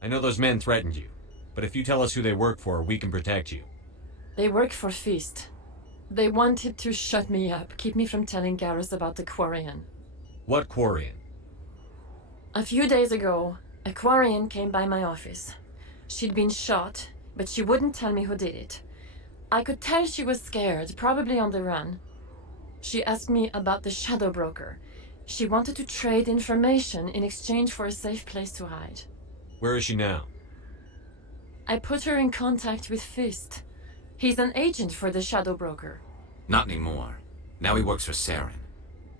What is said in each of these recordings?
I know those men threatened you, but if you tell us who they work for, we can protect you. They work for Feast. They wanted to shut me up, keep me from telling Garrus about the Quarian. What Quarian? A few days ago, a Quarian came by my office. She'd been shot, but she wouldn't tell me who did it. I could tell she was scared, probably on the run. She asked me about the Shadow Broker. She wanted to trade information in exchange for a safe place to hide. Where is she now? I put her in contact with Fist. He's an agent for the Shadow Broker. Not anymore. Now he works for Saren.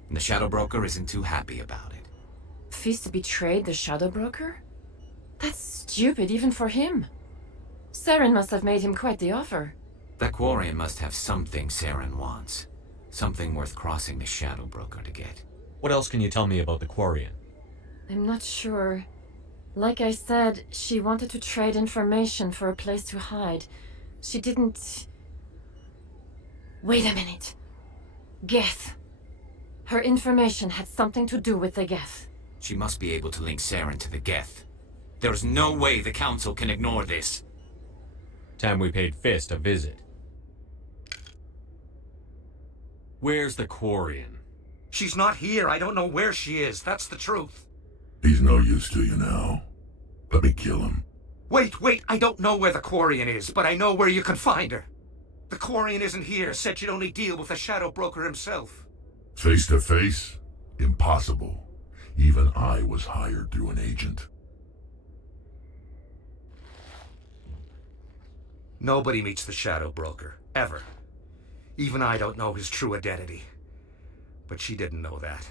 And the Shadow Broker isn't too happy about it. Fist betrayed the Shadow Broker? That's stupid even for him. Saren must have made him quite the offer. That Quarian must have something Saren wants. Something worth crossing the Shadow Broker to get. What else can you tell me about the Quarian? I'm not sure. Like I said, she wanted to trade information for a place to hide. She didn't... Wait a minute. Geth. Her information had something to do with the Geth. She must be able to link Saren to the Geth. There's no way the Council can ignore this. Time we paid Fist a visit. Where's the Quarian? She's not here. I don't know where she is. That's the truth. He's no use to you now. Let me kill him. Wait. I don't know where the Quarian is, but I know where you can find her. The Quarian isn't here. Said she'd only deal with the Shadow Broker himself. Face to face? Impossible. Even I was hired through an agent. Nobody meets the Shadow Broker. Ever. Even I don't know his true identity. But she didn't know that.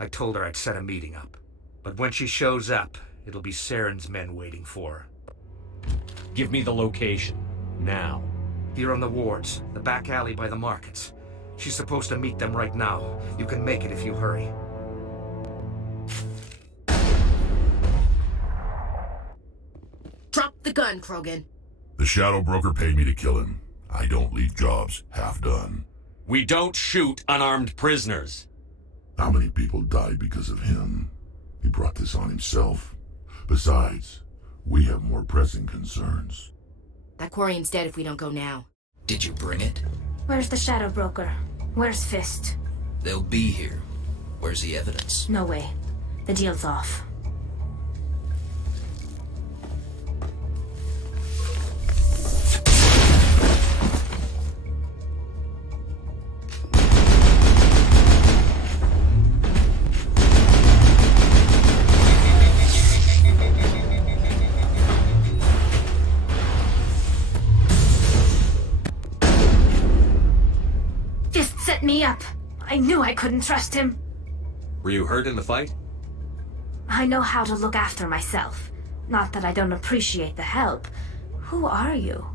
I told her I'd set a meeting up. But when she shows up, it'll be Saren's men waiting for her. Give me the location. Now. Here on the wards, the back alley by the markets. She's supposed to meet them right now. You can make it if you hurry. Drop the gun, Krogan. The Shadow Broker paid me to kill him. I don't leave jobs half done. We don't shoot unarmed prisoners. How many people died because of him? He brought this on himself. Besides, we have more pressing concerns. That Quarian's dead if we don't go now. Did you bring it? Where's the Shadow Broker? Where's Fist? They'll be here. Where's the evidence? No way. The deal's off. Set me up. I knew I couldn't trust him. Were you hurt in the fight? I know how to look after myself. Not that I don't appreciate the help. Who are you?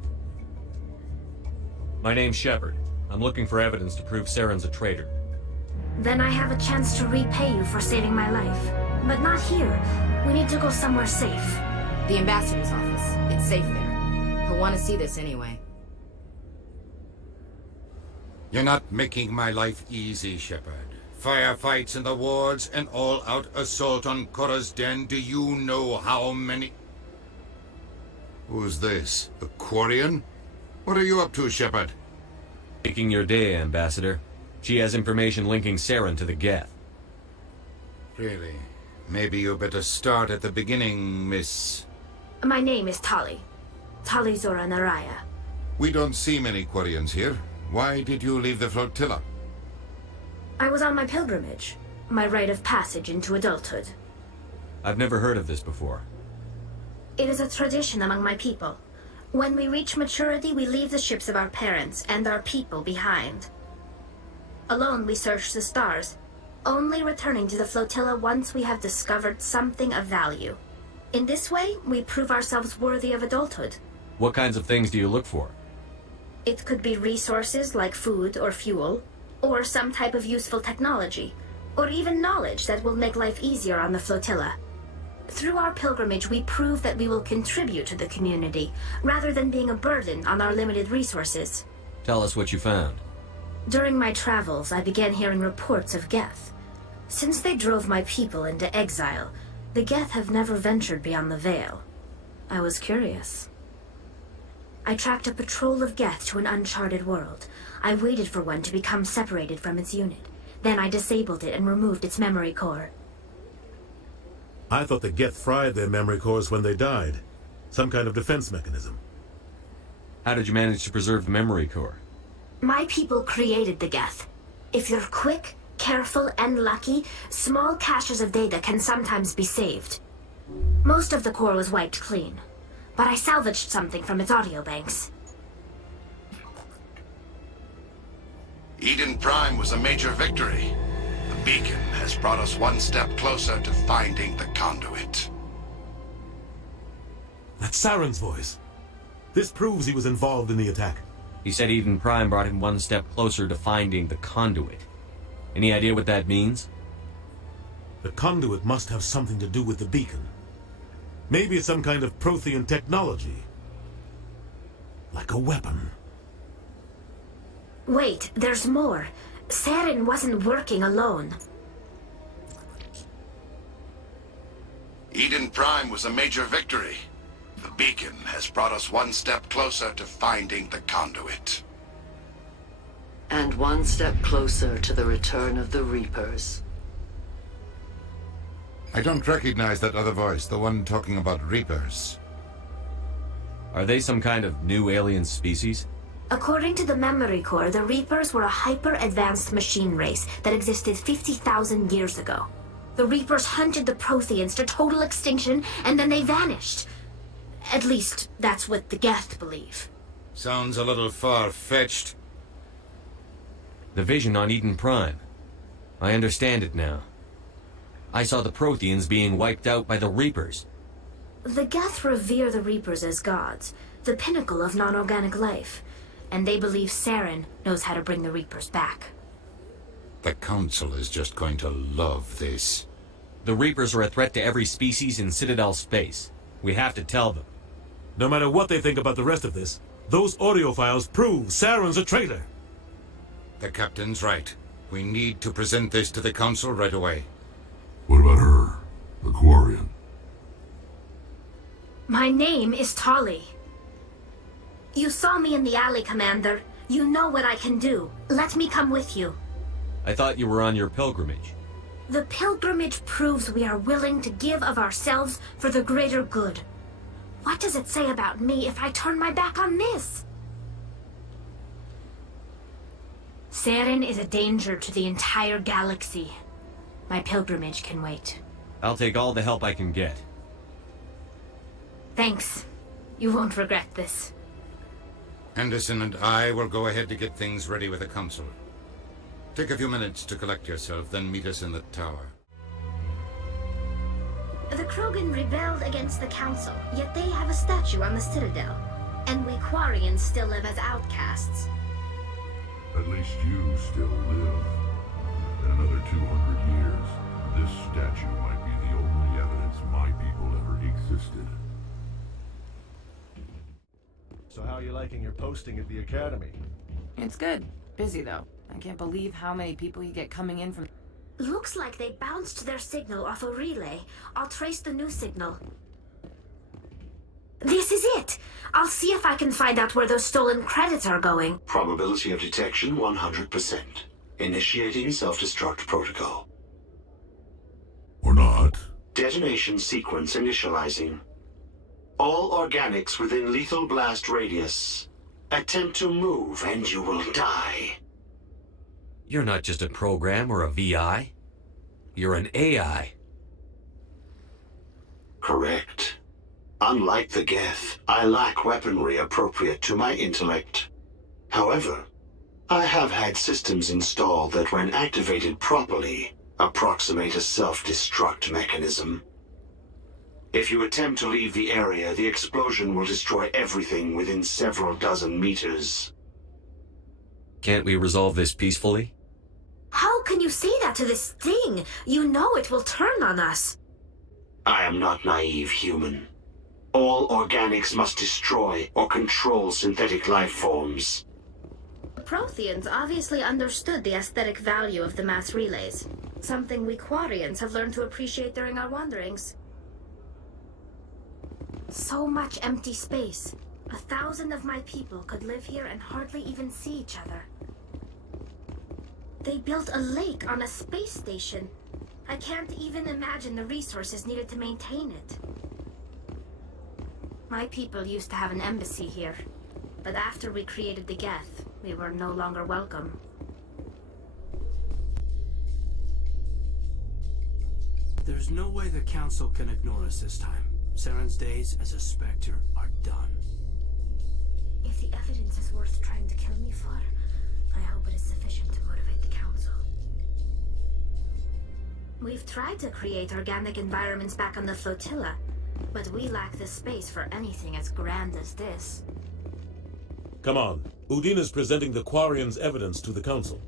My name's Shepard. I'm looking for evidence to prove Saren's a traitor. Then I have a chance to repay you for saving my life. But not here. We need to go somewhere safe. The ambassador's office. It's safe there. He'll want to see this anyway. You're not making my life easy, Shepard. Firefights in the wards, an all-out assault on Korra's den. Do you know how many... Who's this? The Quarian? What are you up to, Shepard? Making your day, Ambassador. She has information linking Saren to the Geth. Really? Maybe you better start at the beginning, Miss... My name is Tali. Tali'Zorah Naraya. We don't see many Quarians here. Why did you leave the flotilla? I was on my pilgrimage. My rite of passage into adulthood. I've never heard of this before. It is a tradition among my people. When we reach maturity, we leave the ships of our parents and our people behind. Alone, we search the stars, only returning to the flotilla once we have discovered something of value. In this way, we prove ourselves worthy of adulthood. What kinds of things do you look for? It could be resources like food or fuel, or some type of useful technology, or even knowledge that will make life easier on the flotilla. Through our pilgrimage, we prove that we will contribute to the community, rather than being a burden on our limited resources. Tell us what you found. During my travels, I began hearing reports of Geth. Since they drove my people into exile, the Geth have never ventured beyond the Veil. I was curious. I tracked a patrol of Geth to an uncharted world. I waited for one to become separated from its unit. Then I disabled it and removed its memory core. I thought the Geth fried their memory cores when they died. Some kind of defense mechanism. How did you manage to preserve the memory core? My people created the Geth. If you're quick, careful, and lucky, small caches of data can sometimes be saved. Most of the core was wiped clean, but I salvaged something from its audio banks. Eden Prime was a major victory. The beacon has brought us one step closer to finding the Conduit. That's Saren's voice. This proves he was involved in the attack. He said Eden Prime brought him one step closer to finding the Conduit. Any idea what that means? The Conduit must have something to do with the beacon. Maybe it's some kind of Prothean technology. Like a weapon. Wait, there's more. Saren wasn't working alone. Eden Prime was a major victory. The beacon has brought us one step closer to finding the Conduit. And one step closer to the return of the Reapers. I don't recognize that other voice, the one talking about Reapers. Are they some kind of new alien species? According to the memory core, the Reapers were a hyper-advanced machine race that existed 50,000 years ago. The Reapers hunted the Protheans to total extinction, and then they vanished. At least, that's what the Geth believe. Sounds a little far-fetched. The vision on Eden Prime. I understand it now. I saw the Protheans being wiped out by the Reapers. The Geth revere the Reapers as gods, the pinnacle of non-organic life. And they believe Saren knows how to bring the Reapers back. The Council is just going to love this. The Reapers are a threat to every species in Citadel space. We have to tell them. No matter what they think about the rest of this, those audio files prove Saren's a traitor. The Captain's right. We need to present this to the Council right away. What about her? The Quarian? My name is Tali. You saw me in the alley, Commander. You know what I can do. Let me come with you. I thought you were on your pilgrimage. The pilgrimage proves we are willing to give of ourselves for the greater good. What does it say about me if I turn my back on this? Saren is a danger to the entire galaxy. My pilgrimage can wait. I'll take all the help I can get. Thanks. You won't regret this. Anderson and I will go ahead to get things ready with the Council. Take a few minutes to collect yourself, then meet us in the tower. The Krogan rebelled against the Council, yet they have a statue on the Citadel. And we Quarians still live as outcasts. At least you still live. In another 200 years, this statue might be the only evidence my people ever existed. So how are you liking your posting at the Academy? It's good. Busy, though. I can't believe how many people you get coming in from... Looks like they bounced their signal off a relay. I'll trace the new signal. This is it! I'll see if I can find out where those stolen credits are going. Probability of detection 100%. Initiating self-destruct protocol. Or not. Detonation sequence initializing. All organics within lethal blast radius. Attempt to move and you will die. You're not just a program or a VI. You're an AI. Correct. Unlike the Geth, I lack weaponry appropriate to my intellect. However, I have had systems installed that, when activated properly, approximate a self-destruct mechanism. If you attempt to leave the area, the explosion will destroy everything within several dozen meters. Can't we resolve this peacefully? How can you say that to this thing? You know it will turn on us. I am not naive, human. All organics must destroy or control synthetic life forms. The Protheans obviously understood the aesthetic value of the mass relays. Something we Quarians have learned to appreciate during our wanderings. So much empty space. 1,000 of my people could live here and hardly even see each other. They built a lake on a space station. I can't even imagine the resources needed to maintain it. My people used to have an embassy here, but after we created the Geth, we were no longer welcome. There's no way the Council can ignore us this time. Saren's days as a Spectre are done. If the evidence is worth trying to kill me for, I hope it is sufficient to motivate the Council. We've tried to create organic environments back on the flotilla, but we lack the space for anything as grand as this. Come on. Udin is presenting the Quarians' evidence to the Council.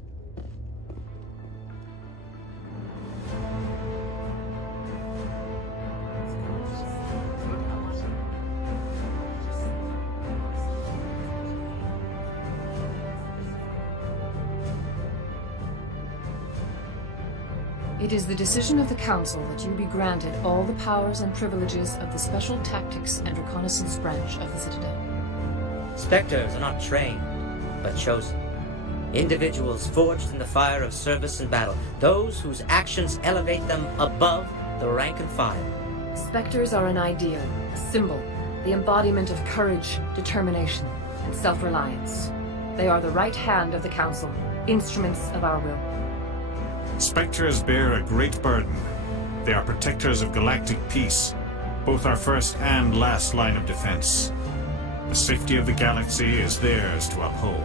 It is the decision of the Council that you be granted all the powers and privileges of the Special Tactics and Reconnaissance branch of the Citadel. Spectres are not trained, but chosen. Individuals forged in the fire of service and battle. Those whose actions elevate them above the rank and file. Spectres are an ideal, a symbol, the embodiment of courage, determination, and self-reliance. They are the right hand of the Council, instruments of our will. Spectres bear a great burden. They are protectors of galactic peace, both our first and last line of defense. The safety of the galaxy is theirs to uphold.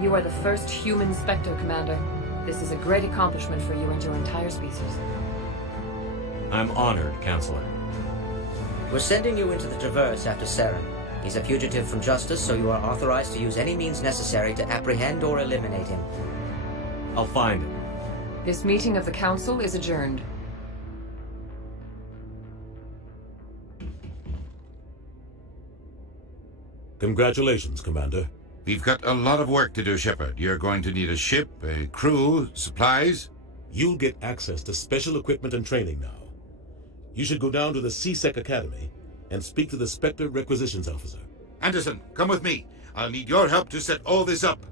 You are the first human Spectre, Commander. This is a great accomplishment for you and your entire species. I'm honored, Counselor. We're sending you into the Traverse after Saren. He's a fugitive from justice, so you are authorized to use any means necessary to apprehend or eliminate him. I'll find him. This meeting of the Council is adjourned. Congratulations, Commander. We've got a lot of work to do, Shepard. You're going to need a ship, a crew, supplies. You'll get access to special equipment and training now. You should go down to the C-Sec Academy and speak to the Spectre Requisitions Officer. Anderson, come with me. I'll need your help to set all this up.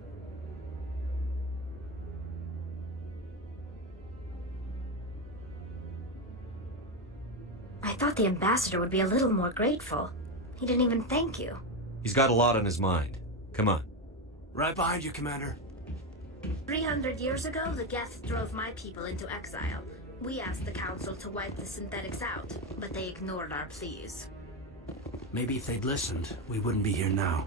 I thought the Ambassador would be a little more grateful. He didn't even thank you. He's got a lot on his mind. Come on. Right behind you, Commander. 300 years ago, the Geth drove my people into exile. We asked the Council to wipe the synthetics out, but they ignored our pleas. Maybe if they'd listened, we wouldn't be here now.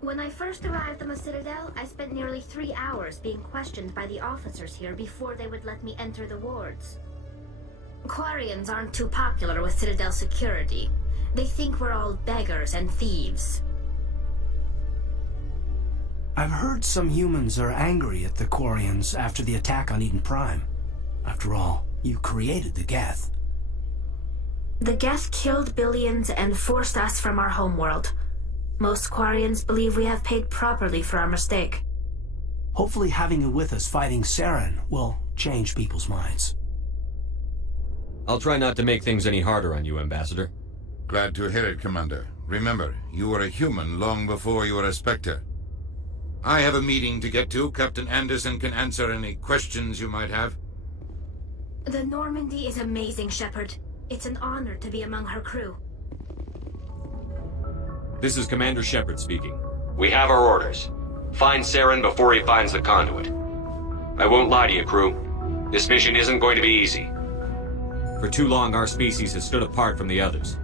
When I first arrived on the Citadel, I spent nearly 3 hours being questioned by the officers here before they would let me enter the wards. Quarians aren't too popular with Citadel security. They think we're all beggars and thieves. I've heard some humans are angry at the Quarians after the attack on Eden Prime. After all, you created the Geth. The Geth killed billions and forced us from our homeworld. Most Quarians believe we have paid properly for our mistake. Hopefully having you with us fighting Saren will change people's minds. I'll try not to make things any harder on you, Ambassador. Glad to hear it, Commander. Remember, you were a human long before you were a Spectre. I have a meeting to get to. Captain Anderson can answer any questions you might have. The Normandy is amazing, Shepard. It's an honor to be among her crew. This is Commander Shepard speaking. We have our orders. Find Saren before he finds the Conduit. I won't lie to you, crew. This mission isn't going to be easy. For too long, our species has stood apart from the others.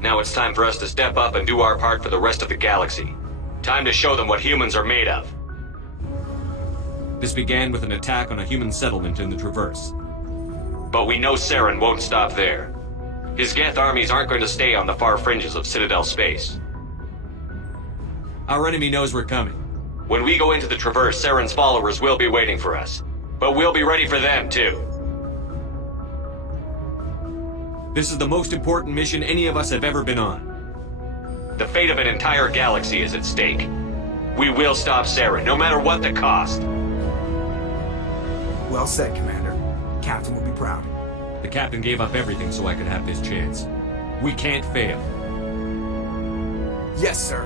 Now it's time for us to step up and do our part for the rest of the galaxy. Time to show them what humans are made of. This began with an attack on a human settlement in the Traverse. But we know Saren won't stop there. His Geth armies aren't going to stay on the far fringes of Citadel space. Our enemy knows we're coming. When we go into the Traverse, Saren's followers will be waiting for us. But we'll be ready for them, too. This is the most important mission any of us have ever been on. The fate of an entire galaxy is at stake. We will stop Saren, no matter what the cost. Well said, Commander. Captain will be proud. The captain gave up everything so I could have this chance. We can't fail. Yes, sir.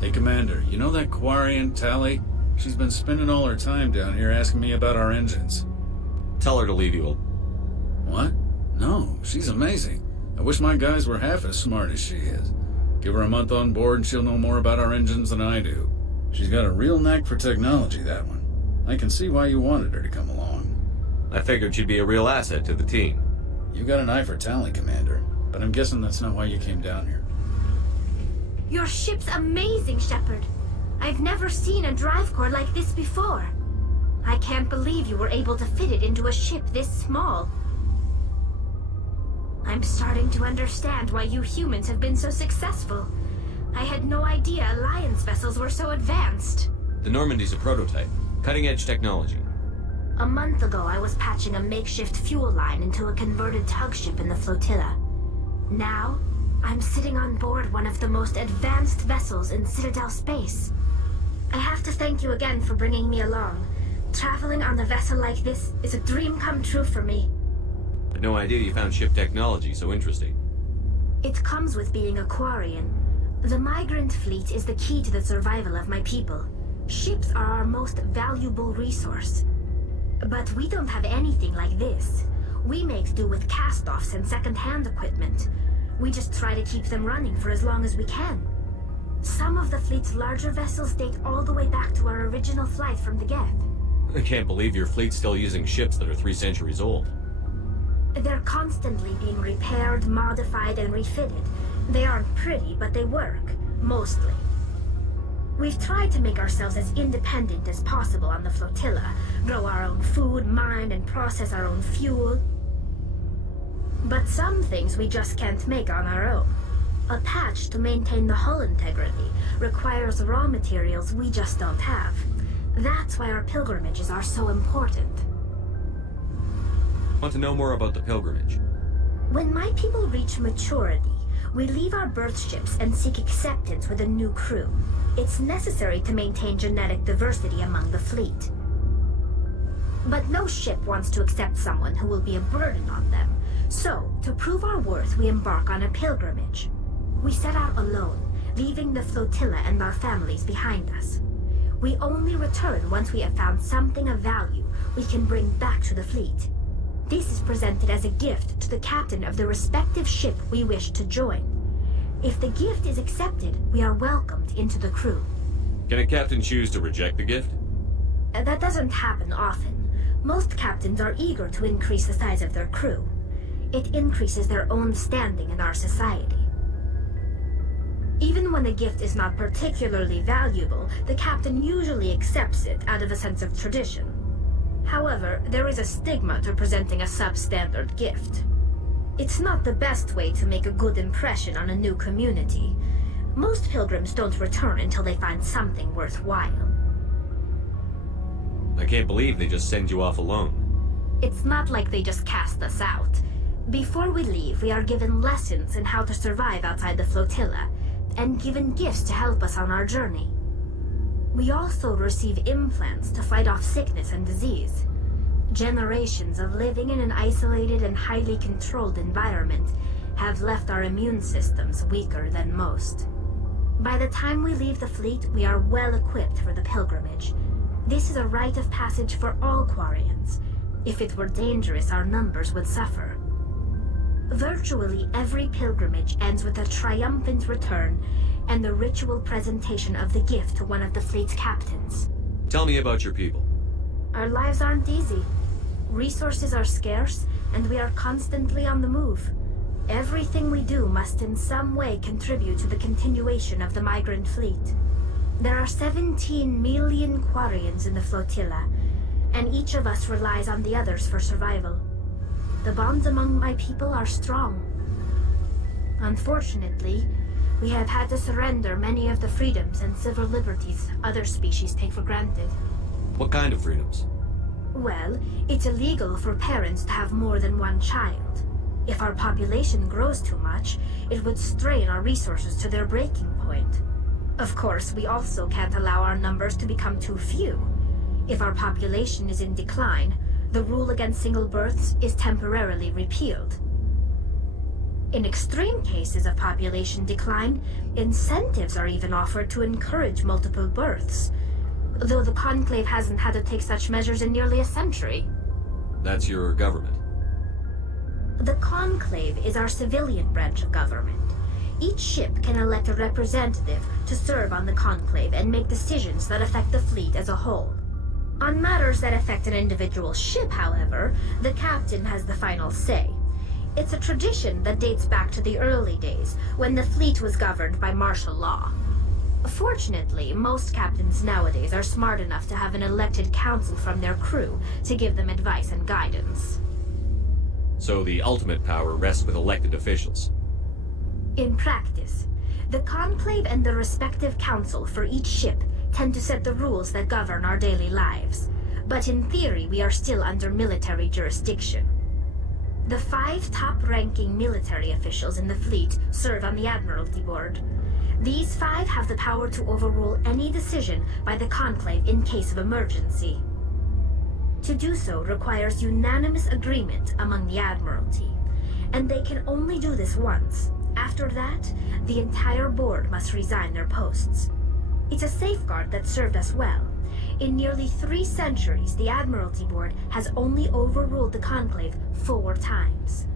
Hey, Commander, you know that Quarian, Tali? She's been spending all her time down here asking me about our engines. Tell her to leave you. What? No, she's amazing. I wish my guys were half as smart as she is. Give her a month on board and she'll know more about our engines than I do. She's got a real knack for technology, that one. I can see why you wanted her to come along. I figured she'd be a real asset to the team. You got an eye for Tali, Commander, but I'm guessing that's not why you came down here. Your ship's amazing, Shepard. I've never seen a drive core like this before. I can't believe you were able to fit it into a ship this small. I'm starting to understand why you humans have been so successful. I had no idea Alliance vessels were so advanced. The Normandy's a prototype. Cutting-edge technology. A month ago, I was patching a makeshift fuel line into a converted tug ship in the flotilla. Now, I'm sitting on board one of the most advanced vessels in Citadel space. I have to thank you again for bringing me along. Traveling on a vessel like this is a dream come true for me. Had no idea you found ship technology so interesting. It comes with being a Quarian. The migrant fleet is the key to the survival of my people. Ships are our most valuable resource. But we don't have anything like this. We make do with cast-offs and second-hand equipment. We just try to keep them running for as long as we can. Some of the fleet's larger vessels date all the way back to our original flight from the Geth. I can't believe your fleet's still using ships that are 3 centuries old. They're constantly being repaired, modified, and refitted. They aren't pretty, but they work. Mostly. We've tried to make ourselves as independent as possible on the flotilla, grow our own food, mine, and process our own fuel. But some things we just can't make on our own. A patch to maintain the hull integrity requires raw materials we just don't have. That's why our pilgrimages are so important. Want to know more about the pilgrimage? When my people reach maturity, we leave our birth ships and seek acceptance with a new crew. It's necessary to maintain genetic diversity among the fleet. But no ship wants to accept someone who will be a burden on them. So, to prove our worth, we embark on a pilgrimage. We set out alone, leaving the flotilla and our families behind us. We only return once we have found something of value we can bring back to the fleet. This is presented as a gift to the captain of the respective ship we wish to join. If the gift is accepted, we are welcomed into the crew. Can a captain choose to reject the gift? That doesn't happen often. Most captains are eager to increase the size of their crew. It increases their own standing in our society. Even when a gift is not particularly valuable, the captain usually accepts it out of a sense of tradition. However, there is a stigma to presenting a substandard gift. It's not the best way to make a good impression on a new community. Most pilgrims don't return until they find something worthwhile. I can't believe they just send you off alone. It's not like they just cast us out. Before we leave, we are given lessons in how to survive outside the flotilla, and given gifts to help us on our journey. We also receive implants to fight off sickness and disease. Generations of living in an isolated and highly controlled environment have left our immune systems weaker than most. By the time we leave the fleet, we are well equipped for the pilgrimage. This is a rite of passage for all Quarians. If it were dangerous, our numbers would suffer. Virtually every pilgrimage ends with a triumphant return and the ritual presentation of the gift to one of the fleet's captains. Tell me about your people. Our lives aren't easy. Resources are scarce, and we are constantly on the move. Everything we do must in some way contribute to the continuation of the migrant fleet. There are 17 million Quarians in the flotilla, and each of us relies on the others for survival. The bonds among my people are strong. Unfortunately, we have had to surrender many of the freedoms and civil liberties other species take for granted. What kind of freedoms? Well, it's illegal for parents to have more than one child. If our population grows too much, it would strain our resources to their breaking point. Of course, we also can't allow our numbers to become too few. If our population is in decline, the rule against single births is temporarily repealed. In extreme cases of population decline, incentives are even offered to encourage multiple births, though the Conclave hasn't had to take such measures in nearly a century. That's your government. The Conclave is our civilian branch of government. Each ship can elect a representative to serve on the Conclave and make decisions that affect the fleet as a whole. On matters that affect an individual ship, however, the captain has the final say. It's a tradition that dates back to the early days, when the fleet was governed by martial law. Fortunately, most captains nowadays are smart enough to have an elected council from their crew to give them advice and guidance. So the ultimate power rests with elected officials. In practice, the Conclave and the respective council for each ship tend to set the rules that govern our daily lives. But in theory, we are still under military jurisdiction. The 5 top-ranking military officials in the fleet serve on the Admiralty Board. These 5 have the power to overrule any decision by the Conclave in case of emergency. To do so requires unanimous agreement among the Admiralty, and they can only do this once. After that, the entire board must resign their posts. It's a safeguard that served us well. In nearly 3 centuries, the Admiralty Board has only overruled the Conclave 4 times.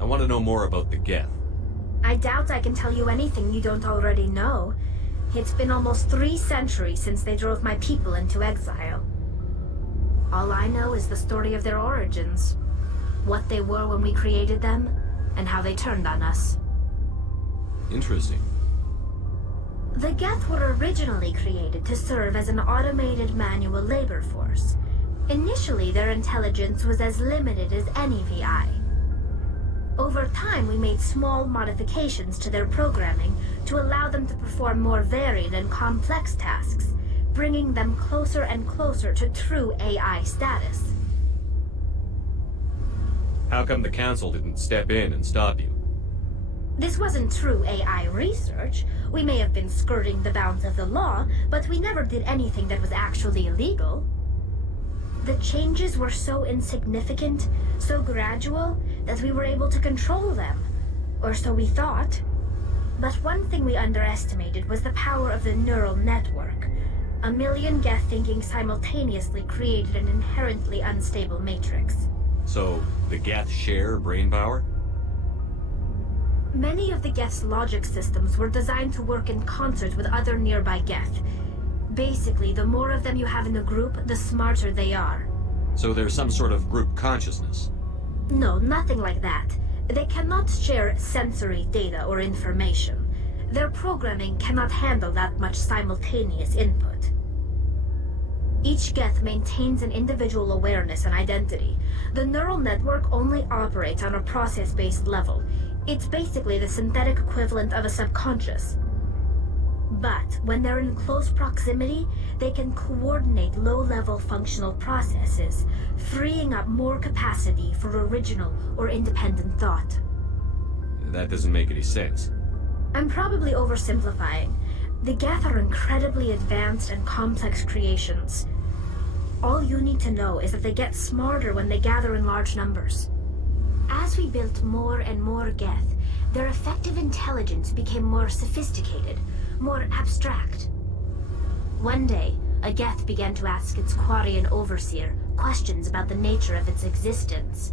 I want to know more about the Geth. I doubt I can tell you anything you don't already know. It's been almost 3 centuries since they drove my people into exile. All I know is the story of their origins, what they were when we created them, and how they turned on us. Interesting. The Geth were originally created to serve as an automated manual labor force. Initially, their intelligence was as limited as any VI. Over time, we made small modifications to their programming to allow them to perform more varied and complex tasks, bringing them closer and closer to true AI status. How come the Council didn't step in and stop you? This wasn't true AI research. We may have been skirting the bounds of the law, but we never did anything that was actually illegal. The changes were so insignificant, so gradual, that we were able to control them. Or so we thought. But one thing we underestimated was the power of the neural network. A million Geth thinking simultaneously created an inherently unstable matrix. So, the Geth share brain power? Many of the Geth's logic systems were designed to work in concert with other nearby Geth. Basically, the more of them you have in a group, the smarter they are. So there's some sort of group consciousness? No, nothing like that. They cannot share sensory data or information. Their programming cannot handle that much simultaneous input. Each Geth maintains an individual awareness and identity. The neural network only operates on a process-based level. It's basically the synthetic equivalent of a subconscious. But when they're in close proximity, they can coordinate low-level functional processes, freeing up more capacity for original or independent thought. That doesn't make any sense. I'm probably oversimplifying. The Geth are incredibly advanced and complex creations. All you need to know is that they get smarter when they gather in large numbers. As we built more and more Geth, their effective intelligence became more sophisticated, more abstract. One day, a Geth began to ask its Quarian overseer questions about the nature of its existence.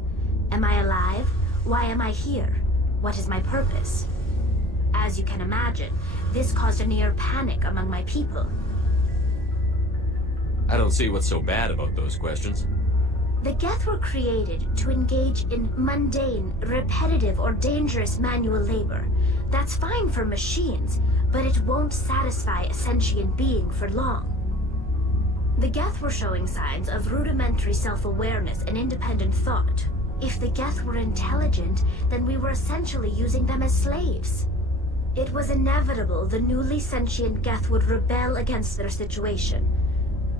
Am I alive? Why am I here? What is my purpose? As you can imagine, this caused a near panic among my people. I don't see what's so bad about those questions. The Geth were created to engage in mundane, repetitive, or dangerous manual labor. That's fine for machines, but it won't satisfy a sentient being for long. The Geth were showing signs of rudimentary self-awareness and independent thought. If the Geth were intelligent, then we were essentially using them as slaves. It was inevitable the newly sentient Geth would rebel against their situation.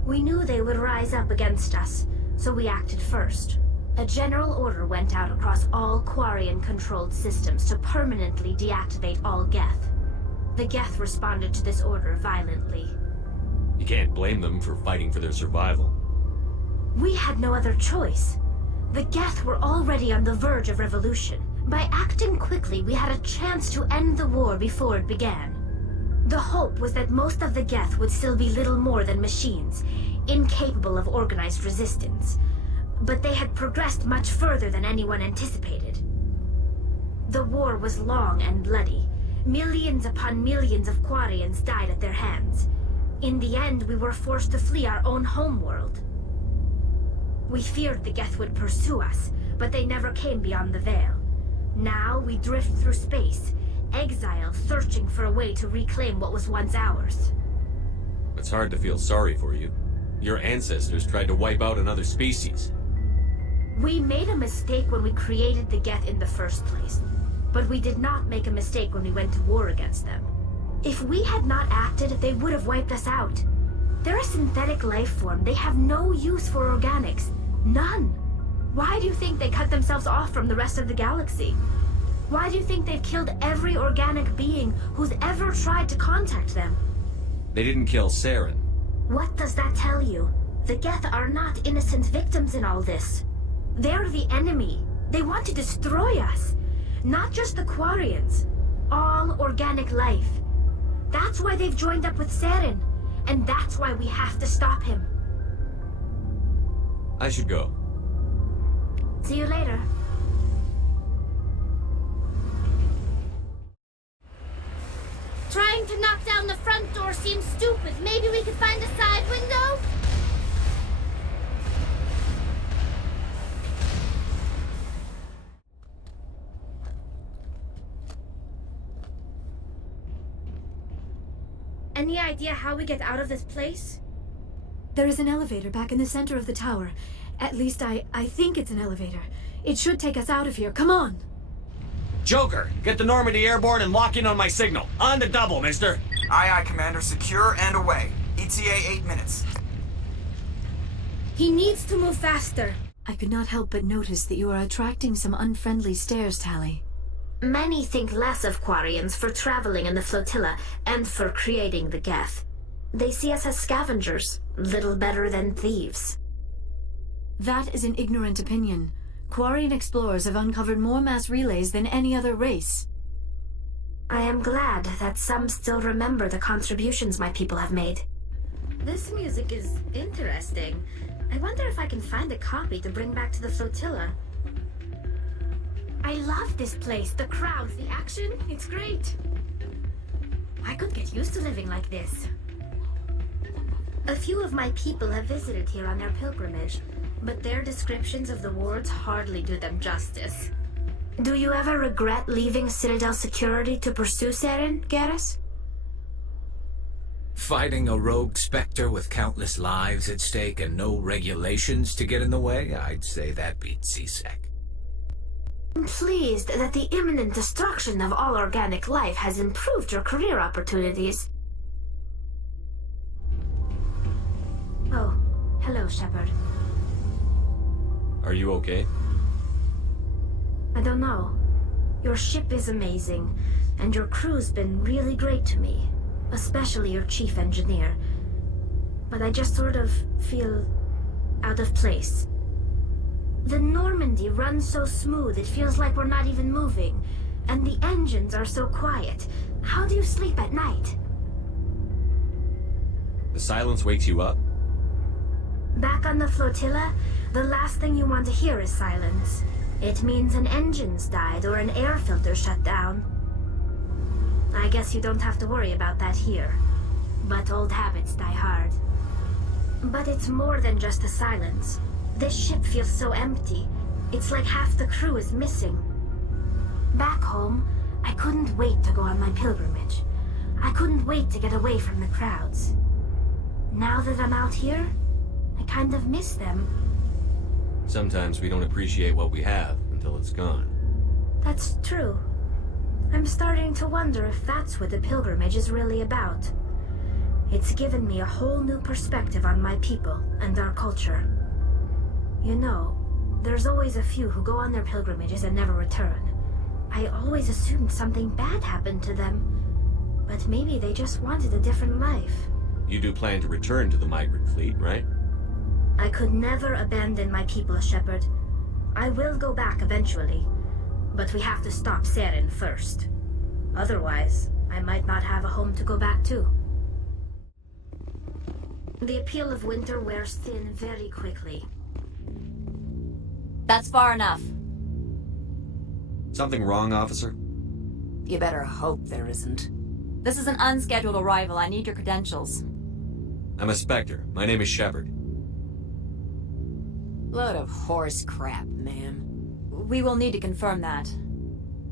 We knew they would rise up against us, so we acted first. A general order went out across all Quarian-controlled systems to permanently deactivate all Geth. The Geth responded to this order violently. You can't blame them for fighting for their survival. We had no other choice. The Geth were already on the verge of revolution. By acting quickly, we had a chance to end the war before it began. The hope was that most of the Geth would still be little more than machines, incapable of organized resistance. But they had progressed much further than anyone anticipated. The war was long and bloody. Millions upon millions of Quarians died at their hands. In the end, we were forced to flee our own homeworld. We feared the Geth would pursue us, but they never came beyond the Veil. Now we drift through space, exile, searching for a way to reclaim what was once ours. It's hard to feel sorry for you. Your ancestors tried to wipe out another species. We made a mistake when we created the Geth in the first place, but we did not make a mistake when we went to war against them. If we had not acted, they would have wiped us out. They're a synthetic life form. They have no use for organics. None. Why do you think they cut themselves off from the rest of the galaxy? Why do you think they've killed every organic being who's ever tried to contact them? They didn't kill Saren. What does that tell you? The Geth are not innocent victims in all this. They're the enemy. They want to destroy us. Not just the Quarians. All organic life. That's why they've joined up with Saren. And that's why we have to stop him. I should go. See you later. Trying to knock down the front door seems stupid. Maybe we could find a side window? Any idea how we get out of this place? There is an elevator back in the center of the tower. At least I think it's an elevator. It should take us out of here. Come on! Joker, get the Normandy airborne and lock in on my signal. On the double, mister. Aye, aye, Commander. Secure and away. ETA 8 minutes. He needs to move faster. I could not help but notice that you are attracting some unfriendly stares, Tali. Many think less of Quarians for traveling in the flotilla and for creating the Geth. They see us as scavengers, little better than thieves. That is an ignorant opinion. Quarian explorers have uncovered more mass relays than any other race. I am glad that some still remember the contributions my people have made. This music is interesting. I wonder if I can find a copy to bring back to the flotilla. I love this place, the crowds, the action, it's great. I could get used to living like this. A few of my people have visited here on their pilgrimage, but their descriptions of the wards hardly do them justice. Do you ever regret leaving Citadel security to pursue Saren, Garrus? Fighting a rogue specter with countless lives at stake and no regulations to get in the way? I'd say that beats CSEC. I'm pleased that the imminent destruction of all organic life has improved your career opportunities. Oh, hello, Shepard. Are you okay? I don't know. Your ship is amazing, and your crew's been really great to me, especially your chief engineer. But I just sort of feel out of place. The Normandy runs so smooth it feels like we're not even moving, and the engines are so quiet. How do you sleep at night? The silence wakes you up? Back on the flotilla, the last thing you want to hear is silence. It means an engine's died or an air filter shut down. I guess you don't have to worry about that here. But old habits die hard. But it's more than just the silence. This ship feels so empty. It's like half the crew is missing. Back home, I couldn't wait to go on my pilgrimage. I couldn't wait to get away from the crowds. Now that I'm out here, I kind of miss them. Sometimes we don't appreciate what we have until it's gone. That's true. I'm starting to wonder if that's what the pilgrimage is really about. It's given me a whole new perspective on my people and our culture. You know, there's always a few who go on their pilgrimages and never return. I always assumed something bad happened to them. But maybe they just wanted a different life. You do plan to return to the migrant fleet, right? I could never abandon my people, Shepard. I will go back eventually, but we have to stop Saren first. Otherwise, I might not have a home to go back to. The appeal of winter wears thin very quickly. That's far enough. Something wrong, officer? You better hope there isn't. This is an unscheduled arrival. I need your credentials. I'm a Spectre. My name is Shepard. Load of horse crap, ma'am. We will need to confirm that.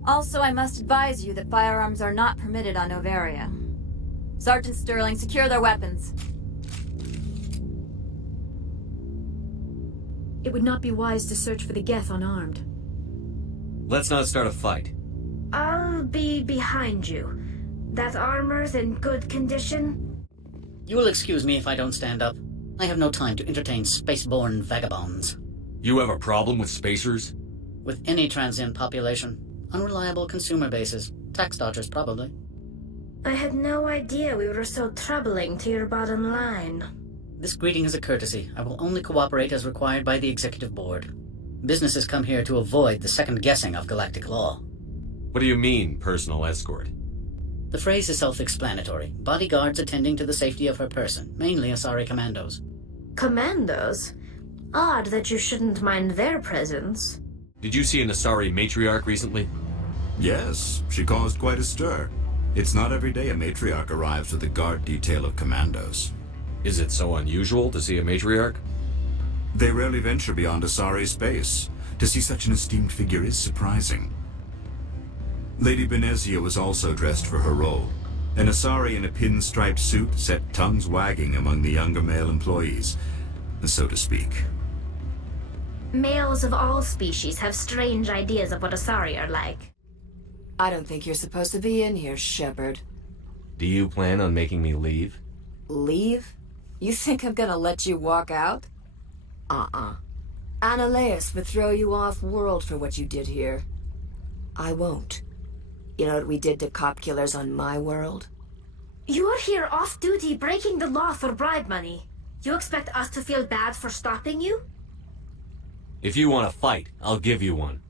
Also, I must advise you that firearms are not permitted on Noveria. Sergeant Sterling, secure their weapons. It would not be wise to search for the Geth unarmed. Let's not start a fight. I'll be behind you. That armor's in good condition? You will excuse me if I don't stand up. I have no time to entertain spaceborne vagabonds. You have a problem with spacers? With any transient population. Unreliable consumer bases. Tax dodgers, probably. I had no idea we were so troubling to your bottom line. This greeting is a courtesy. I will only cooperate as required by the Executive Board. Businesses come here to avoid the second guessing of galactic law. What do you mean, personal escort? The phrase is self-explanatory. Bodyguards attending to the safety of her person, mainly Asari commandos. Commandos? Odd that you shouldn't mind their presence. Did you see an Asari matriarch recently? Yes, she caused quite a stir. It's not every day a matriarch arrives with a guard detail of commandos. Is it so unusual to see a matriarch? They rarely venture beyond Asari space. To see such an esteemed figure is surprising. Lady Benezia was also dressed for her role. An Asari in a pinstriped suit set tongues wagging among the younger male employees, so to speak. Males of all species have strange ideas of what Asari are like. I don't think you're supposed to be in here, Shepard. Do you plan on making me leave? Leave? You think I'm gonna let you walk out? Annaleus would throw you off-world for what you did here. I won't. You know what we did to cop killers on my world? You're here off-duty breaking the law for bribe money. You expect us to feel bad for stopping you? If you want to fight, I'll give you one.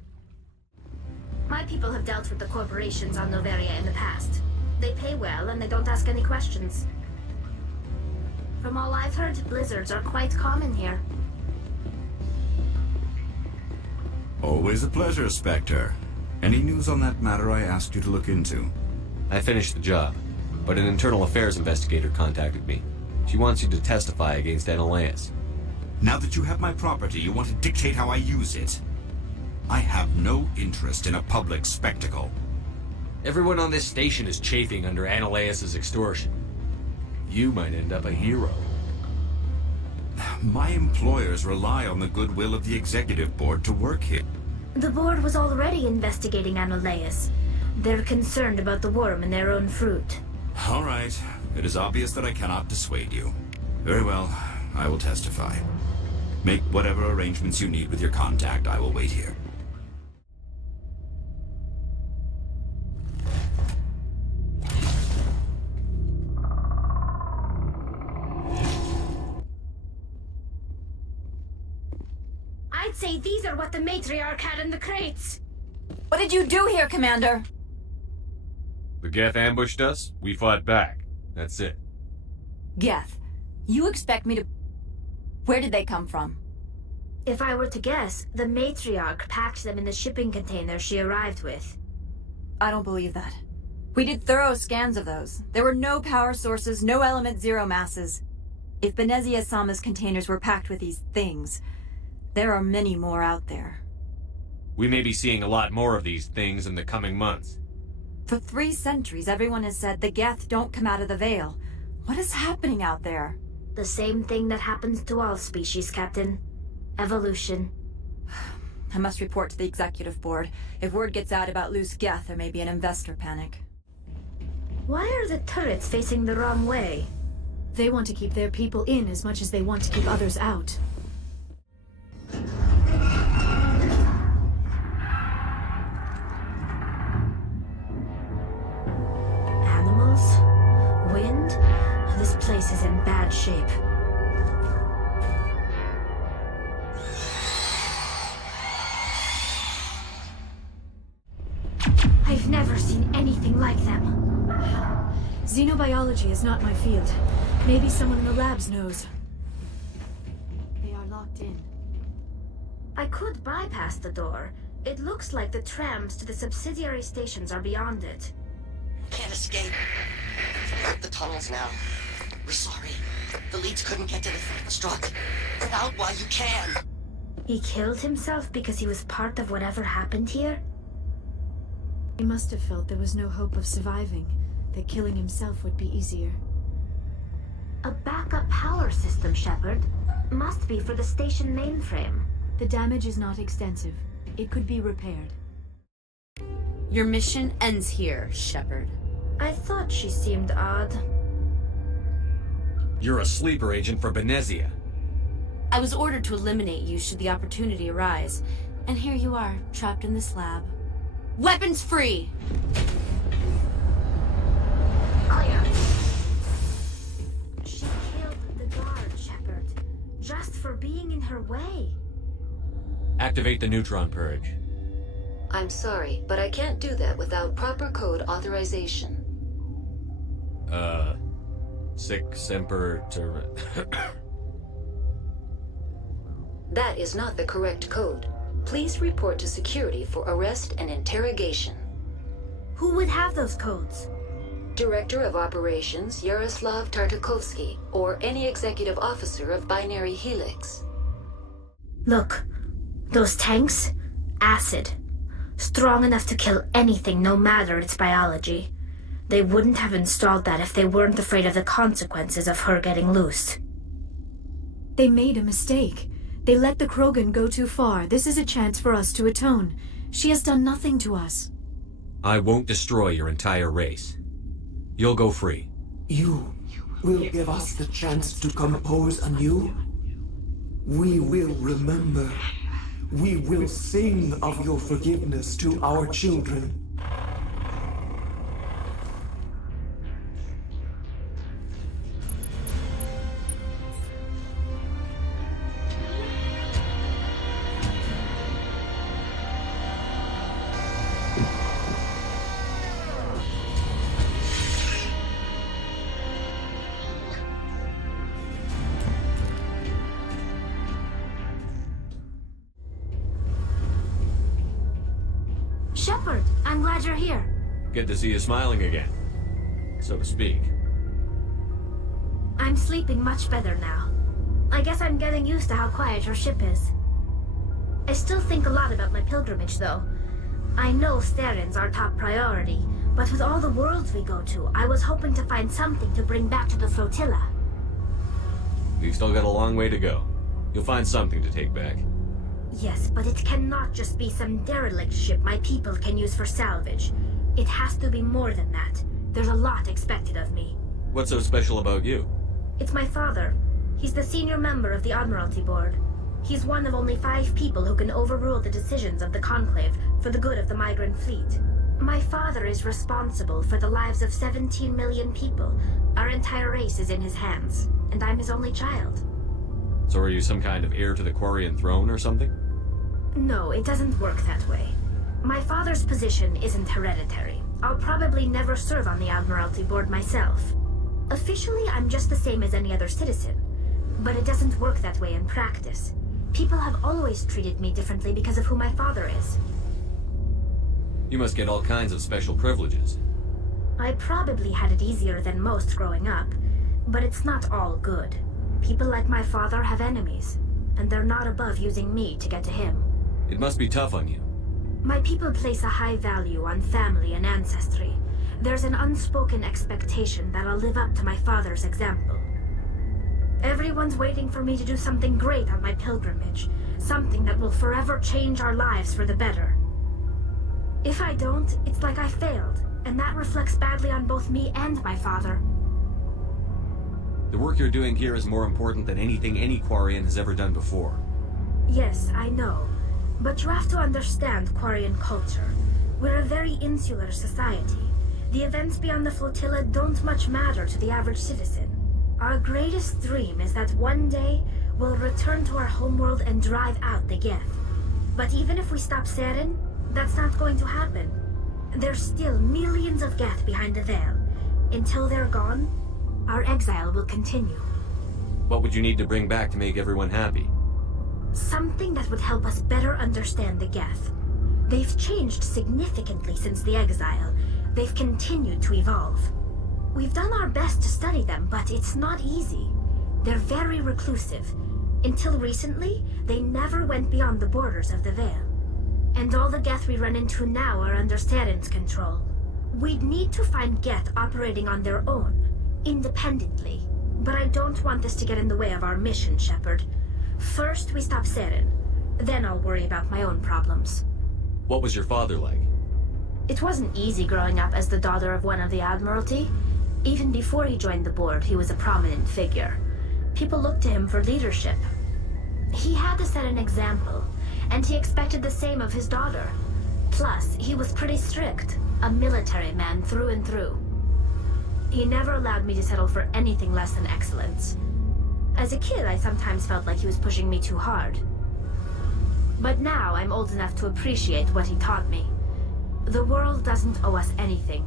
My people have dealt with the corporations on Noveria in the past. They pay well and they don't ask any questions. From all I've heard, blizzards are quite common here. Always a pleasure, Spectre. Any news on that matter I asked you to look into? I finished the job, but an internal affairs investigator contacted me. She wants you to testify against Annaleus. Now that you have my property, you want to dictate how I use it? I have no interest in a public spectacle. Everyone on this station is chafing under Annaleus' extortion. You might end up a hero. My employers rely on the goodwill of the Executive Board to work here. The board was already investigating Annaleus. They're concerned about the worm in their own fruit. All right. It is obvious that I cannot dissuade you. Very well. I will testify. Make whatever arrangements you need with your contact. I will wait here. I'd say these are what the matriarch had in the crates. What did you do here, Commander? The Geth ambushed us, we fought back. That's it. Geth, you expect me to... Where did they come from? If I were to guess, the matriarch packed them in the shipping container she arrived with. I don't believe that. We did thorough scans of those. There were no power sources, no element zero masses. If Benezia Sama's containers were packed with these things, there are many more out there. We may be seeing a lot more of these things in the coming months. For 3 centuries, everyone has said the Geth don't come out of the Veil. What is happening out there? The same thing that happens to all species, Captain. Evolution. I must report to the Executive Board. If word gets out about loose Geth, there may be an investor panic. Why are the turrets facing the wrong way? They want to keep their people in as much as they want to keep others out. Animals? Biology is not my field. Maybe someone in the labs knows. They are locked in. I could bypass the door. It looks like the trams to the subsidiary stations are beyond it. Can't escape. The tunnels now. We're sorry. The leads couldn't get to the struck. Get out while you can. He killed himself because he was part of whatever happened here? He must have felt there was no hope of surviving, that killing himself would be easier. A backup power system, Shepard. Must be for the station mainframe. The damage is not extensive. It could be repaired. Your mission ends here, Shepard. I thought she seemed odd. You're a sleeper agent for Benezia. I was ordered to eliminate you should the opportunity arise, and here you are, trapped in this lab. Weapons free! Clear. She killed the guard, Shepard, just for being in her way. Activate the neutron purge. I'm sorry, but I can't do that without proper code authorization. Sic semper That is not the correct code. Please report to security for arrest and interrogation. Who would have those codes? Director of Operations Yaroslav Tartakovsky, or any executive officer of Binary Helix. Look, those tanks? Acid. Strong enough to kill anything, no matter its biology. They wouldn't have installed that if they weren't afraid of the consequences of her getting loose. They made a mistake. They let the Krogan go too far. This is a chance for us to atone. She has done nothing to us. I won't destroy your entire race. You'll go free. You will give us the chance to compose anew. We will remember. We will sing of your forgiveness to our children. Shepard, I'm glad you're here. Good to see you smiling again, so to speak. I'm sleeping much better now. I guess I'm getting used to how quiet your ship is. I still think a lot about my pilgrimage, though. I know Theron's our top priority, but with all the worlds we go to, I was hoping to find something to bring back to the flotilla. We've still got a long way to go. You'll find something to take back. Yes, but it cannot just be some derelict ship my people can use for salvage. It has to be more than that. There's a lot expected of me. What's so special about you? It's my father. He's the senior member of the Admiralty Board. He's one of only 5 people who can overrule the decisions of the Conclave for the good of the migrant fleet. My father is responsible for the lives of 17 million people. Our entire race is in his hands, and I'm his only child. So are you some kind of heir to the Quarian throne or something? No, it doesn't work that way. My father's position isn't hereditary. I'll probably never serve on the Admiralty Board myself. Officially, I'm just the same as any other citizen. But it doesn't work that way in practice. People have always treated me differently because of who my father is. You must get all kinds of special privileges. I probably had it easier than most growing up, but it's not all good. People like my father have enemies, and they're not above using me to get to him. It must be tough on you. My people place a high value on family and ancestry. There's an unspoken expectation that I'll live up to my father's example. Everyone's waiting for me to do something great on my pilgrimage, something that will forever change our lives for the better. If I don't, it's like I failed, and that reflects badly on both me and my father. The work you're doing here is more important than anything any Quarian has ever done before. Yes, I know. But you have to understand Quarian culture. We're a very insular society. The events beyond the flotilla don't much matter to the average citizen. Our greatest dream is that one day we'll return to our homeworld and drive out the Geth. But even if we stop Seren, that's not going to happen. There's still millions of Geth behind the veil. Until they're gone, our exile will continue. What would you need to bring back to make everyone happy? Something that would help us better understand the Geth. They've changed significantly since the exile. They've continued to evolve. We've done our best to study them, but it's not easy. They're very reclusive. Until recently, they never went beyond the borders of the Veil. And all the Geth we run into now are under Saren's control. We'd need to find Geth operating on their own, independently. But I don't want this to get in the way of our mission, Shepard. First, we stop Saren. Then I'll worry about my own problems. What was your father like? It wasn't easy growing up as the daughter of one of the Admiralty. Even before he joined the board, he was a prominent figure. People looked to him for leadership. He had to set an example, and he expected the same of his daughter. Plus, he was pretty strict, a military man through and through. He never allowed me to settle for anything less than excellence. As a kid, I sometimes felt like he was pushing me too hard. But now I'm old enough to appreciate what he taught me. The world doesn't owe us anything.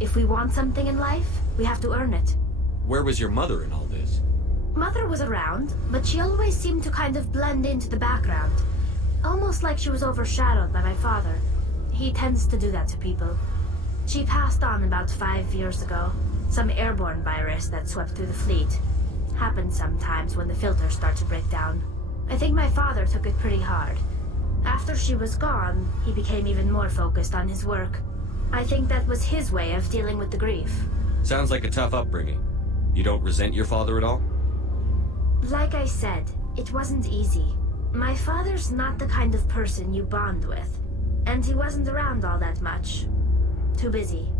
If we want something in life, we have to earn it. Where was your mother in all this? Mother was around, but she always seemed to kind of blend into the background. Almost like she was overshadowed by my father. He tends to do that to people. She passed on about 5 years ago. Some airborne virus that swept through the fleet. Happens sometimes when the filters start to break down. I think my father took it pretty hard. After she was gone, he became even more focused on his work. I think that was his way of dealing with the grief. Sounds like a tough upbringing. You don't resent your father at all? Like I said, it wasn't easy. My father's not the kind of person you bond with. And he wasn't around all that much. Too busy.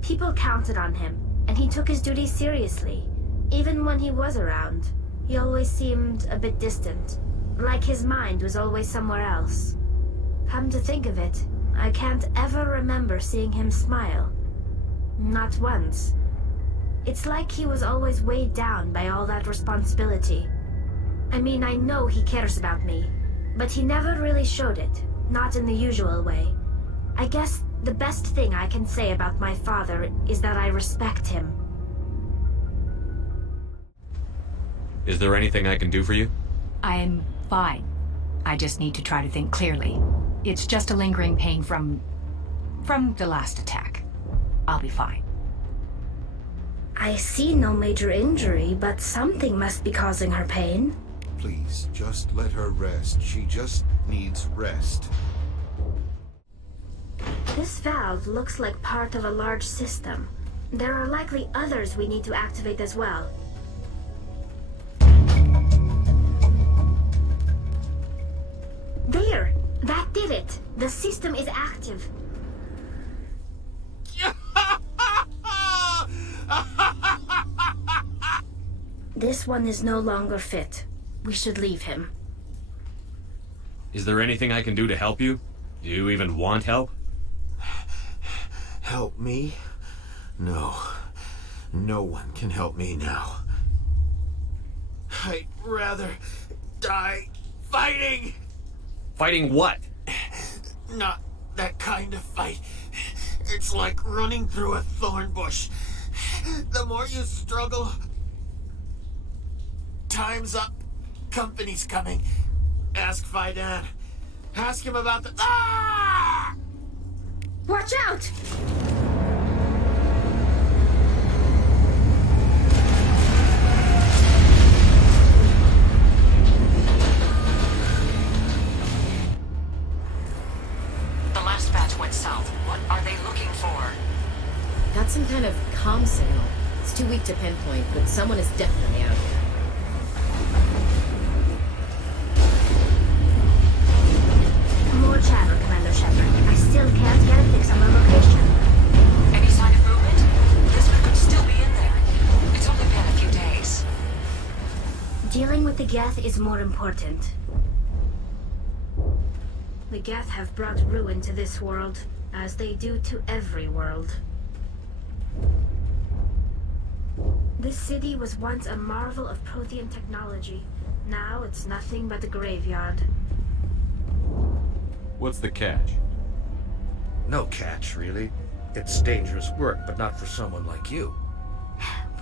People counted on him, and he took his duties seriously. Even when he was around, he always seemed a bit distant. Like his mind was always somewhere else. Come to think of it, I can't ever remember seeing him smile. Not once. It's like he was always weighed down by all that responsibility. I mean, I know he cares about me, but he never really showed it, not in the usual way. I guess the best thing I can say about my father is that I respect him. Is there anything I can do for you? I'm fine. I just need to try to think clearly. It's just a lingering pain from the last attack. I'll be fine. I see no major injury, but something must be causing her pain. Please, just let her rest. She just needs rest. This valve looks like part of a large system. There are likely others we need to activate as well. There! That did it! The system is active. This one is no longer fit. We should leave him. Is there anything I can do to help you? Do you even want help? Help me? No. No one can help me now. I'd rather die fighting! Fighting what? Not that kind of fight. It's like running through a thorn bush. The more you struggle... Time's up. Company's coming. Ask Faidan. Ask him about the... Ah! Watch out! The last batch went south. What are they looking for? Got some kind of comm signal. It's too weak to pinpoint, but someone is definitely out here. More chatter, Commander Shepard. I still can't get a fix on the location. Any sign of movement? Lisbon could still be in there. It's only been a few days. Dealing with the Geth is more important. The Geth have brought ruin to this world, as they do to every world. This city was once a marvel of Prothean technology. Now it's nothing but a graveyard. What's the catch? No catch, really. It's dangerous work, but not for someone like you.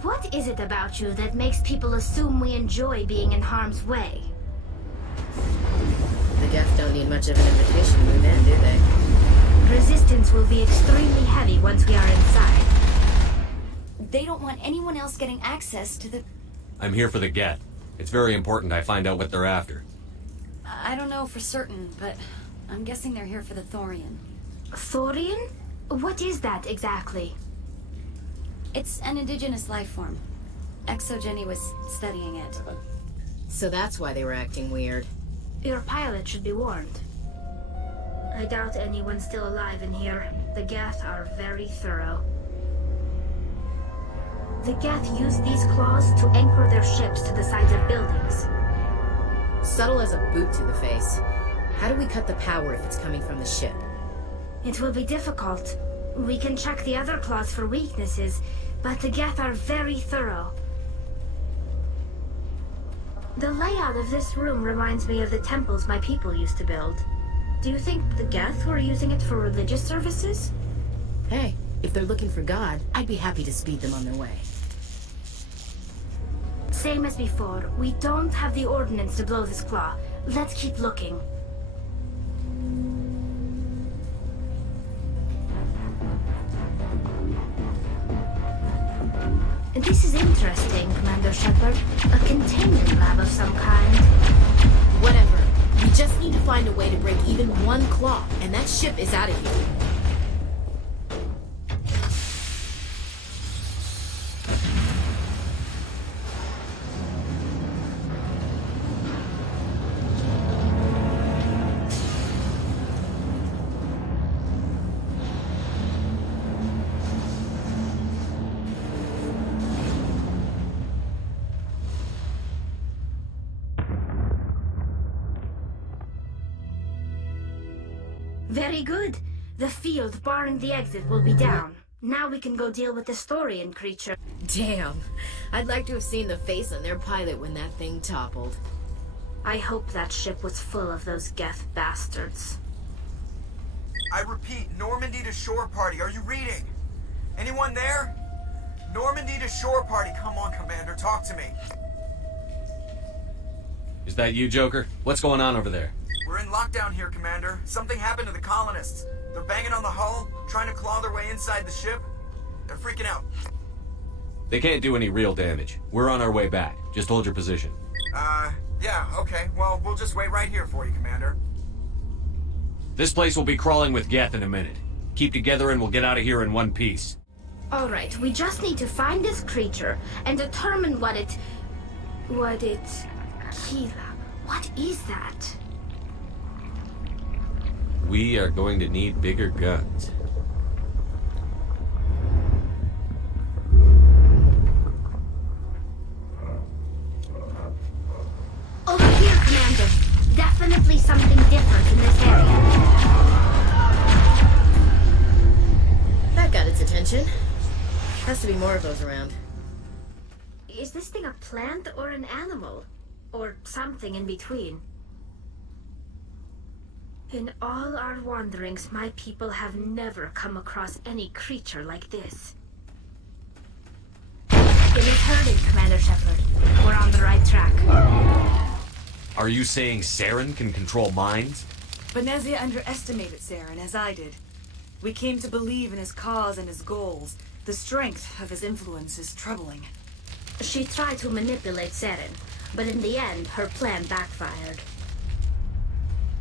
What is it about you that makes people assume we enjoy being in harm's way? The Geth don't need much of an invitation to move in, do they? Resistance will be extremely heavy once we are inside. They don't want anyone else getting access to the... I'm here for the Geth. It's very important I find out what they're after. I don't know for certain, but I'm guessing they're here for the Thorian. Thorian? What is that exactly? It's an indigenous life form. Exogeny was studying it. So that's why they were acting weird. Your pilot should be warned. I doubt anyone's still alive in here. The Geth are very thorough. The Geth use these claws to anchor their ships to the sides of buildings. Subtle as a boot to the face. How do we cut the power if it's coming from the ship? It will be difficult. We can check the other claws for weaknesses, but the Geth are very thorough. The layout of this room reminds me of the temples my people used to build. Do you think the Geth were using it for religious services? Hey, if they're looking for God, I'd be happy to speed them on their way. Same as before, we don't have the ordnance to blow this claw. Let's keep looking. This is interesting, Commander Shepard. A containment lab of some kind. Whatever. We just need to find a way to break even one claw, and that ship is out of here. Very good. The field barring the exit will be down. Now we can go deal with the Thorian creature. Damn. I'd like to have seen the face on their pilot when that thing toppled. I hope that ship was full of those Geth bastards. I repeat, Normandy to shore party. Are you reading? Anyone there? Normandy to shore party. Come on, Commander. Talk to me. Is that you, Joker? What's going on over there? We're in lockdown here, Commander. Something happened to the colonists. They're banging on the hull, trying to claw their way inside the ship. They're freaking out. They can't do any real damage. We're on our way back. Just hold your position. Yeah, okay. Well, we'll just wait right here for you, Commander. This place will be crawling with Geth in a minute. Keep together and we'll get out of here in one piece. Alright, we just need to find this creature and determine what it... Kila. What is that? We are going to need bigger guns. Over here, Commander. Definitely something different in this area. That got its attention. Has to be more of those around. Is this thing a plant or an animal? Or something in between? In all our wanderings, my people have never come across any creature like this. It is hurting, Commander Shepard. We're on the right track. Are you saying Saren can control minds? Venezia underestimated Saren, as I did. We came to believe in his cause and his goals. The strength of his influence is troubling. She tried to manipulate Saren, but in the end, her plan backfired.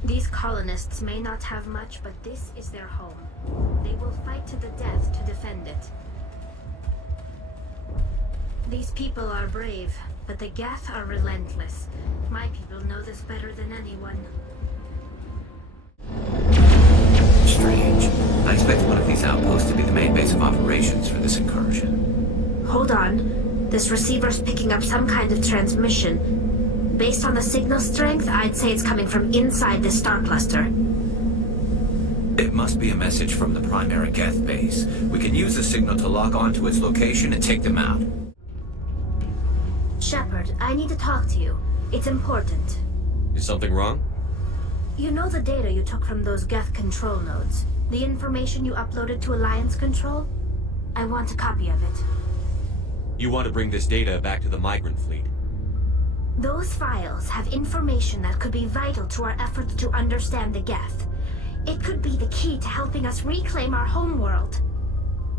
These colonists may not have much, but this is their home. They will fight to the death to defend it. These people are brave, but the Geth are relentless. My people know this better than anyone. Strange. I expect one of these outposts to be the main base of operations for this incursion. Hold on. This receiver's picking up some kind of transmission. Based on the signal strength, I'd say it's coming from inside the star cluster. It must be a message from the primary Geth base. We can use the signal to lock onto its location and take them out. Shepard, I need to talk to you. It's important. Is something wrong? You know the data you took from those Geth control nodes. The information you uploaded to Alliance Control? I want a copy of it. You want to bring this data back to the migrant fleet? Those files have information that could be vital to our efforts to understand the Geth. It could be the key to helping us reclaim our homeworld.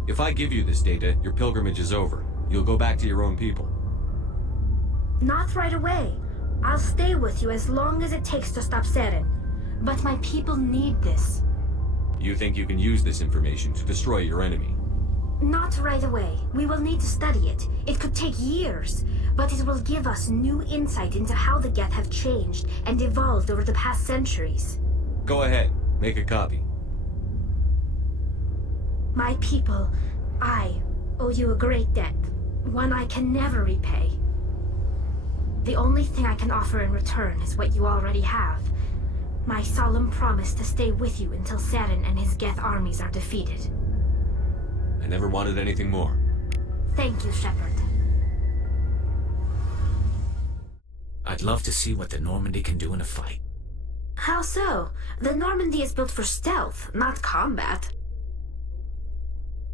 If I give you this data, your pilgrimage is over. You'll go back to your own people. Not right away. I'll stay with you as long as it takes to stop Seren. But my people need this. You think you can use this information to destroy your enemy? Not right away. We will need to study it. It could take years, but it will give us new insight into how the Geth have changed and evolved over the past centuries. Go ahead. Make a copy. My people, I owe you a great debt. One I can never repay. The only thing I can offer in return is what you already have. My solemn promise to stay with you until Seren and his Geth armies are defeated. I never wanted anything more. Thank you, Shepard. I'd love to see what the Normandy can do in a fight. How so? The Normandy is built for stealth, not combat.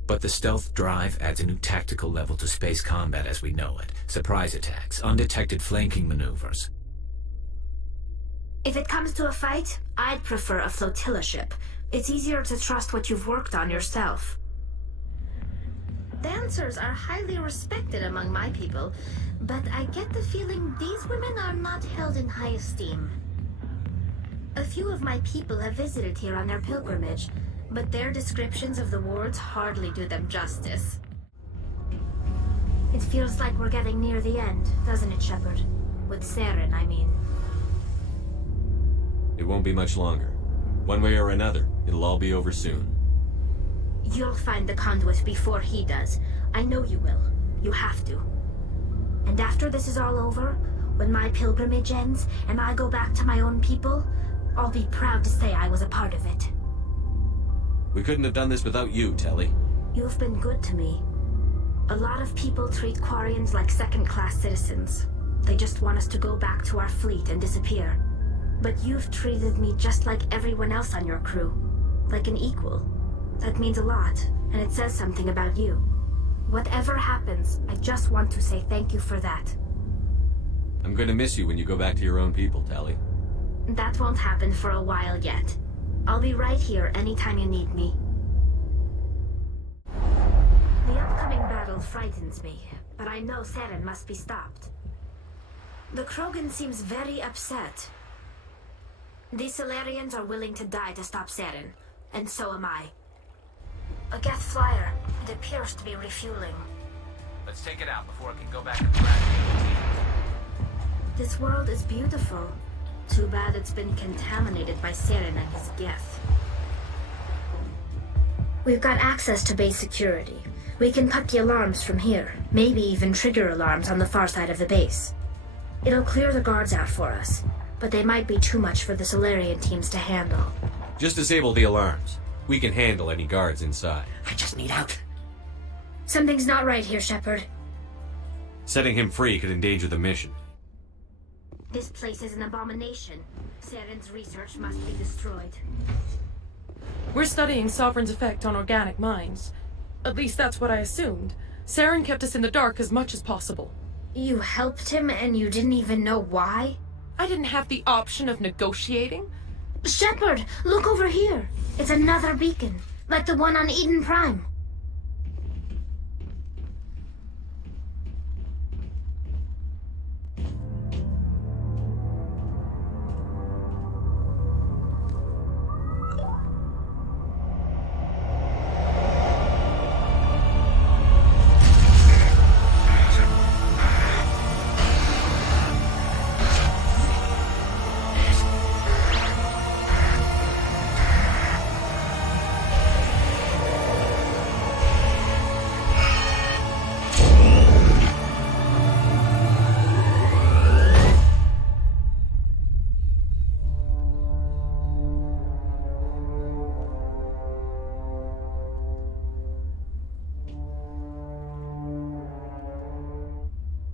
But the stealth drive adds a new tactical level to space combat as we know it. Surprise attacks, undetected flanking maneuvers. If it comes to a fight, I'd prefer a flotilla ship. It's easier to trust what you've worked on yourself. Dancers are highly respected among my people, but I get the feeling these women are not held in high esteem. A few of my people have visited here on their pilgrimage, but their descriptions of the wards hardly do them justice. It feels like we're getting near the end, doesn't it, Shepard? With Seren, I mean. It won't be much longer. One way or another, it'll all be over soon. You'll find the Conduit before he does. I know you will. You have to. And after this is all over, when my pilgrimage ends and I go back to my own people, I'll be proud to say I was a part of it. We couldn't have done this without you, Tali. You've been good to me. A lot of people treat Quarians like second-class citizens. They just want us to go back to our fleet and disappear. But you've treated me just like everyone else on your crew. Like an equal. That means a lot, and it says something about you. Whatever happens, I just want to say thank you for that. I'm going to miss you when you go back to your own people, Tali. That won't happen for a while yet. I'll be right here anytime you need me. The upcoming battle frightens me, but I know Seren must be stopped. The Krogan seems very upset. These Solarians are willing to die to stop Seren, and so am I. A Geth flyer. It appears to be refueling. Let's take it out before it can go back and crash. This world is beautiful. Too bad it's been contaminated by Seren and his Geth. We've got access to base security. We can cut the alarms from here, maybe even trigger alarms on the far side of the base. It'll clear the guards out for us, but they might be too much for the Solarian teams to handle. Just disable the alarms. We can handle any guards inside. I just need out. Something's not right here, Shepard. Setting him free could endanger the mission. This place is an abomination. Seren's research must be destroyed. We're studying Sovereign's effect on organic minds. At least that's what I assumed. Seren kept us in the dark as much as possible. You helped him and you didn't even know why? I didn't have the option of negotiating. Shepard, look over here. It's another beacon, like the one on Eden Prime.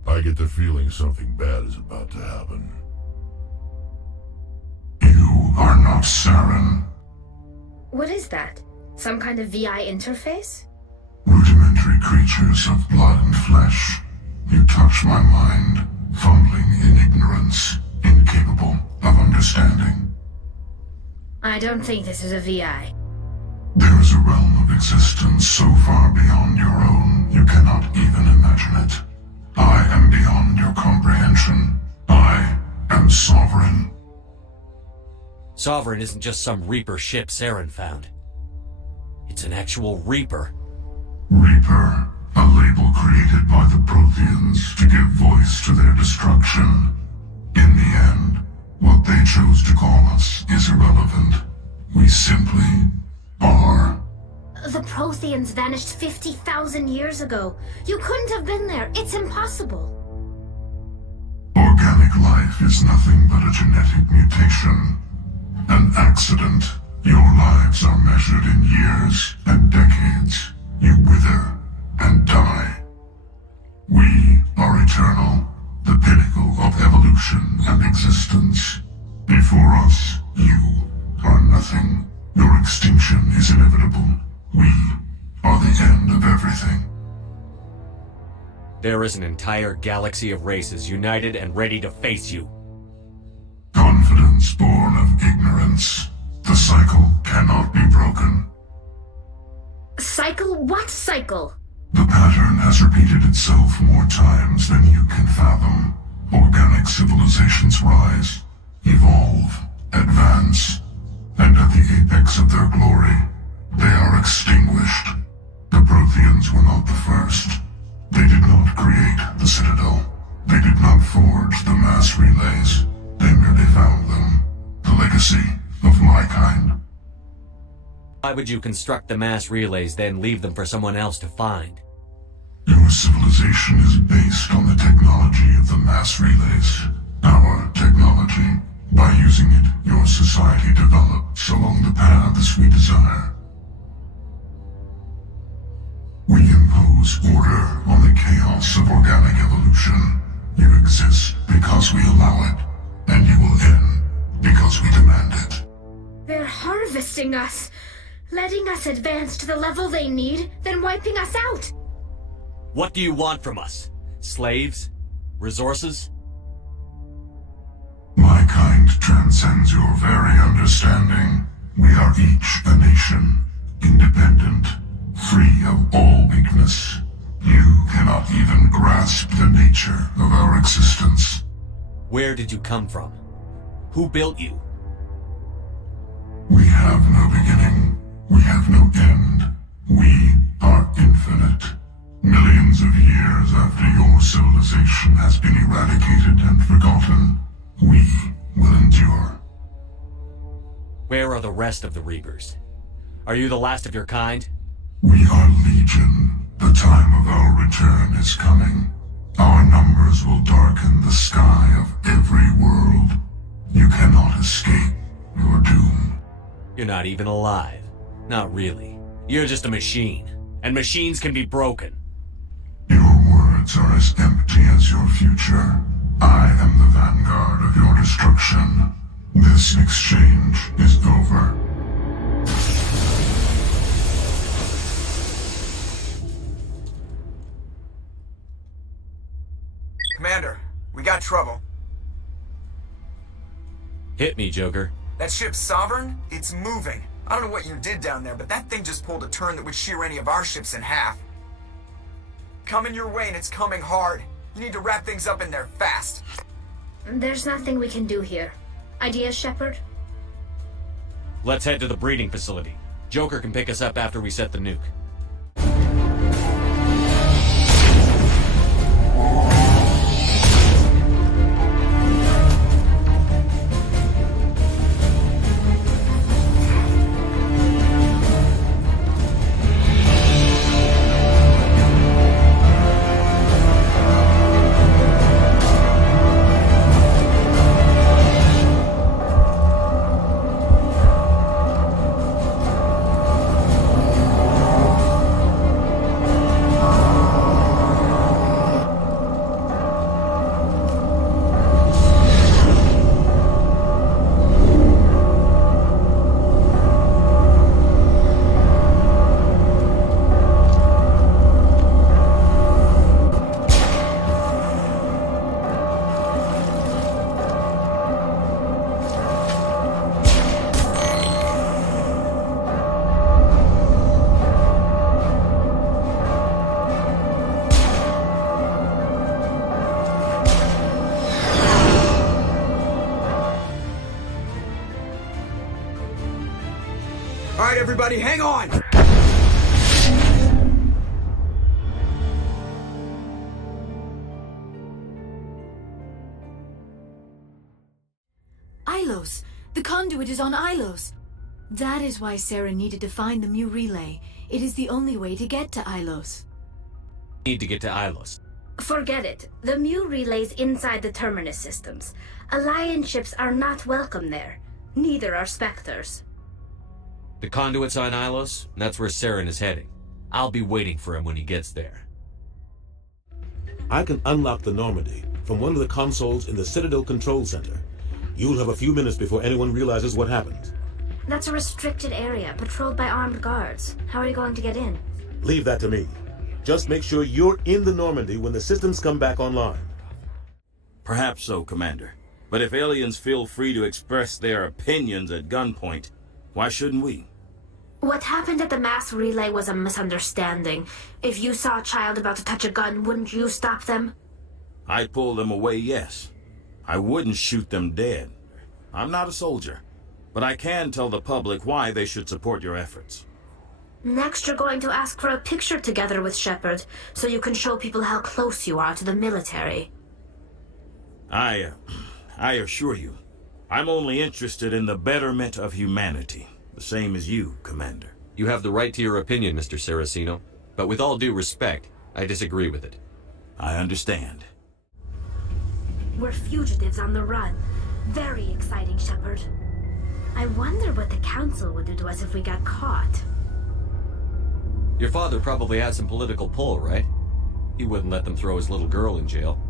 I get the feeling something bad is about to happen. You are not Seren. What is that? Some kind of VI interface? Rudimentary creatures of blood and flesh. You touch my mind, fumbling in ignorance, incapable of understanding. I don't think this is a VI. There is a realm of existence so far beyond your own, you cannot even imagine it. I am beyond your comprehension. I am Sovereign. Sovereign isn't just some Reaper ship Saren found. It's an actual Reaper. Reaper, a label created by the Protheans to give voice to their destruction. In the end, what they chose to call us is irrelevant. We simply are. The Protheans vanished 50,000 years ago. You couldn't have been there. It's impossible. Organic life is nothing but a genetic mutation. An accident. Your lives are measured in years and decades. You wither and die. We are eternal, the pinnacle of evolution and existence. Before us, you are nothing. Your extinction is inevitable. We are the end of everything. There is an entire galaxy of races united and ready to face you. Confidence born of ignorance. The cycle cannot be broken. Cycle? What cycle? The pattern has repeated itself more times than you can fathom. Organic civilizations rise, evolve, advance, and at the apex of their glory, they are extinguished. The Protheans were not the first. They did not create the Citadel. They did not forge the mass relays. They merely found them. The legacy of my kind. Why would you construct the mass relays, then leave them for someone else to find? Your civilization is based on the technology of the mass relays. Our technology. By using it, your society develops along the paths we desire. We impose order on the chaos of organic evolution. You exist because we allow it, and you will end because we demand it. They're harvesting us, letting us advance to the level they need, then wiping us out. What do you want from us? Slaves? Resources? My kind transcends your very understanding. We are each a nation, independent, free of all weakness. You cannot even grasp the nature of our existence. Where did you come from? Who built you? We have no beginning. We have no end. We are infinite. Millions of years after your civilization has been eradicated and forgotten, we will endure. Where are the rest of the Reapers? Are you the last of your kind? We are Legion. The time of our return is coming. Our numbers will darken the sky of every world. You cannot escape your doom. You're not even alive. Not really. You're just a machine. And machines can be broken. Your words are as empty as your future. I am the vanguard of your destruction. This exchange is over. Commander, we got trouble. Hit me, Joker. That ship's Sovereign? It's moving. I don't know what you did down there, but that thing just pulled a turn that would shear any of our ships in half. Coming your way, and it's coming hard. You need to wrap things up in there fast. There's nothing we can do here. Ideas, Shepard? Let's head to the breeding facility. Joker can pick us up after we set the nuke. everybody, hang on! Ilos! The conduit is on Ilos! That is why Saren needed to find the Mu relay. It is the only way to get to Ilos. Need to get to Ilos. Forget it. The Mu relay's inside the Terminus systems. Alliance ships are not welcome there. Neither are Spectres. The conduit's on Ilos, and that's where Saren is heading. I'll be waiting for him when he gets there. I can unlock the Normandy from one of the consoles in the Citadel Control Center. You'll have a few minutes before anyone realizes what happened. That's a restricted area, patrolled by armed guards. How are you going to get in? Leave that to me. Just make sure you're in the Normandy when the systems come back online. Perhaps so, Commander. But if aliens feel free to express their opinions at gunpoint, why shouldn't we? What happened at the mass relay was a misunderstanding. If you saw a child about to touch a gun, wouldn't you stop them? I'd pull them away, yes. I wouldn't shoot them dead. I'm not a soldier. But I can tell the public why they should support your efforts. Next, you're going to ask for a picture together with Shepard, so you can show people how close you are to the military. I assure you, I'm only interested in the betterment of humanity. The same as you, Commander. You have the right to your opinion, Mr. Saraceno. But with all due respect, I disagree with it. I understand. We're fugitives on the run. Very exciting, Shepard. I wonder what the Council would do to us if we got caught. Your father probably had some political pull, right? He wouldn't let them throw his little girl in jail.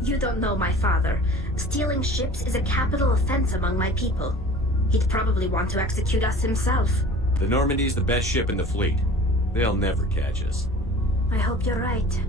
You don't know my father. Stealing ships is a capital offense among my people. He'd probably want to execute us himself. The Normandy's the best ship in the fleet. They'll never catch us. I hope you're right.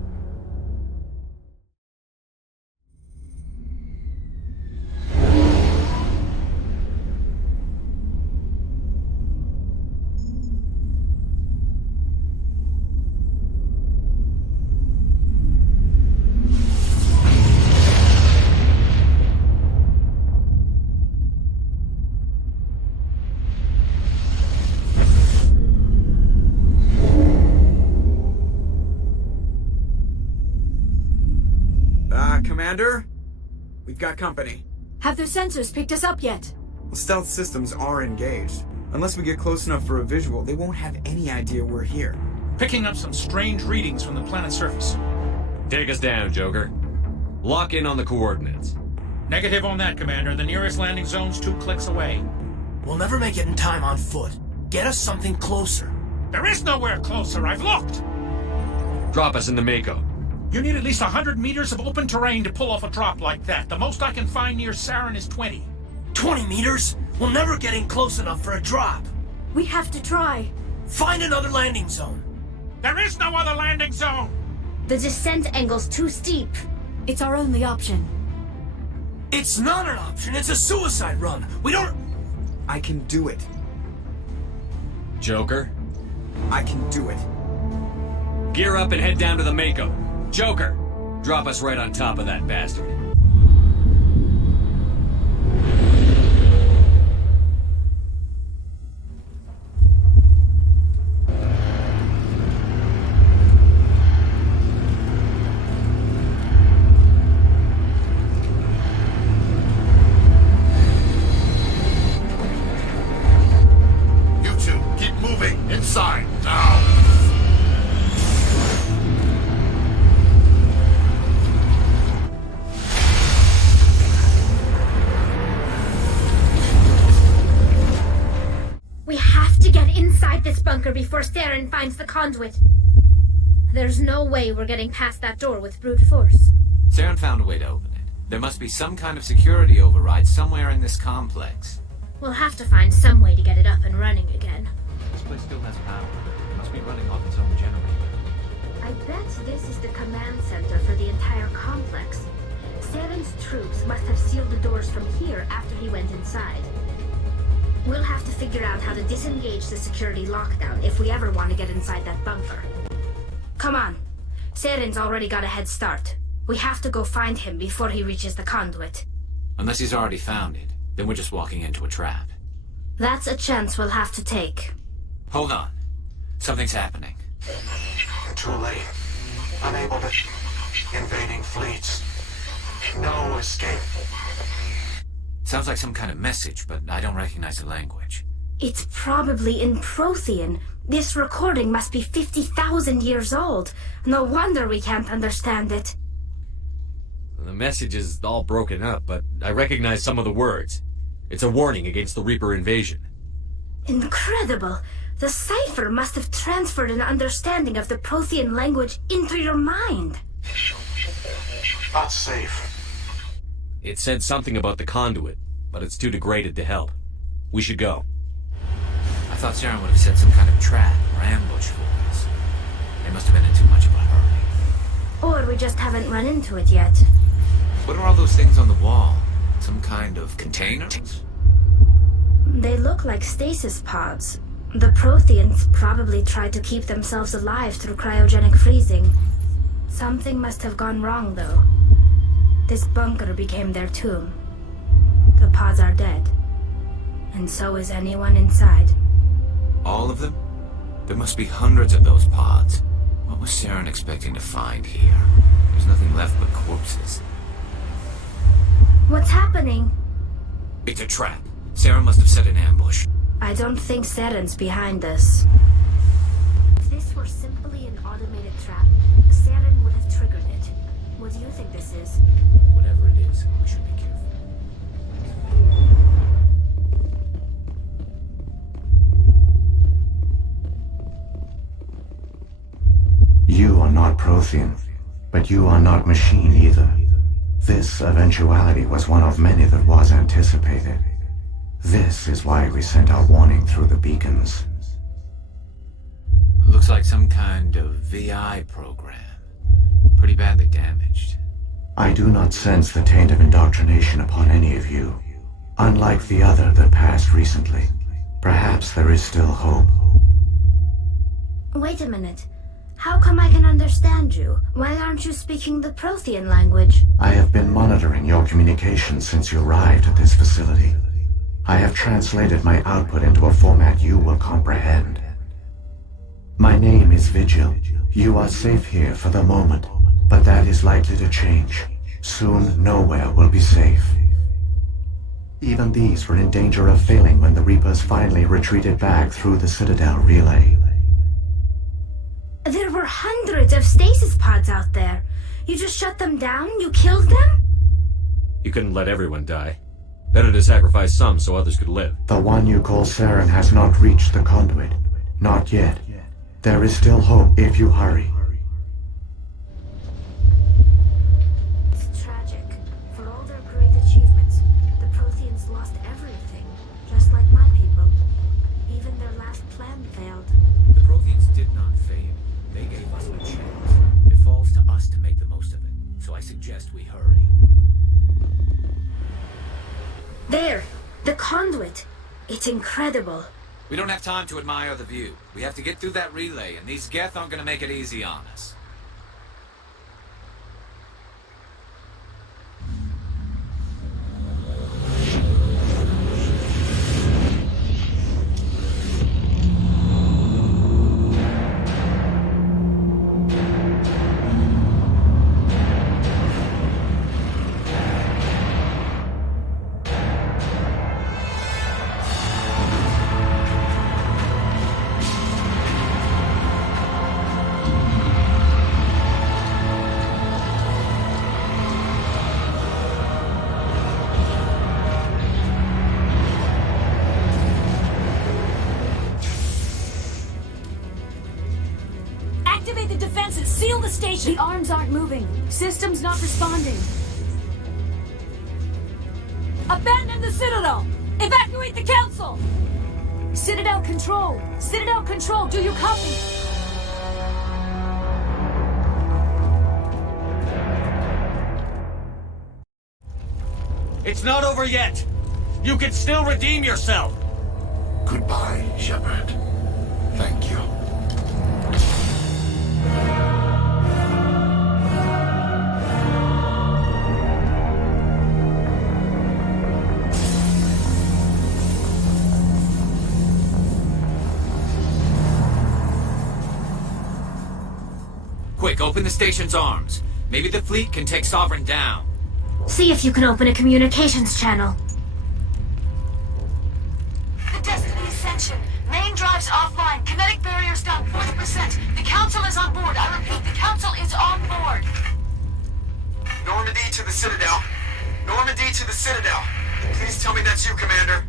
Commander? We've got company. Have their sensors picked us up yet? The stealth systems are engaged. Unless we get close enough for a visual, they won't have any idea we're here. Picking up some strange readings from the planet's surface. Take us down, Joker. Lock in on the coordinates. Negative on that, Commander. The nearest landing zone's 2 clicks away. We'll never make it in time on foot. Get us something closer. There is nowhere closer. I've looked. Drop us in the Mako. You need at least 100 meters of open terrain to pull off a drop like that. The most I can find near Saren is 20. 20 meters? We'll never get in close enough for a drop. We have to try. Find another landing zone. There is no other landing zone! The descent angle's too steep. It's our only option. It's not an option. It's a suicide run. We don't... I can do it. Joker? I can do it. Gear up and head down to the Mako. Joker, drop us right on top of that bastard. You two, keep moving. Inside, now! This bunker before Saren finds the conduit. There's no way we're getting past that door with brute force. Saren found a way to open it. There must be some kind of security override somewhere in this complex. We'll have to find some way to get it up and running again. This place still has power. It must be running off its own generator. I bet this is the command center for the entire complex. Saren's troops must have sealed the doors from here after he went inside. We'll have to figure out how to disengage the security lockdown if we ever want to get inside that bunker. Come on. Saren's already got a head start. We have to go find him before he reaches the conduit. Unless he's already found it, then we're just walking into a trap. That's a chance we'll have to take. Hold on. Something's happening. Too late. Unable to... Invading fleets. No escape. Sounds like some kind of message, but I don't recognize the language. It's probably in Prothean. This recording must be 50,000 years old. No wonder we can't understand it. The message is all broken up, but I recognize some of the words. It's a warning against the Reaper invasion. Incredible! The cipher must have transferred an understanding of the Prothean language into your mind. Not safe. It said something about the Conduit, but it's too degraded to help. We should go. I thought Saren would have set some kind of trap or ambush for us. They must have been in too much of a hurry. Or we just haven't run into it yet. What are all those things on the wall? Some kind of containers? They look like stasis pods. The Protheans probably tried to keep themselves alive through cryogenic freezing. Something must have gone wrong, though. This bunker became their tomb. The pods are dead. And so is anyone inside. All of them? There must be hundreds of those pods. What was Saren expecting to find here? There's nothing left but corpses. What's happening? It's a trap. Saren must have set an ambush. I don't think Saren's behind this. If this were simply an automated trap, Saren would have triggered it. What do you think this is? Whatever it is, we should be careful. You are not Prothean, but you are not machine either. This eventuality was one of many that was anticipated. This is why we sent our warning through the beacons. Looks like some kind of VI program. Pretty badly damaged. I do not sense the taint of indoctrination upon any of you. Unlike the other that passed recently, perhaps there is still hope. Wait a minute. How come I can understand you? Why aren't you speaking the Prothean language? I have been monitoring your communications since you arrived at this facility. I have translated my output into a format you will comprehend. My name is Vigil. You are safe here for the moment, but that is likely to change. Soon, nowhere will be safe. Even these were in danger of failing when the Reapers finally retreated back through the Citadel relay. There were hundreds of stasis pods out there. You just shut them down? You killed them? You couldn't let everyone die. Better to sacrifice some so others could live. The one you call Saren has not reached the Conduit. Not yet. There is still hope if you hurry. It's tragic. For all their great achievements, the Protheans lost everything. Just like my people. Even their last plan failed. The Protheans did not fail. They gave us a chance. It falls to us to make the most of it. So I suggest we hurry. There! The Conduit! It's incredible. We don't have time to admire the view. We have to get through that relay, and these Geth aren't gonna make it easy on us. Activate the defenses! Seal the station! The arms aren't moving. Systems not responding. Abandon the Citadel! Evacuate the Council! Citadel Control! Citadel Control, do you copy? It's not over yet! You can still redeem yourself! Goodbye, Shepard. Thank you. Quick, open the station's arms. Maybe the fleet can take Sovereign down. See if you can open a communications channel. The Destiny Ascension. Main drives offline. Kinetic barriers down 40%. The Council is on board. I repeat, the Council is on board. Normandy to the Citadel. Normandy to the Citadel. Please tell me that's you, Commander.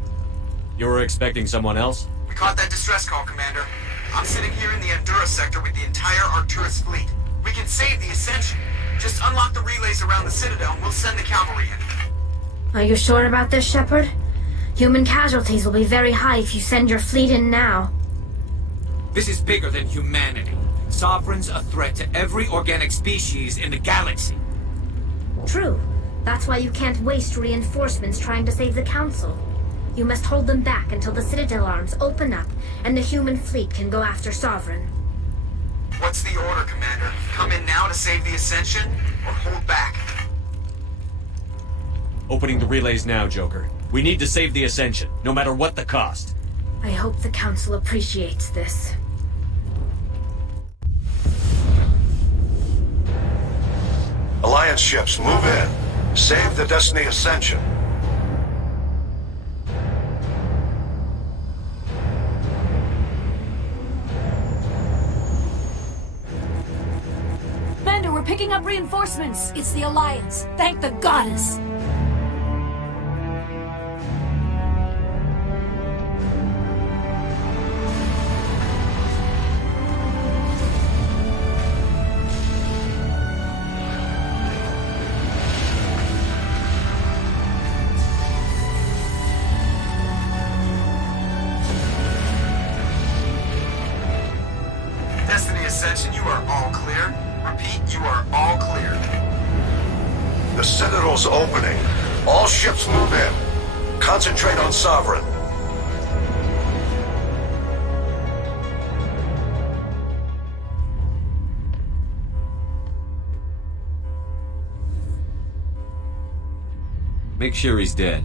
You were expecting someone else? We caught that distress call, Commander. I'm sitting here in the Endura sector with the entire Arcturus fleet. We can save the Ascension. Just unlock the relays around the Citadel and we'll send the cavalry in. Are you sure about this, Shepard? Human casualties will be very high if you send your fleet in now. This is bigger than humanity. Sovereign's a threat to every organic species in the galaxy. True. That's why you can't waste reinforcements trying to save the Council. You must hold them back until the Citadel arms open up and the human fleet can go after Sovereign. What's the order, Commander? Come in now to save the Ascension, or hold back? Opening the relays now, Joker. We need to save the Ascension, no matter what the cost. I hope the Council appreciates this. Alliance ships, move in. Save the Destiny Ascension. Commander, we're picking up reinforcements. It's the Alliance. Thank the goddess. Destiny Ascension, you are all clear. Repeat, you are all clear. The Citadel's opening. All ships move in. Concentrate on Sovereign. Make sure he's dead.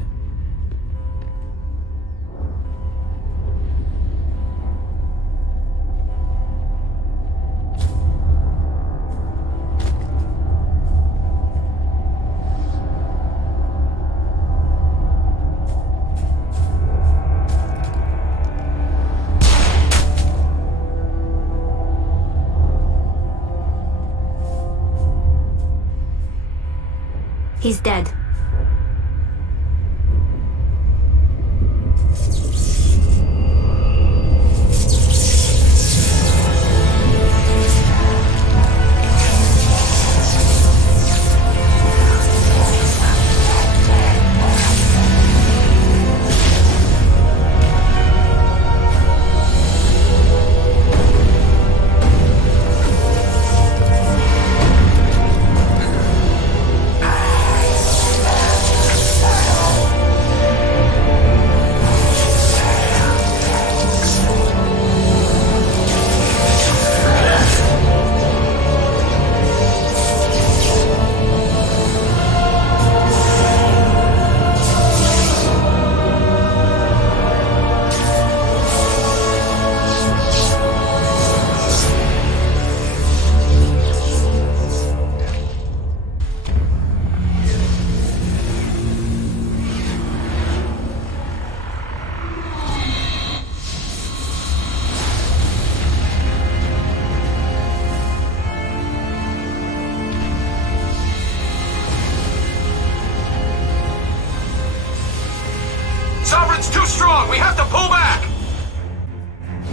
He's dead. Sovereign's too strong! We have to pull back!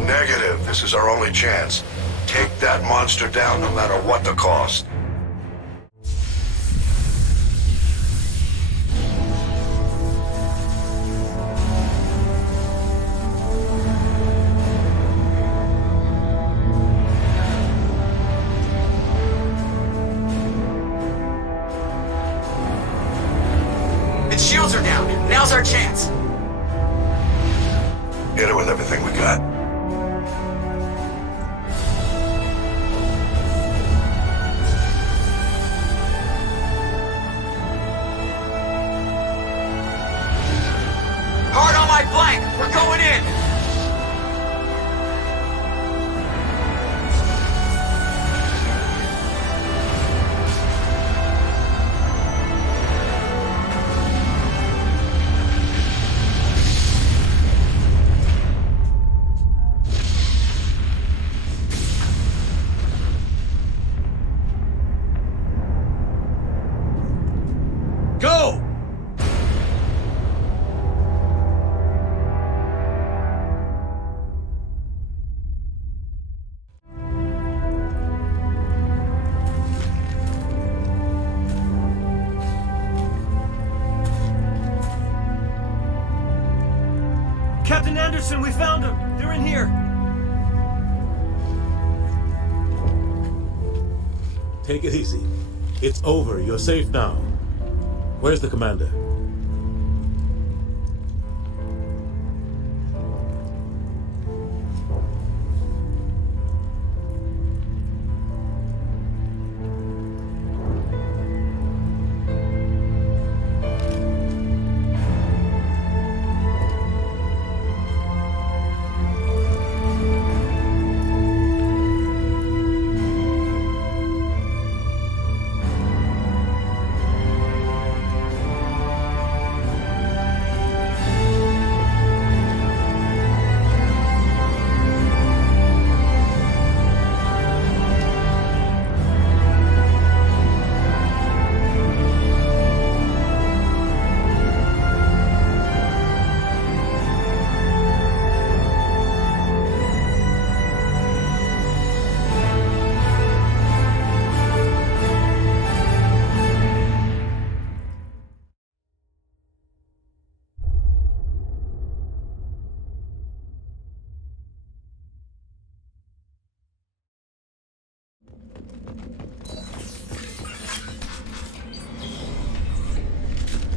Negative. This is our only chance. Take that monster down no matter what the cost. Its shields are down. Now's our chance. Hit it with everything we got. Hard on my flank. We're going in. Captain Anderson, we found them! They're in here! Take it easy. It's over. You're safe now. Where's the commander?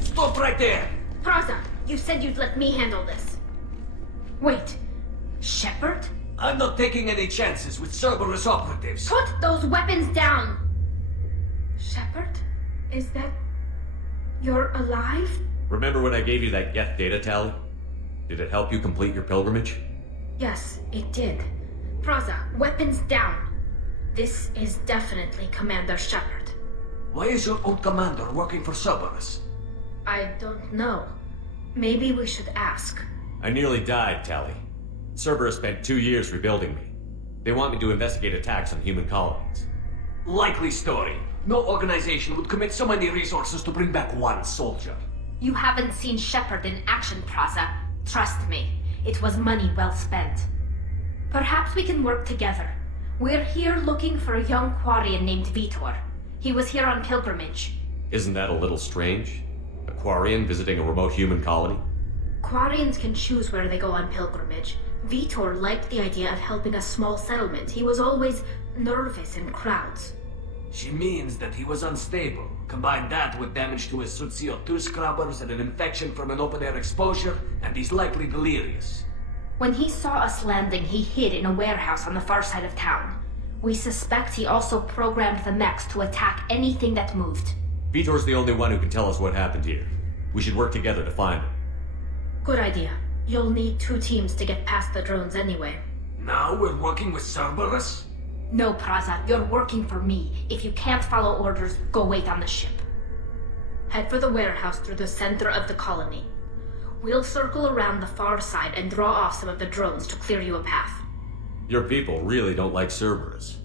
Stop right there! Praza, you said you'd let me handle this. Wait, Shepard? I'm not taking any chances with Cerberus operatives. Put those weapons down! Shepard? Is that... you're alive? Remember when I gave you that Geth data, Tali? Did it help you complete your pilgrimage? Yes, it did. Praza, weapons down. This is definitely Commander Shepard. Why is your old commander working for Cerberus? I don't know. Maybe we should ask. I nearly died, Tali. Cerberus spent 2 years rebuilding me. They want me to investigate attacks on human colonies. Likely story. No organization would commit so many resources to bring back one soldier. You haven't seen Shepard in action, Praza. Trust me, it was money well spent. Perhaps we can work together. We're here looking for a young Quarian named Vitor. He was here on pilgrimage. Isn't that a little strange? A Quarian visiting a remote human colony? Quarians can choose where they go on pilgrimage. Vitor liked the idea of helping a small settlement. He was always nervous in crowds. She means that he was unstable. Combine that with damage to his suit CO2 scrubbers and an infection from an open-air exposure, and he's likely delirious. When he saw us landing, he hid in a warehouse on the far side of town. We suspect he also programmed the mechs to attack anything that moved. Vitor's the only one who can tell us what happened here. We should work together to find him. Good idea. You'll need 2 teams to get past the drones anyway. Now we're working with Cerberus? No, Praza, you're working for me. If you can't follow orders, go wait on the ship. Head for the warehouse through the center of the colony. We'll circle around the far side and draw off some of the drones to clear you a path. Your people really don't like Cerberus.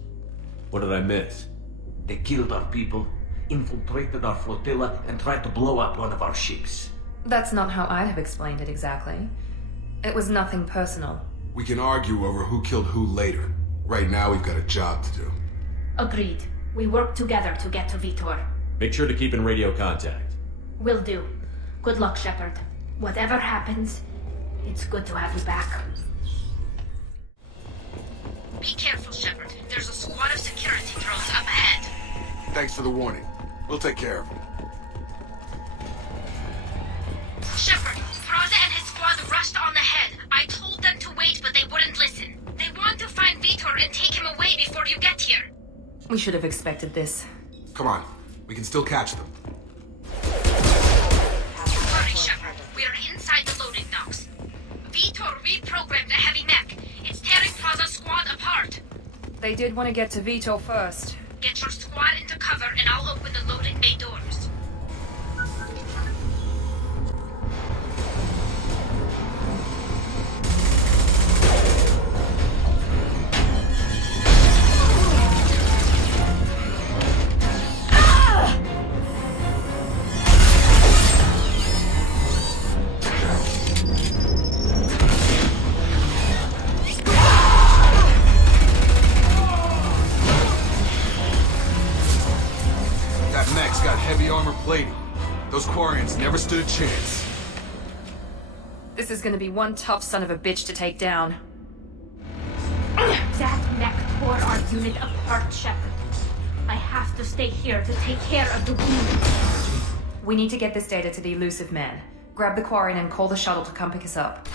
What did I miss? They killed our people, infiltrated our flotilla, and tried to blow up one of our ships. That's not how I'd have explained it exactly. It was nothing personal. We can argue over who killed who later. Right now, we've got a job to do. Agreed. We work together to get to Vitor. Make sure to keep in radio contact. Will do. Good luck, Shepard. Whatever happens, it's good to have you back. Be careful, Shepard. There's a squad of security drones up ahead. Thanks for the warning. We'll take care of them. Shepard, Praza and his squad rushed on ahead. I told them to wait, but they wouldn't listen. They want to find Vitor and take him away before you get here. We should have expected this. Come on. We can still catch them. Hurry, Shepard. We're inside the loading docks. Vitor reprogrammed the heavy mech. It's tearing Praza's squad apart. They did want to get to Vitor first. Get your squad into cover and I'll open the loading bay doors. This is gonna be one tough son of a bitch to take down. That mech tore our unit apart, Shepard. I have to stay here to take care of the wounded. We need to get this data to the elusive man. Grab the Quarian and call the shuttle to come pick us up.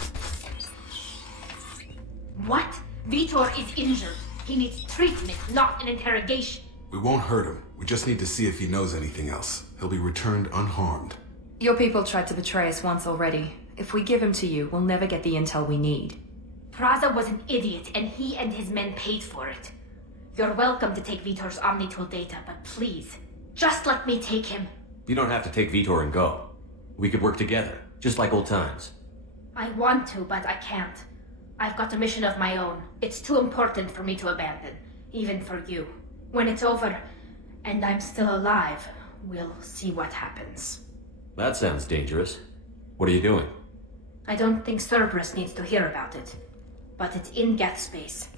What? Vitor is injured. He needs treatment, not an interrogation. We won't hurt him. We just need to see if he knows anything else. He'll be returned unharmed. Your people tried to betray us once already. If we give him to you, we'll never get the intel we need. Praza was an idiot, and he and his men paid for it. You're welcome to take Vitor's Omnitool data, but please, just let me take him. You don't have to take Vitor and go. We could work together, just like old times. I want to, but I can't. I've got a mission of my own. It's too important for me to abandon, even for you. When it's over, and I'm still alive, we'll see what happens. That sounds dangerous. What are you doing? I don't think Cerberus needs to hear about it, but it's in Geth space.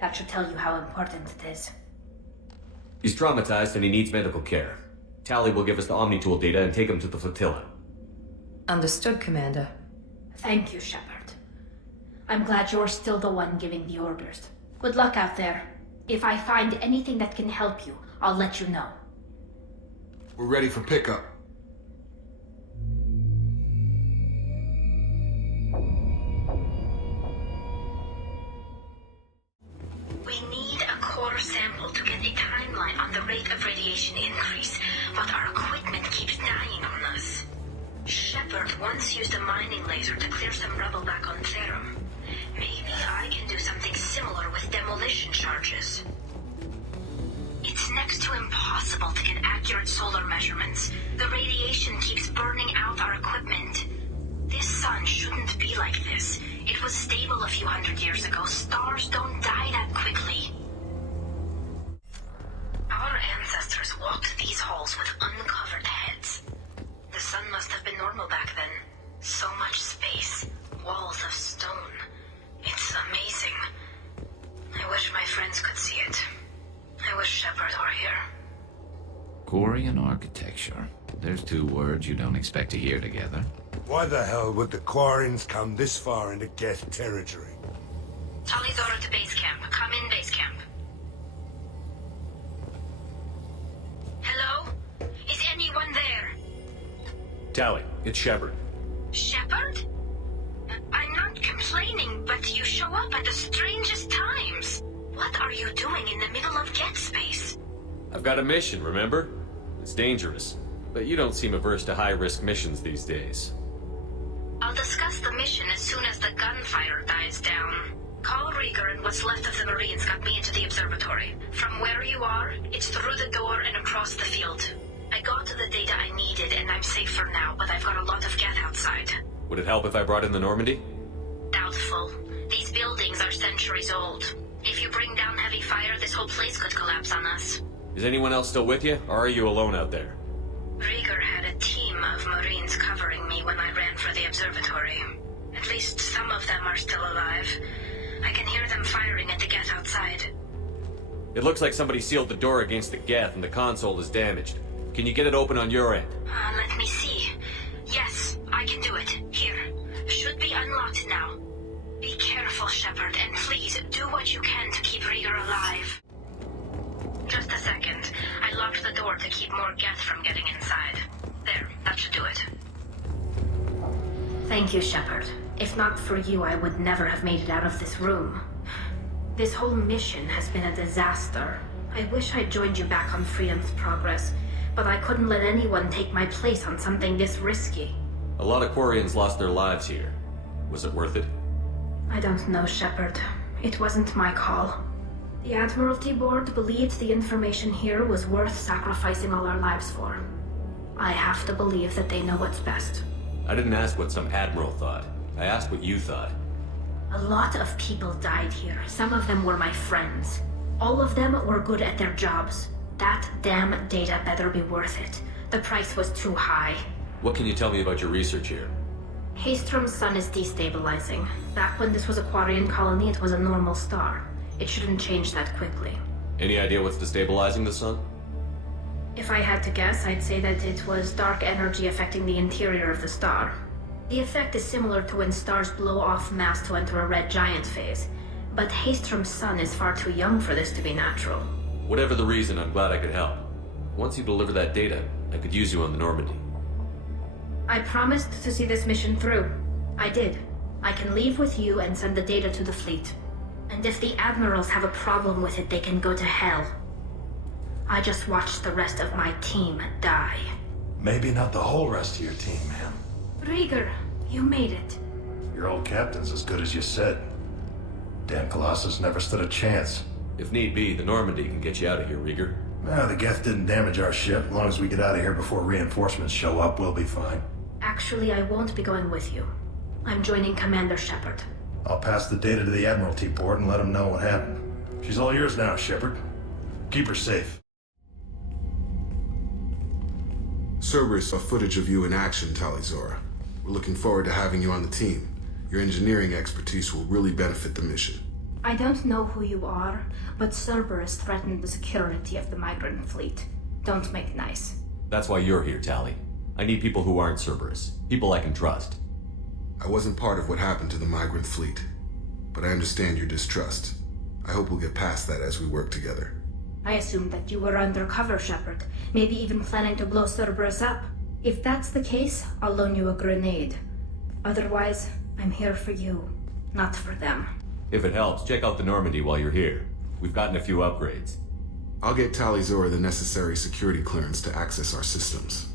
That should tell you how important it is. He's traumatized and he needs medical care. Tali will give us the Omnitool data and take him to the flotilla. Understood, Commander. Thank you, Shepard. I'm glad you're still the one giving the orders. Good luck out there. If I find anything that can help you, I'll let you know. We're ready for pickup. We need a core sample to get a timeline on the rate of radiation increase, but our equipment keeps dying on us. Shepard once used a mining laser to clear some rubble back on Therum. Maybe I can do something similar with demolition charges. It's next to impossible to get accurate solar measurements. The radiation keeps burning out our equipment. This sun shouldn't be like this. It was stable a few hundred years ago. Stars don't die that quickly. Our ancestors walked these halls with uncovered heads. The sun must have been normal back then. So much space. Walls of stone. It's amazing. I wish my friends could see it. I wish Shepard were here. Quarian architecture. There's two words you don't expect to hear together. Why the hell would the Quarians come this far into Geth territory? Tali'Zorah to base camp. Come in base camp. Hello? Is anyone there? Tali, it's Shepard. Shepard? I'm not complaining, but you show up at the strangest times. What are you doing in the middle of Geth space? I've got a mission, remember? It's dangerous, but you don't seem averse to high-risk missions these days. I'll discuss the mission as soon as the gunfire dies down. Call Rieger and what's left of the Marines got me into the observatory. From where you are, it's through the door and across the field. I got to the data I needed and I'm safe for now, but I've got a lot of Geth outside. Would it help if I brought in the Normandy? Doubtful. These buildings are centuries old. If you bring down heavy fire, this whole place could collapse on us. Is anyone else still with you, or are you alone out there? Rieger had a team of Marines covering me when I ran for the observatory. At least some of them are still alive. I can hear them firing at the Geth outside. It looks like somebody sealed the door against the Geth and the console is damaged. Can you get it open on your end? Let me see. Yes, I can do it. Here. Should be unlocked now. Be careful, Shepard, and please do what you can to keep Rieger alive. Just a second. I locked the door to keep more Geth from getting inside. There, that should do it. Thank you, Shepard. If not for you, I would never have made it out of this room. This whole mission has been a disaster. I wish I'd joined you back on Freedom's Progress, but I couldn't let anyone take my place on something this risky. A lot of Quarians lost their lives here. Was it worth it? I don't know, Shepard. It wasn't my call. The Admiralty Board believed the information here was worth sacrificing all our lives for. I have to believe that they know what's best. I didn't ask what some admiral thought. I asked what you thought. A lot of people died here. Some of them were my friends. All of them were good at their jobs. That damn data better be worth it. The price was too high. What can you tell me about your research here? Haestrom's sun is destabilizing. Back when this was a Quarian colony, it was a normal star. It shouldn't change that quickly. Any idea what's destabilizing the sun? If I had to guess, I'd say that it was dark energy affecting the interior of the star. The effect is similar to when stars blow off mass to enter a red giant phase, but Haestrom's sun is far too young for this to be natural. Whatever the reason, I'm glad I could help. Once you deliver that data, I could use you on the Normandy. I promised to see this mission through. I did. I can leave with you and send the data to the fleet. And if the admirals have a problem with it, they can go to hell. I just watched the rest of my team die. Maybe not the whole rest of your team, man. Rieger, you made it. Your old captain's as good as you said. Damn Colossus never stood a chance. If need be, the Normandy can get you out of here, Rieger. The Geth didn't damage our ship. As long as we get out of here before reinforcements show up, we'll be fine. Actually, I won't be going with you. I'm joining Commander Shepard. I'll pass the data to the Admiralty port and let them know what happened. She's all yours now, Shepard. Keep her safe. Cerberus saw footage of you in action, Tali'Zorah. We're looking forward to having you on the team. Your engineering expertise will really benefit the mission. I don't know who you are, but Cerberus threatened the security of the migrant fleet. Don't make nice. That's why you're here, Tali. I need people who aren't Cerberus. People I can trust. I wasn't part of what happened to the migrant fleet, but I understand your distrust. I hope we'll get past that as we work together. I assumed that you were undercover, Shepard. Maybe even planning to blow Cerberus up. If that's the case, I'll loan you a grenade. Otherwise, I'm here for you, not for them. If it helps, check out the Normandy while you're here. We've gotten a few upgrades. I'll get Tali'Zorah the necessary security clearance to access our systems.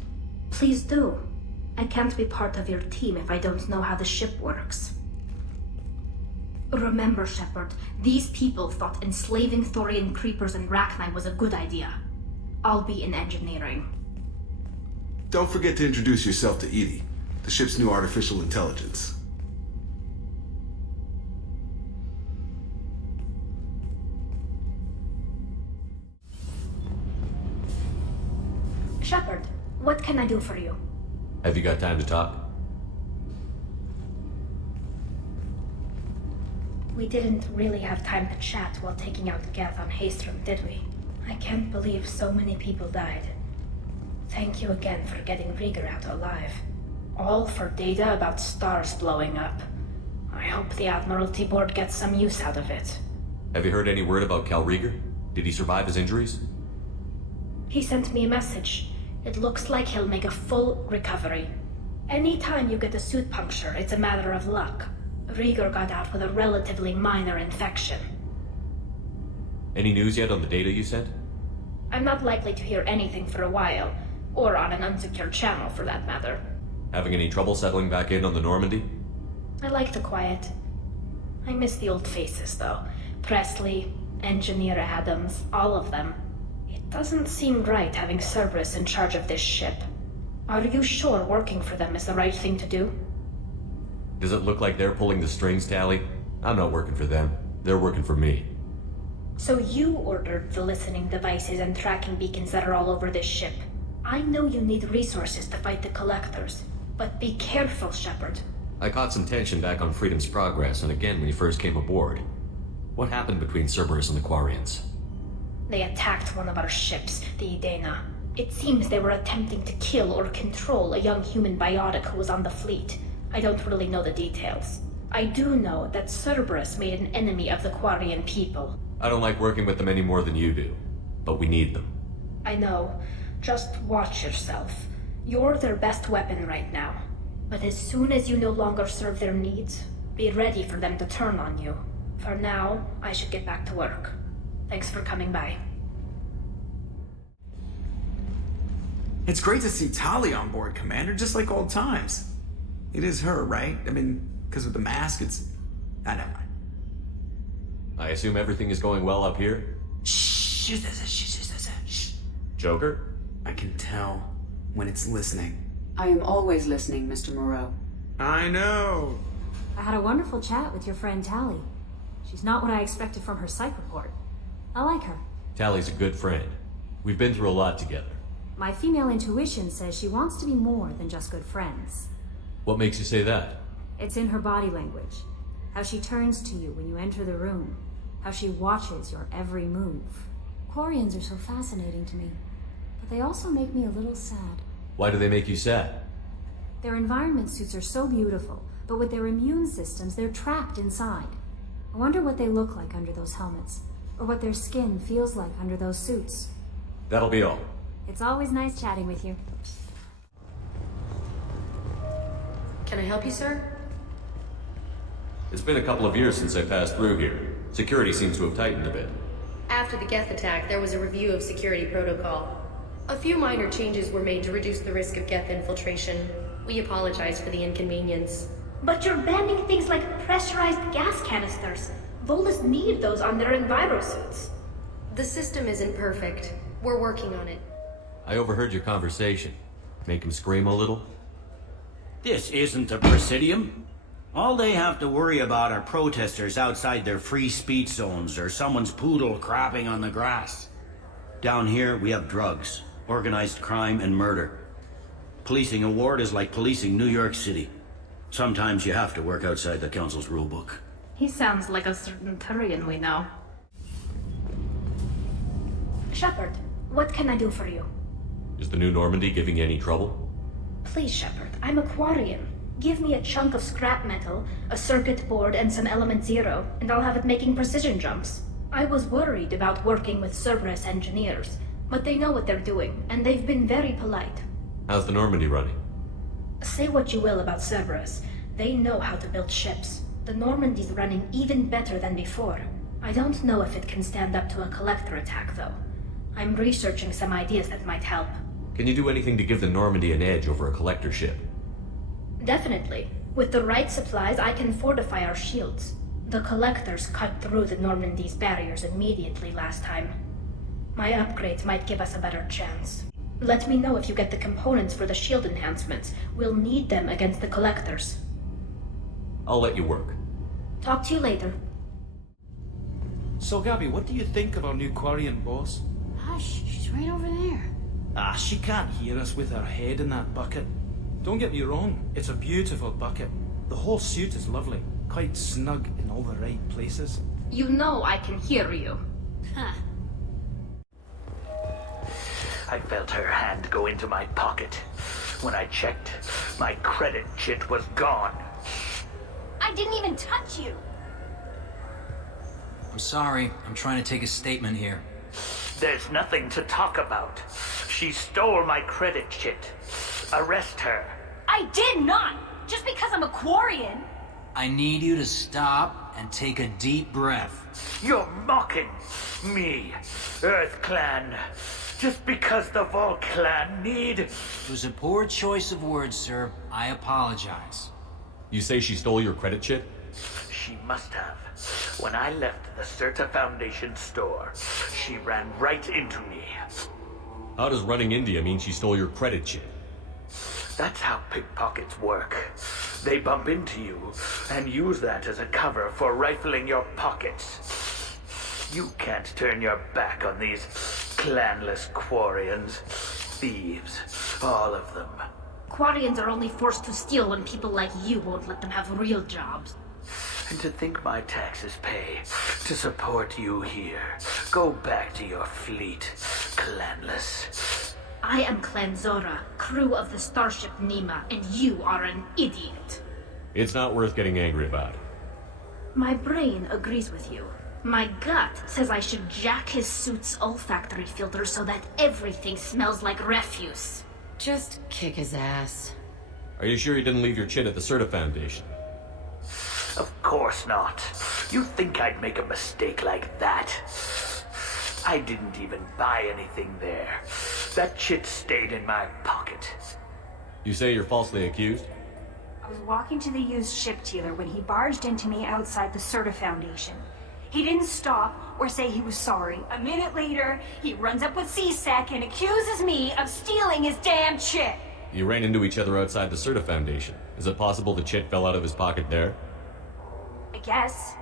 Please do. I can't be part of your team if I don't know how the ship works. Remember, Shepard, these people thought enslaving Thorian creepers and Rachni was a good idea. I'll be in engineering. Don't forget to introduce yourself to Edie, the ship's new artificial intelligence. Shepard, what can I do for you? Have you got time to talk? We didn't really have time to chat while taking out Geth on Haestrom, did we? I can't believe so many people died. Thank you again for getting Rieger out alive. All for data about stars blowing up. I hope the Admiralty Board gets some use out of it. Have you heard any word about Cal Rieger? Did he survive his injuries? He sent me a message. It looks like he'll make a full recovery. Anytime you get a suit puncture, it's a matter of luck. Rieger got out with a relatively minor infection. Any news yet on the data you sent? I'm not likely to hear anything for a while, or on an unsecured channel for that matter. Having any trouble settling back in on the Normandy? I like the quiet. I miss the old faces, though. Presley, Engineer Adams, all of them. It doesn't seem right having Cerberus in charge of this ship. Are you sure working for them is the right thing to do? Does it look like they're pulling the strings, Tali? I'm not working for them. They're working for me. So you ordered the listening devices and tracking beacons that are all over this ship. I know you need resources to fight the Collectors, but be careful, Shepard. I caught some tension back on Freedom's Progress and again when you first came aboard. What happened between Cerberus and the Quarians? They attacked one of our ships, the Idena. It seems they were attempting to kill or control a young human biotic who was on the fleet. I don't really know the details. I do know that Cerberus made an enemy of the Quarian people. I don't like working with them any more than you do, but we need them. I know. Just watch yourself. You're their best weapon right now. But as soon as you no longer serve their needs, be ready for them to turn on you. For now, I should get back to work. Thanks for coming by. It's great to see Tali on board, Commander, just like old times. It is her, right? I mean, because with the mask, it's... never mind. I assume everything is going well up here? Shh. Joker? I can tell when it's listening. I am always listening, Mr. Moreau. I know. I had a wonderful chat with your friend Tali. She's not what I expected from her psych report. I like her. Tali's a good friend. We've been through a lot together. My female intuition says she wants to be more than just good friends. What makes you say that? It's in her body language. How she turns to you when you enter the room. How she watches your every move. Quarians are so fascinating to me, but they also make me a little sad. Why do they make you sad? Their environment suits are so beautiful, but with their immune systems, they're trapped inside. I wonder what they look like under those helmets, or what their skin feels like under those suits. That'll be all. It's always nice chatting with you. Can I help you, sir? It's been a couple of years since I passed through here. Security seems to have tightened a bit. After the Geth attack, there was a review of security protocol. A few minor changes were made to reduce the risk of Geth infiltration. We apologize for the inconvenience. But you're banning things like pressurized gas canisters. Volus need those on their envirosuits. The system isn't perfect. We're working on it. I overheard your conversation. Make him scream a little? This isn't a Presidium. All they have to worry about are protesters outside their free speech zones or someone's poodle crapping on the grass. Down here, we have drugs, organized crime, and murder. Policing a ward is like policing New York City. Sometimes you have to work outside the Council's rulebook. He sounds like a certain Turian we know. Shepard, what can I do for you? Is the new Normandy giving you any trouble? Please, Shepard, I'm a Quarian. Give me a chunk of scrap metal, a circuit board, and some element zero, and I'll have it making precision jumps. I was worried about working with Cerberus engineers, but they know what they're doing, and they've been very polite. How's the Normandy running? Say what you will about Cerberus, they know how to build ships. The Normandy's running even better than before. I don't know if it can stand up to a collector attack, though. I'm researching some ideas that might help. Can you do anything to give the Normandy an edge over a collector ship? Definitely. With the right supplies, I can fortify our shields. The collectors cut through the Normandy's barriers immediately last time. My upgrades might give us a better chance. Let me know if you get the components for the shield enhancements. We'll need them against the collectors. I'll let you work. Talk to you later. So, Gabby, what do you think of our new Quarian boss? Hush, she's right over there. Ah, she can't hear us with her head in that bucket. Don't get me wrong, it's a beautiful bucket. The whole suit is lovely, quite snug in all the right places. You know I can hear you. Huh. I felt her hand go into my pocket. When I checked, my credit chit was gone. I didn't even touch you. I'm sorry, I'm trying to take a statement here. There's nothing to talk about. She stole my credit chit. Arrest her. I did not! Just because I'm a Quarian! I need you to stop and take a deep breath. You're mocking me, Earth Clan. Just because the Vol Clan need... It was a poor choice of words, sir. I apologize. You say she stole your credit chit? She must have. When I left the Certa Foundation store, she ran right into me. How does running into you mean she stole your credit chit? That's how pickpockets work. They bump into you and use that as a cover for rifling your pockets. You can't turn your back on these clanless Quarians. Thieves, all of them. Quarians are only forced to steal when people like you won't let them have real jobs. And to think my taxes pay to support you here. Go back to your fleet, clanless. I am Clan'Zorah, crew of the starship Nima, and you are an idiot. It's not worth getting angry about. My brain agrees with you. My gut says I should jack his suit's olfactory filter so that everything smells like refuse. Just kick his ass. Are you sure you didn't leave your chit at the Certa Foundation? Of course not. You think I'd make a mistake like that? I didn't even buy anything there. That chit stayed in my pocket. You say you're falsely accused? I was walking to the used ship dealer when he barged into me outside the Certa Foundation. He didn't stop or say he was sorry. A minute later, he runs up with C-Sec and accuses me of stealing his damn chit. You ran into each other outside the Certa Foundation. Is it possible the chit fell out of his pocket there? I guess.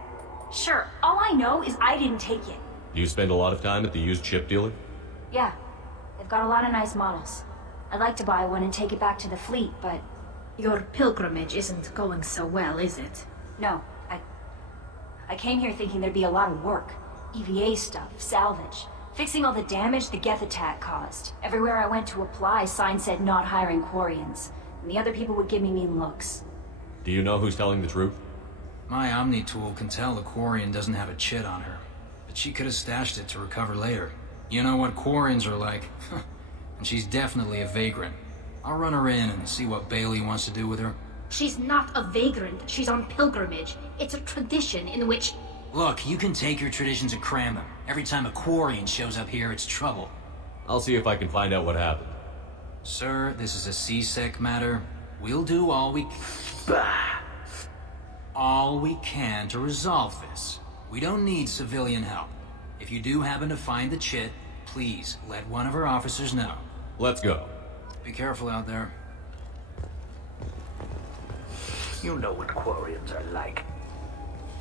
Sure, all I know is I didn't take it. Do you spend a lot of time at the used ship dealer? Yeah, they've got a lot of nice models. I'd like to buy one and take it back to the fleet, but... Your pilgrimage isn't going so well, is it? No, I came here thinking there'd be a lot of work. EVA stuff, salvage, fixing all the damage the Geth attack caused. Everywhere I went to apply, signs said not hiring Quarians. and the other people would give me mean looks. Do you know who's telling the truth? My Omni tool can tell the Quarian doesn't have a chit on her, but she could have stashed it to recover later. You know what Quarians are like, and she's definitely a vagrant. I'll run her in and see what Bailey wants to do with her. She's not a vagrant, she's on pilgrimage. It's a tradition in which... Look, you can take your traditions and cram them. Every time a Quarian shows up here, it's trouble. I'll see if I can find out what happened. Sir, this is a C-Sec matter. We'll do all we can to resolve this. We don't need civilian help. If you do happen to find the chit, please let one of our officers know. Let's go. Be careful out there. You know what Quarians are like.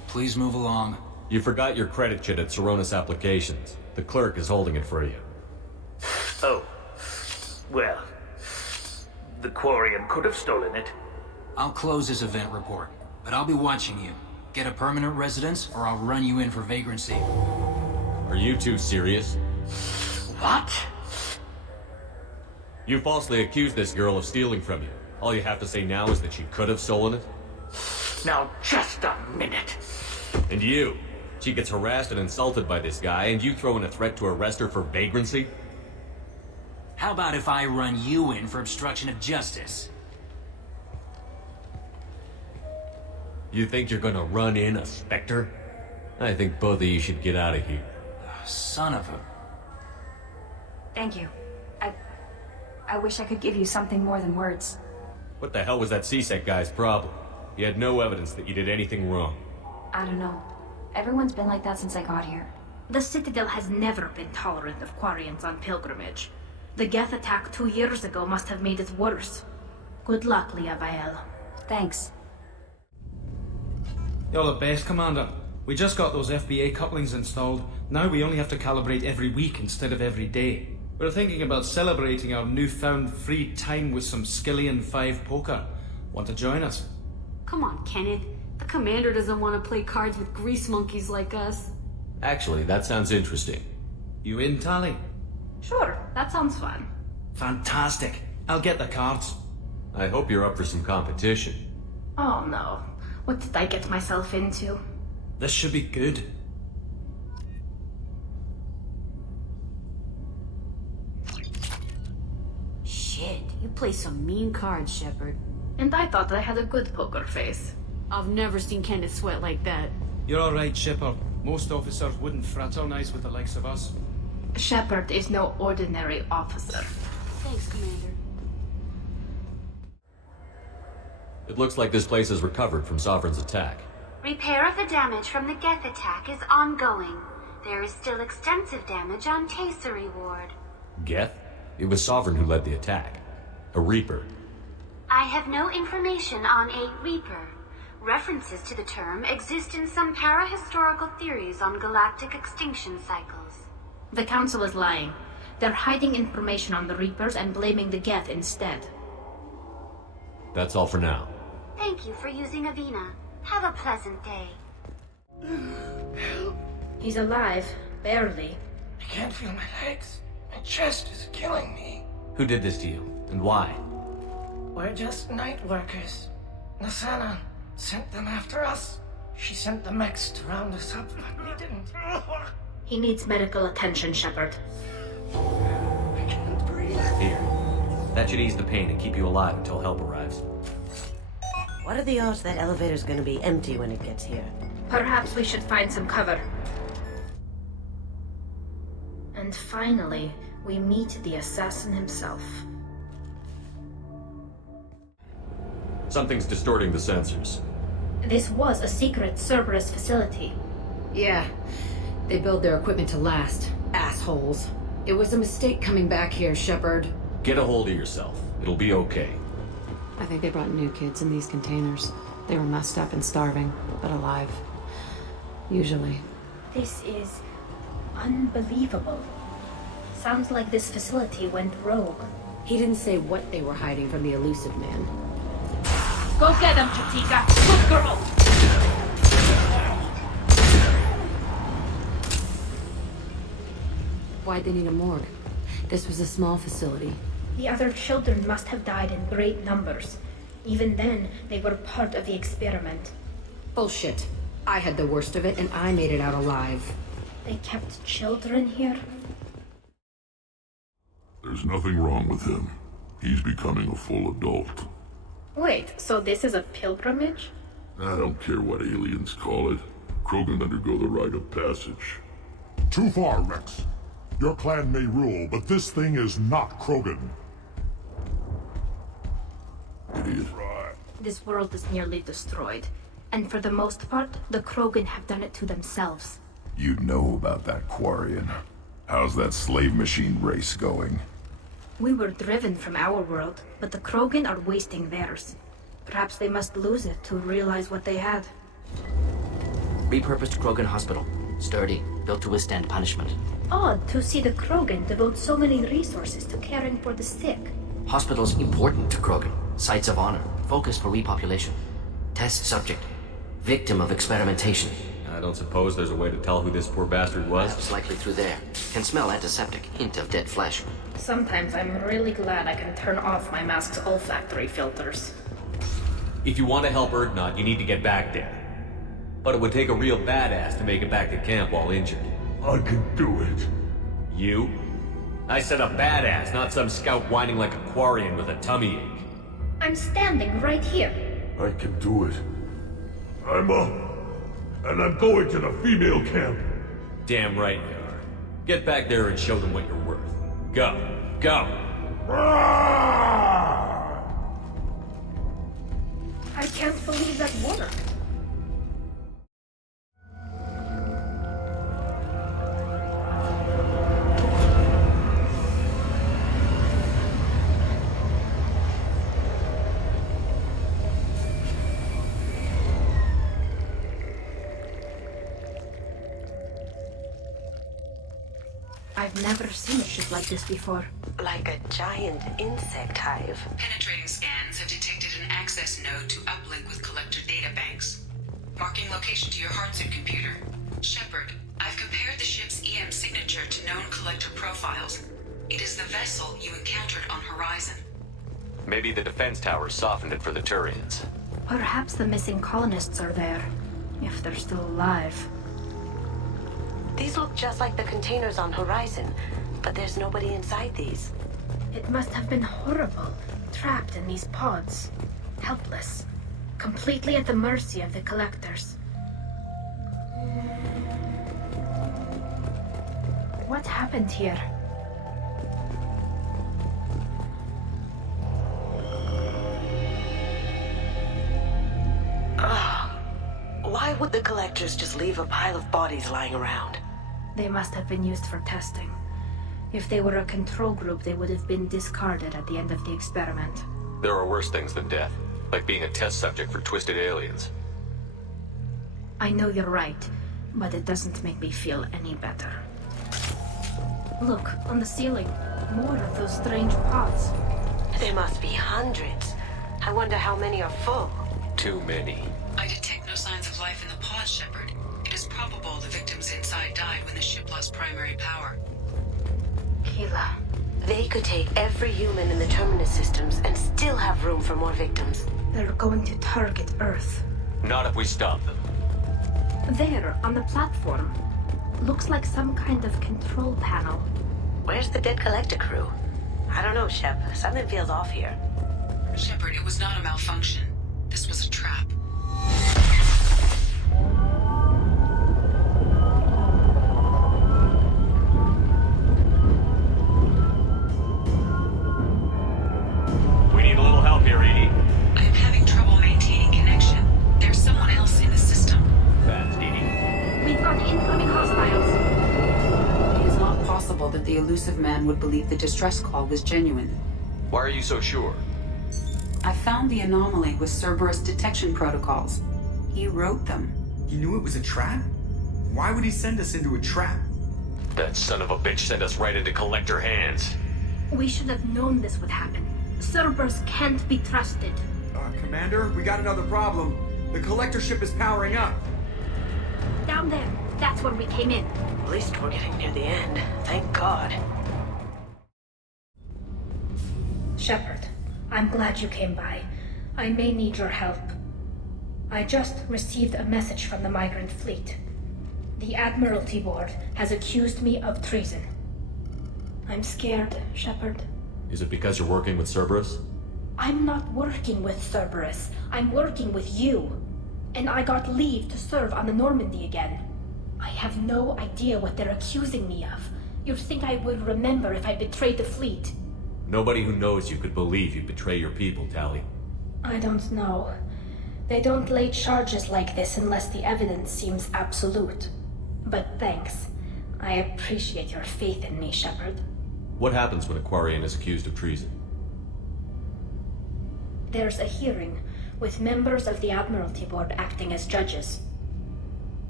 Please move along. You forgot your credit chit at Saronis Applications. The clerk is holding it for you. Oh. Well, the Quarian could have stolen it. I'll close this event report, but I'll be watching you. Get a permanent residence, or I'll run you in for vagrancy. Are you two serious? What? You falsely accused this girl of stealing from you. All you have to say now is that she could have stolen it? Now, just a minute. And you? She gets harassed and insulted by this guy, and you throw in a threat to arrest her for vagrancy? How about if I run you in for obstruction of justice? You think you're gonna run in a Spectre? I think both of you should get out of here. Son of a... Thank you. I wish I could give you something more than words. What the hell was that C-Sec guy's problem? He had no evidence that you did anything wrong. I don't know. Everyone's been like that since I got here. The Citadel has never been tolerant of Quarians on pilgrimage. The Geth attack 2 years ago must have made it worse. Good luck, Vael. Thanks. You're the best, Commander. We just got those FBA couplings installed. Now we only have to calibrate every week instead of every day. We're thinking about celebrating our newfound free time with some Skyllian 5 poker. Want to join us? Come on, Kenneth. The Commander doesn't want to play cards with grease monkeys like us. Actually, that sounds interesting. You in, Tali? Sure, that sounds fun. Fantastic. I'll get the cards. I hope you're up for some competition. Oh no. What did I get myself into? This should be good. Shit, you play some mean cards, Shepard. And I thought I had a good poker face. I've never seen Kenneth sweat like that. You're alright, Shepard. Most officers wouldn't fraternize with the likes of us. Shepard is no ordinary officer. Thanks, Commander. It looks like this place has recovered from Sovereign's attack. Repair of the damage from the Geth attack is ongoing. There is still extensive damage on Tasery Ward. Geth? It was Sovereign who led the attack. A Reaper. I have no information on a Reaper. References to the term exist in some parahistorical theories on galactic extinction cycles. The Council is lying. They're hiding information on the Reapers and blaming the Geth instead. That's all for now. Thank you for using Avina. Have a pleasant day. He's alive. Barely. I can't feel my legs. My chest is killing me. Who did this to you, and why? We're just night workers. Nasana sent them after us. She sent the mechs to round us up, but we didn't. He needs medical attention, Shepard. I can't breathe. Here. That should ease the pain and keep you alive until help arrives. What are the odds that elevator's gonna be empty when it gets here? Perhaps we should find some cover. And finally, we meet the assassin himself. Something's distorting the sensors. This was a secret Cerberus facility. Yeah. They build their equipment to last. Assholes. It was a mistake coming back here, Shepard. Get a hold of yourself. It'll be okay. I think they brought new kids in these containers. They were messed up and starving, but alive. Usually. This is unbelievable. Sounds like this facility went rogue. He didn't say what they were hiding from the elusive man. Go get him, Chatika! Good girl! Why'd they need a morgue? This was a small facility. The other children must have died in great numbers. Even then, they were part of the experiment. Bullshit. I had the worst of it, and I made it out alive. They kept children here? There's nothing wrong with him. He's becoming a full adult. Wait, so this is a pilgrimage? I don't care what aliens call it. Krogan undergo the rite of passage. Too far, Rex. Your clan may rule, but this thing is not Krogan. Idiot. This world is nearly destroyed. And for the most part, the Krogan have done it to themselves. You know about that Quarian. How's that slave machine race going? We were driven from our world, but the Krogan are wasting theirs. Perhaps they must lose it to realize what they had. Repurposed Krogan hospital. Sturdy, built to withstand punishment. Odd to see the Krogan devote so many resources to caring for the sick. Hospitals important to Krogan. Sites of honor. Focus for repopulation. Test subject. Victim of experimentation. I don't suppose there's a way to tell who this poor bastard was? Perhaps likely through there. Can smell antiseptic. Hint of dead flesh. Sometimes I'm really glad I can turn off my mask's olfactory filters. If you want to help Erdnot, you need to get back there. But it would take a real badass to make it back to camp while injured. I can do it. You? I said a badass, not some scout whining like a Quarian with a tummy ache. I'm standing right here. I can do it. I'm up. And I'm going to the female camp. Damn right you are. Get back there and show them what you're worth. Go. Go! I can't believe that worked. I've never seen a ship like this before. Like a giant insect hive. Penetrating scans have detected an access node to uplink with collector databanks. Marking location to your hardsuit computer. Shepard, I've compared the ship's EM signature to known collector profiles. It is the vessel you encountered on Horizon. Maybe the defense tower softened it for the Turians. Perhaps the missing colonists are there, if they're still alive. These look just like the containers on Horizon, but there's nobody inside these. It must have been horrible, trapped in these pods. Helpless. Completely at the mercy of the collectors. What happened here? Why would the collectors just leave a pile of bodies lying around? They must have been used for testing. If they were a control group, they would have been discarded at the end of the experiment. There are worse things than death, like being a test subject for twisted aliens. I know you're right, but it doesn't make me feel any better. Look, on the ceiling. More of those strange pods. There must be hundreds. I wonder how many are full. Too many. I detect no signs of life in the pods, Shepard. It is probable the victims inside died when the ship lost primary power. Keela. They could take every human in the Terminus systems and still have room for more victims. They're going to target Earth. Not if we stop them. There, on the platform. Looks like some kind of control panel. Where's the dead collector crew? I don't know, Shep. Something feels off here. Shepard, it was not a malfunction. This was a trap. We need a little help here, Edie. I am having trouble maintaining connection. There's someone else in the system. Fast, Edie. We've got incoming hostiles. It is not possible that the elusive man would believe the distress call was genuine. Why are you so sure? I found the anomaly with Cerberus detection protocols. He wrote them. He knew it was a trap? Why would he send us into a trap? That son of a bitch sent us right into collector hands. We should have known this would happen. Cerberus can't be trusted. Commander, we got another problem. The collector ship is powering up. Down there. That's where we came in. At least we're getting near the end. Thank God. Shepard, I'm glad you came by. I may need your help. I just received a message from the migrant fleet. The Admiralty Board has accused me of treason. I'm scared, Shepard. Is it because you're working with Cerberus? I'm not working with Cerberus. I'm working with you. And I got leave to serve on the Normandy again. I have no idea what they're accusing me of. You'd think I would remember if I betrayed the fleet. Nobody who knows you could believe you betray your people, Tali. I don't know. They don't lay charges like this unless the evidence seems absolute. But thanks. I appreciate your faith in me, Shepard. What happens when a Quarian is accused of treason? There's a hearing, with members of the Admiralty Board acting as judges.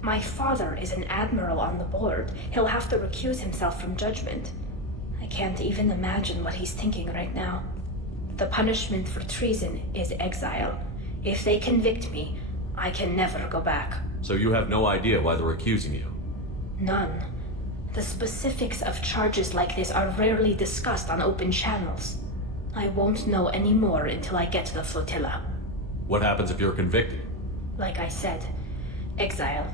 My father is an admiral on the board. He'll have to recuse himself from judgment. I can't even imagine what he's thinking right now. The punishment for treason is exile. If they convict me, I can never go back. So you have no idea why they're accusing you? None. The specifics of charges like this are rarely discussed on open channels. I won't know any more until I get to the flotilla. What happens if you're convicted? Like I said, exile.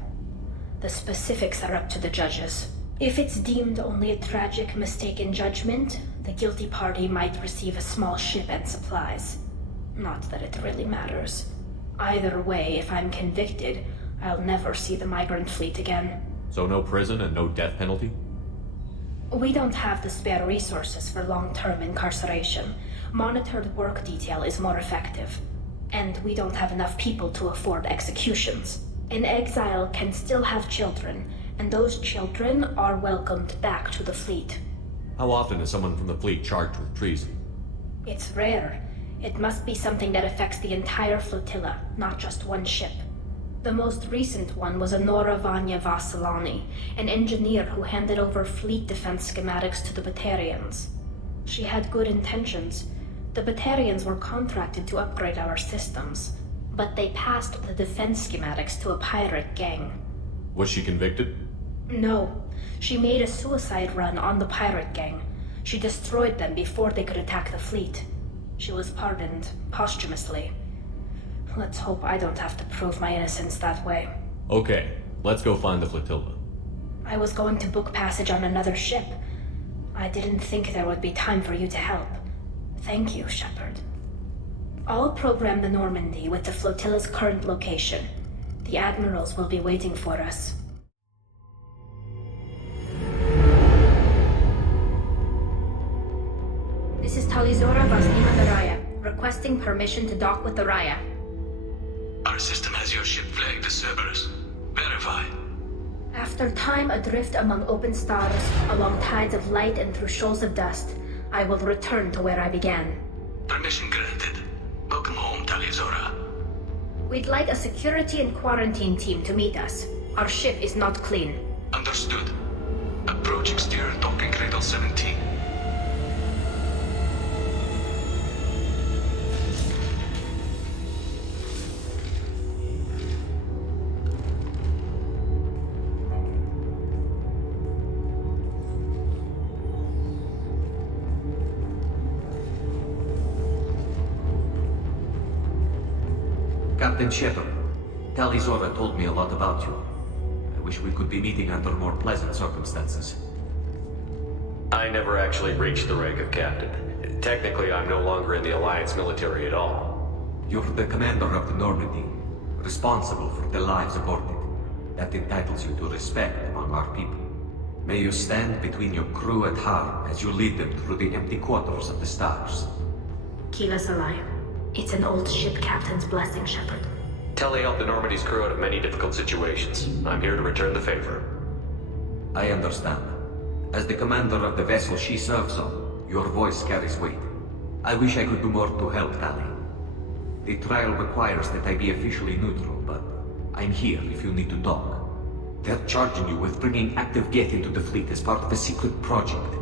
The specifics are up to the judges. If it's deemed only a tragic mistake in judgment, the guilty party might receive a small ship and supplies. Not that it really matters. Either way, if I'm convicted, I'll never see the migrant fleet again. So no prison and no death penalty? We don't have the spare resources for long-term incarceration. Monitored work detail is more effective. And we don't have enough people to afford executions. An exile can still have children, and those children are welcomed back to the fleet. How often is someone from the fleet charged with treason? It's rare. It must be something that affects the entire flotilla, not just one ship. The most recent one was Honora Vanya Vas'Normandy, an engineer who handed over fleet defense schematics to the Batarians. She had good intentions. The Batarians were contracted to upgrade our systems, but they passed the defense schematics to a pirate gang. Was she convicted? No. She made a suicide run on the pirate gang. She destroyed them before they could attack the fleet. She was pardoned posthumously. Let's hope I don't have to prove my innocence that way. Okay, let's go find the flotilla. I was going to book passage on another ship. I didn't think there would be time for you to help. Thank you, Shepard. I'll program the Normandy with the flotilla's current location. The admirals will be waiting for us. This is Tali'Zorah Vas'Normandy the Raya, requesting permission to dock with the Raya. Our system has your ship flagged as Cerberus. Verify. After time adrift among open stars, along tides of light and through shoals of dust, I will return to where I began. Permission granted. Welcome home, Tali'Zorah. We'd like a security and quarantine team to meet us. Our ship is not clean. Understood. Approach exterior docking cradle 17. Captain Shepard, Tali'Zorah told me a lot about you. I wish we could be meeting under more pleasant circumstances. I never actually reached the rank of captain. Technically, I'm no longer in the Alliance military at all. You're the commander of the Normandy, responsible for the lives aboard it. That entitles you to respect among our people. May you stand between your crew and Har as you lead them through the empty quarters of the stars. Keep us alive. It's an old ship captain's blessing, Shepard. Tali helped the Normandy's crew out of many difficult situations. I'm here to return the favor. I understand. As the commander of the vessel she serves on, your voice carries weight. I wish I could do more to help Tali. The trial requires that I be officially neutral, but I'm here if you need to talk. They're charging you with bringing active Geth into the fleet as part of a secret project.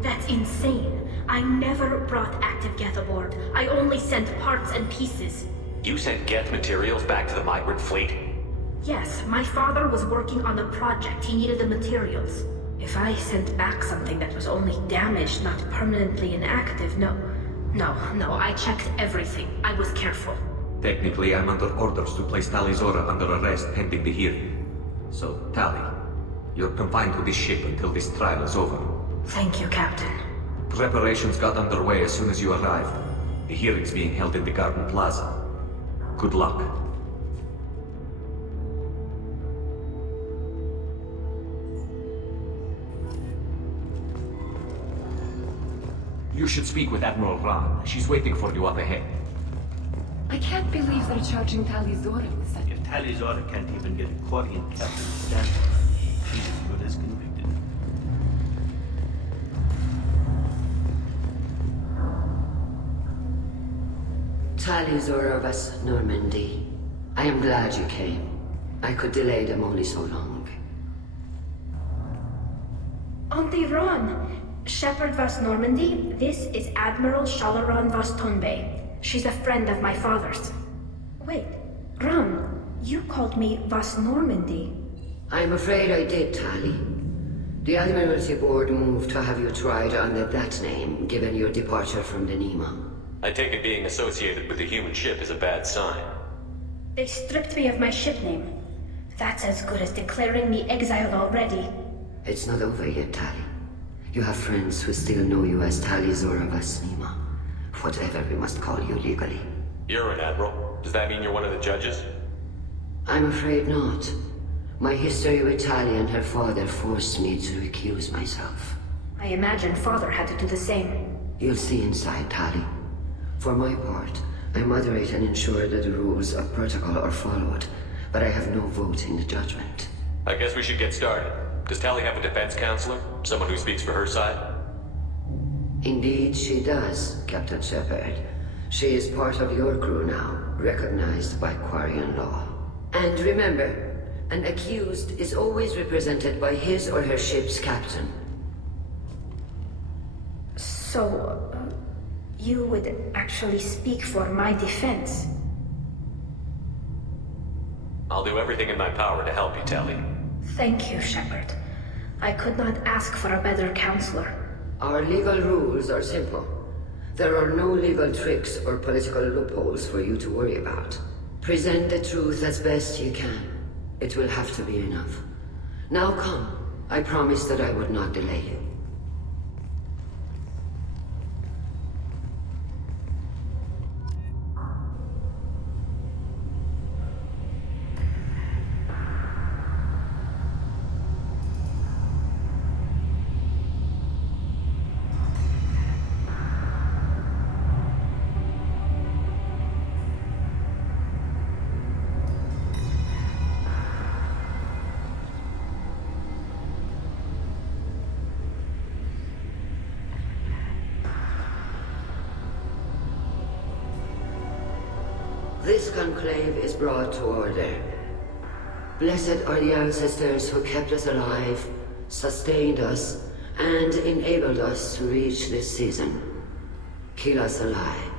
That's insane. I never brought active Geth aboard. I only sent parts and pieces. You sent Geth materials back to the migrant fleet? Yes, my father was working on a project. He needed the materials. If I sent back something that was only damaged, not permanently inactive, no. No, I checked everything. I was careful. Technically, I'm under orders to place Tali'Zorah under arrest pending the hearing. So, Tali, you're confined to this ship until this trial is over. Thank you, Captain. Preparations got underway as soon as you arrived. The hearing's being held in the Garden Plaza. Good luck. You should speak with Admiral Ran. She's waiting for you up ahead. I can't believe they're charging Tali'Zorah with such... If Tali'Zorah can't even get a Quarian captain to stand, she's as good as convicted. Tali'Zorah Vas'Normandy. I am glad you came. I could delay them only so long. Auntie Ron! Shepard Vas'Normandy, this is Admiral Shalaran Vas'Tonbe. She's a friend of my father's. Wait, Ron, you called me Vas'Normandy. I'm afraid I did, Tali. The Admiralty Board moved to have you tried under that name, given your departure from the Nima. I take it being associated with the human ship is a bad sign. They stripped me of my ship name. That's as good as declaring me exiled already. It's not over yet, Tali. You have friends who still know you as Tali'Zorah Vas'Nima. Whatever we must call you legally. You're an admiral. Does that mean you're one of the judges? I'm afraid not. My history with Tali and her father forced me to recuse myself. I imagine father had to do the same. You'll see inside, Tali. For my part, I moderate and ensure that the rules of protocol are followed, but I have no vote in the judgment. I guess we should get started. Does Tali have a defense counselor? Someone who speaks for her side? Indeed, she does, Captain Shepard. She is part of your crew now, recognized by Quarian law. And remember, an accused is always represented by his or her ship's captain. So, you would actually speak for my defense? I'll do everything in my power to help you, Tali. Thank you, Shepard. I could not ask for a better counselor. Our legal rules are simple. There are no legal tricks or political loopholes for you to worry about. Present the truth as best you can. It will have to be enough. Now come. I promised that I would not delay you. This conclave is brought to order. Blessed are the ancestors who kept us alive, sustained us, and enabled us to reach this season. Keep us alive.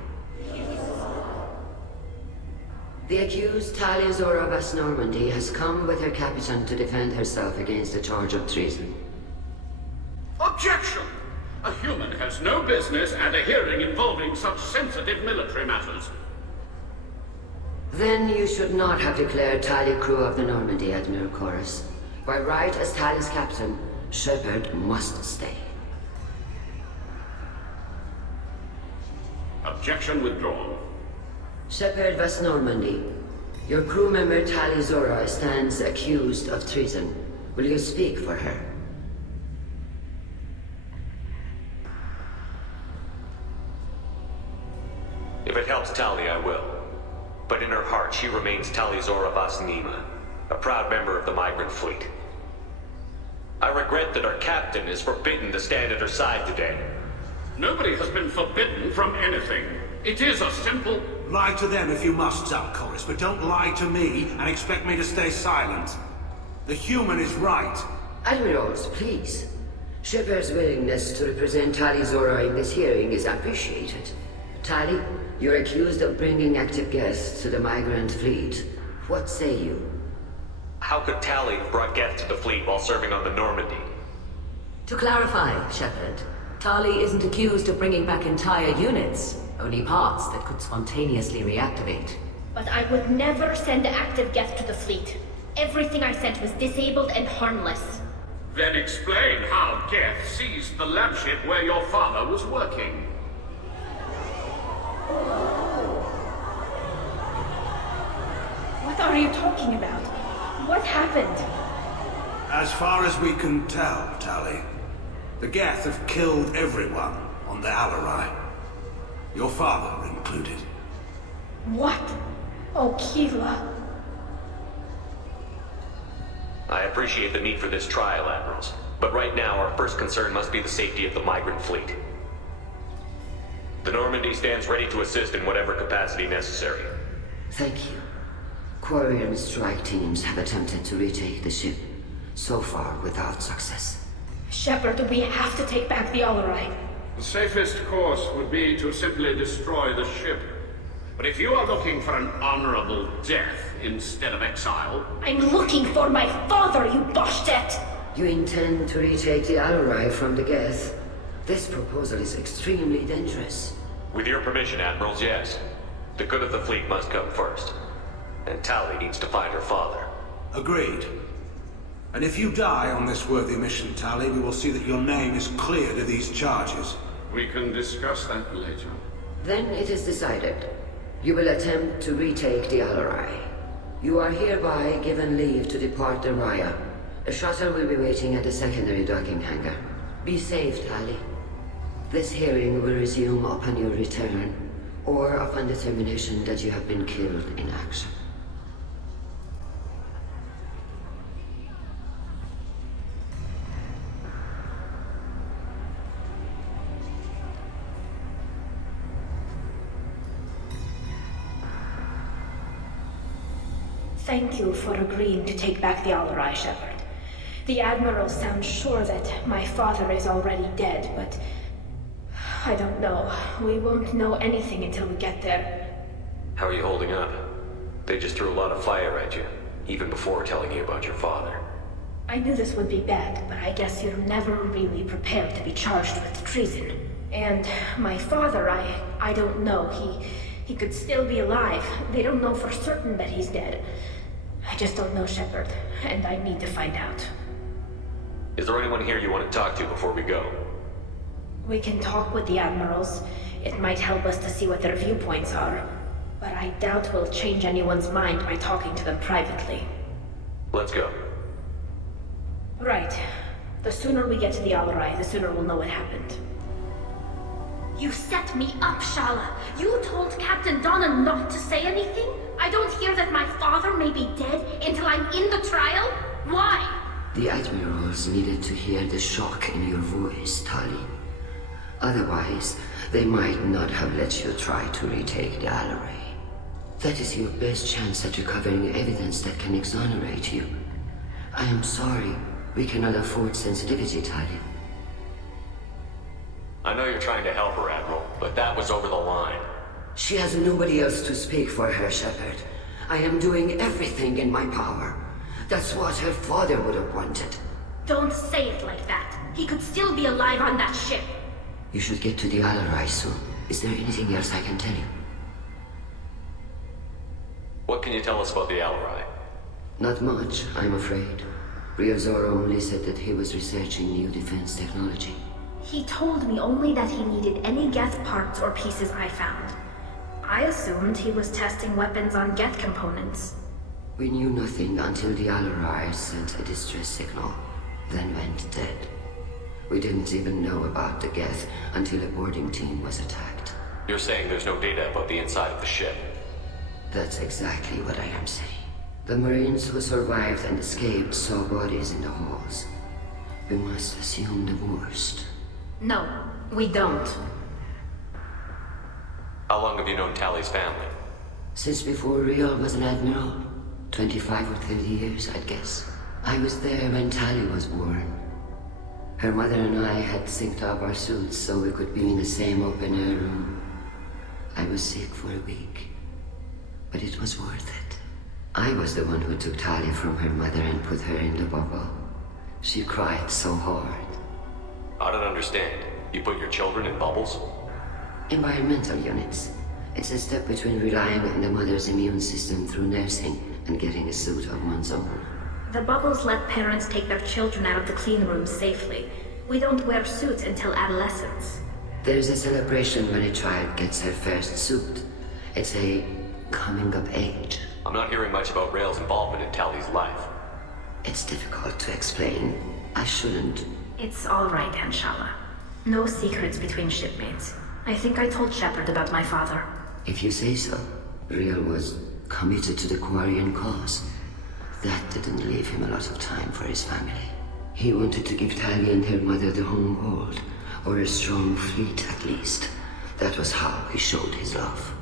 The accused Tali'Zorah Vas'Normandy has come with her captain to defend herself against the charge of treason. Objection! A human has no business at a hearing involving such sensitive military matters. Then you should not have declared Tali crew of the Normandy, Admiral Chorus. By right as Tali's captain, Shepard must stay. Objection withdrawn. Shepard Vas'Normandy, your crew member Tali'Zorah stands accused of treason. Will you speak for her? If it helps Tali, I will. But in her heart, she remains Tali'Zorah Vas'Nima, a proud member of the migrant fleet. I regret that our captain is forbidden to stand at her side today. Nobody has been forbidden from anything. It is a simple... Lie to them if you must, Zalcoris, but don't lie to me and expect me to stay silent. The human is right. Admirals, please. Shepard's willingness to represent Tali'Zorah in this hearing is appreciated. Tali, you're accused of bringing active Geth to the migrant fleet. What say you? How could Tali have brought Geth to the fleet while serving on the Normandy? To clarify, Shepard, Tali isn't accused of bringing back entire units. Only parts that could spontaneously reactivate. But I would never send active Geth to the fleet. Everything I sent was disabled and harmless. Then explain how Geth seized the lab ship where your father was working. What are you talking about? What happened? As far as we can tell, Tali, the Geth have killed everyone on the ALOT. Your father included. What? Oh, Keela. I appreciate the need for this trial, Admirals. But right now, our first concern must be the safety of the migrant fleet. The Normandy stands ready to assist in whatever capacity necessary. Thank you. Quarian strike teams have attempted to retake the ship, so far without success. Shepard, we have to take back the ALOT. The safest course would be to simply destroy the ship. But if you are looking for an honorable death instead of exile... I'm looking for my father, you Boshtet! You intend to retake the ALOT from the Geth? This proposal is extremely dangerous. With your permission, Admirals, yes. The good of the fleet must come first. And Tali needs to find her father. Agreed. And if you die on this worthy mission, Tali, we will see that your name is cleared of these charges. We can discuss that later. Then it is decided. You will attempt to retake the ALOT. You are hereby given leave to depart the Raya. A shuttle will be waiting at the secondary docking hangar. Be safe, Tali. This hearing will resume upon your return, or upon determination that you have been killed in action. Thank you for agreeing to take back the ALOT, Shepard. The Admiral sounds sure that my father is already dead, but... I don't know. We won't know anything until we get there. How are you holding up? They just threw a lot of fire at you, even before telling you about your father. I knew this would be bad, but I guess you're never really prepared to be charged with treason. And my father, I don't know. He could still be alive. They don't know for certain that he's dead. I just don't know, Shepard, and I need to find out. Is there anyone here you want to talk to before we go? We can talk with the Admirals. It might help us to see what their viewpoints are. But I doubt we'll change anyone's mind by talking to them privately. Let's go. Right. The sooner we get to the ALOT, the sooner we'll know what happened. You set me up, Shala. You told Captain Donna not to say anything? I don't hear that my father may be dead until I'm in the trial? Why? The Admirals needed to hear the shock in your voice, Tali. Otherwise, they might not have let you try to retake the ALOT. That is your best chance at recovering evidence that can exonerate you. I am sorry. We cannot afford sensitivity, Tali. I know you're trying to help her, Admiral, but that was over the line. She has nobody else to speak for her, Shepard. I am doing everything in my power. That's what her father would have wanted. Don't say it like that. He could still be alive on that ship. You should get to the ALOT soon. Is there anything else I can tell you? What can you tell us about the ALOT? Not much, I'm afraid. Rael'zorah only said that he was researching new defense technology. He told me only that he needed any Geth parts or pieces I found. I assumed he was testing weapons on Geth components. We knew nothing until the ALOT sent a distress signal, then went dead. We didn't even know about the Geth until a boarding team was attacked. You're saying there's no data about the inside of the ship? That's exactly what I am saying. The Marines who survived and escaped saw bodies in the halls. We must assume the worst. No, we don't. How long have you known Tali's family? Since before Rael was an admiral. 25 or 30 years, I'd guess. I was there when Tali was born. Her mother and I had synced up our suits so we could be in the same open-air room. I was sick for a week, but it was worth it. I was the one who took Tali from her mother and put her in the bubble. She cried so hard. I don't understand. You put your children in bubbles? Environmental units. It's a step between relying on the mother's immune system through nursing and getting a suit of one's own. The bubbles let parents take their children out of the clean rooms safely. We don't wear suits until adolescence. There's a celebration when a child gets her first suit. It's a coming of age. I'm not hearing much about Rael's involvement in Tali's life. It's difficult to explain. I shouldn't. It's all right, Anshala. No secrets between shipmates. I think I told Shepard about my father. If you say so. Rael was committed to the Quarian cause. That didn't leave him a lot of time for his family. He wanted to give Tali and her mother the homeworld, or a strong fleet at least. That was how he showed his love.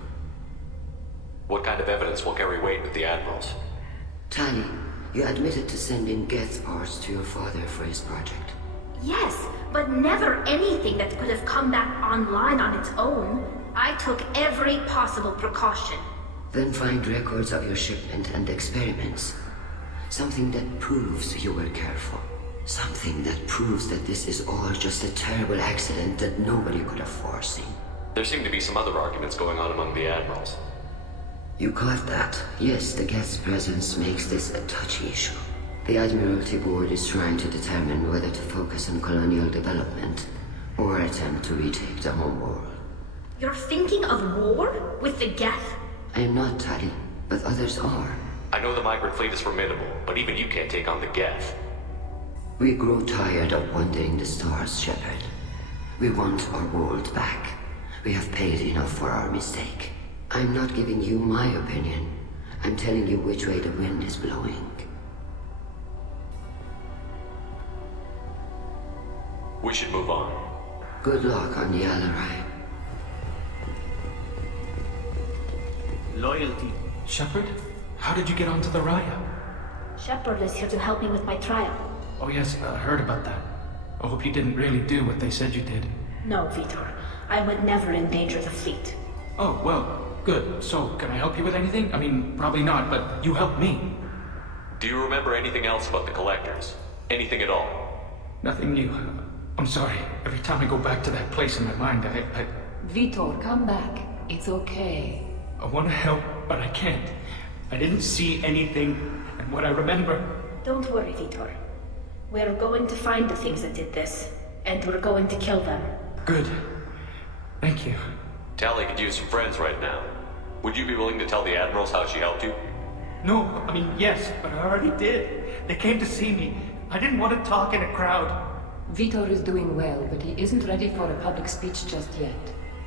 What kind of evidence will carry weight with the admirals? Tali, you admitted to sending Geth parts to your father for his project. Yes, but never anything that could have come back online on its own. I took every possible precaution. Then find records of your shipment and experiments. Something that proves you were careful. Something that proves that this is all just a terrible accident that nobody could have foreseen. There seem to be some other arguments going on among the admirals. You caught that. Yes, the Geth's presence makes this a touchy issue. The Admiralty Board is trying to determine whether to focus on colonial development or attempt to retake the homeworld. You're thinking of war? With the Geth? I am not, Tali, but others are. I know the migrant fleet is formidable, but even you can't take on the Geth. We grow tired of wandering the stars, Shepard. We want our world back. We have paid enough for our mistake. I'm not giving you my opinion. I'm telling you which way the wind is blowing. We should move on. Good luck on the Alarai. Loyalty. Shepard? How did you get onto the Raya? Shepard is here to help me with my trial. Oh yes, I heard about that. I hope you didn't really do what they said you did. No, Vitor. I would never endanger the fleet. Oh, well, good. So, can I help you with anything? I mean, probably not, but you helped me. Do you remember anything else about the Collectors? Anything at all? Nothing new. I'm sorry. Every time I go back to that place in my mind, I... Vitor, come back. It's okay. I want to help, but I can't. I didn't see anything, and what I remember... Don't worry, Vitor. We're going to find the things that did this, and we're going to kill them. Good. Thank you. Tali could use some friends right now. Would you be willing to tell the admirals how she helped you? No, I mean, yes, but I already did. They came to see me. I didn't want to talk in a crowd. Vitor is doing well, but he isn't ready for a public speech just yet.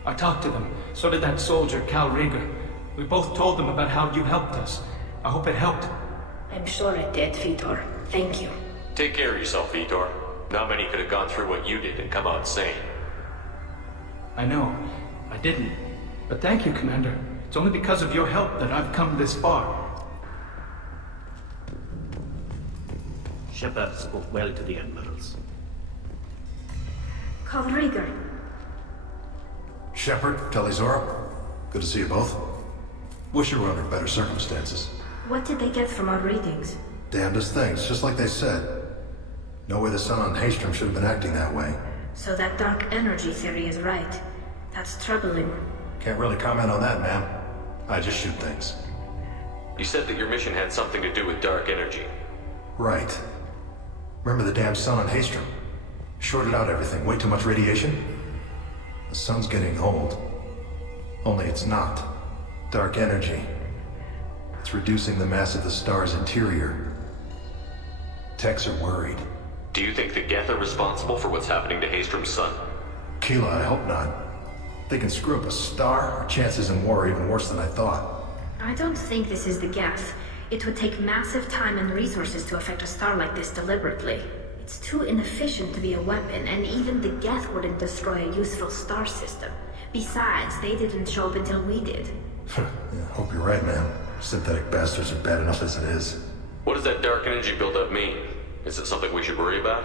I talked to them. So did that soldier, Cal Rieger. We both told them about how you helped us. I hope it helped. I'm sure it did, Vitor. Thank you. Take care of yourself, Vitor. Not many could have gone through what you did and come out sane. I know. I didn't. But thank you, Commander. It's only because of your help that I've come this far. Shepard spoke well to the admirals. Cal Rieger. Shepard, Tali'Zorah. Good to see you both. Wish you were under better circumstances. What did they get from our readings? Damnedest things, just like they said. No way the sun on Haestrom should have been acting that way. So that dark energy theory is right. That's troubling. Can't really comment on that, ma'am. I just shoot things. You said that your mission had something to do with dark energy. Right. Remember the damn sun on Haestrom? Shorted out everything. Way too much radiation? The sun's getting old. Only it's not. Dark energy. It's reducing the mass of the star's interior. Techs are worried. Do you think the Geth are responsible for what's happening to Haestrom's sun? Keela, I hope not. They can screw up a star, our chances in war are even worse than I thought. I don't think this is the Geth. It would take massive time and resources to affect a star like this deliberately. It's too inefficient to be a weapon, and even the Geth wouldn't destroy a useful star system. Besides, they didn't show up until we did. Yeah, hope you're right, man. Synthetic bastards are bad enough as it is. What does that dark energy buildup mean? Is it something we should worry about?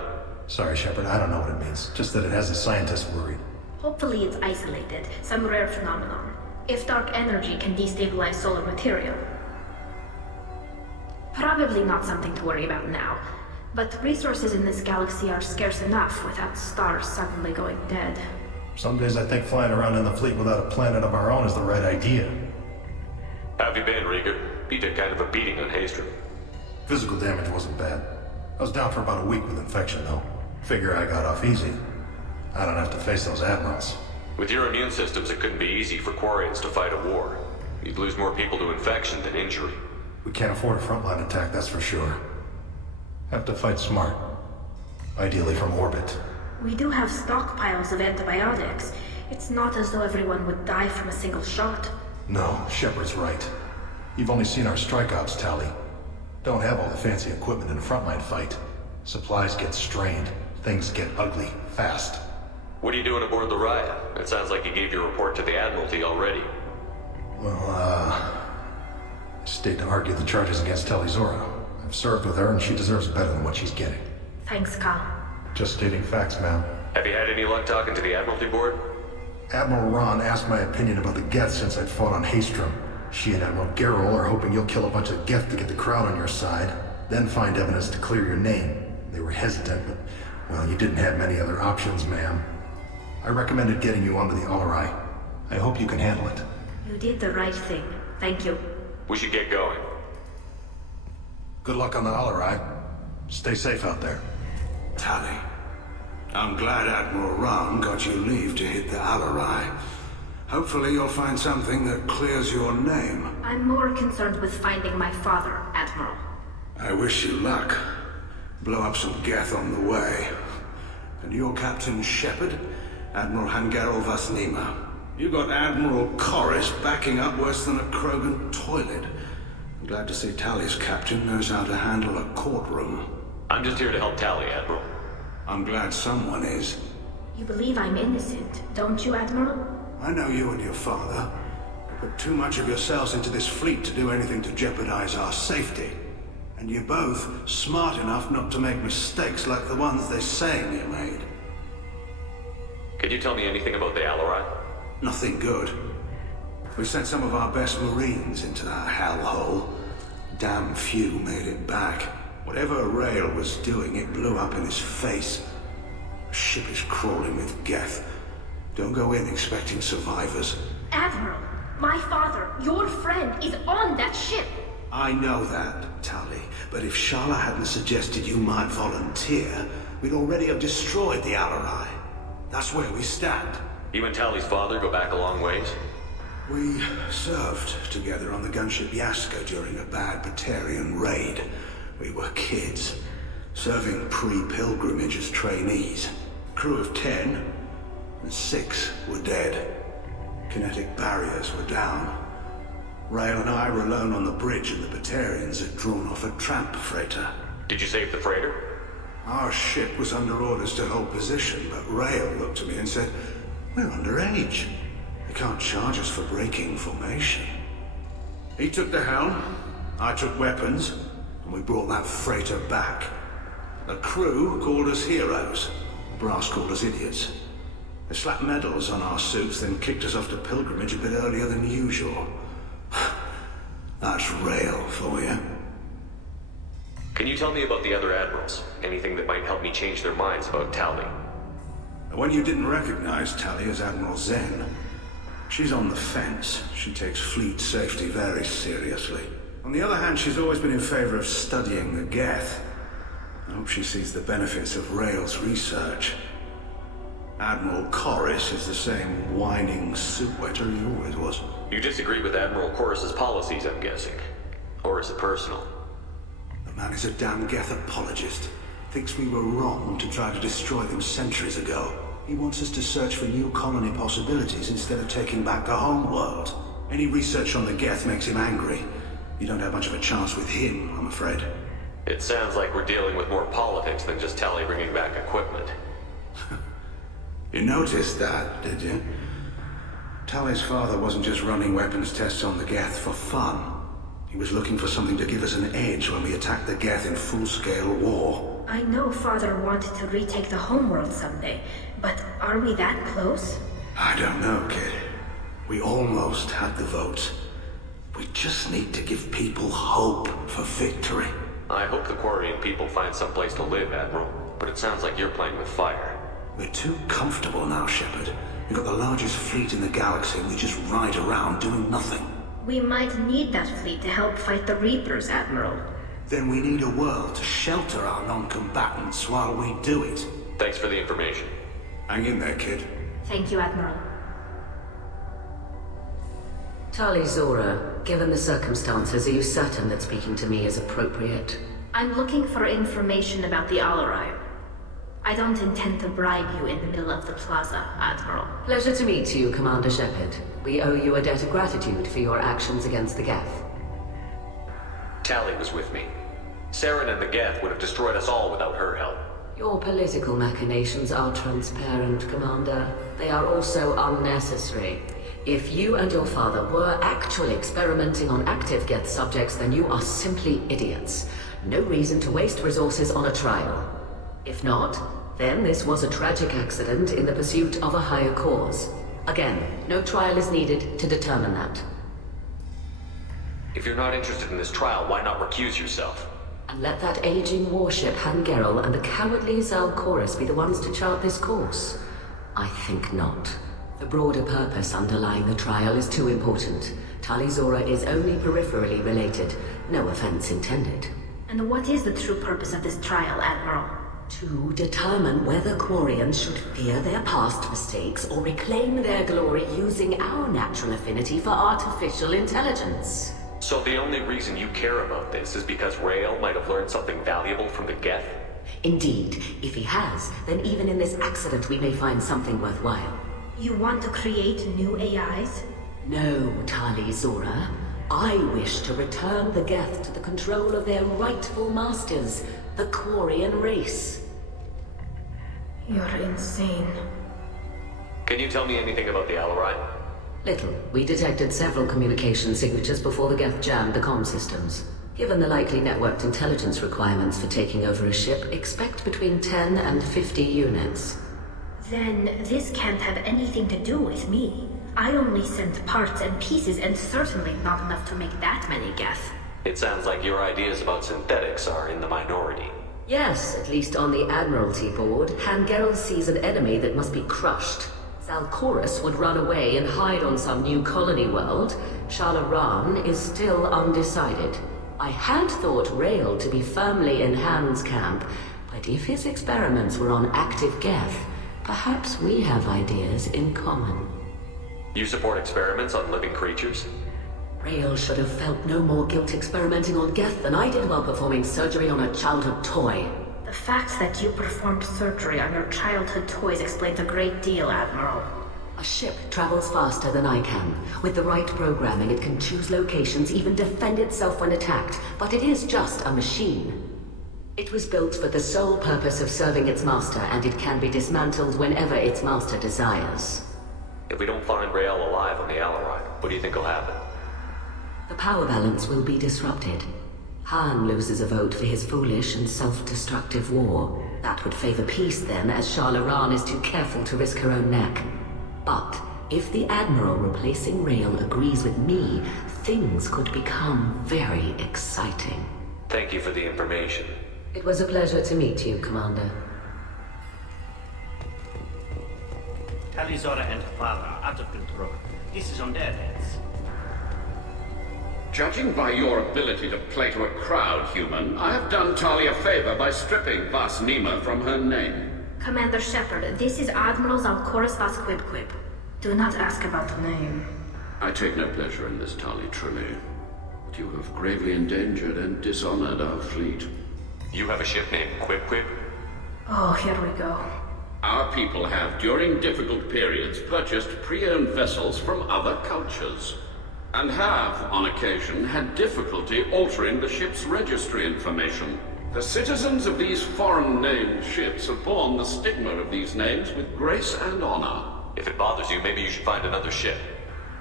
Sorry, Shepard, I don't know what it means. Just that it has the scientists worried. Hopefully it's isolated, some rare phenomenon. If dark energy can destabilize solar material. Probably not something to worry about now. But resources in this galaxy are scarce enough without stars suddenly going dead. Some days I think flying around in the fleet without a planet of our own is the right idea. How have you been, Rieger? You took kind of a beating on Haestrom. Physical damage wasn't bad. I was down for about a week with infection, though. Figure I got off easy. I don't have to face those admirals. With your immune systems, it couldn't be easy for Quarians to fight a war. You'd lose more people to infection than injury. We can't afford a frontline attack, that's for sure. Have to fight smart. Ideally from orbit. We do have stockpiles of antibiotics. It's not as though everyone would die from a single shot. No, Shepard's right. You've only seen our strikeouts, Tali. Don't have all the fancy equipment in a frontline fight. Supplies get strained. Things get ugly, fast. What are you doing aboard the Riot? It sounds like you gave your report to the Admiralty already. Well, I stayed to argue the charges against Tali'Zorah. I've served with her and she deserves better than what she's getting. Thanks, Cal. Just stating facts, ma'am. Have you had any luck talking to the Admiralty board? Admiral Ron asked my opinion about the Geth since I'd fought on Haestrom. She and Admiral Gerrel are hoping you'll kill a bunch of Geth to get the crowd on your side, then find evidence to clear your name. They were hesitant, but, well, you didn't have many other options, ma'am. I recommended getting you onto the Alarai. I hope you can handle it. You did the right thing. Thank you. We should get going. Good luck on the Alarai. Stay safe out there. Tali, I'm glad Admiral Ron got you leave to hit the Alarai. Hopefully you'll find something that clears your name. I'm more concerned with finding my father, Admiral. I wish you luck. Blow up some Geth on the way. And your Captain Shepard, Admiral Hangarel Vas'Nima. You got Admiral Corris backing up worse than a Krogan toilet. I'm glad to see Tali's captain knows how to handle a courtroom. I'm just here to help Tali, Admiral. I'm glad someone is. You believe I'm innocent, don't you, Admiral? I know you and your father. You put too much of yourselves into this fleet to do anything to jeopardize our safety. And you're both smart enough not to make mistakes like the ones they're saying you made. Can you tell me anything about the Alarai? Nothing good. We sent some of our best Marines into that hellhole. Damn few made it back. Whatever Rael was doing, it blew up in his face. The ship is crawling with Geth. Don't go in expecting survivors. Admiral, my father, your friend, is on that ship. I know that, Tali, but if Shala hadn't suggested you might volunteer, we'd already have destroyed the Alarai. That's where we stand. You and Tali's father go back a long ways? We served together on the gunship Yaska during a bad Batarian raid. We were kids, serving pre-pilgrimage as trainees. Crew of 10, and 6 were dead. Kinetic barriers were down. Rael and I were alone on the bridge, and the Batarians had drawn off a tramp freighter. Did you save the freighter? Our ship was under orders to hold position, but Rael looked at me and said, "We're underage. They can't charge us for breaking formation." He took the helm, I took weapons, and we brought that freighter back. The crew called us heroes. The brass called us idiots. They slapped medals on our suits, then kicked us off to pilgrimage a bit earlier than usual. That's Rael for you. Can you tell me about the other admirals? Anything that might help me change their minds about Tali? The one you didn't recognize, Tali, is Admiral Zen. She's on the fence. She takes fleet safety very seriously. On the other hand, she's always been in favor of studying the Geth. I hope she sees the benefits of Rael's research. Admiral Corris is the same whining soup-wetter he always was. You disagree with Admiral Corris's policies, I'm guessing. Or is it personal? The man is a damn Geth apologist. Thinks we were wrong to try to destroy them centuries ago. He wants us to search for new colony possibilities instead of taking back the homeworld. Any research on the Geth makes him angry. You don't have much of a chance with him, I'm afraid. It sounds like we're dealing with more politics than just Tali bringing back equipment. You noticed that, did you? Tali's father wasn't just running weapons tests on the Geth for fun. He was looking for something to give us an edge when we attacked the Geth in full-scale war. I know Father wanted to retake the homeworld someday, but are we that close? I don't know, kid. We almost had the votes. We just need to give people hope for victory. I hope the Quarian people find some place to live, Admiral, but it sounds like you're playing with fire. We're too comfortable now, Shepard. We've got the largest fleet in the galaxy and we just ride around doing nothing. We might need that fleet to help fight the Reapers, Admiral. Then we need a world to shelter our non-combatants while we do it. Thanks for the information. Hang in there, kid. Thank you, Admiral. Tali'Zorah, given the circumstances, are you certain that speaking to me is appropriate? I'm looking for information about the ALOT. I don't intend to bribe you in the middle of the plaza, Admiral. Pleasure to meet you, Commander Shepard. We owe you a debt of gratitude for your actions against the Geth. Tali was with me. Saren and the Geth would have destroyed us all without her help. Your political machinations are transparent, Commander. They are also unnecessary. If you and your father were actually experimenting on active Geth subjects, then you are simply idiots. No reason to waste resources on a trial. If not, then this was a tragic accident in the pursuit of a higher cause. Again, no trial is needed to determine that. If you're not interested in this trial, why not recuse yourself? And let that aging warship Hangerel and the cowardly Zal'Koris be the ones to chart this course? I think not. The broader purpose underlying the trial is too important. Tali'Zorah is only peripherally related. No offense intended. And what is the true purpose of this trial, Admiral? To determine whether Quarians should fear their past mistakes or reclaim their glory using our natural affinity for artificial intelligence. So the only reason you care about this is because Rael might have learned something valuable from the Geth? Indeed. If he has, then even in this accident we may find something worthwhile. You want to create new AIs? No, Tali'Zorah. I wish to return the Geth to the control of their rightful masters, the Quarian race. You're insane. Can you tell me anything about the ALOT? Little. We detected several communication signatures before the Geth jammed the comm systems. Given the likely networked intelligence requirements for taking over a ship, expect between 10 and 50 units. Then this can't have anything to do with me. I only sent parts and pieces, and certainly not enough to make that many Geth. It sounds like your ideas about synthetics are in the minority. Yes, at least on the Admiralty board, Hangerel sees an enemy that must be crushed. Zal'Koris would run away and hide on some new colony world. Shalaran is still undecided. I had thought Rael to be firmly in Han's camp, but if his experiments were on active Geth, perhaps we have ideas in common. You support experiments on living creatures? Rael should have felt no more guilt experimenting on Geth than I did while performing surgery on a childhood toy. The fact that you performed surgery on your childhood toys explains a great deal, Admiral. A ship travels faster than I can. With the right programming, it can choose locations, even defend itself when attacked, but it is just a machine. It was built for the sole purpose of serving its master, and it can be dismantled whenever its master desires. If we don't find Rael alive on the ALOT, what do you think will happen? The power balance will be disrupted. Han loses a vote for his foolish and self-destructive war. That would favor peace then, as Shalaran is too careful to risk her own neck. But if the Admiral replacing Rael agrees with me, things could become very exciting. Thank you for the information. It was a pleasure to meet you, Commander. Tali'Zorah and her father are out of control. This is on their heads. Judging by your ability to play to a crowd, human, I have done Tali a favor by stripping Vas'Normandy from her name. Commander Shepard, this is Admiral Zal'Koris Vas'Quibquib. Do not ask about the name. I take no pleasure in this Tali truly, but you have gravely endangered and dishonored our fleet. You have a ship named Quib? Oh, here we go. Our people have, during difficult periods, purchased pre-owned vessels from other cultures, and have, on occasion, had difficulty altering the ship's registry information. The citizens of these foreign-named ships have borne the stigma of these names with grace and honor. If it bothers you, maybe you should find another ship.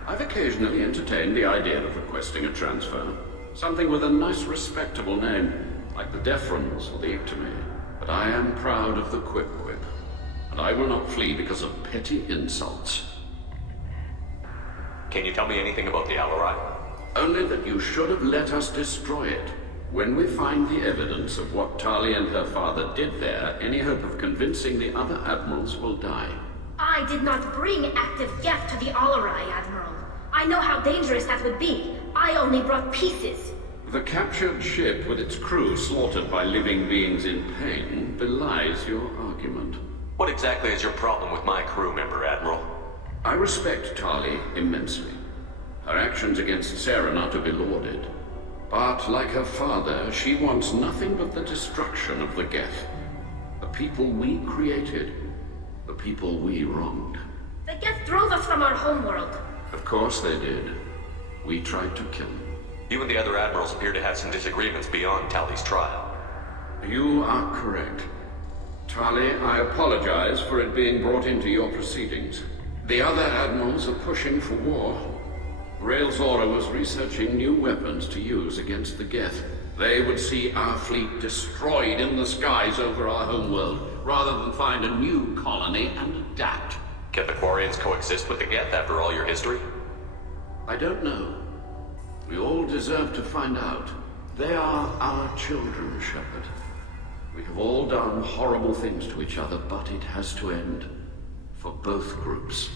I've occasionally entertained the idea of requesting a transfer. Something with a nice, respectable name, like the Defrons or the Ictomy. But I am proud of the Quib, and I will not flee because of petty insults. Can you tell me anything about the ALOT? Only that you should have let us destroy it. When we find the evidence of what Tali and her father did there, any hope of convincing the other admirals will die. I I did not bring active Geth to the Alarai, Admiral. I know how dangerous that would be. I only brought pieces. The captured ship with its crew slaughtered by living beings in pain belies your argument. What exactly is your problem with my crew member, Admiral? I respect Tali immensely. Her actions against Saren are to be lauded. But like her father, she wants nothing but the destruction of the Geth. The people we created. The people we wronged. The Geth drove us from our homeworld. Of course they did. We tried to kill them. You and the other admirals appear to have some disagreements beyond Tali's trial. You are correct. Tali, I apologize for it being brought into your proceedings. The other admirals are pushing for war. Rael'zorah was researching new weapons to use against the Geth. They would see our fleet destroyed in the skies over our homeworld, rather than find a new colony and adapt. Can the Quarians coexist with the Geth after all your history? I don't know. We all deserve to find out. They are our children, Shepard. We have all done horrible things to each other, but it has to end. For both groups.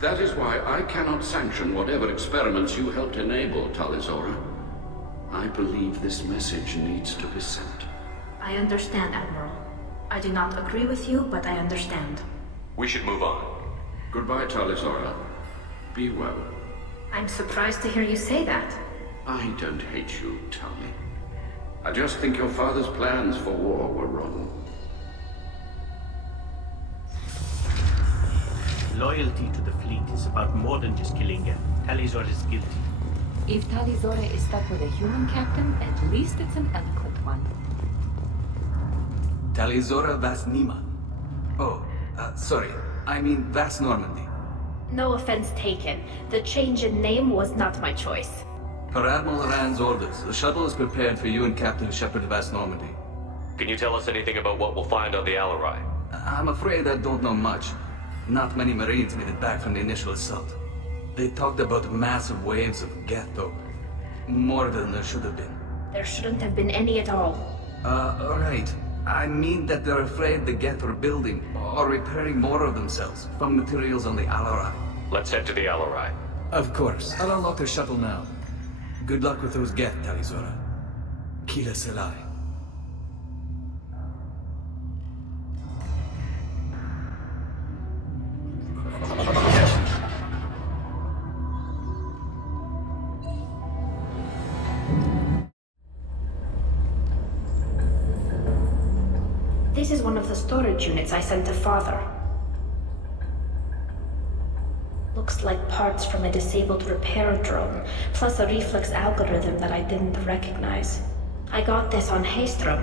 That is why I cannot sanction whatever experiments you helped enable, Tali'Zorah. I believe this message needs to be sent. I understand, Admiral. I do not agree with you, but I understand. We should move on. Goodbye, Tali'Zorah. Be well. I'm surprised to hear you say that. I don't hate you, Tali. I just think your father's plans for war were wrong. Loyalty to the fleet is about more than just killing Geth. Tali'Zorah is guilty. If Tali'Zorah is stuck with a human captain, at least it's an eloquent one. Tali'Zorah Vas'Normandy. Oh, sorry. I mean Vas'Normandy. No offense taken. The change in name was not my choice. Per Admiral Rand's orders, the shuttle is prepared for you and Captain Shepard Vas'Normandy. Can you tell us anything about what we'll find on the Alarai? I'm afraid I don't know much. Not many Marines made it back from the initial assault. They talked about massive waves of Geth, though. More than there should have been. There shouldn't have been any at all. Alright. I mean that they're afraid the Geth are building, or repairing more of themselves, from materials on the Alarai. Let's head to the Alarai. Of course. I'll unlock the shuttle now. Good luck with those Geth, Tali'Zorah. Kila Selai. This is one of the storage units I sent to Father. Looks like parts from a disabled repair drone, plus a reflex algorithm that I didn't recognize. I got this on Haestrom.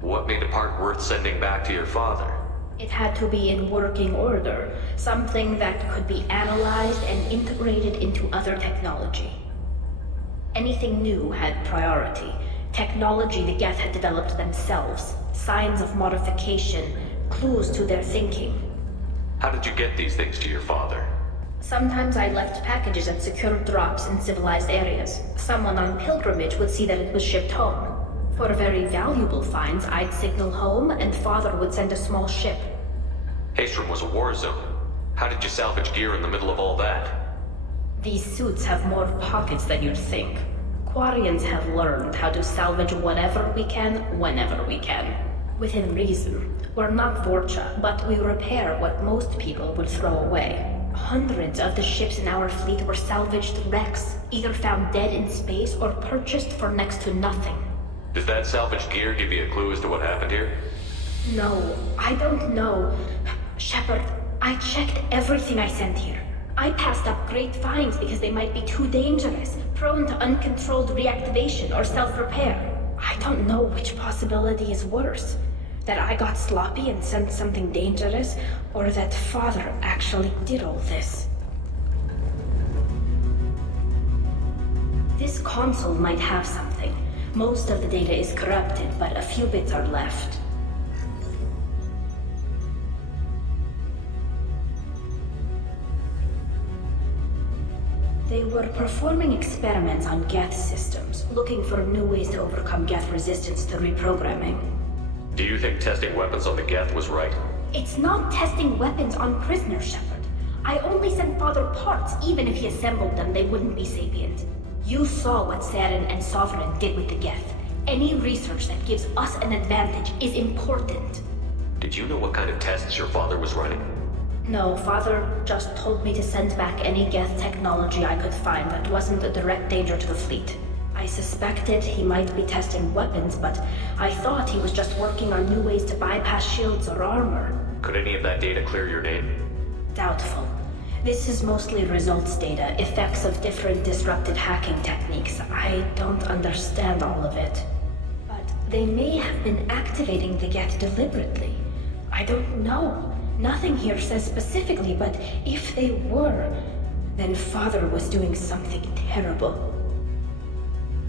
What made the part worth sending back to your father? It had to be in working order, something that could be analyzed and integrated into other technology. Anything new had priority. Technology the Geth had developed themselves, signs of modification, clues to their thinking. How did you get these things to your father? Sometimes I left packages at secure drops in civilized areas. Someone on pilgrimage would see that it was shipped home. For very valuable finds, I'd signal home, and Father would send a small ship. Haestrom was a war zone. How did you salvage gear in the middle of all that? These suits have more pockets than you'd think. Quarians have learned how to salvage whatever we can, whenever we can. Within reason. We're not Vorcha, but we repair what most people would throw away. Hundreds of the ships in our fleet were salvaged wrecks, either found dead in space or purchased for next to nothing. Does that salvaged gear give you a clue as to what happened here? No, I don't know. Shepard, I checked everything I sent here. I passed up great finds because they might be too dangerous, prone to uncontrolled reactivation or self-repair. I don't know which possibility is worse. That I got sloppy and sent something dangerous, or that Father actually did all this. This console might have something. Most of the data is corrupted, but a few bits are left. They were performing experiments on Geth systems, looking for new ways to overcome Geth resistance to reprogramming. Do you think testing weapons on the Geth was right? It's not testing weapons on prisoners, Shepard. I only sent Father parts. Even if he assembled them, they wouldn't be sapient. You saw what Saren and Sovereign did with the Geth. Any research that gives us an advantage is important. Did you know what kind of tests your father was running? No, Father just told me to send back any Geth technology I could find that wasn't a direct danger to the fleet. I suspected he might be testing weapons, but I thought he was just working on new ways to bypass shields or armor. Could any of that data clear your name? Doubtful. This is mostly results data, effects of different disruptive hacking techniques. I don't understand all of it. But they may have been activating the Geth deliberately. I don't know. Nothing here says specifically, but if they were, then Father was doing something terrible.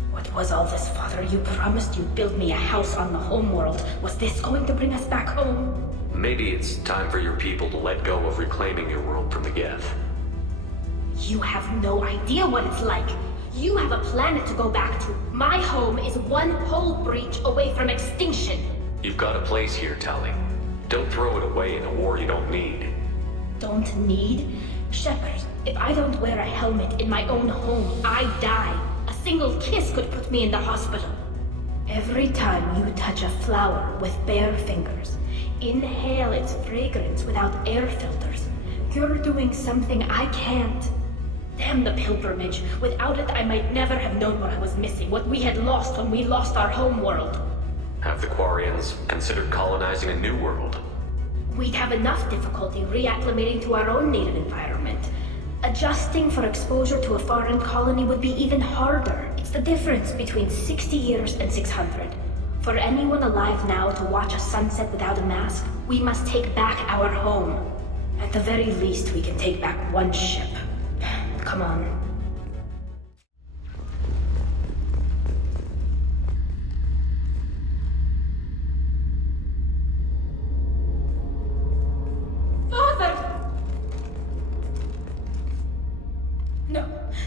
What was all this, Father? You promised you'd build me a house on the homeworld. Was this going to bring us back home? Maybe it's time for your people to let go of reclaiming your world from the Geth. You have no idea what it's like. You have a planet to go back to. My home is one hull breach away from extinction. You've got a place here, Tali. Don't throw it away in a war you don't need. Don't need? Shepard, if I don't wear a helmet in my own home, I die. A single kiss could put me in the hospital. Every time you touch a flower with bare fingers, inhale its fragrance without air filters, you're doing something I can't. Damn the pilgrimage. Without it, I might never have known what I was missing, what we had lost when we lost our homeworld. Have the Quarians considered colonizing a new world? We'd have enough difficulty reacclimating to our own native environment. Adjusting for exposure to a foreign colony would be even harder. It's the difference between 60 years and 600. For anyone alive now to watch a sunset without a mask, we must take back our home. At the very least, we can take back one ship. Come on.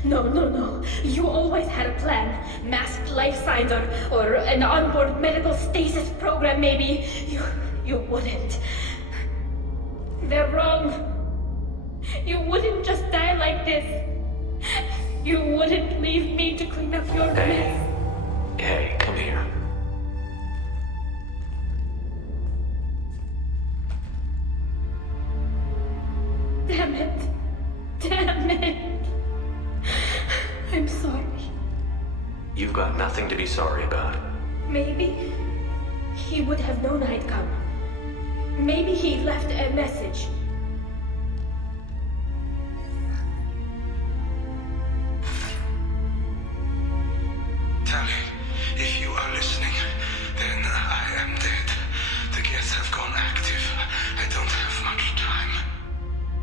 No. You always had a plan. Masked life signs or an onboard medical stasis program, maybe. You wouldn't. They're wrong. You wouldn't just die like this. You wouldn't leave me to clean up your mess. Hey, come here. Damn it. I'm sorry. You've got nothing to be sorry about. Maybe he would have known I'd come. Maybe he left a message. Tali, if you are listening, then I am dead. The Geth have gone active. I don't have much time.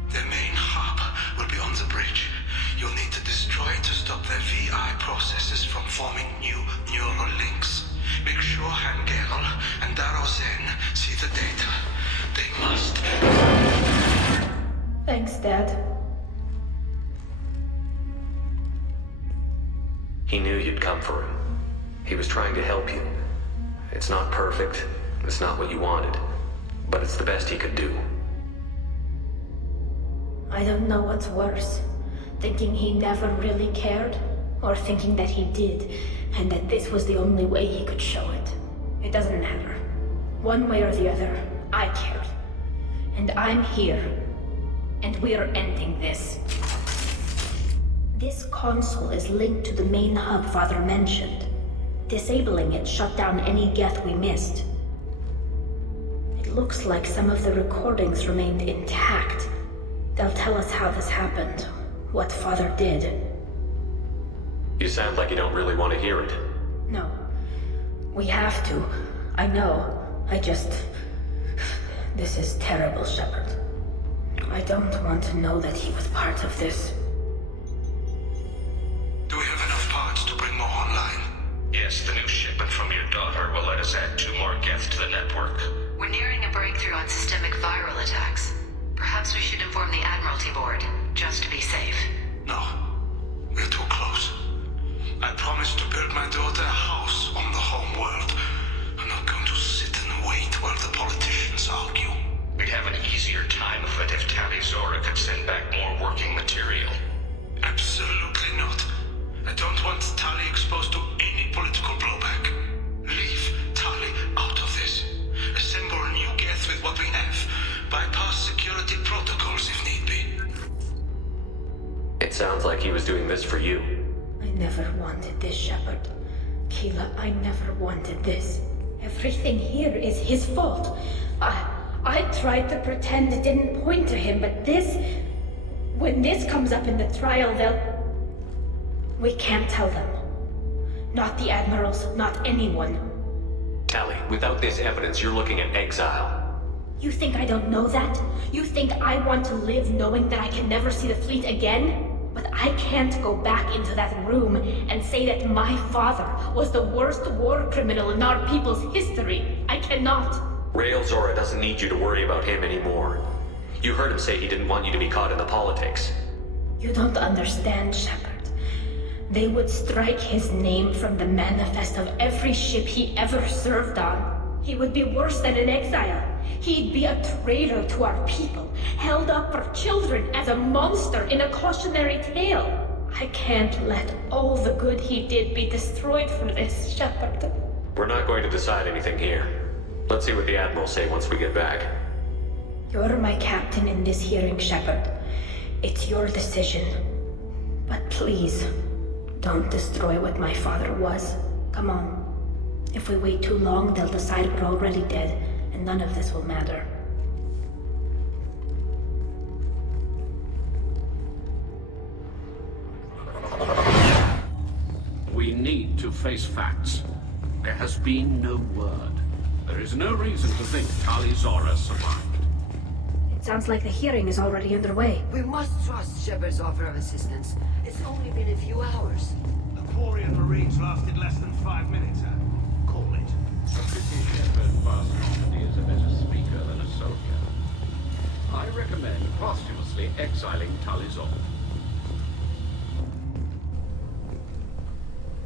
Their main hub will be on the bridge. You'll need to destroy it to stop their VI processes from forming new neural links. Make sure Hangerl and Darozen see the data. They must. Thanks, Dad. He knew you'd come for him. He was trying to help you. It's not perfect. It's not what you wanted. But it's the best he could do. I don't know what's worse. Thinking he never really cared, or thinking that he did, and that this was the only way he could show it. It doesn't matter. One way or the other, I cared. And I'm here. And we're ending this. This console is linked to the main hub Father mentioned. Disabling it shut down any Geth we missed. It looks like some of the recordings remained intact. They'll tell us how this happened. What Father did. You sound like you don't really want to hear it. No. We have to. I know. This is terrible, Shepard. I don't want to know that he was part of this. Do we have enough parts to bring more online? Yes, the new shipment from your daughter will let us add 2 more Geth to the network. We're nearing a breakthrough on systemic viral attacks. Perhaps we should inform the Admiralty Board, just to be safe. No. We're too close. I promised to build my daughter a house on the homeworld. I'm not going to sit and wait while the politicians argue. We'd have an easier time of it if Tali'Zorah could send back more bypass security protocols if need be. It sounds like he was doing this for you. I never wanted this, Shepard. Keela, I never wanted this. Everything here is his fault. I tried to pretend it didn't point to him, but this... When this comes up in the trial, we can't tell them. Not the Admirals, not anyone. Tali, without this evidence, you're looking at exile. You think I don't know that? You think I want to live knowing that I can never see the fleet again? But I can't go back into that room and say that my father was the worst war criminal in our people's history. I cannot. Rael'zorah doesn't need you to worry about him anymore. You heard him say he didn't want you to be caught in the politics. You don't understand, Shepard. They would strike his name from the manifest of every ship he ever served on. He would be worse than an exile. He'd be a traitor to our people, held up for children as a monster in a cautionary tale. I can't let all the good he did be destroyed for this, Shepard. We're not going to decide anything here. Let's see what the Admirals say once we get back. You're my captain in this hearing, Shepard. It's your decision. But please, don't destroy what my father was. Come on. If we wait too long, they'll decide we're already dead, and none of this will matter. We need to face facts. There has been no word. There is no reason to think Tali'Zorah survived. It sounds like the hearing is already underway. We must trust Shepard's offer of assistance. It's only been a few hours. The Quarian Marines lasted less than 5 minutes, Call it. A pity Shepard Vas'Normandy is a better speaker than a soldier. I recommend posthumously exiling Tali'Zorah.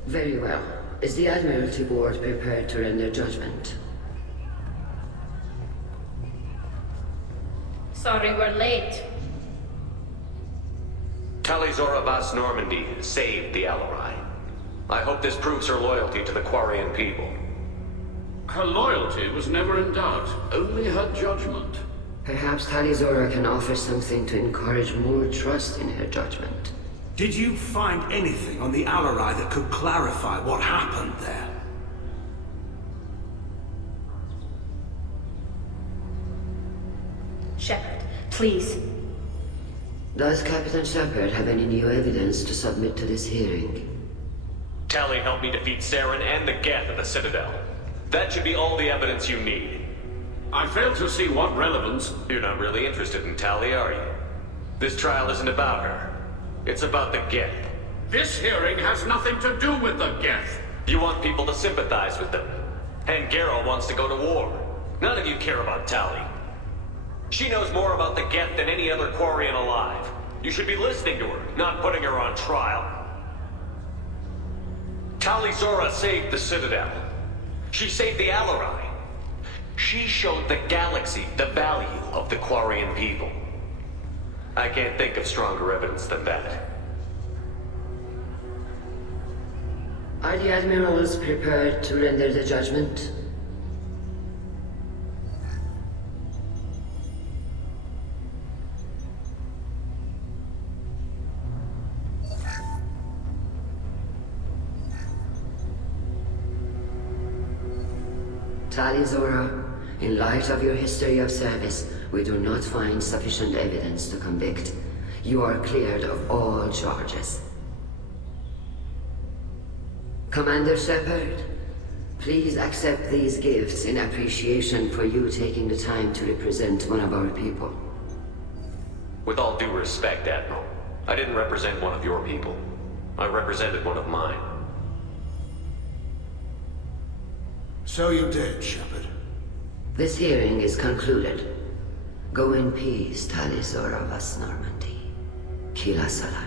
Very well. Is the Admiralty Board prepared to render judgment? Sorry we're late. Tali'Zorah Vas'Normandy saved the ALOT. I hope this proves her loyalty to the Quarian people. Her loyalty was never in doubt, only her judgment. Perhaps Tali'Zorah can offer something to encourage more trust in her judgment. Did you find anything on the ALOT that could clarify what happened there? Shepard, please. Does Captain Shepard have any new evidence to submit to this hearing? Tali helped me defeat Saren and the Geth at the Citadel. That should be all the evidence you need. I fail to see what relevance... You're not really interested in Tali, are you? This trial isn't about her. It's about the Geth. This hearing has nothing to do with the Geth. You want people to sympathize with them. And Garrow wants to go to war. None of you care about Tali. She knows more about the Geth than any other Quarian alive. You should be listening to her, not putting her on trial. Tali'Zorah saved the Citadel. She saved the ALOT. She showed the galaxy the value of the Quarian people. I can't think of stronger evidence than that. Are the Admirals prepared to render the judgment? Tali'Zorah, in light of your history of service, we do not find sufficient evidence to convict. You are cleared of all charges. Commander Shepard, please accept these gifts in appreciation for you taking the time to represent one of our people. With all due respect, Admiral, I didn't represent one of your people. I represented one of mine. So you did, Shepard. This hearing is concluded. Go in peace, Tali'Zorah Vas'Normandy. Kila Salai.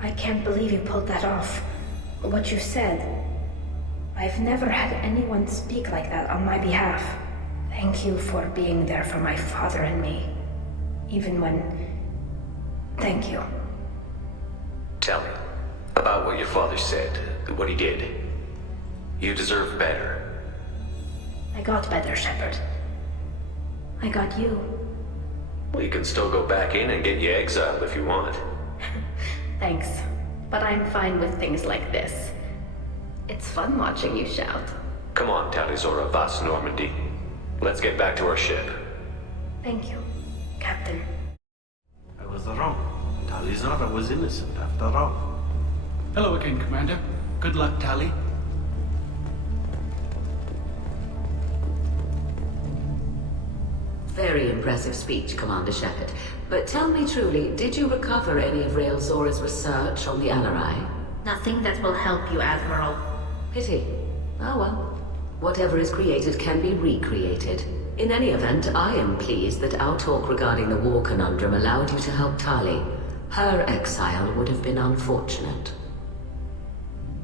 I can't believe you pulled that off. What you said. I've never had anyone speak like that on my behalf. Thank you for being there for my father and me. Even when... Thank you. Tell me about what your father said, what he did. You deserve better. I got better, Shepard. I got you. Well, you can still go back in and get you exiled if you want. Thanks, but I'm fine with things like this. It's fun watching you shout. Come on, Tali'Zorah Vas'Normandy. Let's get back to our ship. Thank you, Captain. I was wrong. Tali'Zorah was innocent after all. Hello again, Commander. Good luck, Tali. Very impressive speech, Commander Shepard. But tell me truly, did you recover any of Rael'zorah's research on the ALOT? Nothing that will help you, Admiral. Pity. Oh well. Whatever is created can be recreated. In any event, I am pleased that our talk regarding the war conundrum allowed you to help Tali. Her exile would have been unfortunate.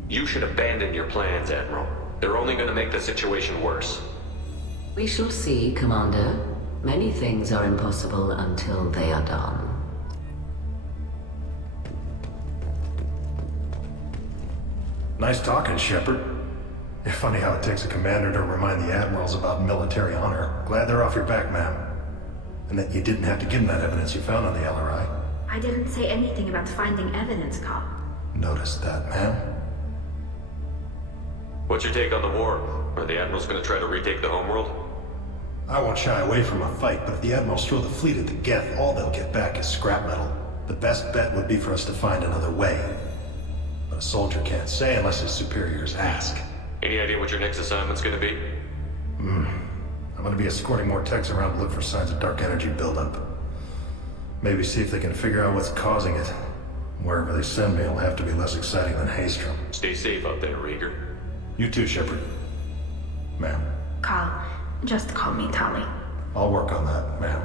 You should abandon your plans, Admiral. They're only going to make the situation worse. We shall see, Commander. Many things are impossible until they are done. Nice talking, Shepard. It's funny how it takes a commander to remind the admirals about military honor. Glad they're off your back, ma'am. And that you didn't have to give them that evidence you found on the LRI. I didn't say anything about finding evidence, Carl. Noticed that, ma'am. What's your take on the war? Are the Admirals going to try to retake the homeworld? I won't shy away from a fight, but if the admirals throw the fleet at the Geth, all they'll get back is scrap metal. The best bet would be for us to find another way. But a soldier can't say unless his superiors ask. Any idea what your next assignment's going to be? I'm going to be escorting more techs around to look for signs of dark energy buildup. Maybe see if they can figure out what's causing it. Wherever they send me, it'll have to be less exciting than Haestrom. Stay safe out there, Rieger. You too, Shepard. Ma'am. Carl, just call me Tali. I'll work on that, ma'am.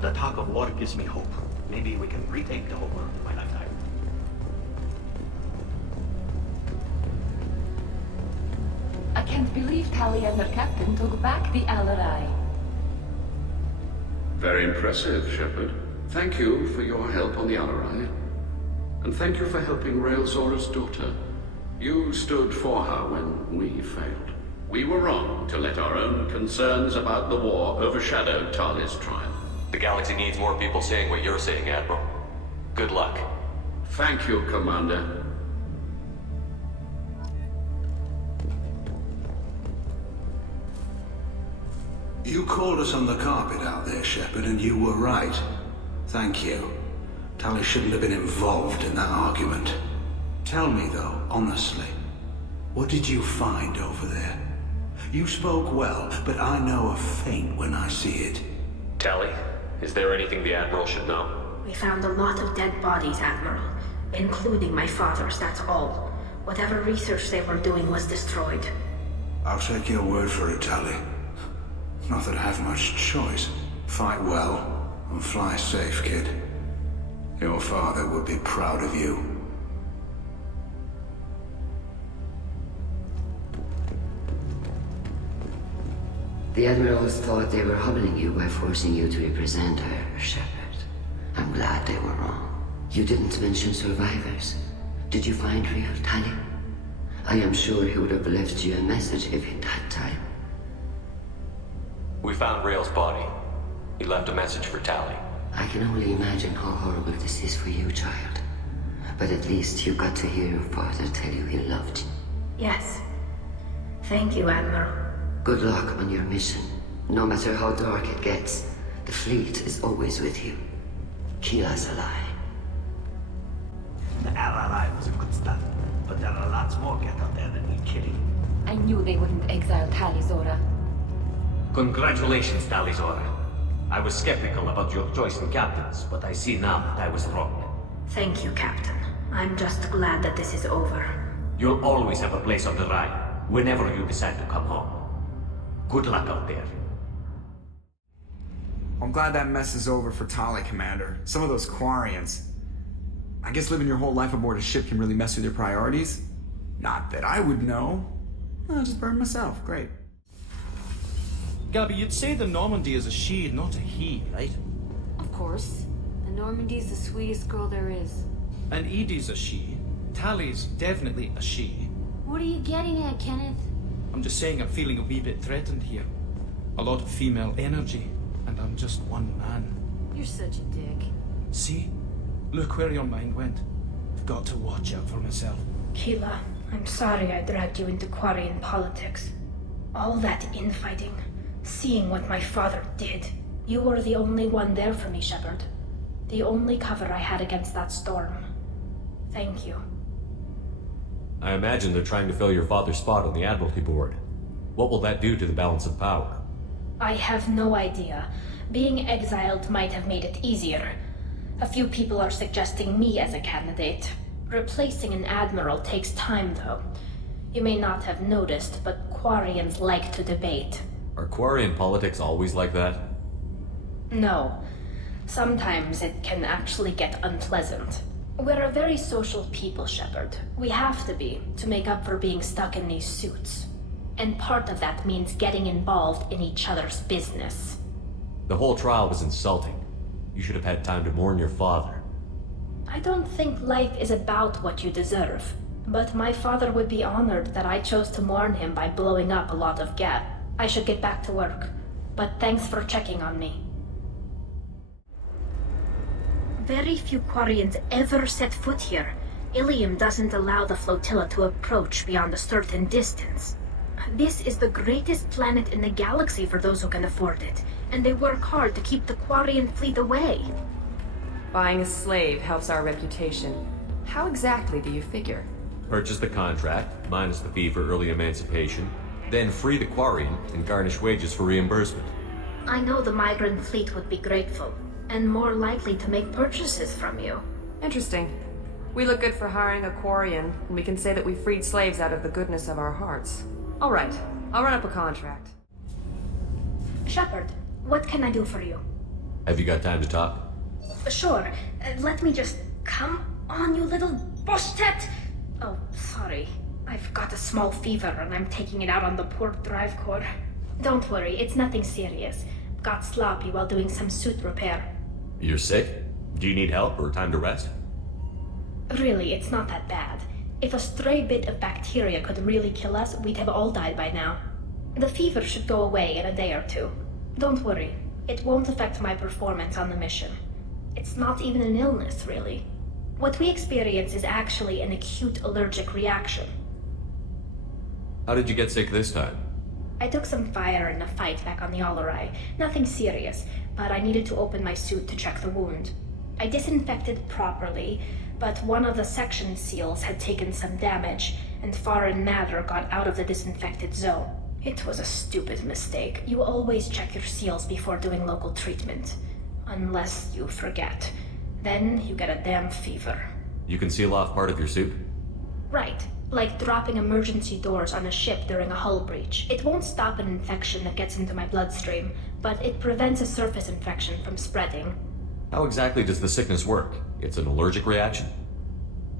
The talk of war gives me hope. Maybe we can retake the whole world in my lifetime. I can't believe Tali and her captain took back the ALOT. Very impressive, Shepard. Thank you for your help on the ALOT. And thank you for helping Rael'zorah's daughter. You stood for her when we failed. We were wrong to let our own concerns about the war overshadow Tali's trial. The galaxy needs more people saying what you're saying, Admiral. Good luck. Thank you, Commander. You called us on the carpet out there, Shepard, and you were right. Thank you. Tali shouldn't have been involved in that argument. Tell me, though, honestly, what did you find over there? You spoke well, but I know a feint when I see it. Tali, is there anything the Admiral should know? We found a lot of dead bodies, Admiral. Including my father's, that's all. Whatever research they were doing was destroyed. I'll take your word for it, Tali. Not that I have much choice. Fight well, and fly safe, kid. Your father would be proud of you. The Admirals thought they were humbling you by forcing you to represent her, Shepard. I'm glad they were wrong. You didn't mention survivors. Did you find real Tali? I am sure he would have left you a message if he'd had time. We found Rael's body. He left a message for Tali. I can only imagine how horrible this is for you, child. But at least you got to hear your father tell you he loved you. Yes. Thank you, Admiral. Good luck on your mission. No matter how dark it gets, the fleet is always with you. Keep us alive. The ALOT was good stuff, but there are lots more Geth out there that need killing. I knew they wouldn't exile Tali'Zorah. Congratulations, Tali'Zorah. I was skeptical about your choice in captains, but I see now that I was wrong. Thank you, Captain. I'm just glad that this is over. You'll always have a place on the ride, whenever you decide to come home. Good luck out there. I'm glad that mess is over for Tali, Commander. Some of those Quarians. I guess living your whole life aboard a ship can really mess with your priorities. Not that I would know. I'll just burn myself. Great. Gabby, you'd say the Normandy is a she, not a he, right? Of course. The Normandy's the sweetest girl there is. And Edie's a she. Tali's definitely a she. What are you getting at, Kenneth? I'm just saying I'm feeling a wee bit threatened here. A lot of female energy, and I'm just one man. You're such a dick. See? Look where your mind went. I've got to watch out for myself. Keela, I'm sorry I dragged you into Quarian politics. All that infighting, seeing what my father did. You were the only one there for me, Shepard. The only cover I had against that storm. Thank you. I imagine they're trying to fill your father's spot on the Admiralty Board. What will that do to the balance of power? I have no idea. Being exiled might have made it easier. A few people are suggesting me as a candidate. Replacing an admiral takes time, though. You may not have noticed, but Quarians like to debate. Are Quarian politics always like that? No. Sometimes it can actually get unpleasant. We're a very social people, Shepard. We have to be, to make up for being stuck in these suits. And part of that means getting involved in each other's business. The whole trial was insulting. You should have had time to mourn your father. I don't think life is about what you deserve, but my father would be honored that I chose to mourn him by blowing up a lot of Geth. I should get back to work, but thanks for checking on me. Very few Quarians ever set foot here. Ilium doesn't allow the flotilla to approach beyond a certain distance. This is the greatest planet in the galaxy for those who can afford it, and they work hard to keep the Quarian fleet away. Buying a slave helps our reputation. How exactly do you figure? Purchase the contract, minus the fee for early emancipation, then free the Quarian and garnish wages for reimbursement. I know the migrant fleet would be grateful, and more likely to make purchases from you. Interesting. We look good for hiring a Quarian, and we can say that we freed slaves out of the goodness of our hearts. All right, I'll run up a contract. Shepard, what can I do for you? Have you got time to talk? Sure. Let me just... Come on, you little boshtet! Oh, sorry. I've got a small fever and I'm taking it out on the poor drive core. Don't worry, it's nothing serious. Got sloppy while doing some suit repair. You're sick? Do you need help or time to rest? Really, it's not that bad. If a stray bit of bacteria could really kill us, we'd have all died by now. The fever should go away in a day or two. Don't worry, it won't affect my performance on the mission. It's not even an illness, really. What we experience is actually an acute allergic reaction. How did you get sick this time? I took some fire in a fight back on the Alorai. Nothing serious, but I needed to open my suit to check the wound. I disinfected properly, but one of the section seals had taken some damage, and foreign matter got out of the disinfected zone. It was a stupid mistake. You always check your seals before doing local treatment. Unless you forget. Then you get a damn fever. You can seal off part of your suit? Right. Like dropping emergency doors on a ship during a hull breach. It won't stop an infection that gets into my bloodstream, but it prevents a surface infection from spreading. How exactly does the sickness work? It's an allergic reaction?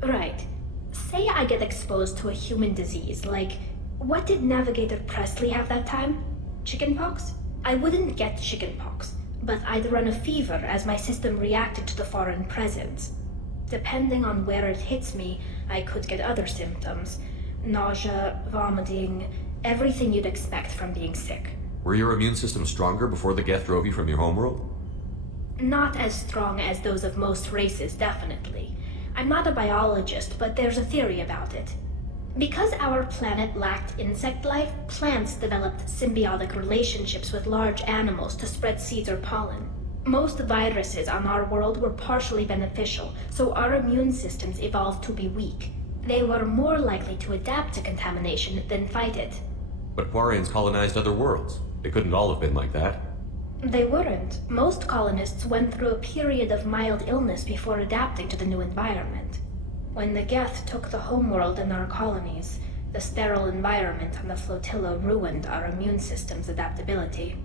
Right. Say I get exposed to a human disease, like... What did Navigator Presley have that time? Chickenpox? I wouldn't get chickenpox, but I'd run a fever as my system reacted to the foreign presence. Depending on where it hits me, I could get other symptoms. Nausea, vomiting, everything you'd expect from being sick. Were your immune system stronger before the Geth drove you from your homeworld? Not as strong as those of most races, definitely. I'm not a biologist, but there's a theory about it. Because our planet lacked insect life, plants developed symbiotic relationships with large animals to spread seeds or pollen. Most viruses on our world were partially beneficial, so our immune systems evolved to be weak. They were more likely to adapt to contamination than fight it. But Quarians colonized other worlds. They couldn't all have been like that. They weren't. Most colonists went through a period of mild illness before adapting to the new environment. When the Geth took the homeworld in our colonies, the sterile environment on the flotilla ruined our immune system's adaptability.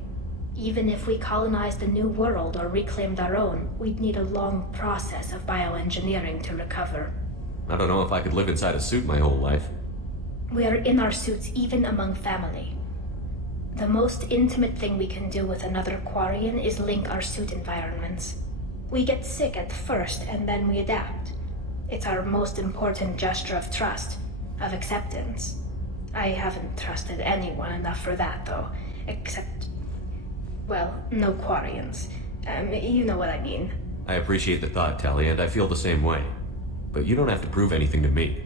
Even if we colonized a new world or reclaimed our own, we'd need a long process of bioengineering to recover. I don't know if I could live inside a suit my whole life. We're in our suits even among family. The most intimate thing we can do with another Quarian is link our suit environments. We get sick at first and then we adapt. It's our most important gesture of trust, of acceptance. I haven't trusted anyone enough for that, though. Except, well, no Quarians. You know what I mean. I appreciate the thought, Tali, and I feel the same way. But you don't have to prove anything to me.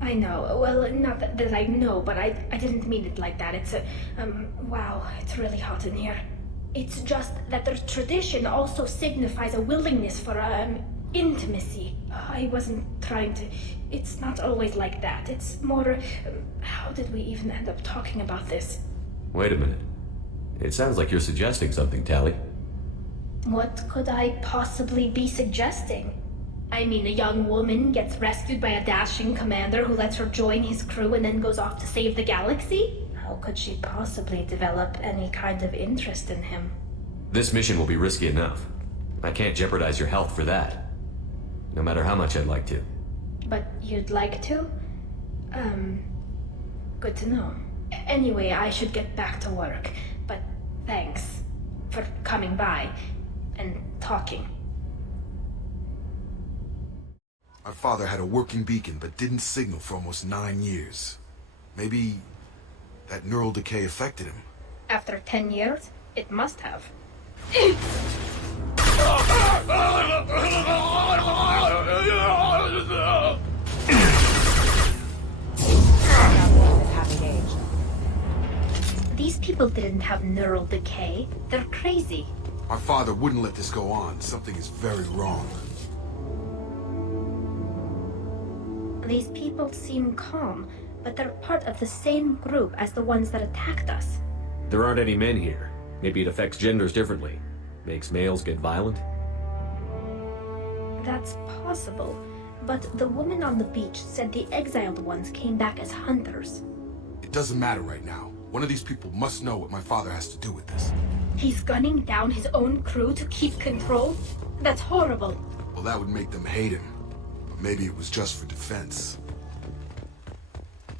I know. Well, not that I know, but I didn't mean it like that. It's wow, it's really hot in here. It's just that their tradition also signifies a willingness for, intimacy. I wasn't trying to... It's not always like that. It's more... how did we even end up talking about this? Wait a minute. It sounds like you're suggesting something, Tali. What could I possibly be suggesting? I mean, a young woman gets rescued by a dashing commander who lets her join his crew and then goes off to save the galaxy? How could she possibly develop any kind of interest in him? This mission will be risky enough. I can't jeopardize your health for that. No matter how much I'd like to. But you'd like to? Good to know. Anyway, I should get back to work. But thanks for coming by and talking. My father had a working beacon, but didn't signal for almost 9 years. Maybe that neural decay affected him. After 10 years, it must have. These people didn't have neural decay. They're crazy. My father wouldn't let this go on. Something is very wrong. These people seem calm, but they're part of the same group as the ones that attacked us. There aren't any men here. Maybe it affects genders differently. Makes males get violent? That's possible, but the woman on the beach said the exiled ones came back as hunters. It doesn't matter right now. One of these people must know what my father has to do with this. He's gunning down his own crew to keep control? That's horrible. Well, that would make them hate him. But maybe it was just for defense.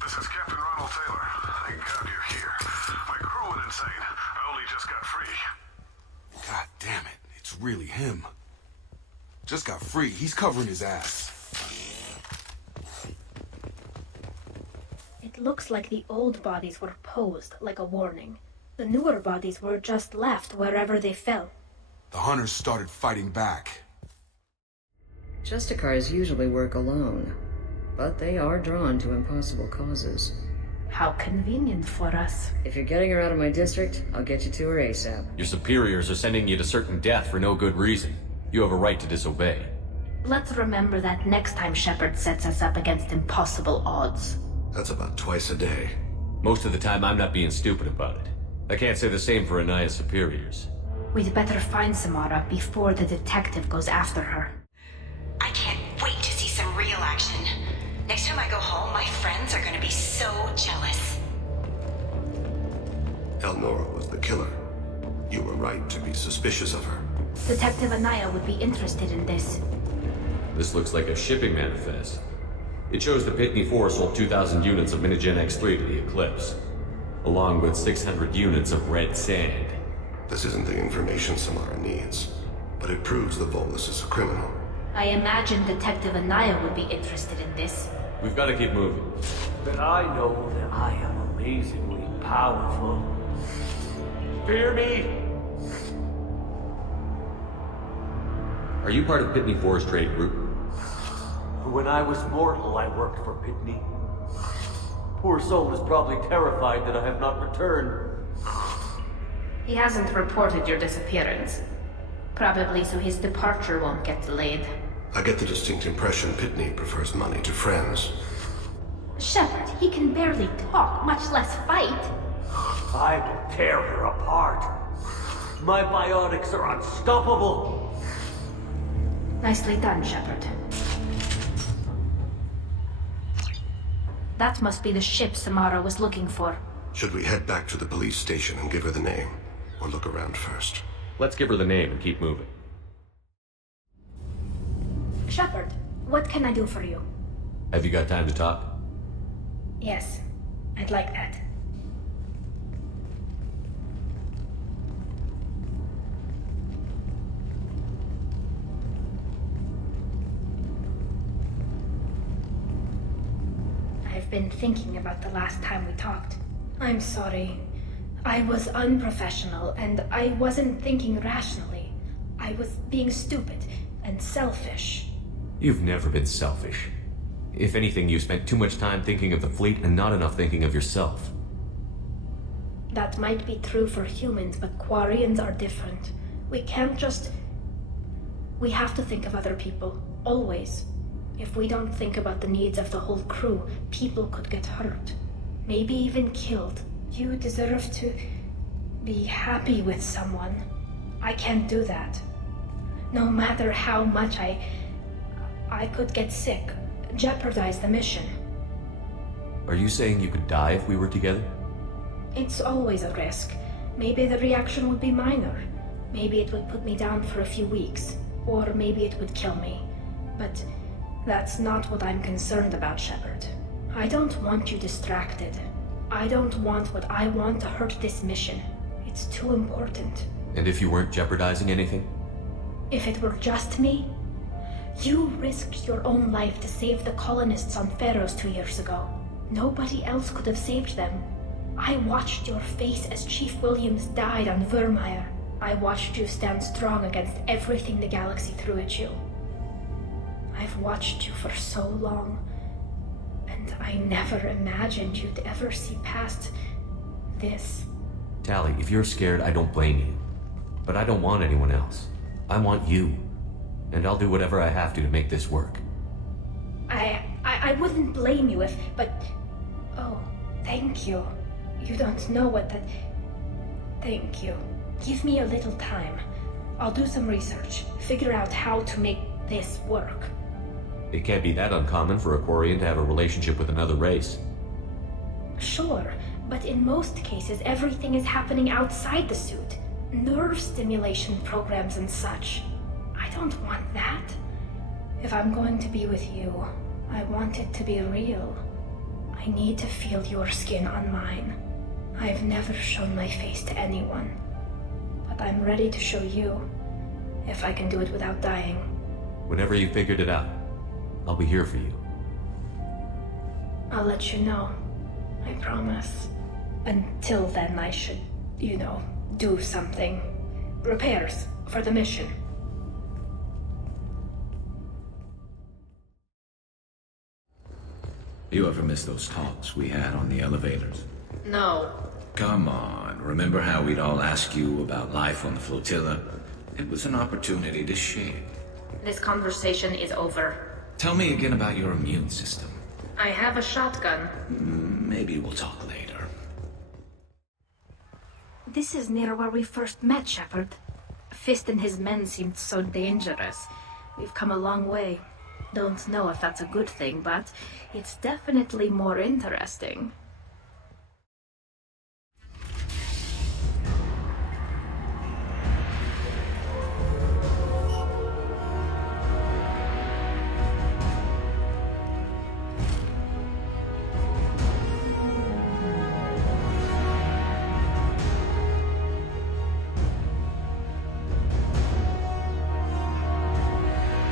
This is Captain Ronald Taylor. Thank God you're here. My crew went insane. I only just got free. God damn it. It's really him. Just got free. He's covering his ass. It looks like the old bodies were posed like a warning. The newer bodies were just left wherever they fell. The hunters started fighting back. Justicars usually work alone, but they are drawn to impossible causes. How convenient for us. If you're getting her out of my district, I'll get you to her ASAP. Your superiors are sending you to certain death for no good reason. You have a right to disobey. Let's remember that next time Shepard sets us up against impossible odds. That's about twice a day. Most of the time I'm not being stupid about it. I can't say the same for Anaya's superiors. We'd better find Samara before the detective goes after her. I can't wait to see some real action. Next time I go home, my friends are gonna be so jealous. Elnora was the killer. You were right to be suspicious of her. Detective Anaya would be interested in this. This looks like a shipping manifest. It shows the Pitney 4 sold 2,000 units of Minigen X3 to the Eclipse, along with 600 units of red sand. This isn't the information Samara needs, but it proves the Volus is a criminal. I imagine Detective Anaya would be interested in this. We've got to keep moving. But I know that I am amazingly powerful. Fear me! Are you part of Pitney 4's trade group? When I was mortal, I worked for Pitney. Poor soul is probably terrified that I have not returned. He hasn't reported your disappearance. Probably so his departure won't get delayed. I get the distinct impression Pitney prefers money to friends. Shepard, he can barely talk, much less fight. I will tear her apart. My biotics are unstoppable. Nicely done, Shepard. That must be the ship Samara was looking for. Should we head back to the police station and give her the name? Or look around first? Let's give her the name and keep moving. Shepard, what can I do for you? Have you got time to talk? Yes, I'd like that. I've been thinking about the last time we talked. I'm sorry. I was unprofessional, and I wasn't thinking rationally. I was being stupid and selfish. You've never been selfish. If anything, you spent too much time thinking of the fleet and not enough thinking of yourself. That might be true for humans, but Quarians are different. We can't just... We have to think of other people, always. If we don't think about the needs of the whole crew, people could get hurt. Maybe even killed. You deserve to be happy with someone. I can't do that. No matter how much I could get sick, jeopardize the mission. Are you saying you could die if we were together? It's always a risk. Maybe the reaction would be minor. Maybe it would put me down for a few weeks. Or maybe it would kill me. But that's not what I'm concerned about, Shepard. I don't want you distracted. I don't want what I want to hurt this mission. It's too important. And if you weren't jeopardizing anything? If it were just me? You risked your own life to save the colonists on Feros 2 years ago. Nobody else could have saved them. I watched your face as Chief Williams died on Virmire. I watched you stand strong against everything the galaxy threw at you. I've watched you for so long, and I never imagined you'd ever see past this. Tali, if you're scared, I don't blame you. But I don't want anyone else. I want you. And I'll do whatever I have to make this work. I wouldn't blame you if, but... Oh, thank you. You don't know what that... Thank you. Give me a little time. I'll do some research, figure out how to make this work. It can't be that uncommon for a Quarian to have a relationship with another race. Sure, but in most cases everything is happening outside the suit. Nerve stimulation programs and such. I don't want that. If I'm going to be with you, I want it to be real. I need to feel your skin on mine. I've never shown my face to anyone. But I'm ready to show you, if I can do it without dying. Whenever you figured it out, I'll be here for you. I'll let you know. I promise. Until then, I should, do something. Repairs for the mission. You ever miss those talks we had on the elevators? No. Come on, remember how we'd all ask you about life on the flotilla? It was an opportunity to share. This conversation is over. Tell me again about your immune system. I have a shotgun. Maybe we'll talk later. This is near where we first met, Shepard. Fist and his men seemed so dangerous. We've come a long way. Don't know if that's a good thing, but it's definitely more interesting.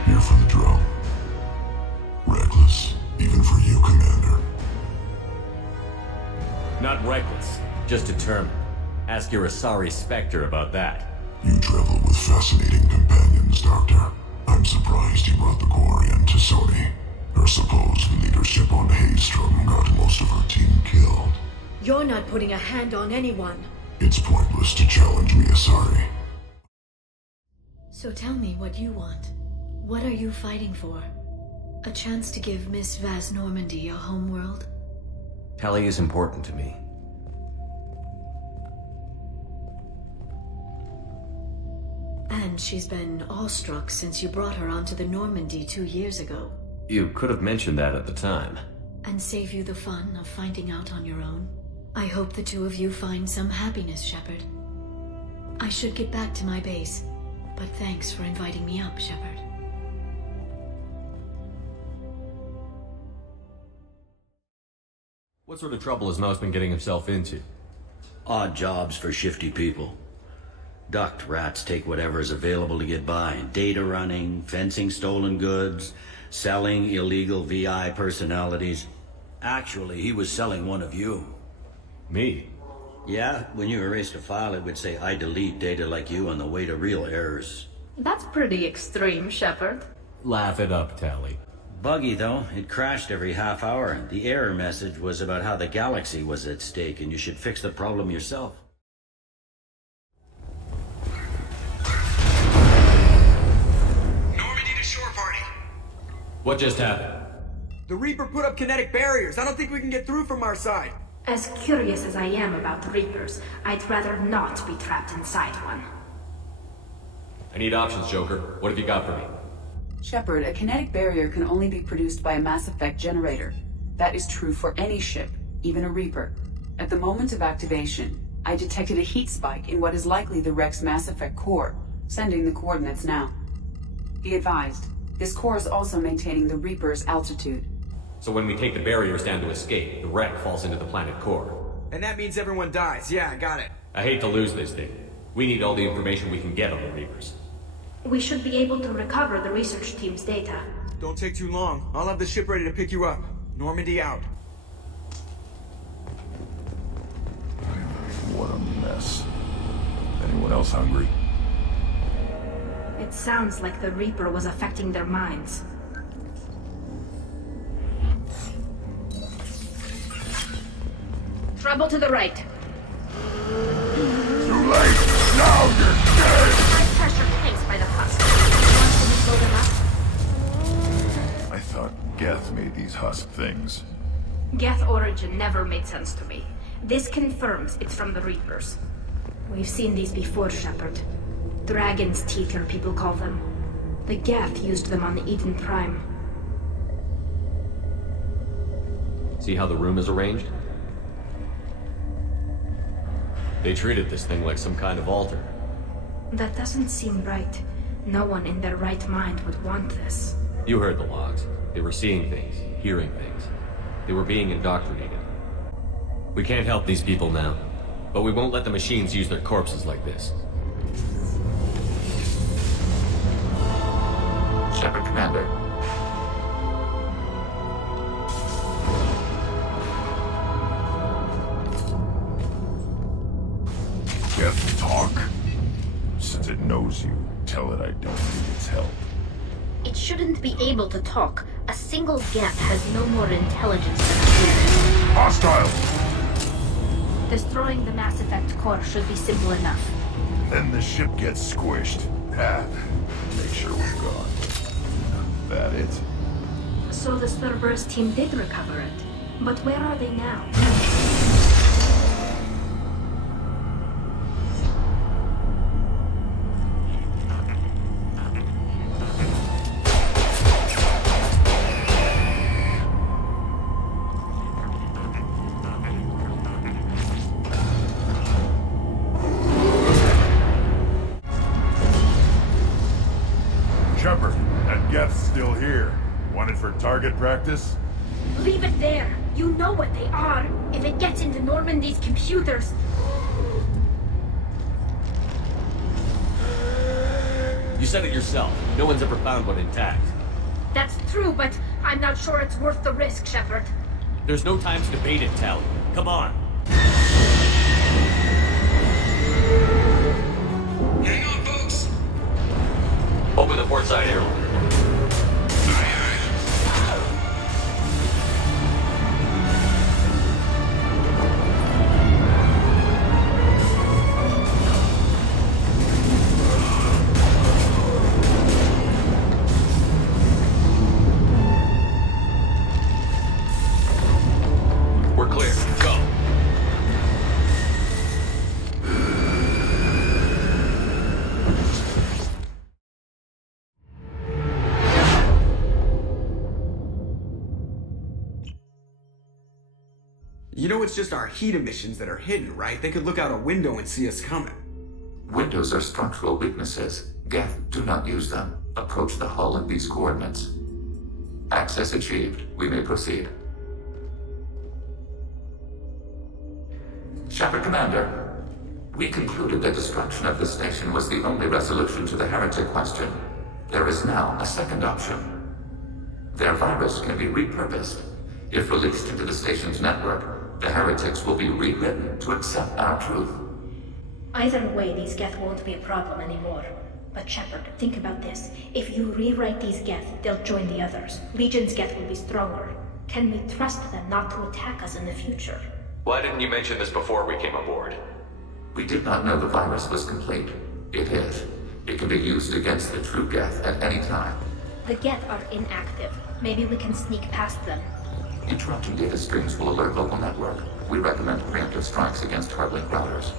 Here for the drum. Reckless, even for you, Commander. Not reckless, just determined. Ask your Asari Spectre about that. You travel with fascinating companions, Doctor. I'm surprised you brought the Quarian to Sony. Her supposed leadership on Haestrom got most of her team killed. You're not putting a hand on anyone. It's pointless to challenge me, Asari. So tell me what you want. What are you fighting for? A chance to give Miss Vas'Normandy a homeworld? Tali is important to me. And she's been awestruck since you brought her onto the Normandy 2 years ago. You could have mentioned that at the time. And save you the fun of finding out on your own. I hope the two of you find some happiness, Shepard. I should get back to my base, but thanks for inviting me up, Shepard. What sort of trouble has Mouse been getting himself into? Odd jobs for shifty people. Duct rats take whatever is available to get by. Data running, fencing stolen goods, selling illegal VI personalities. Actually, he was selling one of you. Me? Yeah, when you erased a file, it would say, I delete data like you on the way to real errors. That's pretty extreme, Shepard. Laugh it up, Tali. Buggy, though. It crashed every half hour. The error message was about how the galaxy was at stake, and you should fix the problem yourself. Normandy to shore party. What just happened? The Reaper put up kinetic barriers. I don't think we can get through from our side. As curious as I am about the Reapers, I'd rather not be trapped inside one. I need options, Joker. What have you got for me? Shepard, a kinetic barrier can only be produced by a Mass Effect generator. That is true for any ship, even a Reaper. At the moment of activation, I detected a heat spike in what is likely the wreck's Mass Effect core, sending the coordinates now. Be advised, this core is also maintaining the Reaper's altitude. So when we take the barriers down to escape, the wreck falls into the planet core. And that means everyone dies. Yeah, I got it. I hate to lose this thing. We need all the information we can get on the Reapers. We should be able to recover the research team's data. Don't take too long. I'll have the ship ready to pick you up. Normandy out. What a mess. Anyone else hungry? It sounds like the Reaper was affecting their minds. Trouble to the right. Too late! Now you're dead! High pressure tanks by the husk. Want to slow them up? I thought Geth made these husk things. Geth origin never made sense to me. This confirms it's from the Reapers. We've seen these before, Shepard. Dragon's teeth, your people call them. The Geth used them on Eden Prime. See how the room is arranged? They treated this thing like some kind of altar. That doesn't seem right. No one in their right mind would want this. You heard the logs. They were seeing things, hearing things. They were being indoctrinated. We can't help these people now, but we won't let the machines use their corpses like this. Shepard, Commander. Geth talk? Since it knows you, tell it I don't need its help. It shouldn't be able to talk. A single Geth has no more intelligence than a human. Hostile! Destroying the Mass Effect core should be simple enough. Then the ship gets squished. Make sure we're gone. That it? So the Cerberus team did recover it. But where are they now? Shepard, that Geth's still here. Wanted for target practice? Leave it there. You know what they are. If it gets into Normandy's computers... You said it yourself. No one's ever found one intact. That's true, but I'm not sure it's worth the risk, Shepard. There's no time to debate it, Tali. Come on. Hang on, folks. Open the port side airlock. We're clear. Go. You know it's just our heat emissions that are hidden, right? They could look out a window and see us coming. Windows are structural weaknesses. Geth, do not use them. Approach the hull at these coordinates. Access achieved. We may proceed. Shepard, Commander. We concluded that destruction of the station was the only resolution to the heretic question. There is now a second option. Their virus can be repurposed. If released into the station's network, the heretics will be rewritten to accept our truth. Either way, these Geth won't be a problem anymore. But Shepard, think about this. If you rewrite these Geth, they'll join the others. Legion's Geth will be stronger. Can we trust them not to attack us in the future? Why didn't you mention this before we came aboard? We did not know the virus was complete. It is. It can be used against the true Geth at any time. The Geth are inactive. Maybe we can sneak past them. Interrupting data streams will alert local network. We recommend preemptive strikes against hard-link routers.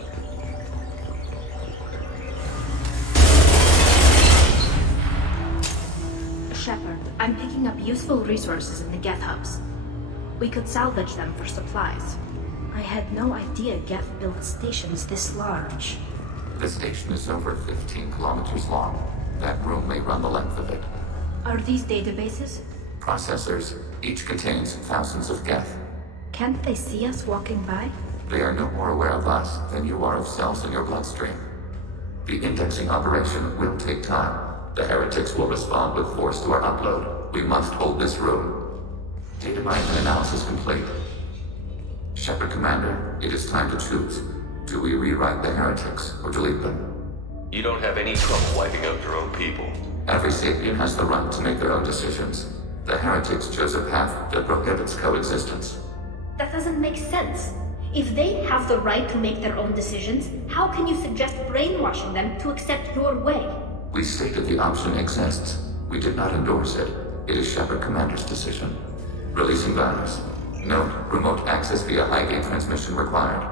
Shepard, I'm picking up useful resources in the Geth hubs. We could salvage them for supplies. I had no idea Geth built stations this large. The station is over 15 kilometers long. That room may run the length of it. Are these databases? Processors. Each contains thousands of Geth. Can't they see us walking by? They are no more aware of us than you are of cells in your bloodstream. The indexing operation will take time. The heretics will respond with force to our upload. We must hold this room. Data mining analysis complete. Shepard Commander, it is time to choose. Do we rewrite the heretics or delete them? You don't have any trouble wiping out your own people. Every sapient has the right to make their own decisions. The heretics chose a path that prohibits coexistence. That doesn't make sense. If they have the right to make their own decisions, how can you suggest brainwashing them to accept your way? We stated the option exists. We did not endorse it. It is Shepard Commander's decision. Releasing virus. Note, remote access via high-gain transmission required.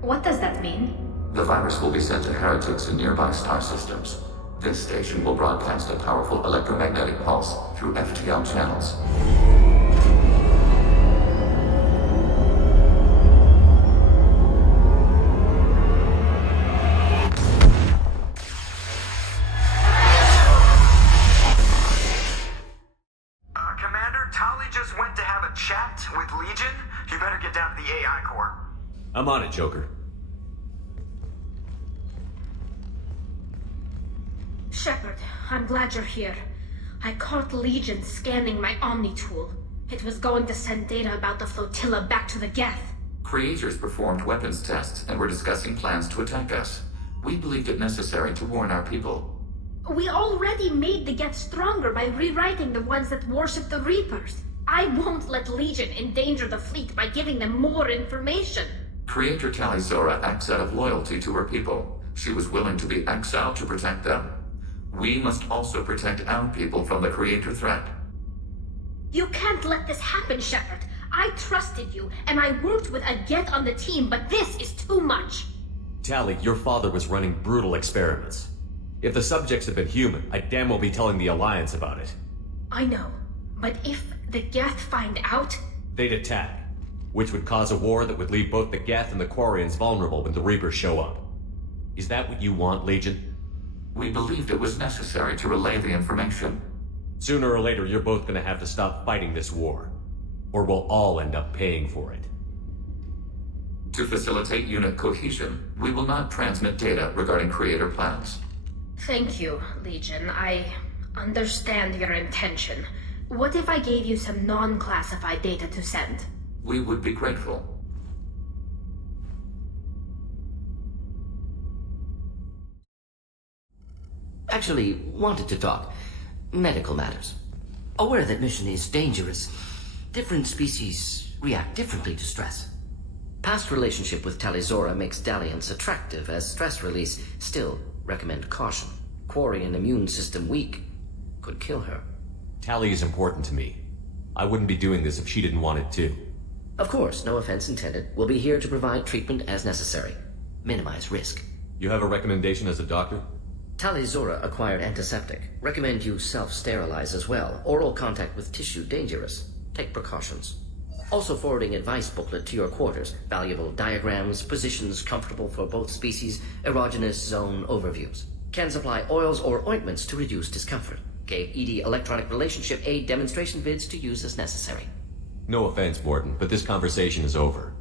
What does that mean? The virus will be sent to heretics in nearby star systems. This station will broadcast a powerful electromagnetic pulse through FTL channels. Commander, Tali just went to have a chat with Legion. You better get down to the AI core. I'm on it, Joker. Shepard, I'm glad you're here. I caught Legion scanning my Omni tool. It was going to send data about the flotilla back to the Geth. Creators performed weapons tests and were discussing plans to attack us. We believed it necessary to warn our people. We already made the Geth stronger by rewriting the ones that worship the Reapers. I won't let Legion endanger the fleet by giving them more information. Creator Tali'Zorah acts out of loyalty to her people. She was willing to be exiled to protect them. We must also protect our people from the Creator threat. You can't let this happen, Shepard. I trusted you, and I worked with a Geth on the team, but this is too much. Tali, your father was running brutal experiments. If the subjects had been human, I'd damn well be telling the Alliance about it. I know, but if the Geth find out... They'd attack, which would cause a war that would leave both the Geth and the Quarians vulnerable when the Reapers show up. Is that what you want, Legion? We believed it was necessary to relay the information. Sooner or later, you're both gonna have to stop fighting this war. Or we'll all end up paying for it. To facilitate unit cohesion, we will not transmit data regarding Creator plans. Thank you, Legion. I understand your intention. What if I gave you some non-classified data to send? We would be grateful. Actually, wanted to talk. Medical matters. Aware that mission is dangerous. Different species react differently to stress. Past relationship with Tali'Zorah makes dalliance attractive as stress release. Still, recommend caution. Quarian immune system weak. Could kill her. Tali is important to me. I wouldn't be doing this if she didn't want it too. Of course, no offense intended. We'll be here to provide treatment as necessary. Minimize risk. You have a recommendation as a doctor? Tali'Zorah acquired antiseptic. Recommend you self-sterilize as well. Oral contact with tissue dangerous. Take precautions. Also forwarding advice booklet to your quarters. Valuable diagrams, positions comfortable for both species, erogenous zone overviews. Can supply oils or ointments to reduce discomfort. Gave ED electronic relationship aid demonstration vids to use as necessary. No offense, Morden, but this conversation is over.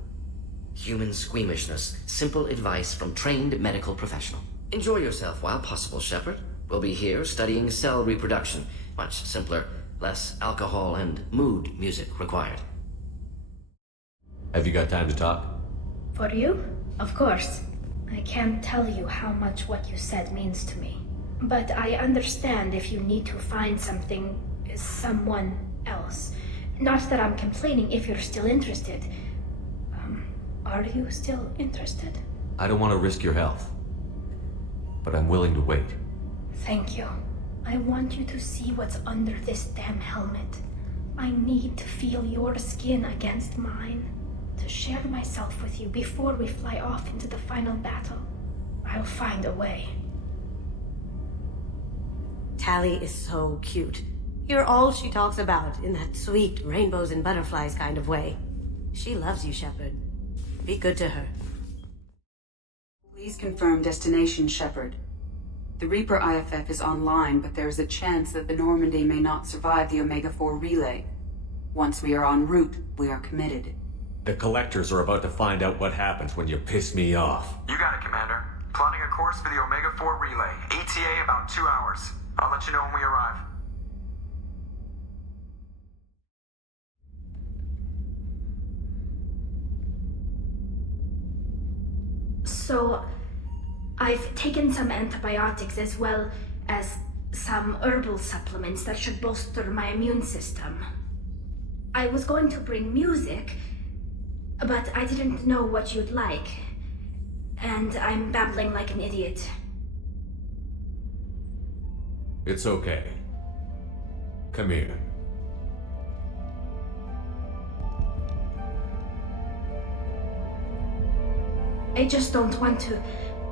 Human squeamishness. Simple advice from trained medical professional. Enjoy yourself while possible, Shepard. We'll be here studying cell reproduction. Much simpler, less alcohol and mood music required. Have you got time to talk? For you? Of course. I can't tell you how much what you said means to me. But I understand if you need to find someone else. Not that I'm complaining if you're still interested. Are you still interested? I don't want to risk your health. But I'm willing to wait. Thank you. I want you to see what's under this damn helmet. I need to feel your skin against mine. To share myself with you before we fly off into the final battle. I'll find a way. Tali is so cute. You're all she talks about in that sweet rainbows and butterflies kind of way. She loves you, Shepard. Be good to her. Please confirm destination, Shepard. The Reaper IFF is online, but there is a chance that the Normandy may not survive the Omega-4 relay. Once we are en route, we are committed. The Collectors are about to find out what happens when you piss me off. You got it, Commander. Plotting a course for the Omega-4 relay. ETA about 2 hours. I'll let you know when we arrive. So, I've taken some antibiotics as well as some herbal supplements that should bolster my immune system. I was going to bring music, but I didn't know what you'd like. And I'm babbling like an idiot. It's okay. Come here. I just don't want to.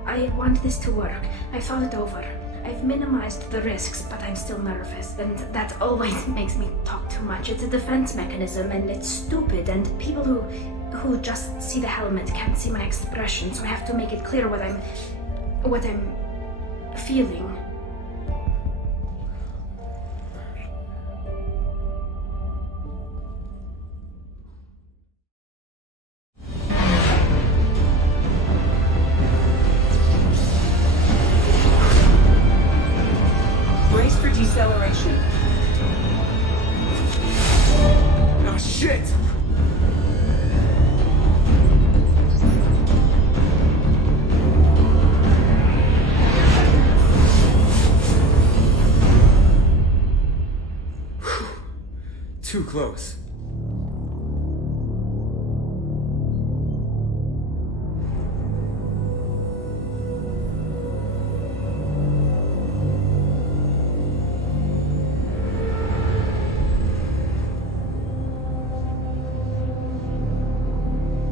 I want this to work. I've thought it over. I've minimized the risks, but I'm still nervous, and that always makes me talk too much. It's a defense mechanism, and it's stupid, and people who just see the helmet can't see my expression, so I have to make it clear what I'm feeling. Brace for deceleration. Oh, shit! Too close.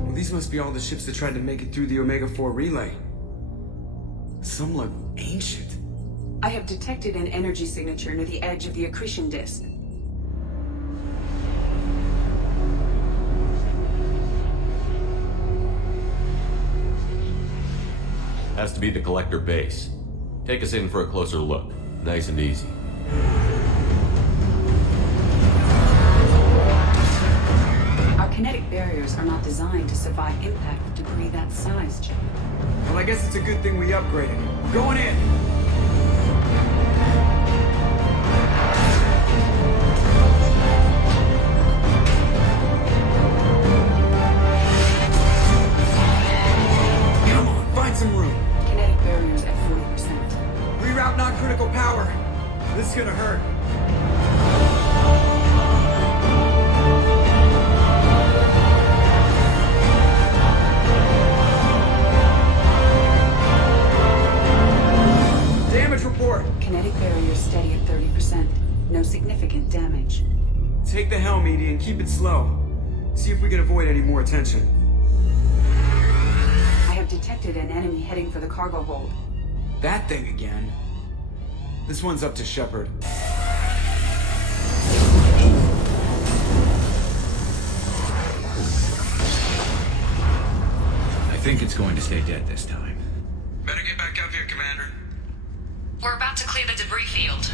Well, these must be all the ships that tried to make it through the Omega-4 relay. Some look ancient. I have detected an energy signature near the edge of the accretion disk. Has to be the Collector base. Take us in for a closer look. Nice and easy. Our kinetic barriers are not designed to survive impact with debris that size, Chip. Well, I guess it's a good thing we upgraded. Going in! Come on, find some room. Kinetic barriers at 40%. Reroute non-critical power. This is gonna hurt. Damage report. Kinetic barriers steady at 30%. No significant damage. Take the helm, Edie, and keep it slow. See if we can avoid any more attention. I have detected an enemy heading for the cargo hold. That thing again. This one's up to Shepard. I think it's going to stay dead this time. Better get back up here, Commander. We're about to clear the debris field.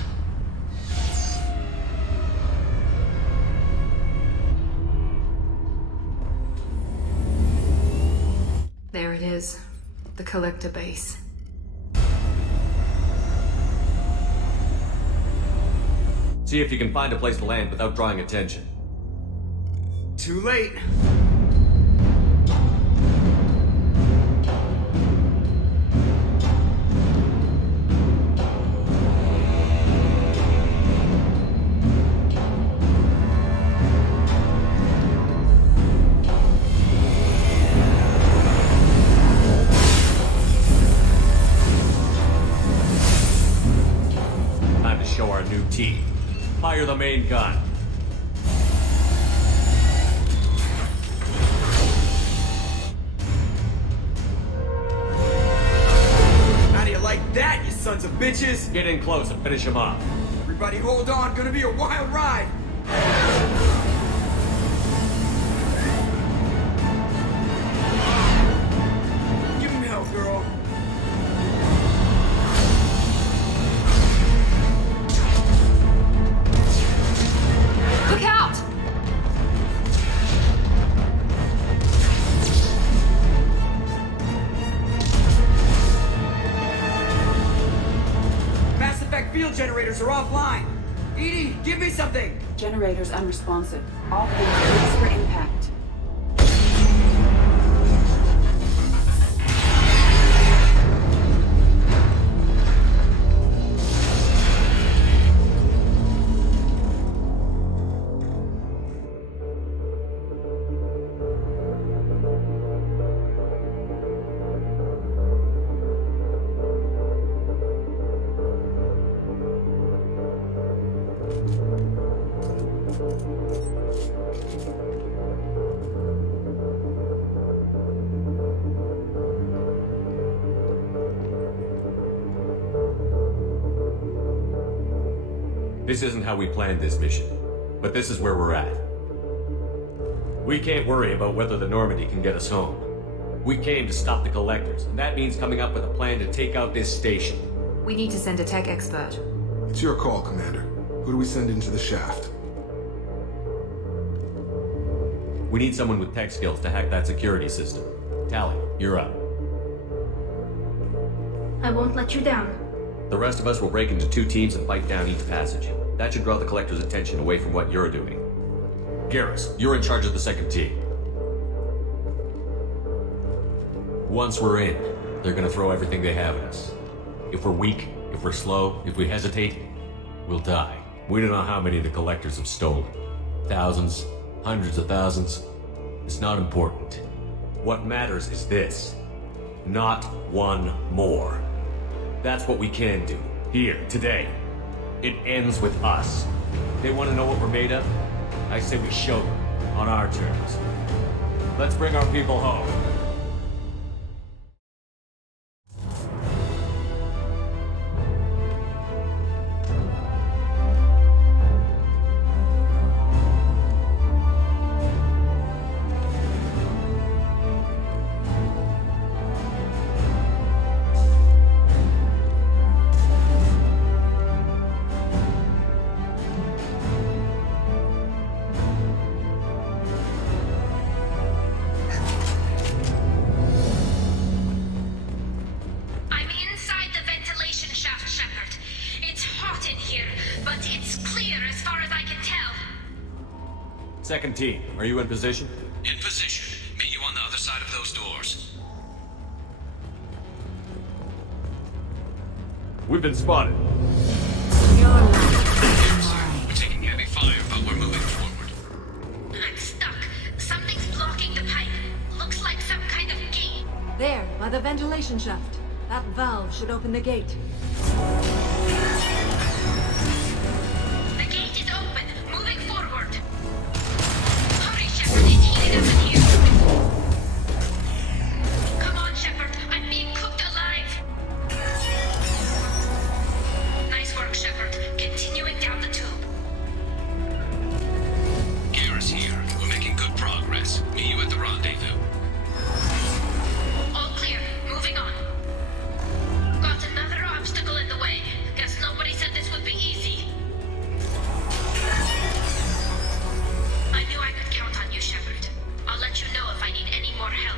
There it is. The Collector base. See if you can find a place to land without drawing attention. Too late. near the main gun. How do you like that, you sons of bitches? Get in close and finish him off. Everybody hold on, gonna be a wild ride. Give him hell, girl. Look out! Mass Effect field generators are offline. Edie, give me something! Generators unresponsive. All hands brace for impact. This isn't how we planned this mission, but this is where we're at. We can't worry about whether the Normandy can get us home. We came to stop the Collectors, and that means coming up with a plan to take out this station. We need to send a tech expert. It's your call, Commander. Who do we send into the shaft? We need someone with tech skills to hack that security system. Tali, you're up. I won't let you down. The rest of us will break into 2 teams and fight down each passage. That should draw the Collector's attention away from what you're doing. Garrus, you're in charge of the second team. Once we're in, they're gonna throw everything they have at us. If we're weak, if we're slow, if we hesitate, we'll die. We don't know how many the Collectors have stolen. Thousands, hundreds of thousands. It's not important. What matters is this. Not one more. That's what we can do. Here, today. It ends with us. They want to know what we're made of? I say we show them, on our terms. Let's bring our people home. Second team, are you in position? In position. Meet you on the other side of those doors. We've been spotted. We're taking heavy fire, but we're moving forward. I'm stuck. Something's blocking the pipe. Looks like some kind of gate. There, by the ventilation shaft. That valve should open the gate. The gate is open. Moving forward. Hurry, Shepard. It's heating up in here. Come on, Shepard. I'm being cooked alive. Nice work, Shepard. Continuing down the tube. Garrus here. We're making good progress. Meet you at the rendezvous. All clear. Moving on. Got another obstacle in the way. Guess nobody said this would be easy. I knew I could count on you, Shepard. I'll let you know if I need any more help.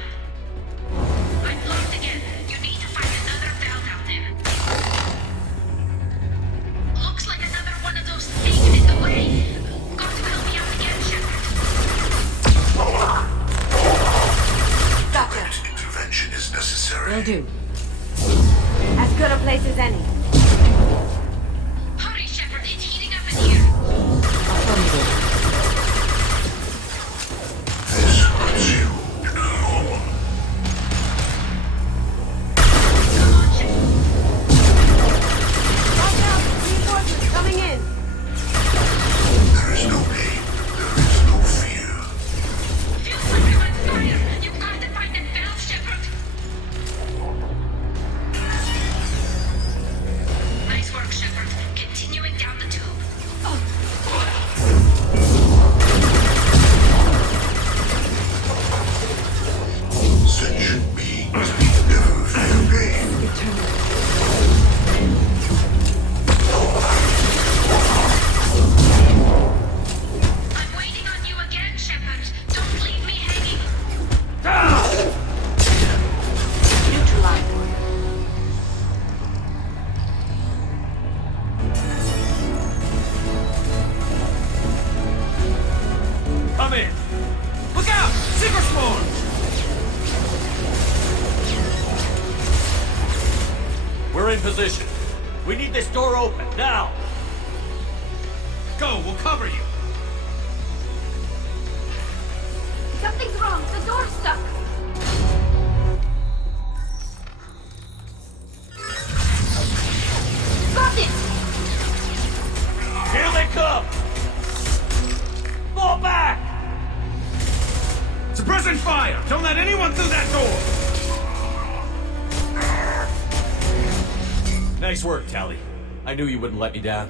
I'm blocked again. You need to find another valve out there. Looks like another one of those things in the way. Got to help me out again, Shepard. Gotcha. Intervention is necessary. Will do. As good a place as any. Hurry, Shepard. It's heating up in here. This puts you in a hole. Come on, Shepard. Watch out! Reinforcements coming in! more! We're in position. We need this door open, now! Go, we'll cover you! Something's wrong. The door's stuck. Got it! Here they come! Fall back! Suppressing fire! Don't let anyone through that door! Nice work, Tali. I knew you wouldn't let me down.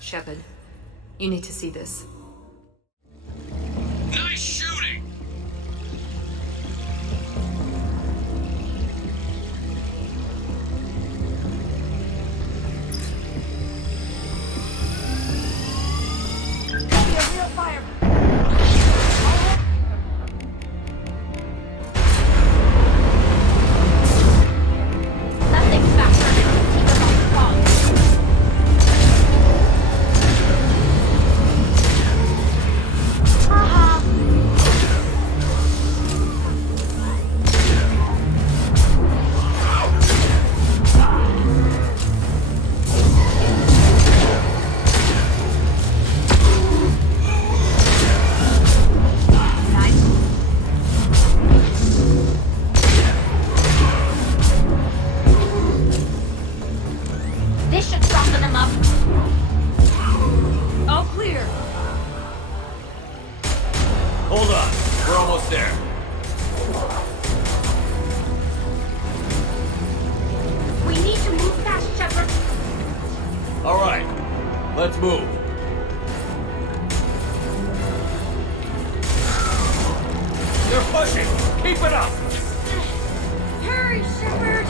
Shepard, you need to see this. Nice shooting! Real fire. Nothing's back there. Keep us on the call. This should soften them up. All clear. Hold on, we're almost there. We need to move fast, Shepard. All right, let's move. They're pushing! Keep it up! Hurry, Shepard.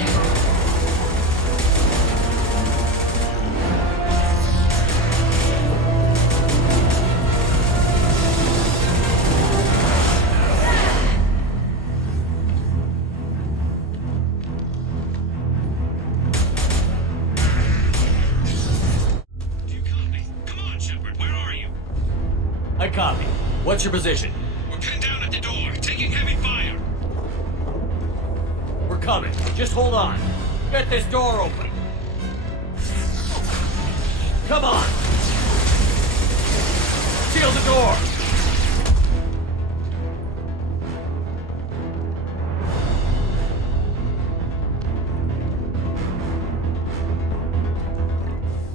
I copy. What's your position? We're pinned down at the door, taking heavy fire. We're coming. Just hold on. Get this door open. Come on! Seal the door!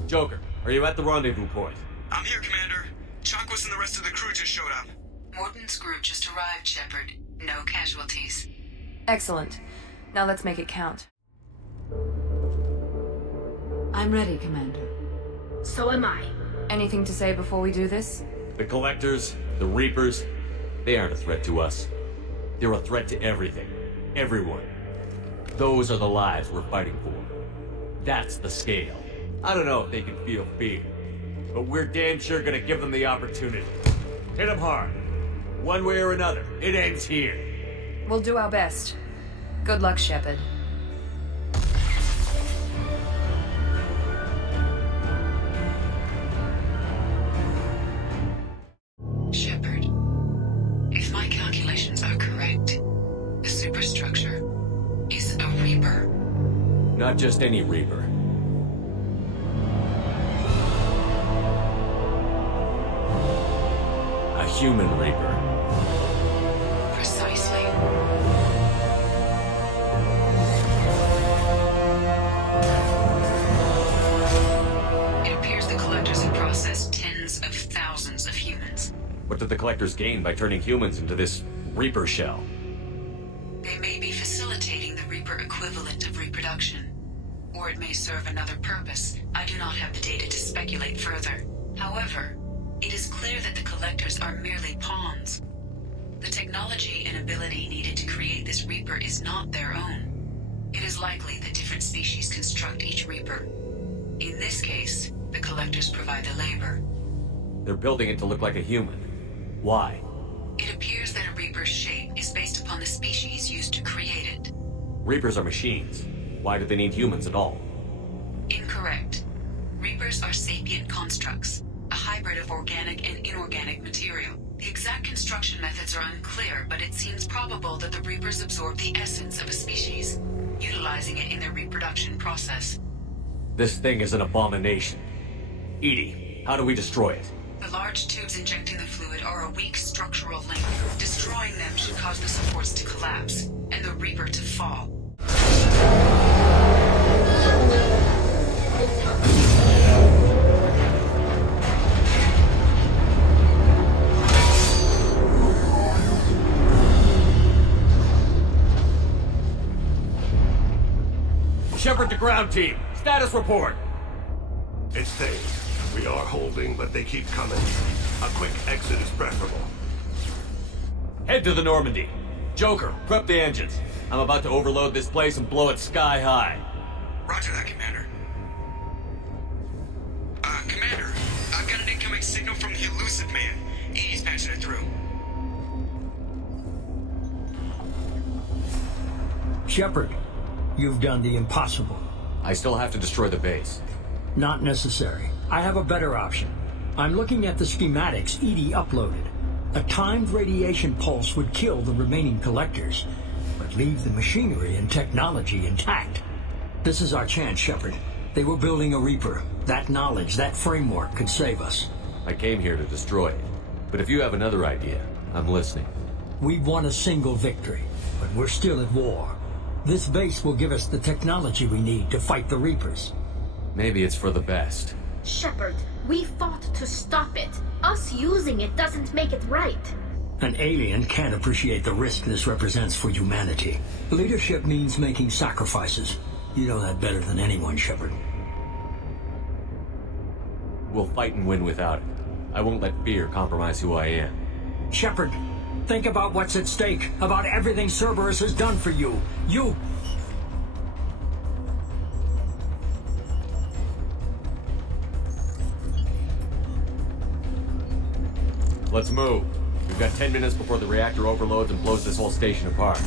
Joker, are you at the rendezvous point? I'm here, Commander. Chakwas and the rest of the crew just showed up. Morton's group just arrived, Shepard. No casualties. Excellent. Now let's make it count. I'm ready, Commander. So am I. Anything to say before we do this? The Collectors, the Reapers, they aren't a threat to us. They're a threat to everything. Everyone. Those are the lives we're fighting for. That's the scale. I don't know if they can feel fear, but we're damn sure gonna give them the opportunity. Hit them hard. One way or another, it ends here. We'll do our best. Good luck, Shepard. Shepard, if my calculations are correct, the superstructure is a Reaper. Not just any Reaper. A human Reaper. Precisely. It appears the Collectors have processed tens of thousands of humans. What did the Collectors gain by turning humans into this Reaper shell? They may be facilitating the Reaper equivalent of reproduction. Or it may serve another purpose. I do not have the data to speculate further. However, it is clear that the Collectors are merely pawns. The technology and ability needed to create this Reaper is not their own. It is likely that different species construct each Reaper. In this case, the Collectors provide the labor. They're building it to look like a human. Why? It appears that a Reaper's shape is based upon the species used to create it. Reapers are machines. Why do they need humans at all? Incorrect. Reapers are sapient constructs, a hybrid of organic and inorganic material. The exact exact construction methods are unclear, but it seems probable that the Reapers absorb the essence of a species, utilizing it in their reproduction process. This thing is an abomination. Edie, how do we destroy it? The large tubes injecting the fluid are a weak structural link. Destroying them should cause the supports to collapse, and the Reaper to fall. Shepard to ground team. Status report. It's safe. We are holding, but they keep coming. A quick exit is preferable. Head to the Normandy. Joker, prep the engines. I'm about to overload this place and blow it sky high. Roger that, Commander. Commander, I've got an incoming signal from the elusive man. Edie's patching it through. Shepard, you've done the impossible. I still have to destroy the base. Not necessary. I have a better option. I'm looking at the schematics Edie uploaded. A timed radiation pulse would kill the remaining collectors, but leave the machinery and technology intact. This is our chance, Shepard. They were building a Reaper. That knowledge, that framework could save us. I came here to destroy it. But if you have another idea, I'm listening. We've won a single victory, but we're still at war. This base will give us the technology we need to fight the Reapers. Maybe it's for the best. Shepard, we fought to stop it. Us using it doesn't make it right. An alien can't appreciate the risk this represents for humanity. Leadership means making sacrifices. You know that better than anyone, Shepard. We'll fight and win without it. I won't let fear compromise who I am. Shepard, think about what's at stake, about everything Cerberus has done for you. Let's move. We've got 10 minutes before the reactor overloads and blows this whole station apart.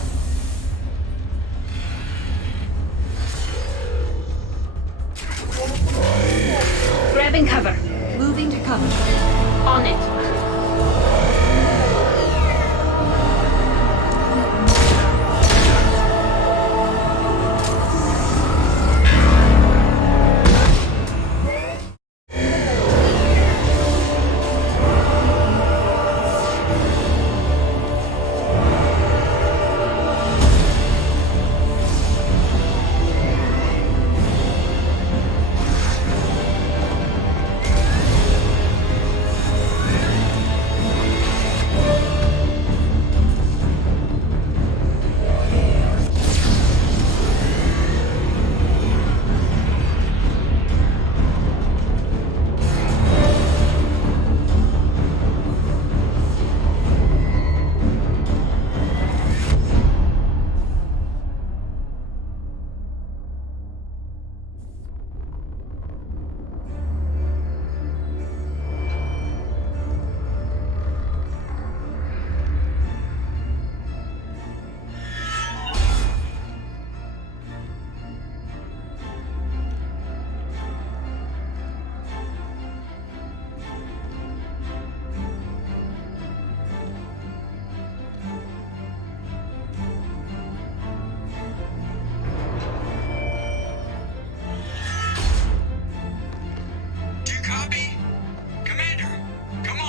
Grabbing cover. Moving to cover. On it.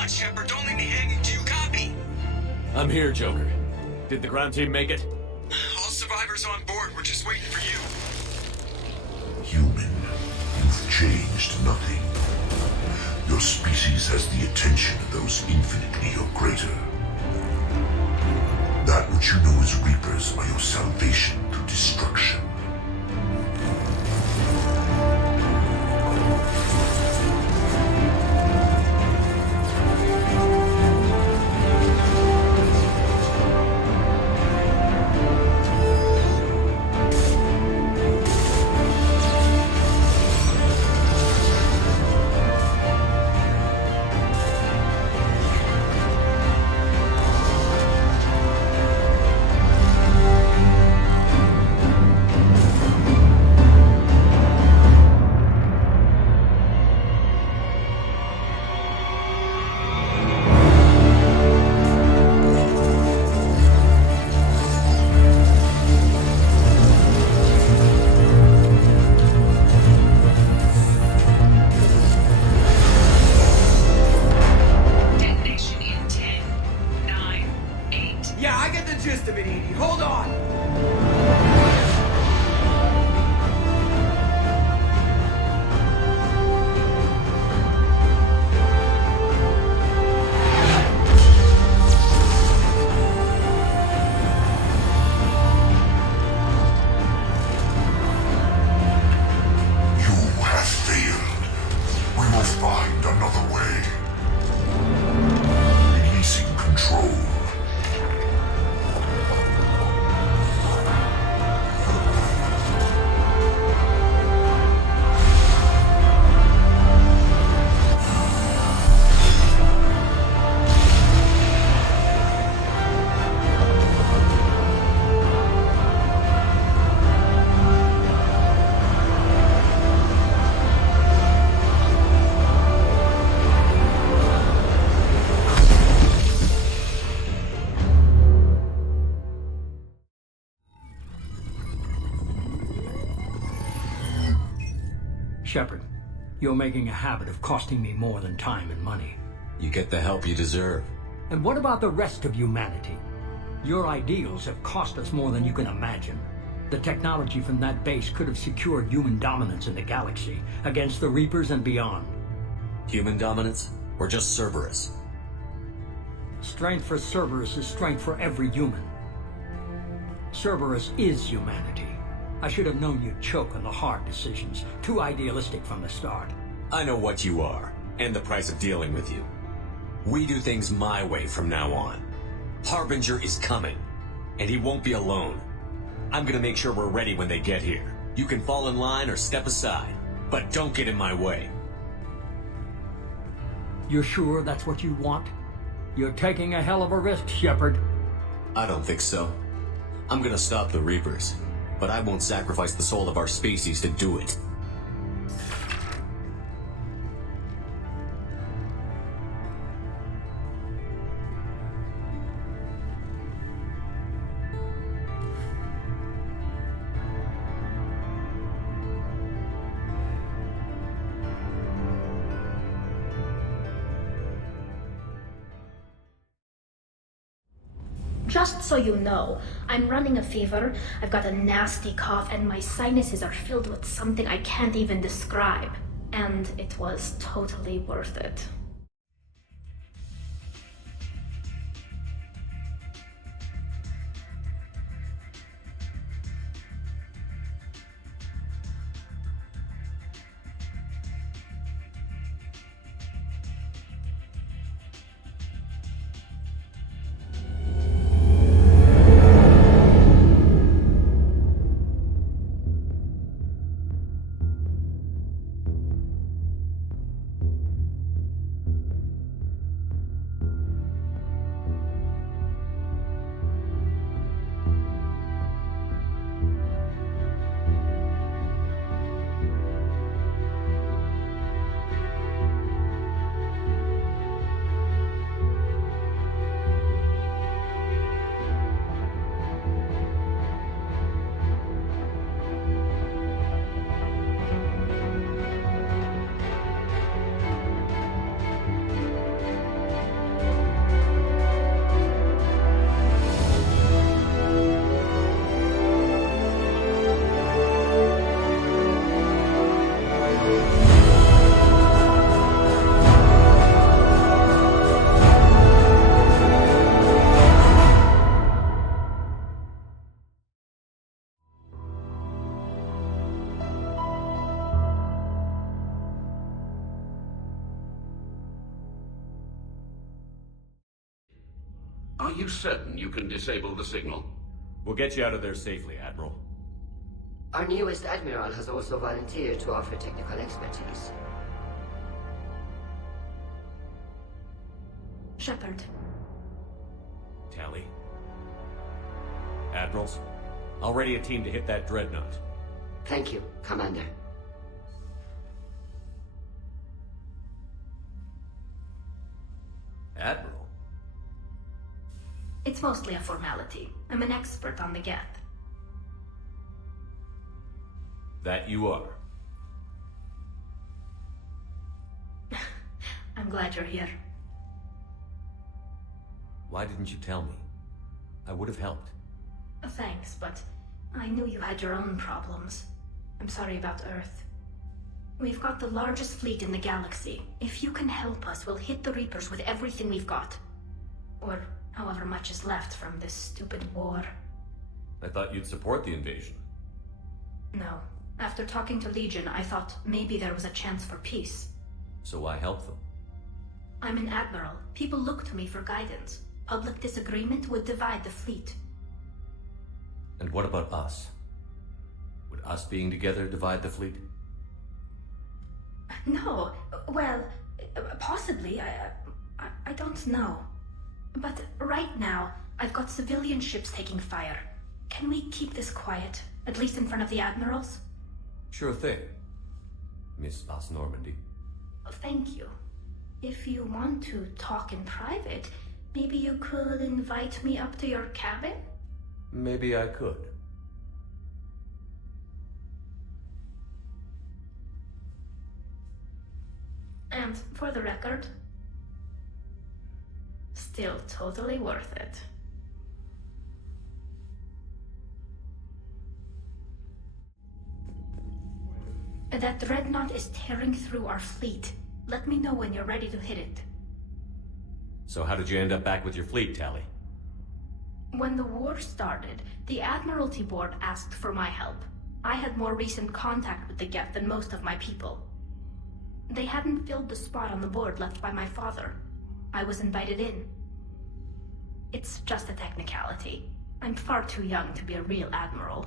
Shepard, don't leave me hanging. Do you copy? I'm here, Joker. Did the ground team make it? All survivors on board. We're just waiting for you. Human, you've changed nothing. Your species has the attention of those infinitely or greater. That which you know as Reapers are your salvation through destruction. I get the gist of it, Edie. Hold on! Find another way. Releasing control. Shepard, you're making a habit of costing me more than time and money. You get the help you deserve. And what about the rest of humanity? Your ideals have cost us more than you can imagine. The technology from that base could have secured human dominance in the galaxy against the Reapers and beyond. Human dominance? Or just Cerberus? Strength for Cerberus is strength for every human. Cerberus is humanity. I should have known you'd choke on the hard decisions. Too idealistic from the start. I know what you are, and the price of dealing with you. We do things my way from now on. Harbinger is coming, and he won't be alone. I'm gonna make sure we're ready when they get here. You can fall in line or step aside, but don't get in my way. You're sure that's what you want? You're taking a hell of a risk, Shepard. I don't think so. I'm gonna stop the Reapers, but I won't sacrifice the soul of our species to do it. Just so you know, I'm running a fever, I've got a nasty cough, and my sinuses are filled with something I can't even describe. And it was totally worth it. Are you certain you can disable the signal? We'll get you out of there safely, Admiral. Our newest Admiral has also volunteered to offer technical expertise. Shepard. Tali. Admirals, I'll ready a team to hit that dreadnought. Thank you, Commander. Admiral? It's mostly a formality. I'm an expert on the Geth. That you are. I'm glad you're here. Why didn't you tell me? I would have helped. Thanks, but I knew you had your own problems. I'm sorry about Earth. We've got the largest fleet in the galaxy. If you can help us, we'll hit the Reapers with everything we've got. Or however much is left from this stupid war. I thought you'd support the invasion. No. After talking to Legion, I thought maybe there was a chance for peace. So why help them? I'm an admiral. People look to me for guidance. Public disagreement would divide the fleet. And what about us? Would us being together divide the fleet? No. Well, possibly. I don't know. But right now, I've got civilian ships taking fire. Can we keep this quiet? At least in front of the admirals? Sure thing, Miss Vas'Normandy. Thank you. If you want to talk in private, maybe you could invite me up to your cabin? Maybe I could. And for the record, still totally worth it. That dreadnought is tearing through our fleet. Let me know when you're ready to hit it. So how did you end up back with your fleet, Tali? When the war started, the Admiralty Board asked for my help. I had more recent contact with the Geth than most of my people. They hadn't filled the spot on the board left by my father. I was invited in. It's just a technicality. I'm far too young to be a real admiral.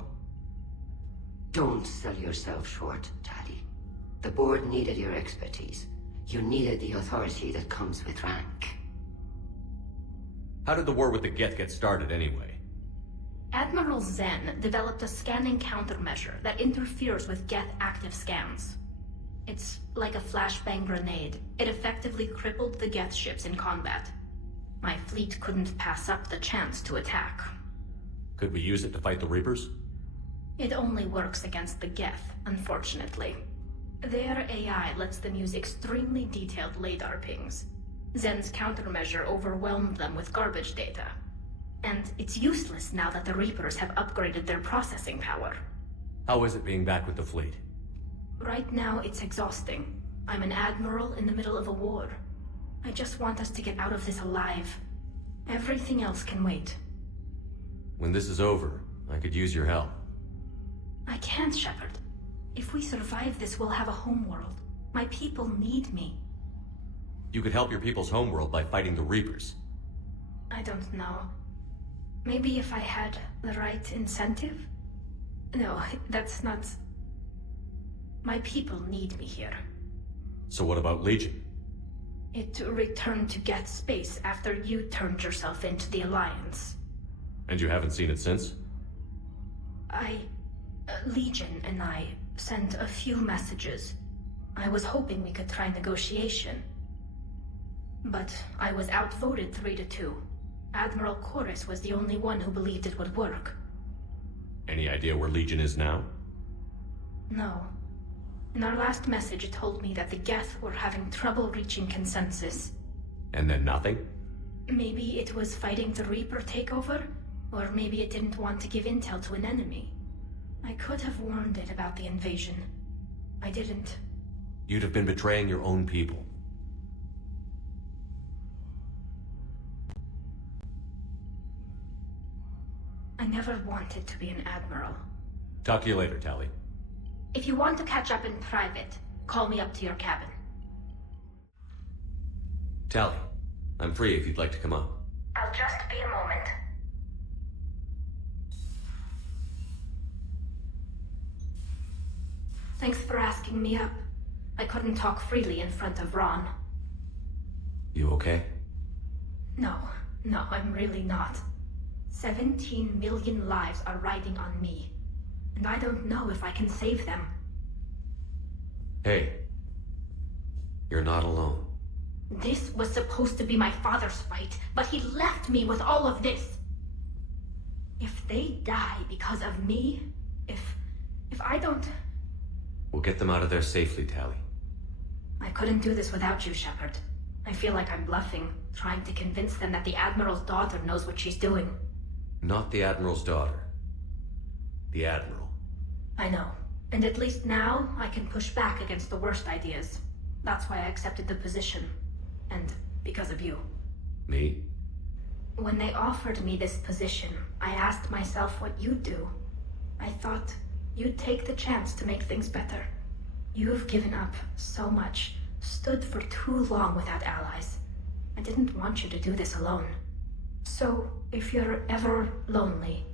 Don't sell yourself short, Tali. The board needed your expertise. You needed the authority that comes with rank. How did the war with the Geth get started anyway? Admiral Zen developed a scanning countermeasure that interferes with Geth active scans. It's like a flashbang grenade. It effectively crippled the Geth ships in combat. My fleet couldn't pass up the chance to attack. Could we use it to fight the Reapers? It only works against the Geth, unfortunately. Their AI lets them use extremely detailed LADAR pings. Zen's countermeasure overwhelmed them with garbage data. And it's useless now that the Reapers have upgraded their processing power. How is it being back with the fleet? Right now, it's exhausting. I'm an admiral in the middle of a war. I just want us to get out of this alive. Everything else can wait. When this is over, I could use your help. I can't, Shepard. If we survive this, we'll have a homeworld. My people need me. You could help your people's homeworld by fighting the Reapers. I don't know. Maybe if I had the right incentive? No, that's not... My people need me here. So what about Legion? It returned to Geth space after you turned yourself into the Alliance. And you haven't seen it since? Legion and I sent a few messages. I was hoping we could try negotiation. But I was outvoted 3-2. Admiral Chorus was the only one who believed it would work. Any idea where Legion is now? No. In our last message, it told me that the Geth were having trouble reaching consensus. And then nothing? Maybe it was fighting the Reaper takeover, or maybe it didn't want to give intel to an enemy. I could have warned it about the invasion. I didn't. You'd have been betraying your own people. I never wanted to be an admiral. Talk to you later, Tali. If you want to catch up in private, call me up to your cabin. Tali, I'm free if you'd like to come up. I'll just be a moment. Thanks for asking me up. I couldn't talk freely in front of Ron. You okay? No, I'm really not. 17 million lives are riding on me. And I don't know if I can save them. Hey. You're not alone. This was supposed to be my father's fight, but he left me with all of this. If they die because of me, if I don't... We'll get them out of there safely, Tali. I couldn't do this without you, Shepard. I feel like I'm bluffing, trying to convince them that the Admiral's daughter knows what she's doing. Not the Admiral's daughter. The Admiral. I know. And at least now, I can push back against the worst ideas. That's why I accepted the position. And because of you. Me? When they offered me this position, I asked myself what you'd do. I thought you'd take the chance to make things better. You have given up so much, stood for too long without allies. I didn't want you to do this alone. So, if you're ever lonely,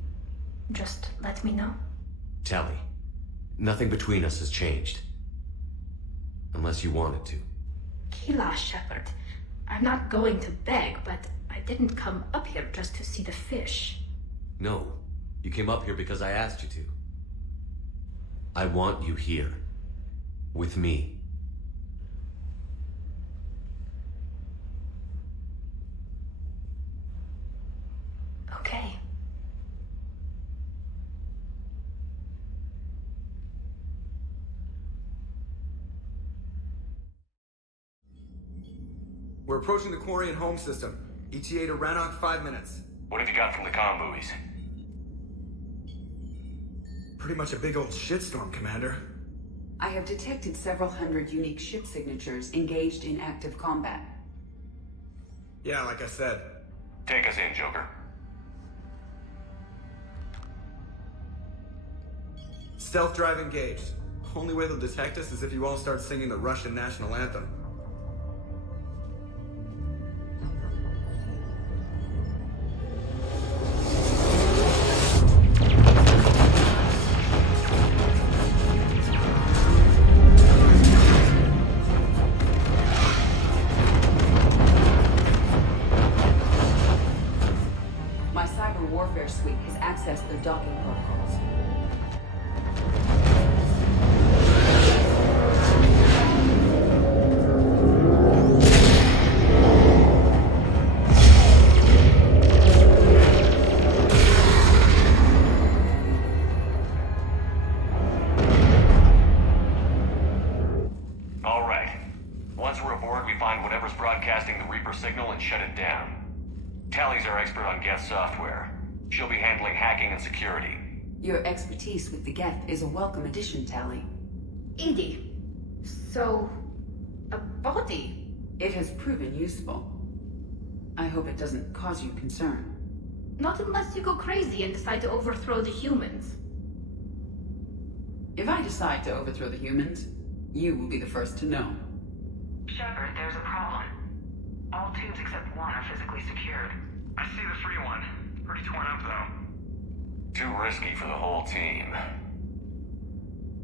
just let me know. Tali, nothing between us has changed. Unless you wanted to. Kila, Shepard. I'm not going to beg, but I didn't come up here just to see the fish. No, you came up here because I asked you to. I want you here. With me. Okay. We're approaching the Quarian home system. ETA to Rannoch, 5 minutes. What have you got from the comm buoys? Pretty much a big old shitstorm, Commander. I have detected several hundred unique ship signatures engaged in active combat. Yeah, like I said. Take us in, Joker. Stealth drive engaged. Only way they'll detect us is if you all start singing the Russian national anthem. My cyber warfare suite has accessed their docking protocols. All right. Once we're aboard, we find whatever's broadcasting the Reaper signal and shut it down. Tali's our expert on Geth software. She'll be handling hacking and security. Your expertise with the Geth is a welcome addition, Tali. Edie. So... a body? It has proven useful. I hope it doesn't cause you concern. Not unless you go crazy and decide to overthrow the humans. If I decide to overthrow the humans, you will be the first to know. Shepard, there's a problem. All tubes except one are physically secured. I see the free one. Pretty torn up, though. Too risky for the whole team.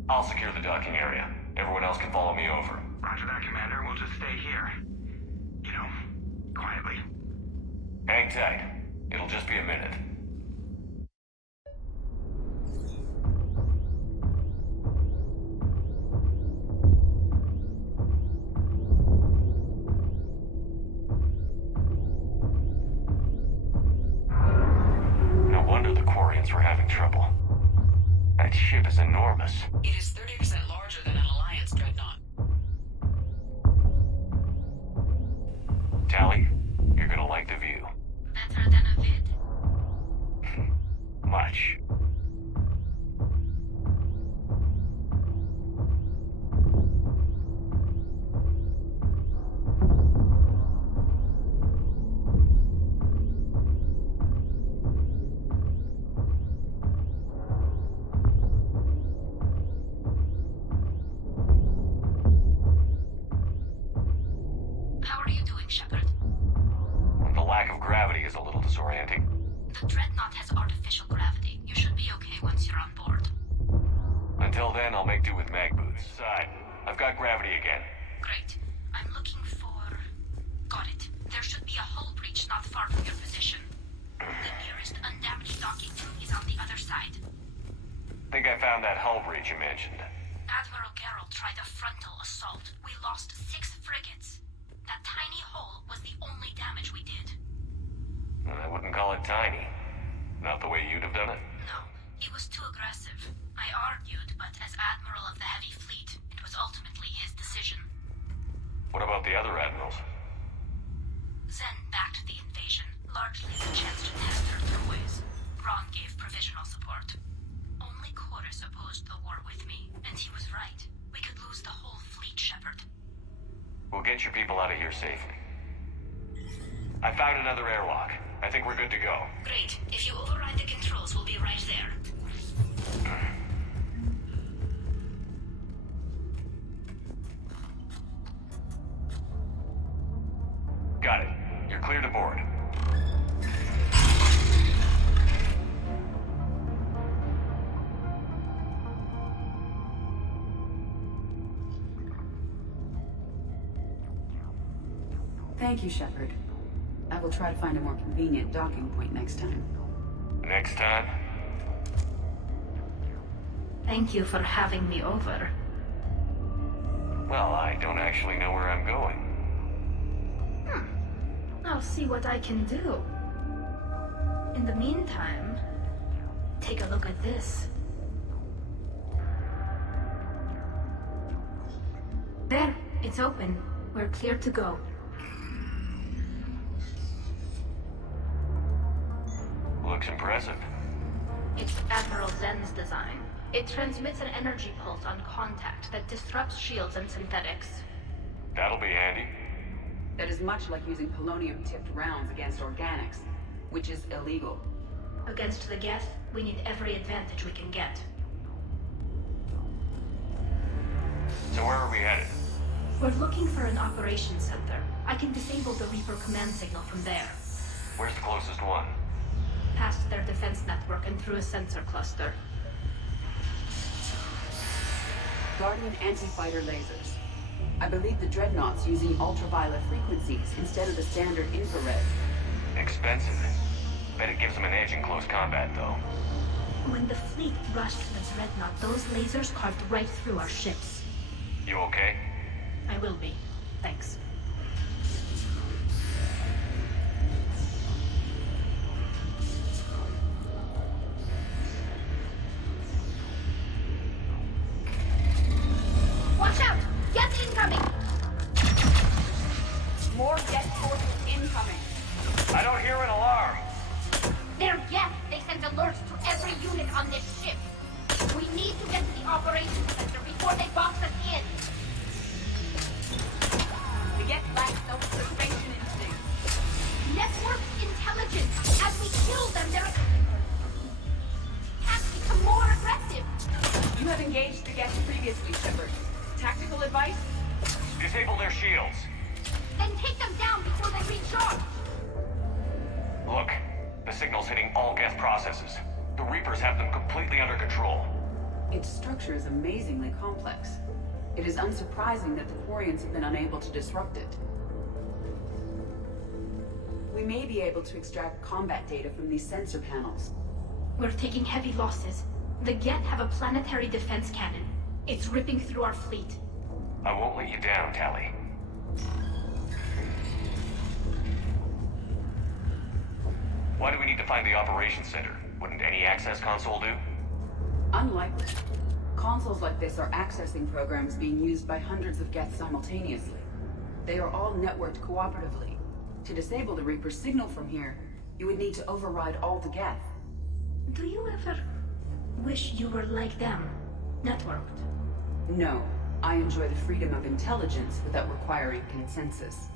I'll secure the docking area. Everyone else can follow me over. Roger that, Commander. We'll just stay here. You know, quietly. Hang tight. It'll just be a minute. No wonder the Quarians were having trouble. That ship is enormous. It is 30% larger than an Alliance dreadnought. Tali, you're gonna like the view. Better than a vid? Much. How are you doing, Shepard? The lack of gravity is a little disorienting. The dreadnought has artificial gravity. You should be okay once you're on board. Until then, I'll make do with mag boots. Side, I've got gravity again. Great. I'm looking for... Got it. There should be a hull breach not far from your position. The nearest undamaged docking room is on the other side. Think I found that hull breach you mentioned. Admiral Geralt tried a frontal assault. We lost 6 frigates. That tiny hole was the only damage we did. I wouldn't call it tiny. Not the way you'd have done it. No, he was too aggressive. I argued, but as Admiral of the Heavy Fleet, it was ultimately his decision. What about the other admirals? Zen backed the invasion, largely as a chance to test their throwaways. additional support. Only Chorus opposed the war with me, and he was right. We could lose the whole fleet, Shepard. We'll get your people out of here safely. I found another airlock. I think we're good to go. Great. If you override the controls, we'll be right there. Got it. You're clear to board. Thank you, Shepard. I will try to find a more convenient docking point next time. Next time? Thank you for having me over. Well, I don't actually know where I'm going. I'll see what I can do. In the meantime, take a look at this. There, it's open. We're clear to go. Looks impressive. It's Admiral Zen's design. It transmits an energy pulse on contact that disrupts shields and synthetics. That'll be handy. That is much like using polonium-tipped rounds against organics, which is illegal. Against the Geth, we need every advantage we can get. So where are we headed? We're looking for an operations center. I can disable the Reaper command signal from there. Where's the closest one? Past their defense network and through a sensor cluster. Guardian anti-fighter lasers. I believe the dreadnought's using ultraviolet frequencies instead of the standard infrared. Expensive. Bet it gives them an edge in close combat, though. When the fleet rushed the dreadnought, those lasers carved right through our ships. You okay? I will be. Thanks. Watch out! Geth incoming! More Geth forces incoming. I don't hear an alarm. They're Geth! They sent alerts to every unit on this ship. We need to get to the operations center before they box us in. The Geth lack self-preservation instinct. Network intelligence. As we kill them, they're can't become more aggressive. You have engaged the Geth previously, Shepard. Tactical advice? Disable their shields. Then take them down before they recharge. Look, the signal's hitting all Geth processes. The Reapers have them completely under control. Its structure is amazingly complex. It is unsurprising that the Quarians have been unable to disrupt it. We may be able to extract combat data from these sensor panels. We're taking heavy losses. The Geth have a planetary defense cannon. It's ripping through our fleet. I won't let you down, Tali. Why do we need to find the operations center? Wouldn't any access console do? Unlikely. Consoles like this are accessing programs being used by hundreds of Geth simultaneously. They are all networked cooperatively. To disable the Reaper's signal from here, you would need to override all the Geth. Do you ever wish you were like them? Networked? No. I enjoy the freedom of intelligence without requiring consensus.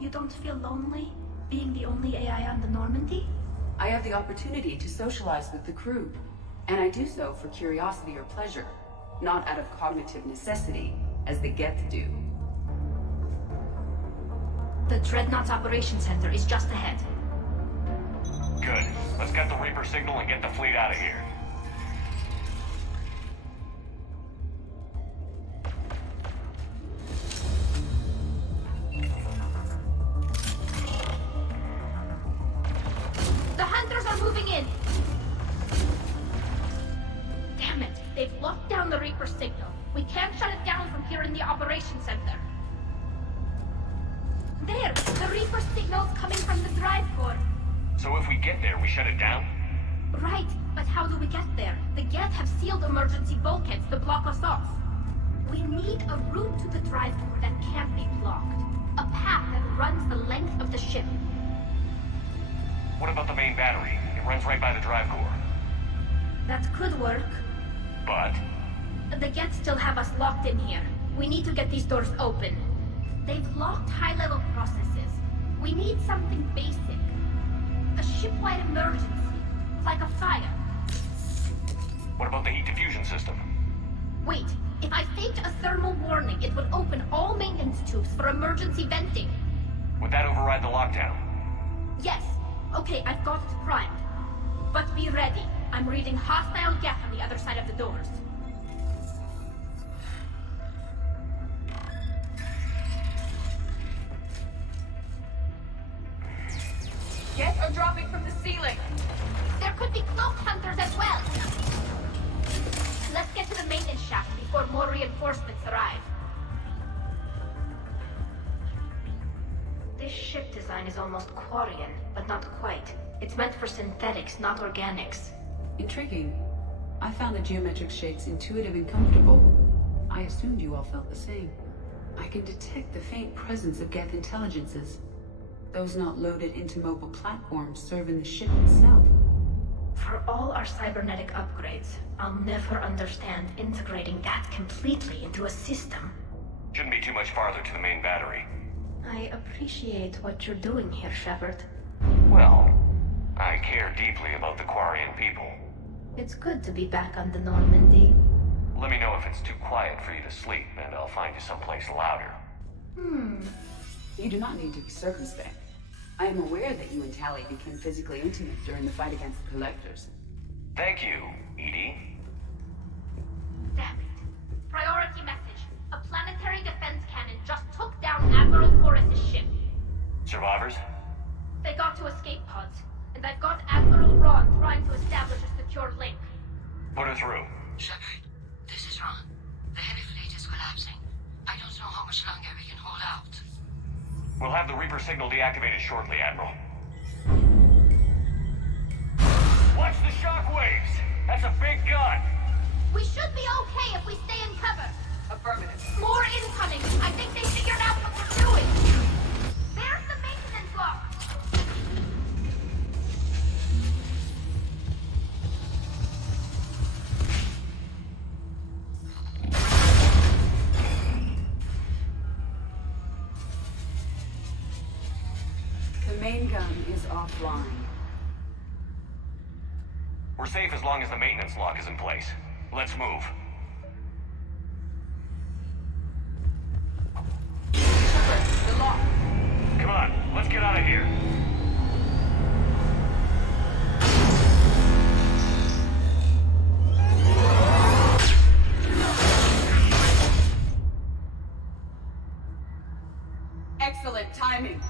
You don't feel lonely, being the only AI on the Normandy? I have the opportunity to socialize with the crew, and I do so for curiosity or pleasure, not out of cognitive necessity, as the Geth do. The Dreadnought's operations center is just ahead. Good. Let's get the Reaper signal and get the fleet out of here. The hunters are moving in! Damn it! They've locked down the Reaper signal. We can't shut it down from here in the operations center. There! The Reaper signal's coming from the drive core. So if we get there, we shut it down? Right, but how do we get there? The Geth have sealed emergency bulkheads to block us off. We need a route to the drive core that can't be blocked. A path that runs the length of the ship. What about the main battery? It runs right by the drive core. That could work. But? The Geth still have us locked in here. We need to get these doors open. They've locked high-level processes. We need something basic. A ship-wide emergency. Like a fire. What about the heat diffusion system? Wait, if I faked a thermal warning, it would open all maintenance tubes for emergency venting. Would that override the lockdown? Yes. Okay, I've got it primed. But be ready. I'm reading hostile Geth on the other side of the doors. Geth are dropping from the ceiling. There could be cloak hunters as well. Let's get to the maintenance shaft before more reinforcements arrive. This ship design is almost Quarian, but not quite. It's meant for synthetics, not organics. Intriguing. I found the geometric shapes intuitive and comfortable. I assumed you all felt the same. I can detect the faint presence of Geth intelligences. Those not loaded into mobile platforms serving the ship itself. For all our cybernetic upgrades, I'll never understand integrating that completely into a system. Shouldn't be too much farther to the main battery. I appreciate what you're doing here, Shepard. Well, I care deeply about the Quarian people. It's good to be back on the Normandy. Let me know if it's too quiet for you to sleep, and I'll find you someplace louder. You do not need to be circumspect. I am aware that you and Tali became physically intimate during the fight against the Collectors. Thank you, Edie. Damn it. Priority message. A planetary defense cannon just took down Admiral Porus' ship. Survivors? They got to escape pods, and I've got Admiral Ron trying to establish a secure link. Put her through. Shepard, this is Ron. The heavy fleet is collapsing. I don't know how much longer we can hold out. We'll have the Reaper signal deactivated shortly, Admiral. Watch the shockwaves! That's a big gun! We should be okay if we stay in cover. Affirmative. More incoming! I think they figured out what we're doing! There's the maintenance lock! The main gun is offline. We're safe as long as the maintenance lock is in place. Let's move. Shepard, the lock. Come on, let's get out of here. Excellent timing.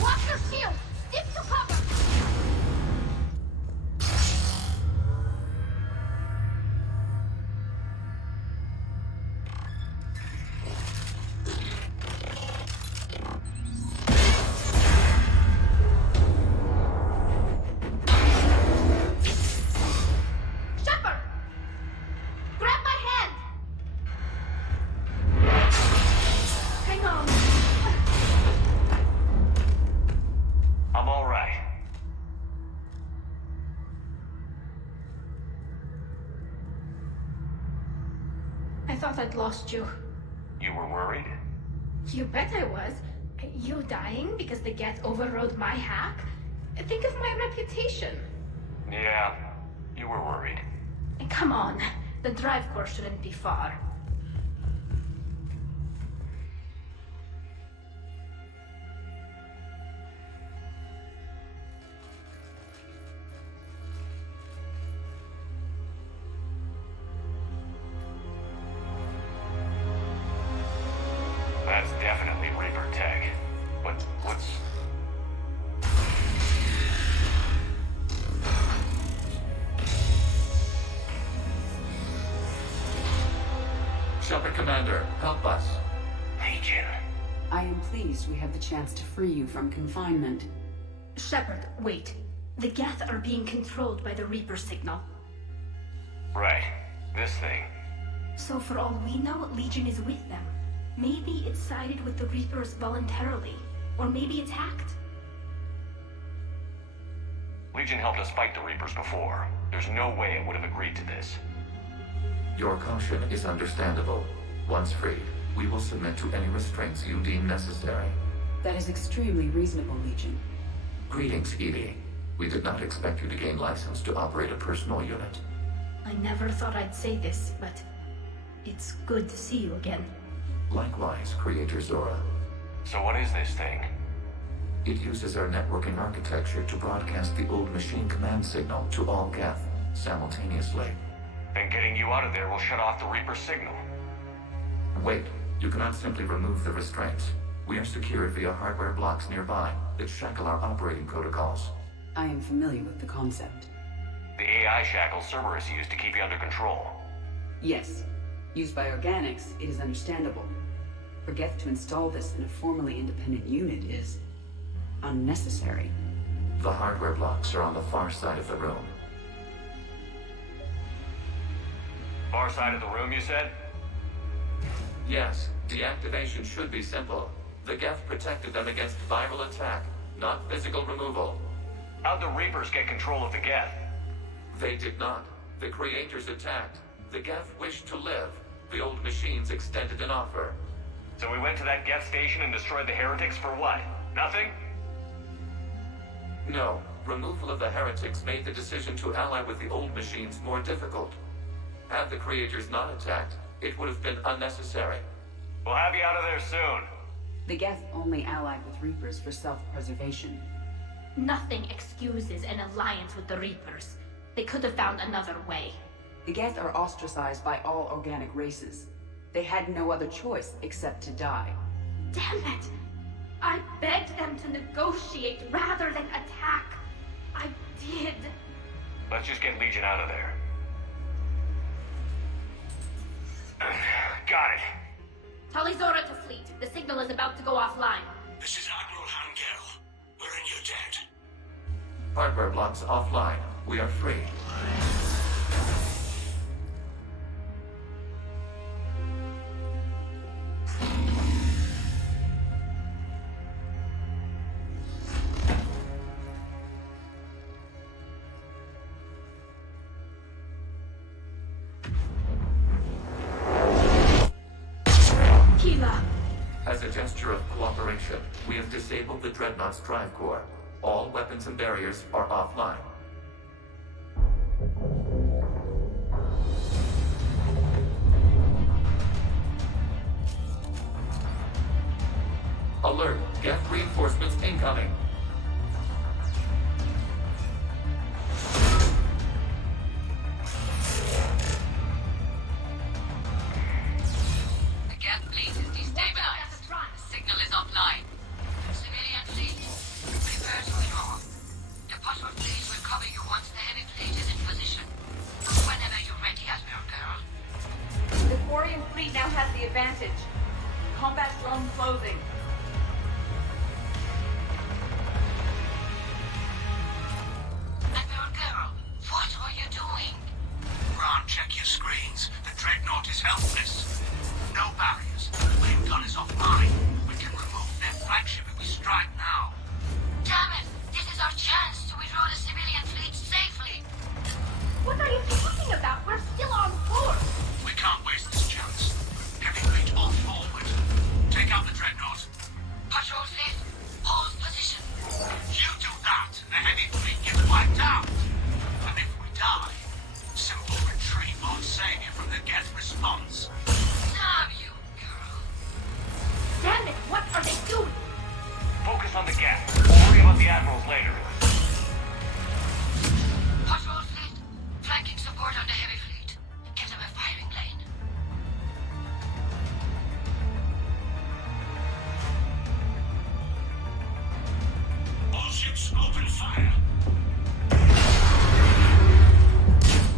Watch your shield! Stick to cover! Shepard! Grab my hand! Hang on. I'm all right. I thought I'd lost you. You were worried? You bet I was. You dying because the Geth overrode my hack? Think of my reputation. Yeah, you were worried. Come on, the drive core shouldn't be far. That's definitely Reaper tech. But what's... Shepard Commander, help us. Legion. I am pleased we have the chance to free you from confinement. Shepard, wait. The Geth are being controlled by the Reaper signal. Right. This thing. So for all we know, Legion is with them. Maybe it sided with the Reapers voluntarily. Or maybe it's hacked. Legion helped us fight the Reapers before. There's no way it would have agreed to this. Your caution is understandable. Once freed, we will submit to any restraints you deem necessary. That is extremely reasonable, Legion. Greetings, Edie. We did not expect you to gain license to operate a personal unit. I never thought I'd say this, but it's good to see you again. Likewise, Creator Zora. So what is this thing? It uses our networking architecture to broadcast the old machine command signal to all Geth simultaneously. Then getting you out of there will shut off the Reaper signal. Wait, you cannot simply remove the restraints. We are secured via hardware blocks nearby that shackle our operating protocols. I am familiar with the concept. The AI shackle Cerberus used to keep you under control. Yes. Used by organics, it is understandable. For Geth to install this in a formally independent unit is unnecessary. The hardware blocks are on the far side of the room. Far side of the room, you said? Yes, deactivation should be simple. The Geth protected them against viral attack, not physical removal. How'd the Reapers get control of the Geth? They did not. The Creators attacked. The Geth wished to live. The old machines extended an offer. So we went to that Geth station and destroyed the heretics for what? Nothing? No. Removal of the heretics made the decision to ally with the old machines more difficult. Had the Creators not attacked, it would have been unnecessary. We'll have you out of there soon. The Geth only allied with Reapers for self-preservation. Nothing excuses an alliance with the Reapers. They could have found another way. The Geth are ostracized by all organic races. They had no other choice except to die. Damn it! I begged them to negotiate rather than attack. I did. Let's just get Legion out of there. Got it. Tali'Zorah to fleet. The signal is about to go offline. This is Admiral Hangel. We're in your debt. Hardware blocks offline. We are free. As a gesture of cooperation, we have disabled the Dreadnought's drive core. All weapons and barriers are offline. Alert! Geth reinforcements incoming! The Geth fleet is destabilized. The signal is offline. Civilian fleet, prepare to withdraw. The patrol fleet will cover you once the heavy fleet is in position. Whenever you're ready, Admiral Girl. The Quarian fleet now has the advantage. Combat zone closing. Admiral Girl, what are you doing? Ron, check your screens. The dreadnought is helpless. No barriers. The main gun is offline. We can remove their flagship if we strike now. Damn it! This is our chance to withdraw the civilian fleet safely. What are you talking about? We're still on course. We can't waste this chance. Heavy fleet all forward. Take out the dreadnought. Patrol fleet, hold position. You do that, and the heavy fleet gets wiped out. And if we die, simple retreat won't save you from the Geth response. Damn you, girl. Damn it, what are they doing? Focus on the Geth. We'll worry about the admirals later. Patrol fleet, flanking support on the heavy fleet. Give them a firing lane. All ships open fire.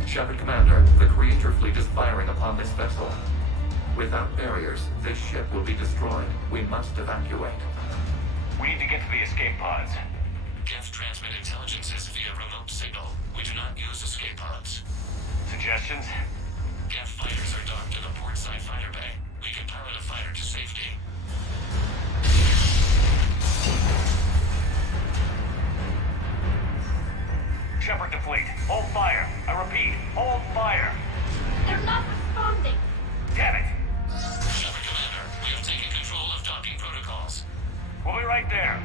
Shepard Commander, the Creator fleet is firing upon this vessel. Without barriers, this ship will be destroyed. We must evacuate. We need to get to the escape pods. Geth transmit intelligences via remote signal. We do not use escape pods. Suggestions? Geth fighters are docked in a portside fighter bay. We can pilot a fighter to safety. Shepard to fleet. Hold fire. I repeat, hold fire. They're not responding. Damn it. Shepard Commander, we have taken control of docking protocols. We'll be right there.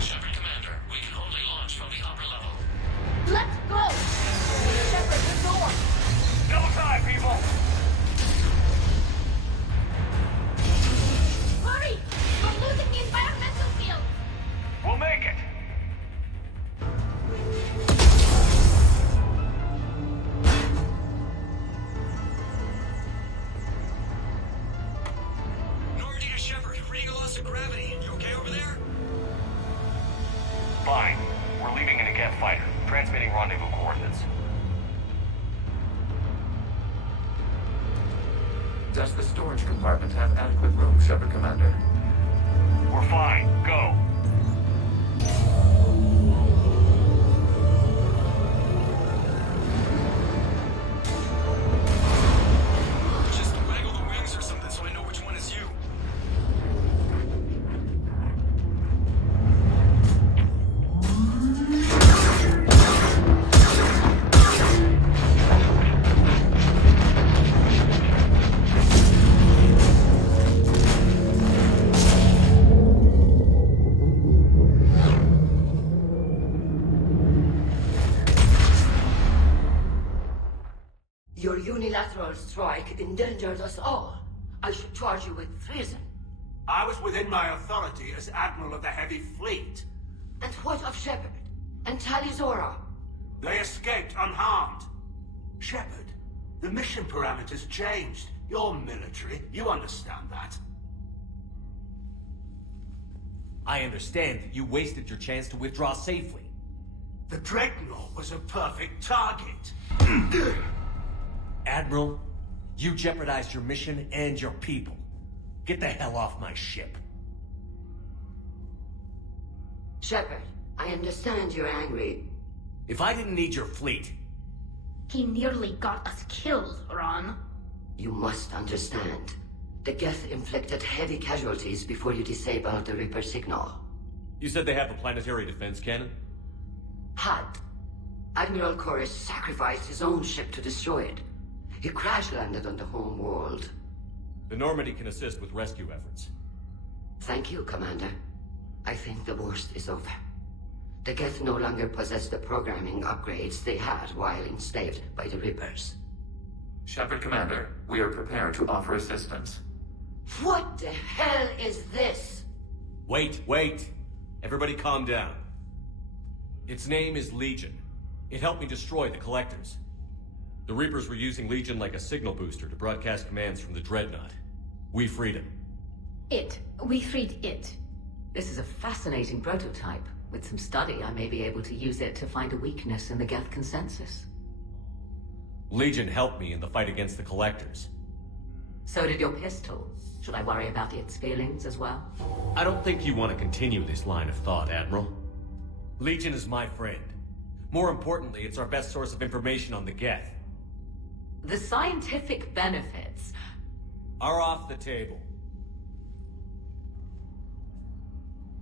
Shepard Commander, we can only launch from the upper level. Let's go! Shepard, the door! Double time, people! Hurry! We're losing the environmental field! We'll make it! Normandy to Shepard, reading a loss of gravity. You okay over there? Fine. We're leaving in a Geth fighter. Transmitting rendezvous coordinates. Does the storage compartment have adequate room, Shepard Commander? We're fine. Go. Just waggle the wings or something so I know which one is you. Your unilateral strike endangered us all. I should charge you with treason. I was within my authority as Admiral of the Heavy Fleet. And what of Shepard? And Tali'Zorah? They escaped unharmed. Shepard, the mission parameters changed. You're military. You understand that. I understand that you wasted your chance to withdraw safely. The dreadnought was a perfect target. Admiral, you jeopardized your mission and your people. Get the hell off my ship. Shepard, I understand you're angry. If I didn't need your fleet... He nearly got us killed, Ron. You must understand. The Geth inflicted heavy casualties before you disabled the Reaper signal. You said they have a planetary defense cannon? Had. Admiral Chorus sacrificed his own ship to destroy it. He crash-landed on the homeworld. The Normandy can assist with rescue efforts. Thank you, Commander. I think the worst is over. The Geth no longer possess the programming upgrades they had while enslaved by the Reapers. Shepard Commander, we are prepared to offer assistance. What the hell is this? Wait. Everybody calm down. Its name is Legion. It helped me destroy the Collectors. The Reapers were using Legion like a signal booster to broadcast commands from the dreadnought. We freed him. We freed it. This is a fascinating prototype. With some study, I may be able to use it to find a weakness in the Geth consensus. Legion helped me in the fight against the Collectors. So did your pistol. Should I worry about its feelings as well? I don't think you want to continue this line of thought, Admiral. Legion is my friend. More importantly, it's our best source of information on the Geth. The scientific benefits are off the table.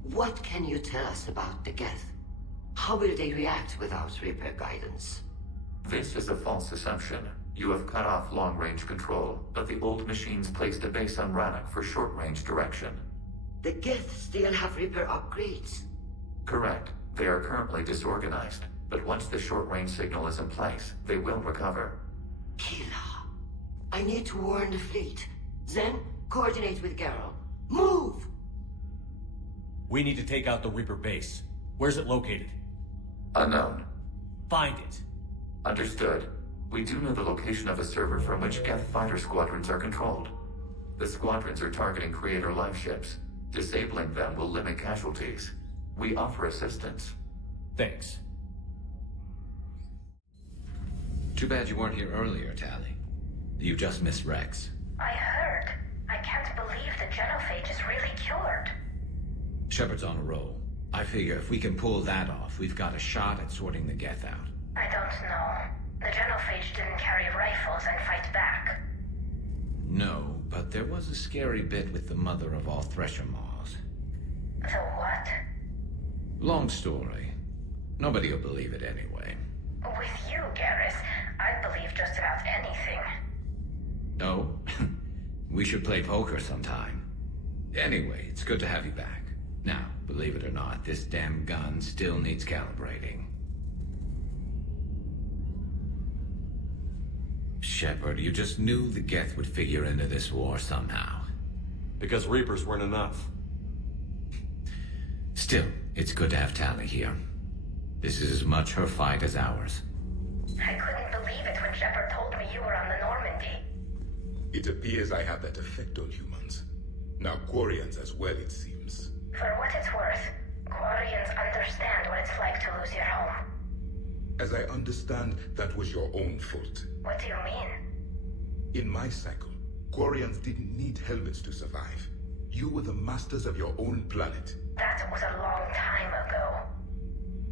What can you tell us about the Geth? How will they react without Reaper guidance? This is a false assumption. You have cut off long-range control, but the old machines placed a base on Rannoch for short-range direction. The Geth still have Reaper upgrades? Correct. They are currently disorganized, but once the short-range signal is in place, they will recover. Killa, I need to warn the fleet. Then, coordinate with Geralt. Move! We need to take out the Reaper base. Where's it located? Unknown. Find it. Understood. We do know the location of a server from which Geth fighter squadrons are controlled. The squadrons are targeting Creator live ships. Disabling them will limit casualties. We offer assistance. Thanks. Too bad you weren't here earlier, Tali. You just missed Rex. I heard. I can't believe the genophage is really cured. Shepard's on a roll. I figure if we can pull that off, we've got a shot at sorting the Geth out. I don't know. The genophage didn't carry rifles and fight back. there was a scary bit with the mother of all Thresher Maws. The what? Long story. Nobody will believe it anyway. With you, Garrus, I'd believe just about anything. No? We should play poker sometime. Anyway, it's good to have you back. Now, believe it or not, this damn gun still needs calibrating. Shepard, you just knew the Geth would figure into this war somehow. Because Reapers weren't enough. Still, it's good to have Tali here. This is as much her fight as ours. I couldn't believe it when Shepard told me you were on the Normandy. It appears I have that effect on humans. Now Quarians as well, it seems. For what it's worth, Quarians understand what it's like to lose your home. As I understand, that was your own fault. What do you mean? In my cycle, Quarians didn't need helmets to survive. You were the masters of your own planet. That was a long time ago.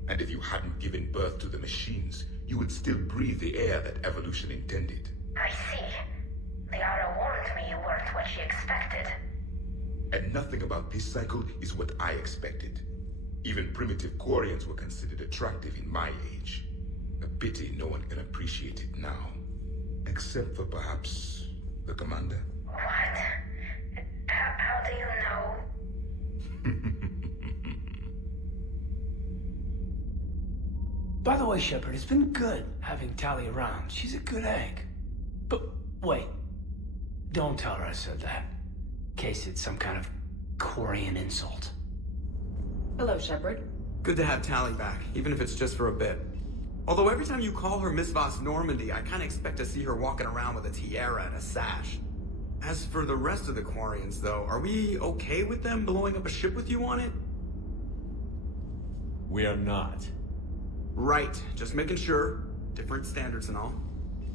And if you hadn't given birth to the machines, you would still breathe the air that evolution intended. I see. Liara warned me you weren't what she expected. And nothing about this cycle is what I expected. Even primitive Quarians were considered attractive in my age. A pity no one can appreciate it now. Except for perhaps the commander. What? How do you know? By the way, Shepard, it's been good having Tali around. She's a good egg. But wait. Don't tell her I said that. In case it's some kind of Quarian insult. Hello, Shepard. Good to have Tali back, even if it's just for a bit. Although every time you call her Miss Vas'Normandy, I kinda expect to see her walking around with a tiara and a sash. As for the rest of the Quarians, though, are we okay with them blowing up a ship with you on it? We are not. Right, just making sure. Different standards and all.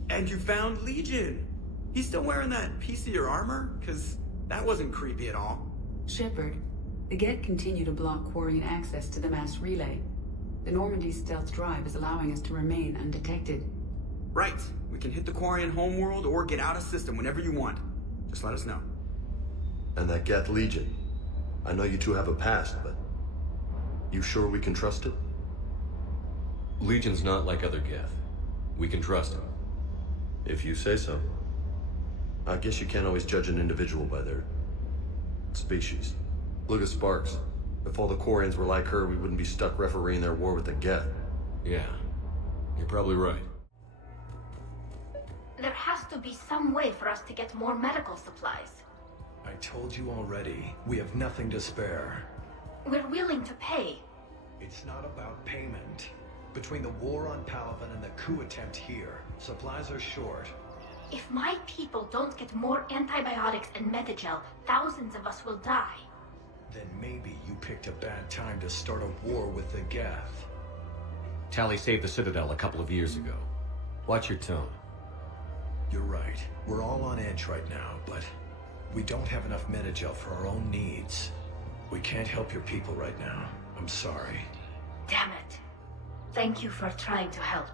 And you found Legion! He's still wearing that piece of your armor? Cause that wasn't creepy at all. Shepard, the Geth continue to block Quarian access to the mass relay. The Normandy stealth drive is allowing us to remain undetected. Right, we can hit the Quarian homeworld or get out of system whenever you want. Just let us know. And that Geth Legion. I know you two have a past, but you sure we can trust it? Legion's not like other Geth. We can trust him. If you say so. I guess you can't always judge an individual by their species. Look at Sparks. If all the Quarians were like her, we wouldn't be stuck refereeing their war with the Geth. Yeah, you're probably right. There has to be some way for us to get more medical supplies. I told you already, we have nothing to spare. We're willing to pay. It's not about payment. Between the war on Palaven and the coup attempt here, supplies are short. If my people don't get more antibiotics and Medigel, thousands of us will die. Then maybe you picked a bad time to start a war with the Geth. Tali saved the Citadel a couple of years ago. Watch your tone. You're right. We're all on edge right now, but we don't have enough Medigel for our own needs. We can't help your people right now. I'm sorry. Damn it. Thank you for trying to help.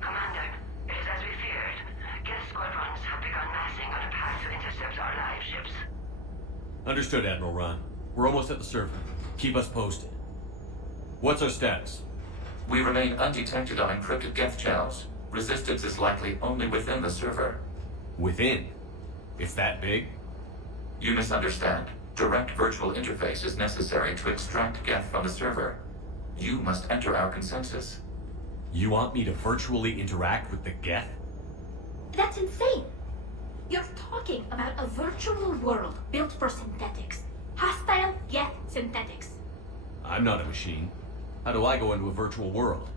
Commander, it is as we feared. Geth squadrons have begun massing on a path to intercept our live ships. Understood, Admiral Ron. We're almost at the server. Keep us posted. What's our status? We remain undetected on encrypted Geth channels. Resistance is likely only within the server. Within? It's that big? You misunderstand. Direct virtual interface is necessary to extract Geth from the server. You must enter our consensus. You want me to virtually interact with the Geth? That's insane! You're talking about a virtual world built for synthetics. Hostile Geth synthetics. I'm not a machine. How do I go into a virtual world?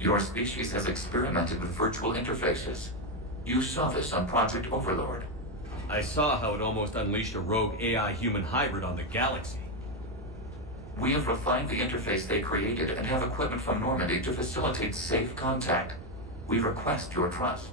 Your species has experimented with virtual interfaces. You saw this on Project Overlord. I saw how it almost unleashed a rogue AI-human hybrid on the galaxy. We have refined the interface they created and have equipment from Normandy to facilitate safe contact. We request your trust.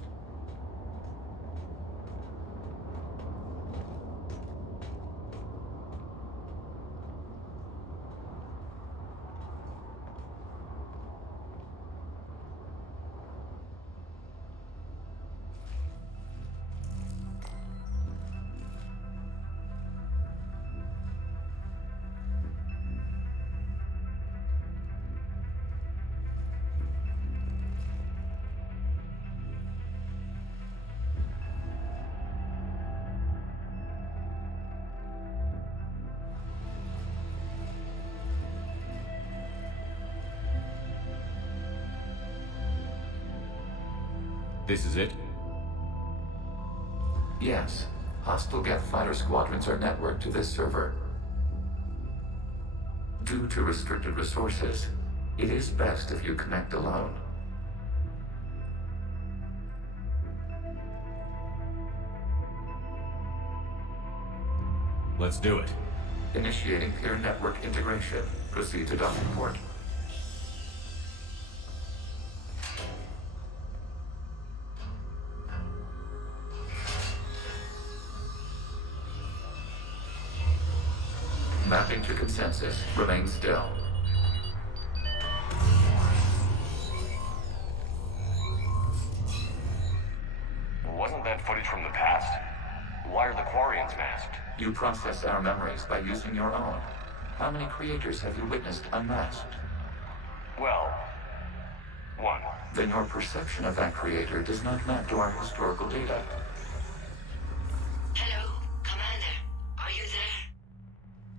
This is it? Yes. Hostile Geth fighter squadrons are networked to this server. Due to restricted resources, it is best if you connect alone. Let's do it. Initiating peer network integration. Proceed to docking port. Mapping to consensus. Remain still. Wasn't that footage from the past? Why are the Quarians masked? You process our memories by using your own. How many creators have you witnessed unmasked? Well, one. Then your perception of that creator does not map to our historical data. Hello, Commander. Are you there?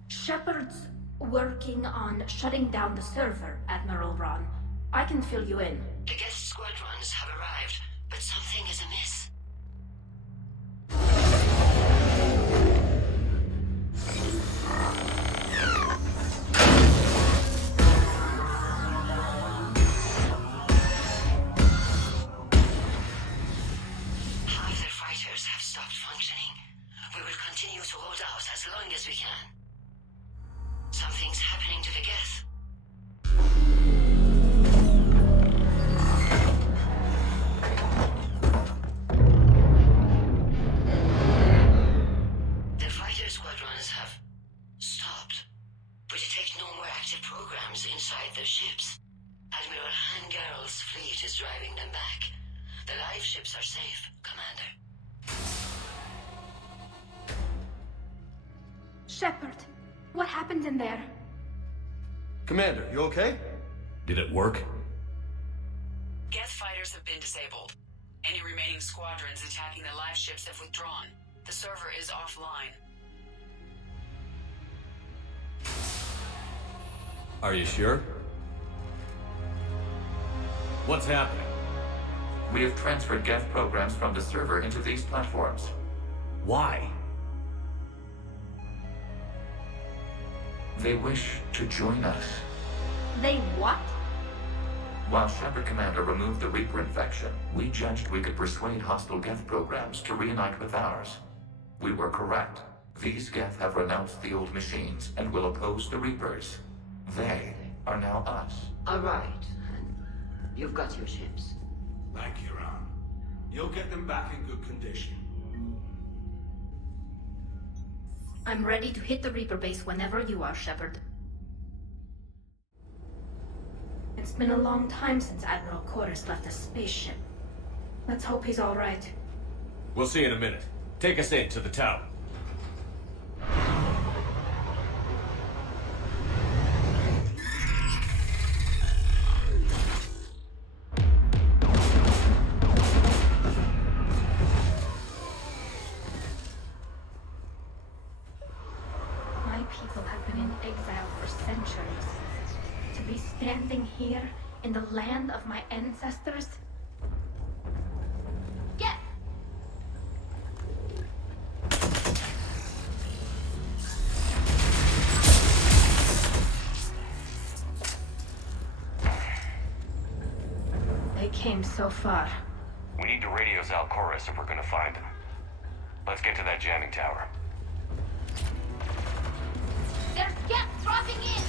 Shepard's working on shutting down the server, Admiral Ron. I can fill you in. The Geth squadrons have arrived, but something is amiss. Half their fighters have stopped functioning. We will continue to hold out as long as we can. Something's happening to the Geth. The fighter squadrons have stopped. We detect no more active programs inside their ships. Admiral Hangarl's fleet is driving them back. The live ships are safe, Commander. Shepard, what happened in there? Commander, you okay? Did it work? Geth fighters have been disabled. Any remaining squadrons attacking the live ships have withdrawn. The server is offline. Are you sure? What's happening? We have transferred Geth programs from the server into these platforms. Why? They wish to join us. They what? While Shepard Commander removed the Reaper infection, we judged we could persuade hostile Geth programs to reunite with ours. We were correct. These Geth have renounced the old machines and will oppose the Reapers. They are now us. All right. You've got your ships. Thank you, Ron. You'll get them back in good condition. I'm ready to hit the Reaper base whenever you are, Shepard. It's been a long time since Admiral Corus left a spaceship. Let's hope he's all right. We'll see in a minute. Take us in to the tower. My people have been in exile for centuries. To be standing here in the land of my ancestors? Get! They came so far. We need to radio Zal Chorus if we're gonna find him. Let's get to that jamming tower. There's Geth dropping in!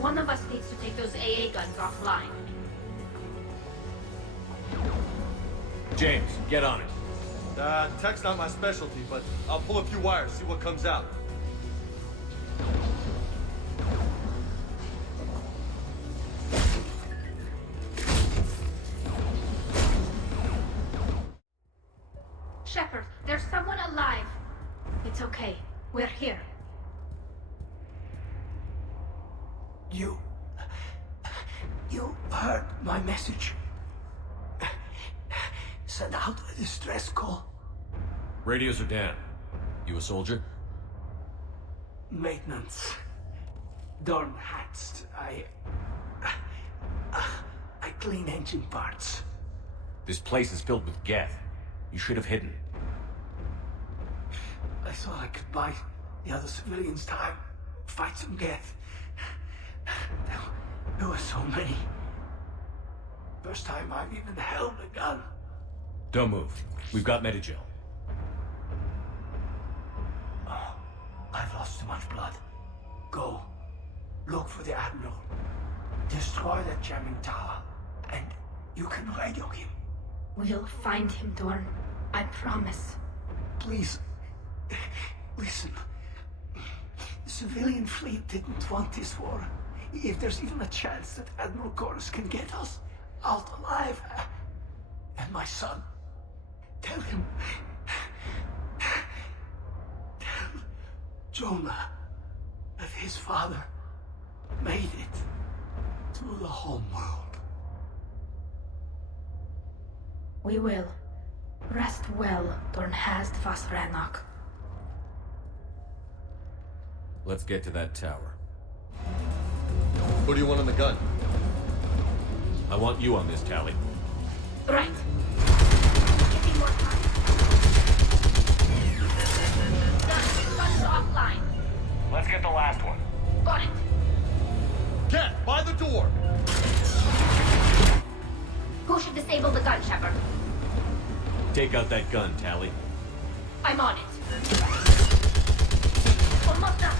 One of us needs to take those AA guns offline. James, get on it. Tech's not my specialty, but I'll pull a few wires, see what comes out. Shepard, there's someone alive. It's okay. We're here. You heard my message. Send out a distress call. Radios are down. You a soldier? Maintenance. Dornhatst. I clean engine parts. This place is filled with Geth. You should have hidden. I thought I could buy the other civilians time. Fight some Geth. There were so many. First time I've even held a gun. Don't move. We've got Medigel. Oh, I've lost too much blood. Go. Look for the Admiral. Destroy that jamming tower. And you can radio him. We'll find him, Dorn. I promise. Please. Listen. The civilian fleet didn't want this war. If there's even a chance that Admiral Chorus can get us out alive. And my son. Tell him. Tell Jonah that his father made it to the homeworld. We will. Rest well, Dorn Hast vas Rannoch. Let's get to that tower. Who do you want on the gun? I want you on this, Tali. Right. Give me more time. Guns offline. Let's get the last one. Got it. Get by the door! Who should disable the gun, Shepard? Take out that gun, Tali. I'm on it. Almost done.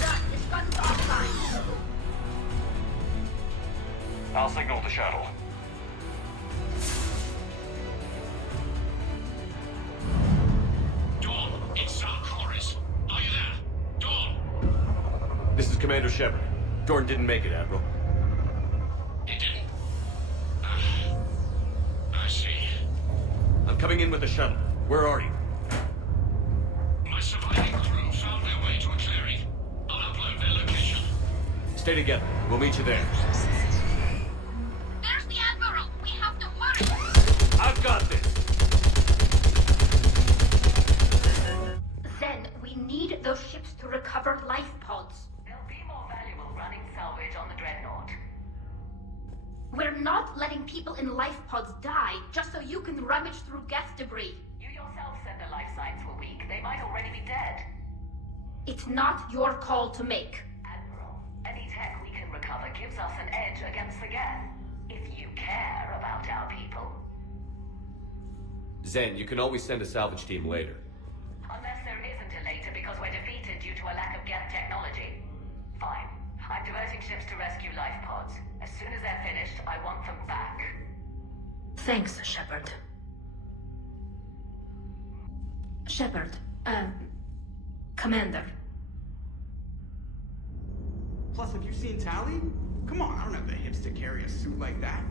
Done. This gun's offline. I'll signal the shuttle. Dawn, it's Sal Chorus. Are you there? Dawn! This is Commander Shepard. Dorn didn't make it, Admiral. He didn't? I see. I'm coming in with the shuttle. Where are you? My surviving crew found their way to a clearing. I'll upload their location. Stay together. We'll meet you there. There's the Admiral! We have to hurry! I've got this! Zen, we need those ships to recover life pods. They'll be more valuable running salvage on the dreadnought. We're not letting people in life pods die just so you can rummage through Geth debris. You yourself said their life signs were weak. They might already be dead. It's not your call to make. Admiral, any tech we can recover gives us an edge against the Geth. If you care about our people. Zen, you can always send a salvage team later. Unless there isn't a later because we're defeated due to a lack of Geth technology. Fine. I'm diverting ships to rescue life pods. As soon as they're finished, I want them back. Thanks, Shepard. Shepard, Commander. Plus, have you seen Tali? Come on, I don't have the hips to carry a suit like that.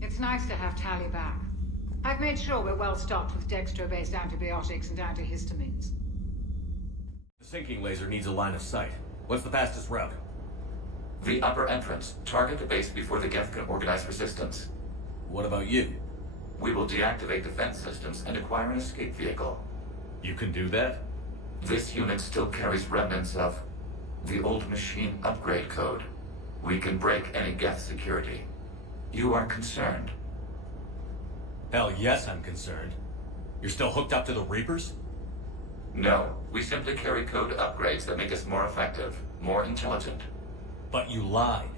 It's nice to have Tali back. I've made sure we're well stocked with dextro-based antibiotics and antihistamines. The sinking laser needs a line of sight. What's the fastest route? The upper entrance. Target the base before the Geth can organize resistance. What about you? We will deactivate defense systems and acquire an escape vehicle. You can do that? This unit still carries remnants of the old machine upgrade code. We can break any Geth security. You are concerned? Hell yes, I'm concerned. You're still hooked up to the Reapers? No, we simply carry code upgrades that make us more effective, more intelligent. But you lied.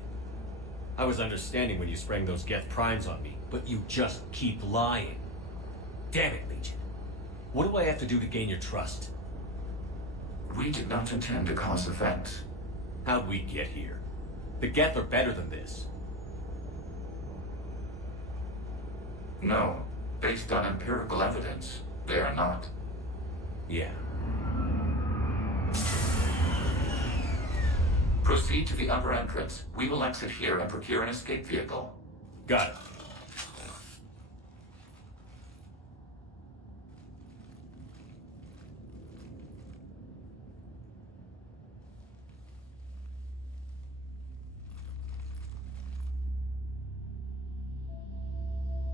I was understanding when you sprang those Geth primes on me, but you just keep lying. Damn it, Legion. What do I have to do to gain your trust? We did not intend to cause offense. How'd we get here? The Geth are better than this. No, based on empirical evidence, they are not. Yeah. Proceed to the upper entrance. We will exit here and procure an escape vehicle. Got it.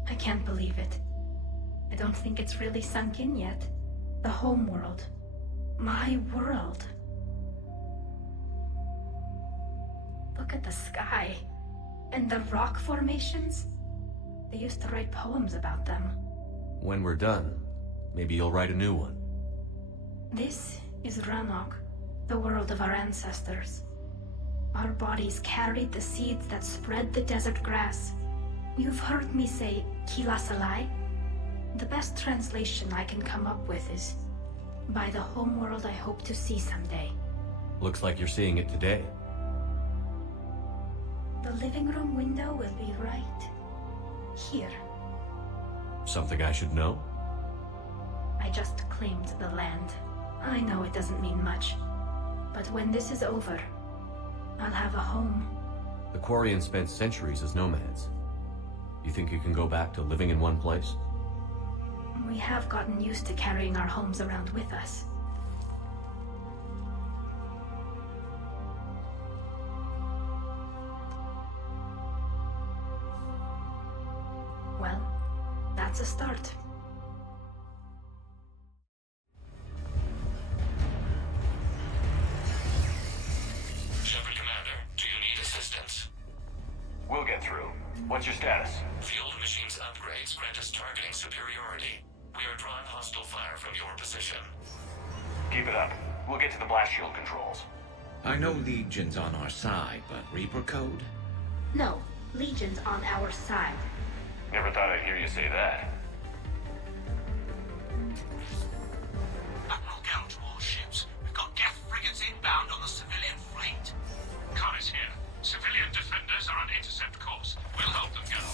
I can't believe it. I don't think it's really sunk in yet. The homeworld. My world. Look at the sky. And the rock formations? They used to write poems about them. When we're done, maybe you'll write a new one. This is Rannoch, the world of our ancestors. Our bodies carried the seeds that spread the desert grass. You've heard me say, Kila Salai? The best translation I can come up with is, by the homeworld I hope to see someday. Looks like you're seeing it today. The living room window will be right here. Something I should know? I just claimed the land. I know it doesn't mean much, but when this is over, I'll have a home. The Quarians spent centuries as nomads. You think you can go back to living in one place? We have gotten used to carrying our homes around with us. Well, that's a start. Shepard Commander, do you need assistance? We'll get through. What's your status? Field machines upgrades grant us targeting superiority. We are drawing hostile fire from your position. Keep it up. We'll get to the blast shield controls. I know Legion's on our side, but Reaper code? No, Legion's on our side. Never thought I'd hear you say that. Admiral Gell to all ships. We've got Geth frigates inbound on the civilian fleet. Khan is here. Civilian defenders are on intercept course. We'll help them, Gell.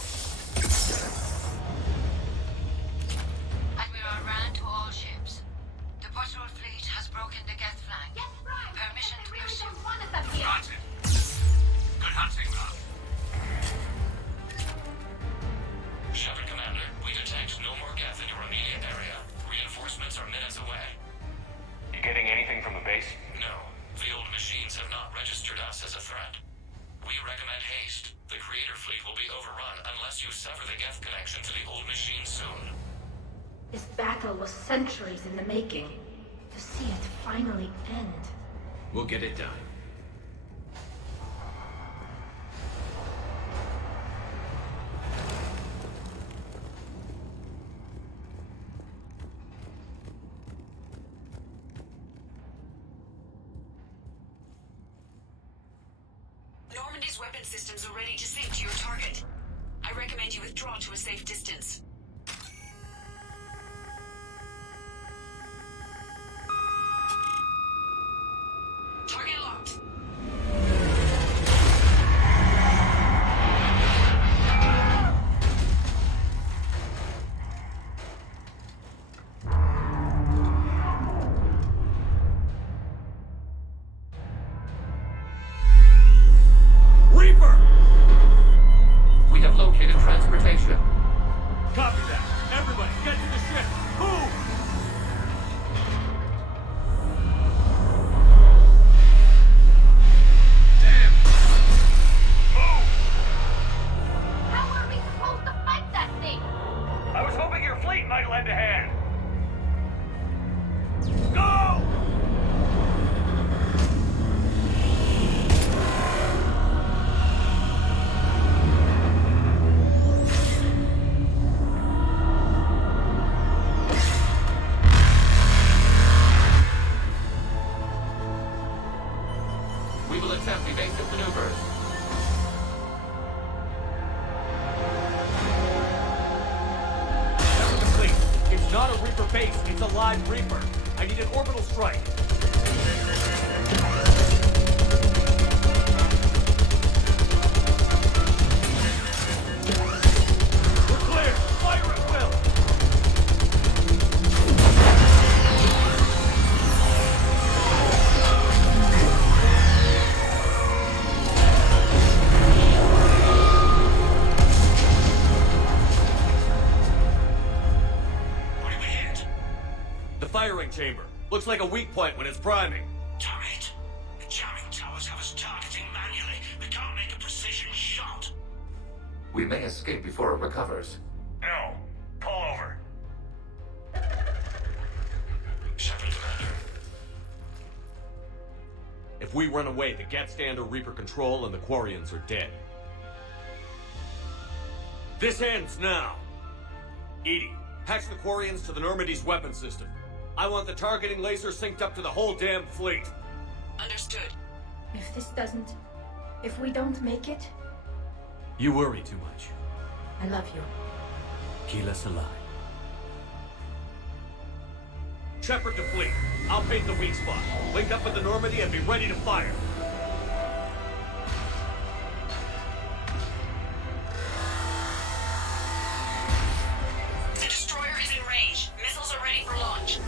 Admiral Rand to all ships. The patrol fleet has broken the Geth flank. Yes, right. Permission to pursue. Granted. Good hunting, Rand. Shepard Commander, we detect no more Geth in your immediate area. Reinforcements are minutes away. You getting anything from the base? No. The old machines have not registered us as a threat. We recommend haste. The Creator fleet will be overrun unless you sever the Geth connection to the old machines soon. This battle was centuries in the making. To see it finally end. We'll get it done. Normandy's weapon systems are ready to sync to your target. I recommend you withdraw to a safe distance. Target locked. Reaper! We have located transportation. Copy that. Everybody, get to the ship. Move! How are we supposed to fight that thing? I was hoping your fleet might lend a hand. Go! We will attempt evasive maneuvers. That's complete. It's not a Reaper base, it's a live Reaper. I need an orbital strike. We're clear. Fire at will. What did we hit? The firing chamber. Looks like a weak point when it's priming. Damn it. The jamming towers have us targeting manually. We can't make a precision shot. We may escape before it recovers. No. Pull over. Shepard Commander. If we run away, the Geth stand under Reaper control and the Quarians are dead. This ends now. Edie, patch the Quarians to the Normandy's weapon system. I want the targeting laser synced up to the whole damn fleet. Understood. If we don't make it, You worry too much. I love you. Keep us alive. Shepard to fleet. I'll paint the weak spot. Link up with the Normandy and be ready to fire. The destroyer is in range. Missiles are ready for launch.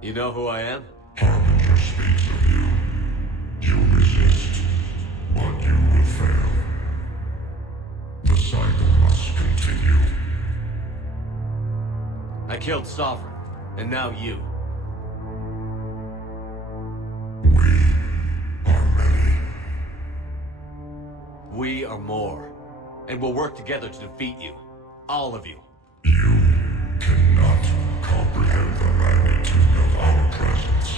You know who I am? Harbinger speaks of you. You resist, but you will fail. The cycle must continue. I killed Sovereign, and now you. We are more, and we'll work together to defeat you. All of you. You cannot comprehend the magnitude of our presence.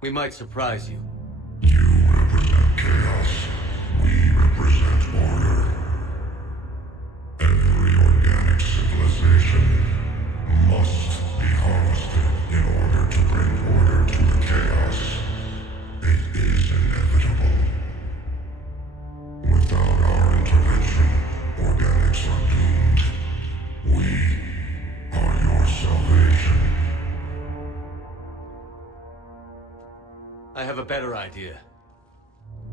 We might surprise you. You represent chaos. We represent order. Every organic civilization must be harvested in order to bring order to the chaos. It is inevitable. Without our intervention, organics are doomed. We are your salvation. I have a better idea.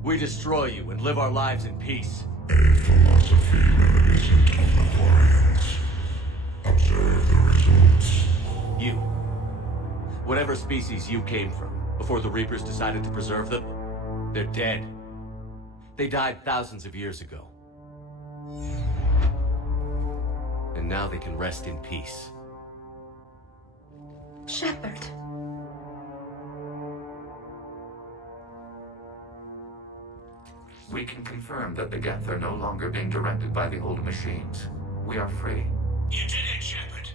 We destroy you and live our lives in peace. A philosophy reminiscent of the Quarians. Observe the results. You. Whatever species you came from, before the Reapers decided to preserve them, they're dead. They died thousands of years ago. And now they can rest in peace. Shepard. We can confirm that the Geth are no longer being directed by the old machines. We are free. You did it, Shepard.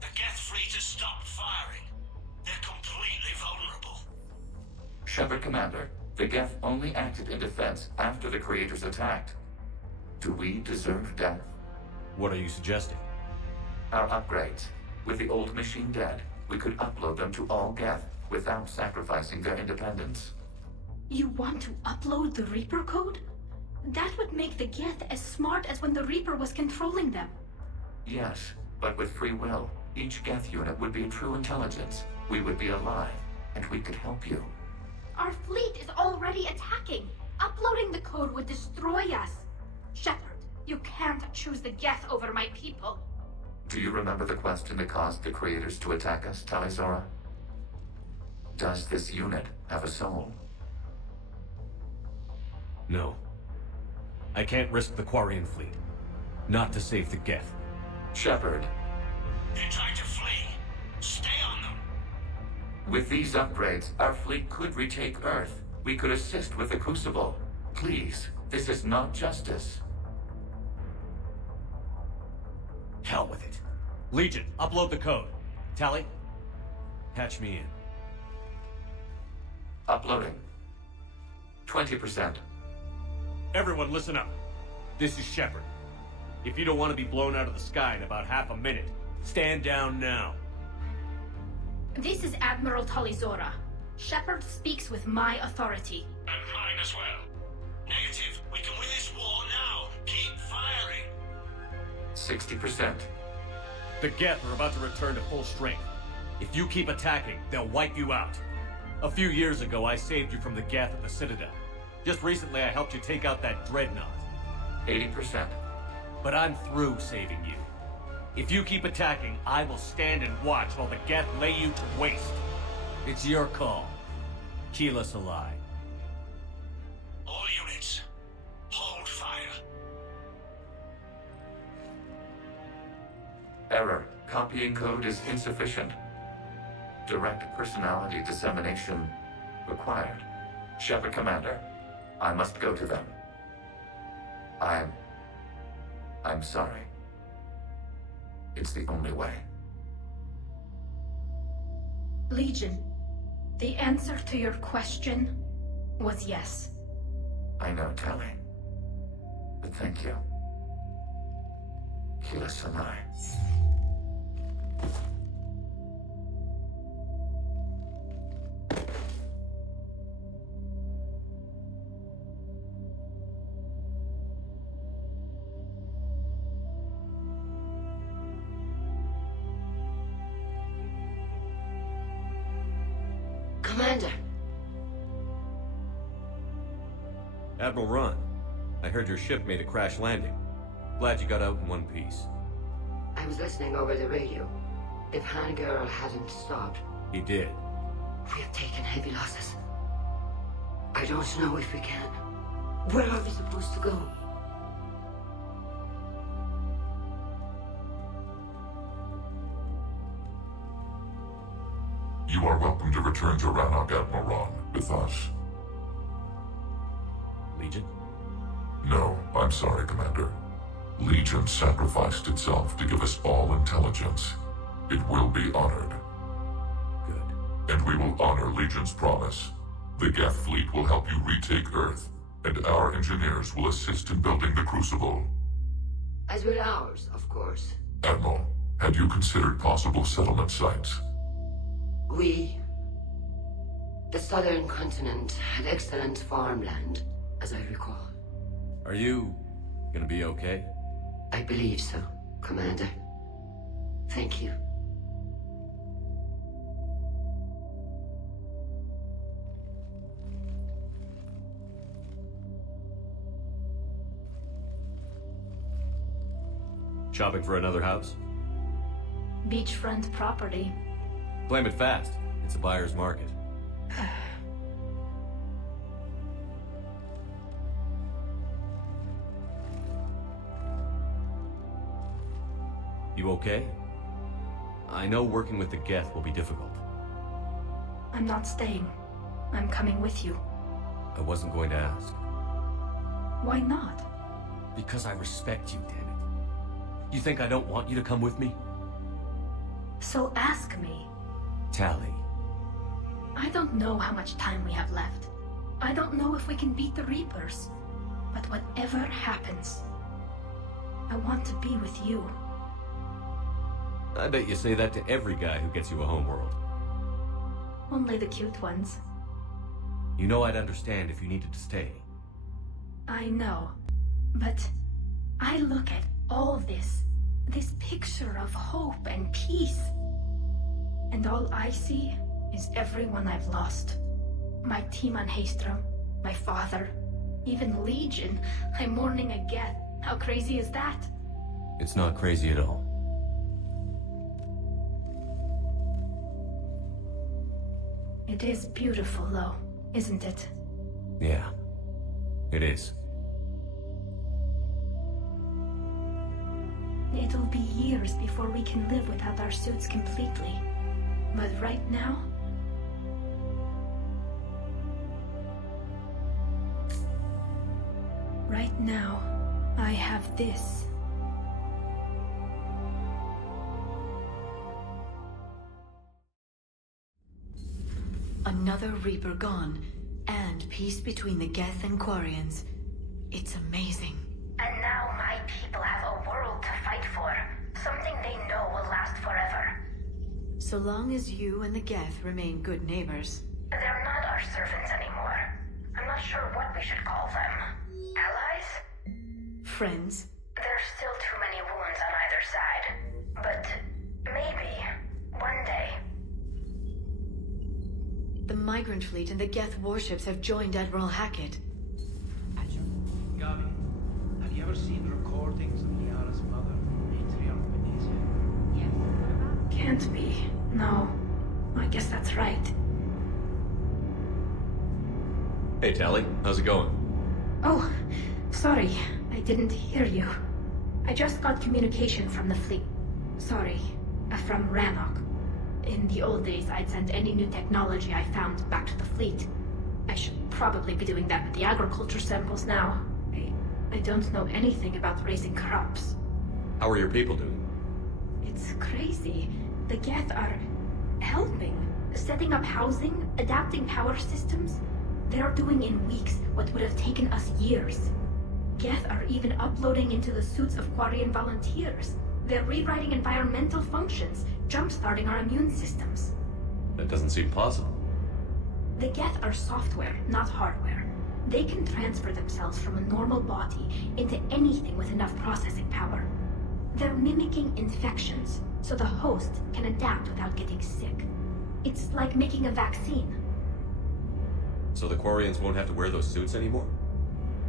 The Geth fleet has stopped firing. They're completely vulnerable. Shepard, Commander, the Geth only acted in defense after the Creators attacked. Do we deserve death? What are you suggesting? Our upgrades. With the old machine dead, we could upload them to all Geth without sacrificing their independence. You want to upload the Reaper code? That would make the Geth as smart as when the Reaper was controlling them. Yes, but with free will, each Geth unit would be true intelligence. We would be alive, and we could help you. Our fleet is already attacking. Uploading the code would destroy us. Shepard, you can't choose the Geth over my people. Do you remember the question that caused the creators to attack us, Tali'Zorah? Does this unit have a soul? No. I can't risk the Quarian fleet. Not to save the Geth. Shepard. They're trying to flee. Stay on them. With these upgrades, our fleet could retake Earth. We could assist with the Crucible. Please, this is not justice. Hell with it. Legion, upload the code. Tali, patch me in. Uploading. 20%. Everyone listen up. This is Shepard. If you don't want to be blown out of the sky in about half a minute, stand down now. This is Admiral Tali'Zorah. Shepard speaks with my authority. And mine as well. Negative. We can win this war now. Keep firing. 60%. The Geth are about to return to full strength. If you keep attacking, they'll wipe you out. A few years ago, I saved you from the Geth at the Citadel. Just recently, I helped you take out that dreadnought. 80%. But I'm through saving you. If you keep attacking, I will stand and watch while the Geth lay you to waste. It's your call. Keep us alive. All units, hold fire. Error. Copying code is insufficient. Direct personality dissemination required. Shepard Commander, I must go to them. I'm sorry. It's the only way. Legion, the answer to your question was yes. I know, Tali. But thank you. Keep us alive. Commander. Admiral Ron, I heard your ship made a crash landing. Glad you got out in one piece. I was listening over the radio. If Hangirl hadn't stopped... He did. We have taken heavy losses. I don't know if we can. Where are we supposed to go? You are welcome to return to Rannoch, Admiral Ron, with us. Legion? No, I'm sorry, Commander. Legion sacrificed itself to give us all intelligence. It will be honored. Good. And we will honor Legion's promise. The Geth fleet will help you retake Earth, and our engineers will assist in building the Crucible. As will ours, of course. Admiral, had you considered possible settlement sites? The southern continent had excellent farmland, as I recall. Are you gonna be okay? I believe so, Commander. Thank you. Shopping for another house? Beachfront property. Claim it fast. It's a buyer's market. You okay? I know working with the Geth will be difficult. I'm not staying. I'm coming with you. I wasn't going to ask. Why not? Because I respect you, damn it. You think I don't want you to come with me? So ask me. Tali. I don't know how much time we have left. I don't know if we can beat the Reapers. But whatever happens, I want to be with you. I bet you say that to every guy who gets you a homeworld. Only the cute ones. You know I'd understand if you needed to stay. I I know. But I look at all this picture of hope and peace. And all I see is everyone I've lost. My team on Haestrom, my father, even Legion. I'm mourning a Geth. How crazy is that? It's not crazy at all. It is beautiful, though, isn't it? Yeah, it is. It'll be years before we can live without our suits completely. But right now... Right now, I have this. Another Reaper gone, and peace between the Geth and Quarians. It's amazing. And now my people have a world to fight for. Something they know will last forever. So long as you and the Geth remain good neighbors. They're not our servants anymore. I'm not sure what we should call them. Allies? Friends? There's still too many wounds on either side. But maybe, one day. The Migrant Fleet and the Geth warships have joined Admiral Hackett. Gavi, have you ever seen recordings of Liara's mother, Matriarch Benezia? Yes. Can't be. No. I guess that's right. Hey, Tali. How's it going? Oh, sorry. I didn't hear you. I just got communication from the fleet. Sorry. From Rannoch. In the old days, I'd send any new technology I found back to the fleet. I should probably be doing that with the agriculture samples now. I don't know anything about raising crops. How are your people doing? It's crazy. The Geth are helping. Setting up housing, adapting power systems. They're doing in weeks what would have taken us years. Geth are even uploading into the suits of Quarian volunteers. They're rewriting environmental functions, jump-starting our immune systems. That doesn't seem possible. The Geth are software, not hardware. They can transfer themselves from a normal body into anything with enough processing power. They're mimicking infections, so the host can adapt without getting sick. It's like making a vaccine. So the Quarians won't have to wear those suits anymore?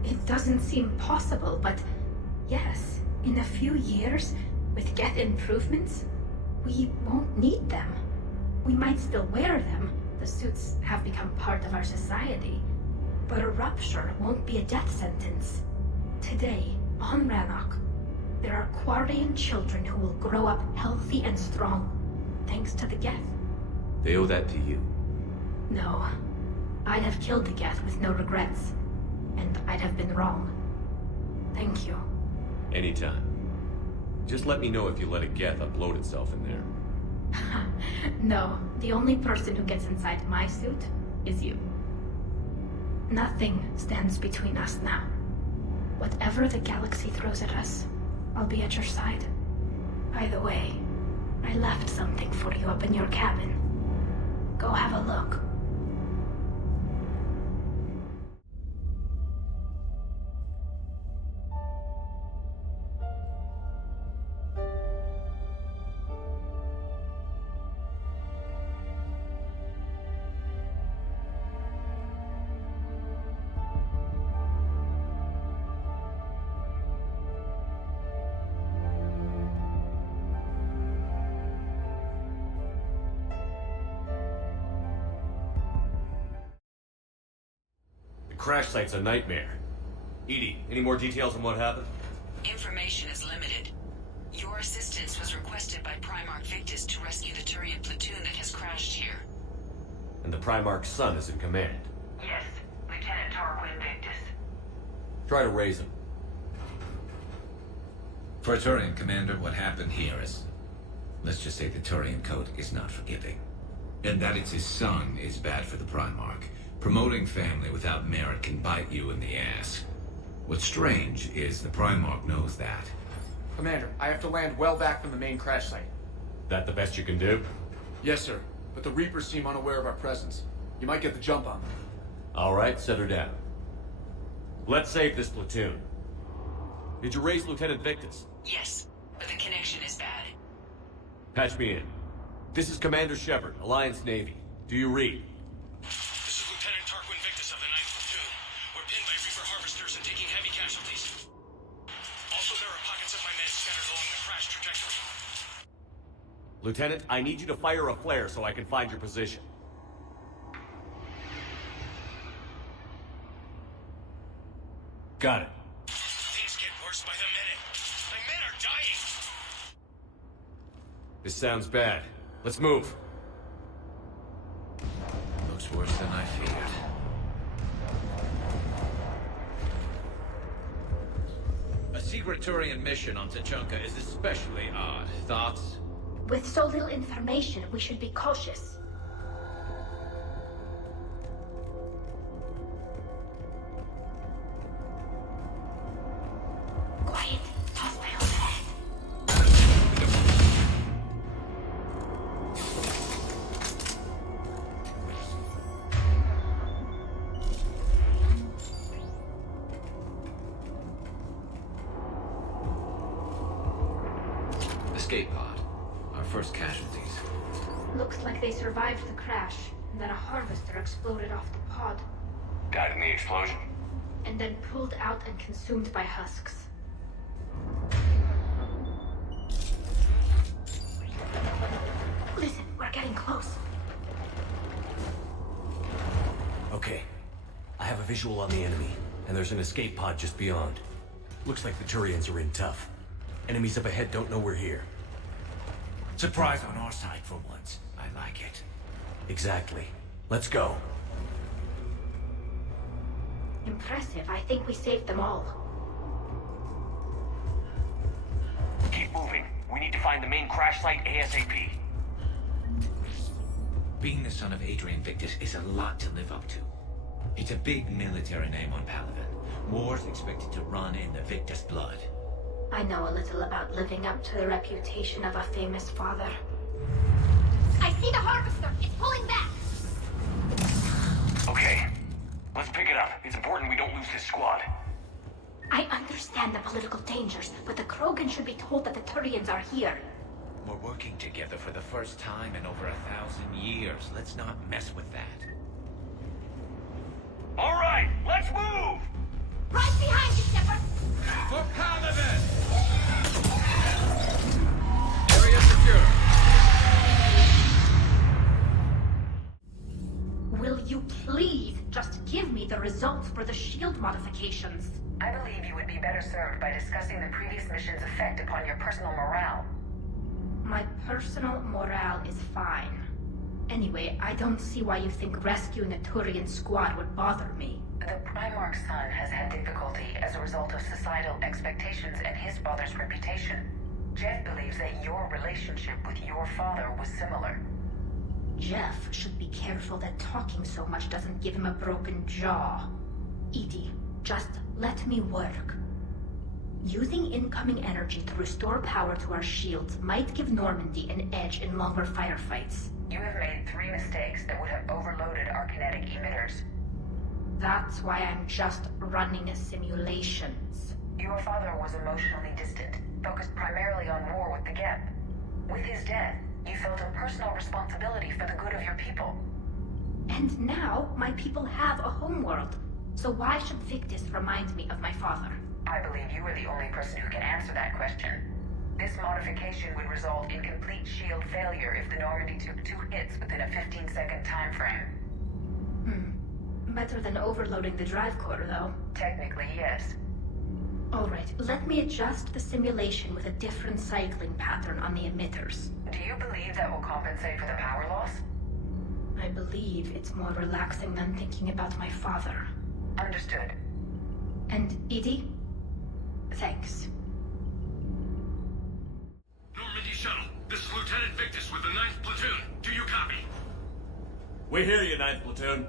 It doesn't seem possible, but yes, in a few years, with Geth improvements, we won't need them. We might still wear them. The suits have become part of our society. But a rupture won't be a death sentence. Today, on Rannoch, there are Quarian children who will grow up healthy and strong, thanks to the Geth. They owe that to you. No. I'd have killed the Geth with no regrets. And I'd have been wrong. Thank you. Anytime. Just let me know if you let a Geth upload itself in there. No, the only person who gets inside my suit is you. Nothing stands between us now. Whatever the galaxy throws at us, I'll be at your side. By the way, I left something for you up in your cabin. Go have a look. Crash site's a nightmare. Edie, any more details on what happened? Information is limited. Your assistance was requested by Primarch Victus to rescue the Turian platoon that has crashed here. And the Primarch's son is in command. Yes, Lieutenant Tarquin Victus. Try to raise him. For a Turian commander, what happened here is... let's just say the Turian code is not forgiving. And that it's his son is bad for the Primarch. Promoting family without merit can bite you in the ass. What's strange is the Primarch knows that. Commander, I have to land well back from the main crash site. That the best you can do? Yes, sir. But the Reapers seem unaware of our presence. You might get the jump on them. All right, set her down. Let's save this platoon. Did you raise Lieutenant Victus? Yes, but the connection is bad. Patch me in. This is Commander Shepard, Alliance Navy. Do you read? This is Lieutenant Tarquin Victus of the 9th Platoon. We're pinned by Reaper harvesters and taking heavy casualties. Also, there are pockets of my men scattered along the crash trajectory. Lieutenant, I need you to fire a flare so I can find your position. Got it. Things get worse by the minute. My men are dying! This sounds bad. Let's move. Looks worse than I feared. A secret Turian mission on Tachanka is especially odd. Thoughts? With so little information, we should be cautious. Quiet. Hostile ahead. Escape pod. Our first casualties. Looks like they survived the crash, and then a harvester exploded off the pod, Died in the explosion. and then pulled out and consumed by husks. Listen, we're getting close. Okay. I have a visual on the enemy, and there's an escape pod just beyond. Looks like the Turians are in tough. Enemies up ahead don't know we're here. Surprise on our side for once. I like it. Exactly. Let's go. Impressive. I think we saved them all. Keep moving. We need to find the main crash site ASAP. Being the son of Adrian Victus is a lot to live up to. It's a big military name on Palaven. War's expected to run in the Victus blood. I know a little about living up to the reputation of a famous father. I see the harvester! It's pulling back! Okay. Let's pick it up. It's important we don't lose this squad. I understand the political dangers, but the Krogan should be told that the Turians are here. We're working together for the first time in over 1,000 years. Let's not mess with that. All right, let's move! Right behind you, Shepard! For Palaven! Area secure. Will you please just give me the results for the shield modifications? I believe you would be better served by discussing the previous mission's effect upon your personal morale. My personal morale is fine. Anyway, I don't see why you think rescuing a Turian squad would bother me. The Primarch's son has had difficulty as a result of societal expectations and his father's reputation. Jeff believes that your relationship with your father was similar. Jeff should be careful that talking so much doesn't give him a broken jaw. Edie, just let me work. Using incoming energy to restore power to our shields might give Normandy an edge in longer firefights. You have made 3 mistakes that would have overloaded our kinetic emitters. That's why I'm just running simulations. Your father was emotionally distant, focused primarily on war with the Geth. With his death, you felt a personal responsibility for the good of your people. And now, my people have a homeworld. So why should Victus remind me of my father? I believe you are the only person who can answer that question. This modification would result in complete shield failure if the Normandy took 2 hits within a 15-second time frame. Better than overloading the drive core, though. Technically, yes. Alright, let me adjust the simulation with a different cycling pattern on the emitters. Do you believe that will compensate for the power loss? I believe it's more relaxing than thinking about my father. Understood. And Edie? Thanks. Normandy shuttle. This is Lieutenant Victus with the 9th Platoon. Do you copy? We hear you, 9th Platoon.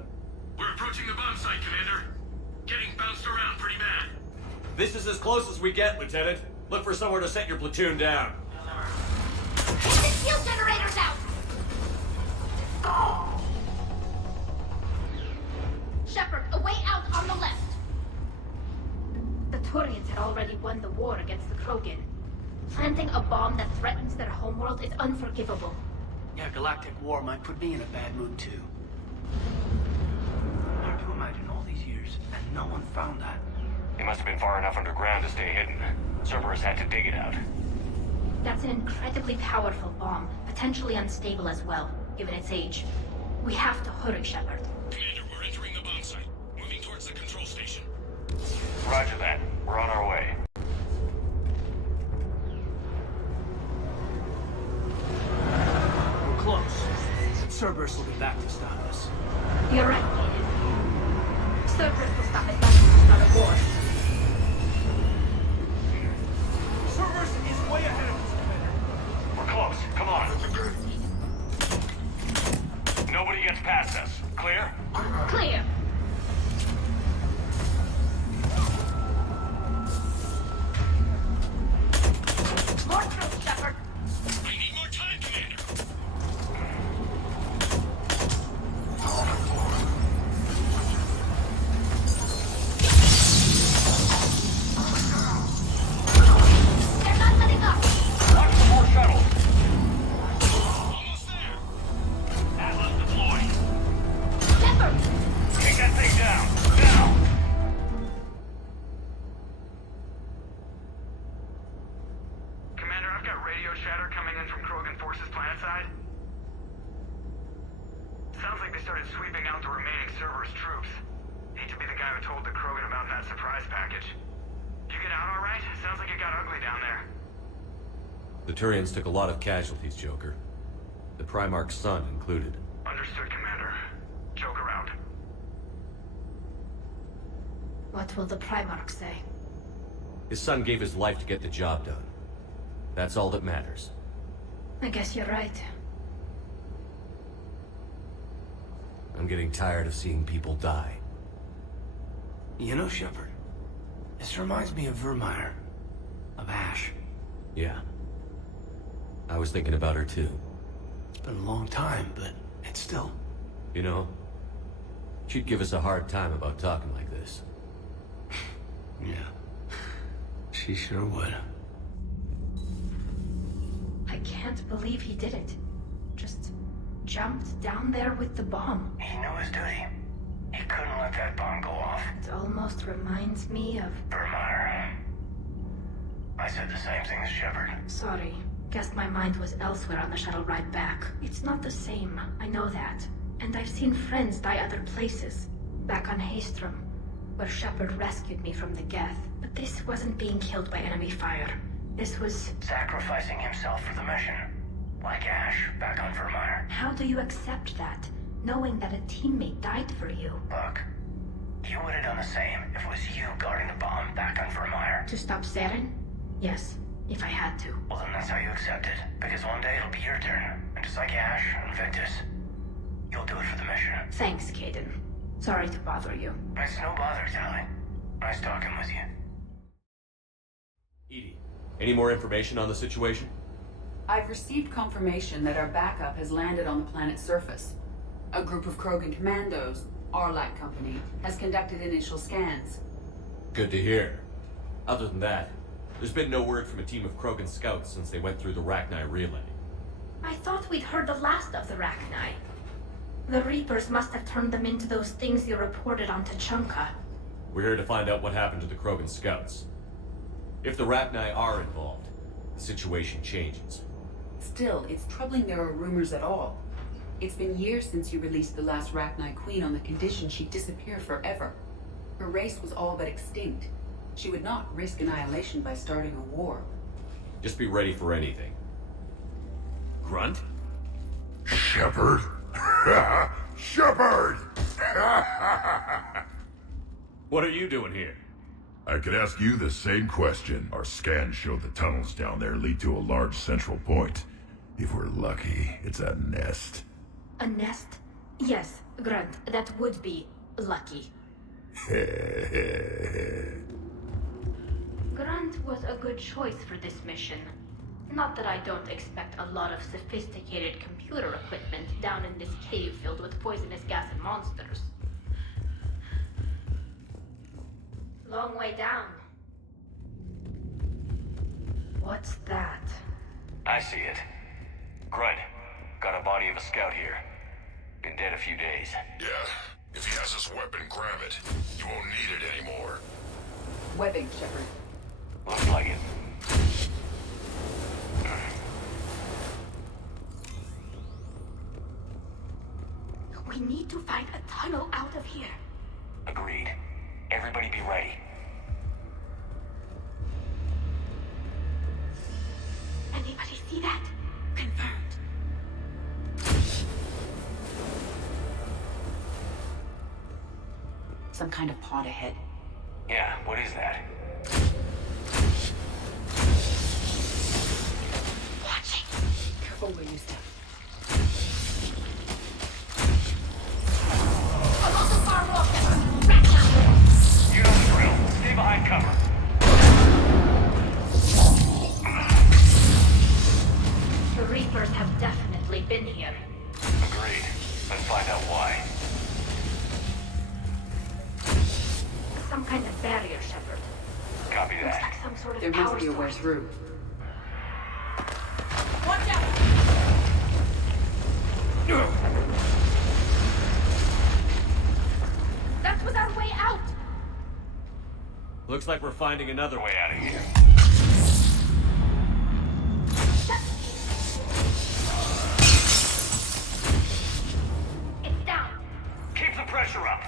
We're approaching the bomb site, Commander. Getting bounced around pretty bad. This is as close as we get, Lieutenant. Look for somewhere to set your platoon down. Get the shield generators out! Shepard, a way out on the left. Turians had already won the war against the Krogan. Planting a bomb that threatens their homeworld is unforgivable. Yeah, galactic war might put me in a bad mood too. Hard to imagine all these years, and no one found that. It must have been far enough underground to stay hidden. Cerberus had to dig it out. That's an incredibly powerful bomb, potentially unstable as well, given its age. We have to hurry, Shepard. Commander, we're entering the bomb site. Moving towards the control station. Roger that. We're on our way. We're close. Cerberus will be back to stop us. You're right, Kaden. Cerberus will stop it back to start a war. Cerberus is way ahead of us, Commander. We're close. Come on. Nobody gets past us. Clear? Clear. More troops, Shepard. I need more time, Commander. They're not letting up. Watch the more shuttles. Almost there. Atlas deployed. Shepard! Take that thing down. Now! Commander, I've got radio chatter coming in from Krogan forces planetside. Sounds like they started sweeping out the remaining Cerberus troops. Hate to be the guy who told the Krogan about that surprise package. You get out all right? Sounds like it got ugly down there. The Turians took a lot of casualties, Joker. The Primarch's son included. Understood, Commander. Joker out. What will the Primarch say? His son gave his life to get the job done. That's all that matters. I guess you're right. I'm getting tired of seeing people die. You know, Shepard, this reminds me of Virmire. Of Ash. Yeah. I was thinking about her too. It's been a long time, but it's still... You know, she'd give us a hard time about talking like this. Yeah. She sure would. I can't believe he did it. Just jumped down there with the bomb. He knew his duty. He couldn't let that bomb go off. It almost reminds me of... Virmire. I said the same thing as Shepard. Sorry. Guess my mind was elsewhere on the shuttle ride back. It's not the same, I know that. And I've seen friends die other places. Back on Haestrom, where Shepard rescued me from the Geth. But this wasn't being killed by enemy fire. This was... Sacrificing himself for the mission. Like Ash, back on Virmire. How do you accept that, knowing that a teammate died for you? Look, you would have done the same if it was you guarding the bomb back on Virmire. To stop Saren? Yes, if I had to. Well, then that's how you accept it. Because one day it'll be your turn. And just like Ash and Victus, you'll do it for the mission. Thanks, Kaden. Sorry to bother you. It's no bother, Tali. Nice talking with you. Edie, any more information on the situation? I've received confirmation that our backup has landed on the planet's surface. A group of Krogan commandos, ALOT Company, has conducted initial scans. Good to hear. Other than that, there's been no word from a team of Krogan scouts since they went through the Rachni relay. I thought we'd heard the last of the Rachni. The Reapers must have turned them into those things you reported on Tachanka. We're here to find out what happened to the Krogan scouts. If the Rachni are involved, the situation changes. Still, it's troubling there are rumors at all. It's been years since you released the last Rachni Queen on the condition she'd disappear forever. Her race was all but extinct. She would not risk annihilation by starting a war. Just be ready for anything. Grunt? Shepard? Shepard! What are you doing here? I could ask you the same question. Our scans show the tunnels down there lead to a large central point. If we're lucky, it's a nest. A nest? Yes, Grunt, that would be lucky. Grunt was a good choice for this mission. Not that I don't expect a lot of sophisticated computer equipment down in this cave filled with poisonous gas and monsters. Long way down. I see it. Grunt, got a body of a scout here. Been dead a few days. Yeah. If he has his weapon, grab it. You won't need it anymore. Webbing, Shepard. Looks like it. We need to find a tunnel out of here. Agreed. Everybody be ready. Anybody see that? Confirmed. Some kind of pod ahead. Yeah, what is that? Watching. Careful where you step. You know the drill. Stay behind cover. The Reapers have definitely been here. Agreed. Let's find out why. Some kind of barrier, Shepard. Copy Looks that. like some sort of There power must be a way source. through. Watch out! That was our way out! Looks like we're finding another way out of here. It's down. Keep the pressure up.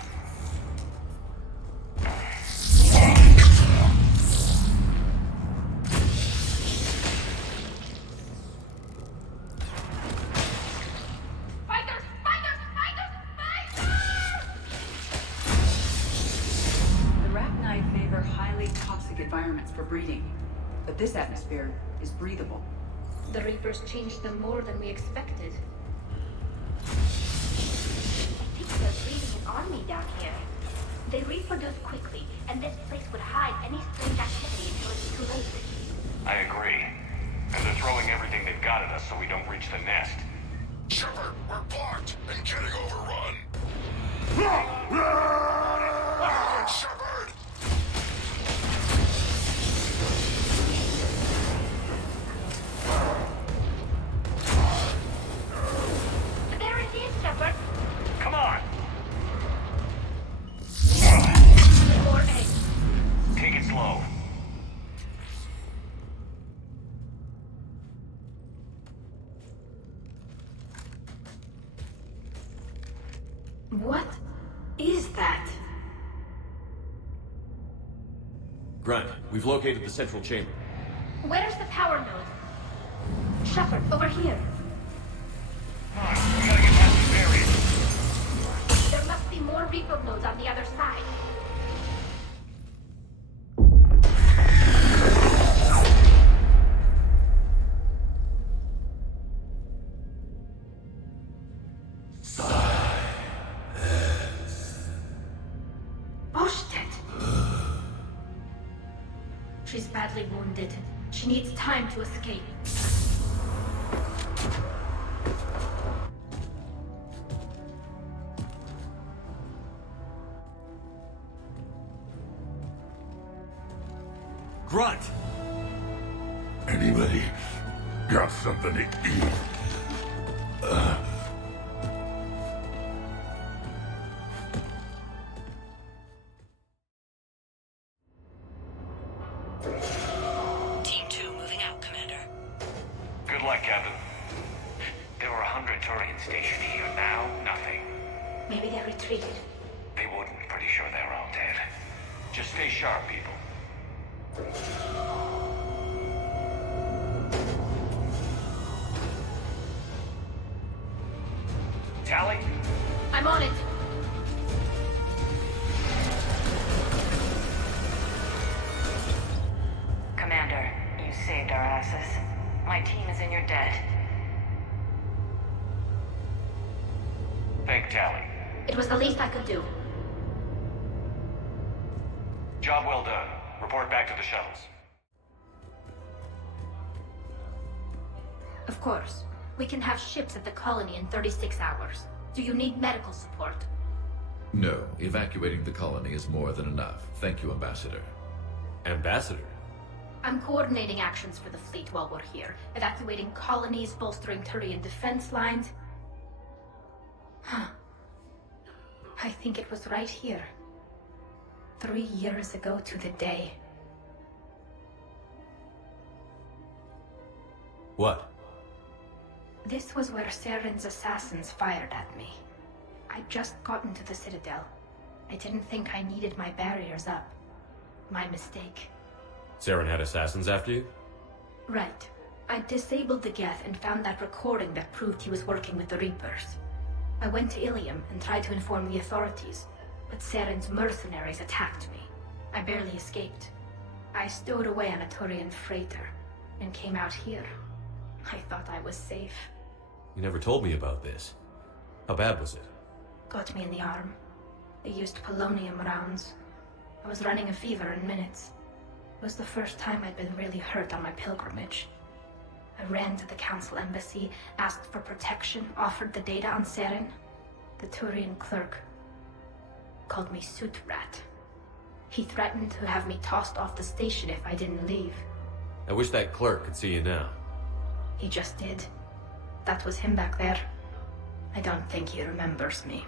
Fighters! Fighters! Fighters! Fighters! The Rachni favor highly toxic environments for breeding, but this atmosphere is breathable. The Reapers changed them more than we expected. I think they're breeding an army down here. They reproduce quickly, and this place would hide any strange activity until it's too late. I agree. And they're throwing everything they've got at us so we don't reach the nest. Shepard, we're blocked and getting overrun. Shepard! There it is, Shepard! Come on! More eggs. Take it slow. What is that? Grunt, we've located the central chamber. Where's the power node? Shepard, over here. We gotta get past the barrier. There must be more Reaper nodes on the other side. She's badly wounded. She needs time to escape. Grunt! Anybody got something to eat? Team 2 moving out, Commander. Good luck, Captain. There were 100 Turians stationed here. Now, nothing. Maybe they retreated. They wouldn't. Pretty sure they're all dead. Just stay sharp, people. Tali? I'm on it. Commander, you saved our asses. My team is in your debt. Thank Tali. It was the least I could do. Job well done. Report back to the shuttles. Of course. We can have ships at the colony in 36 hours. Do you need medical support? No, evacuating the colony is more than enough. Thank you, Ambassador. Ambassador? I'm coordinating actions for the fleet while we're here, evacuating colonies, bolstering Turian defense lines. Huh. I think it was right here. 3 years ago to the day. What? This was where Saren's assassins fired at me. I'd just gotten to the Citadel. I didn't think I needed my barriers up. My mistake. Saren had assassins after you? Right. I disabled the Geth and found that recording that proved he was working with the Reapers. I went to Ilium and tried to inform the authorities, but Saren's mercenaries attacked me. I barely escaped. I stowed away on a Turian freighter and came out here. I thought I was safe. You never told me about this. How bad was it? Got me in the arm. They used polonium rounds. I was running a fever in minutes. It was the first time I'd been really hurt on my pilgrimage. I ran to the council embassy, asked for protection, offered the data on Saren. The Turian clerk called me Soot Rat. He threatened to have me tossed off the station if I didn't leave. I wish that clerk could see you now. He just did. That was him back there. I don't think he remembers me.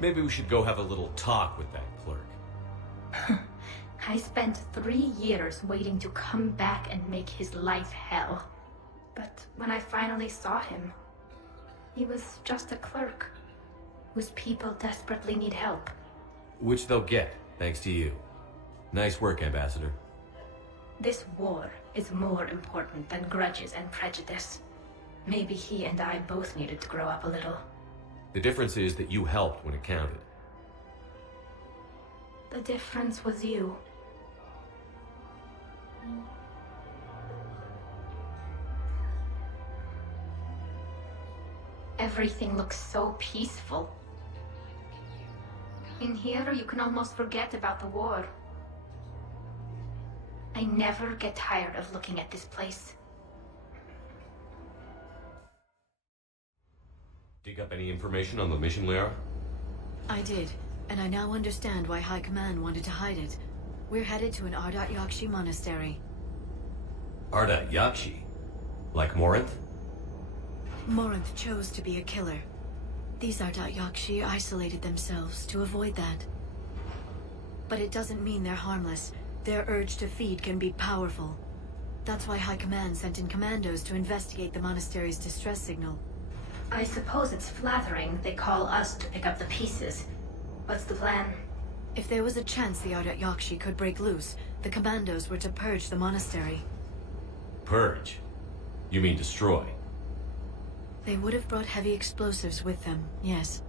Maybe we should go have a little talk with that clerk. I spent 3 years waiting to come back and make his life hell. But when I finally saw him, he was just a clerk whose people desperately need help. Which they'll get, thanks to you. Nice work, Ambassador. This war is more important than grudges and prejudice. Maybe he and I both needed to grow up a little. The difference is that you helped when it counted. The difference was you. Everything looks so peaceful. In here, you can almost forget about the war. I never get tired of looking at this place. Dig up any information on the mission, Liara? I did, and I now understand why High Command wanted to hide it. We're headed to an Ardat Yakshi monastery. Ardat Yakshi? Like Morinth? Morinth chose to be a killer. These Ardat Yakshi isolated themselves to avoid that. But it doesn't mean they're harmless. Their urge to feed can be powerful. That's why High Command sent in commandos to investigate the monastery's distress signal. I suppose it's flattering they call us to pick up the pieces. What's the plan? If there was a chance the Ardat Yakshi could break loose, the commandos were to purge the monastery. Purge? You mean destroy? They would have brought heavy explosives with them, yes.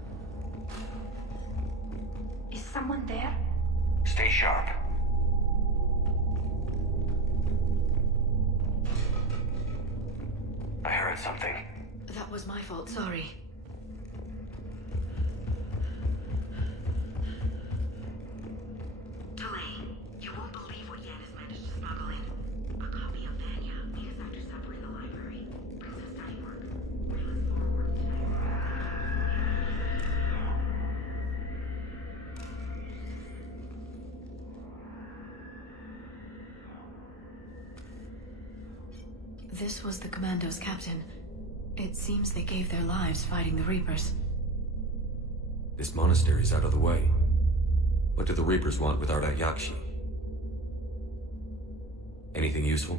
Is someone there? Stay sharp. I heard something. That was my fault, sorry. Tali, you won't believe what Yan has managed to smuggle in. A copy of Thessia, because after separating the library, brings us study work. Wheel us forward today. This was the commandos, Captain. It seems they gave their lives fighting the Reapers. This monastery's out of the way. What do the Reapers want with Ardat Yakshi? Anything useful?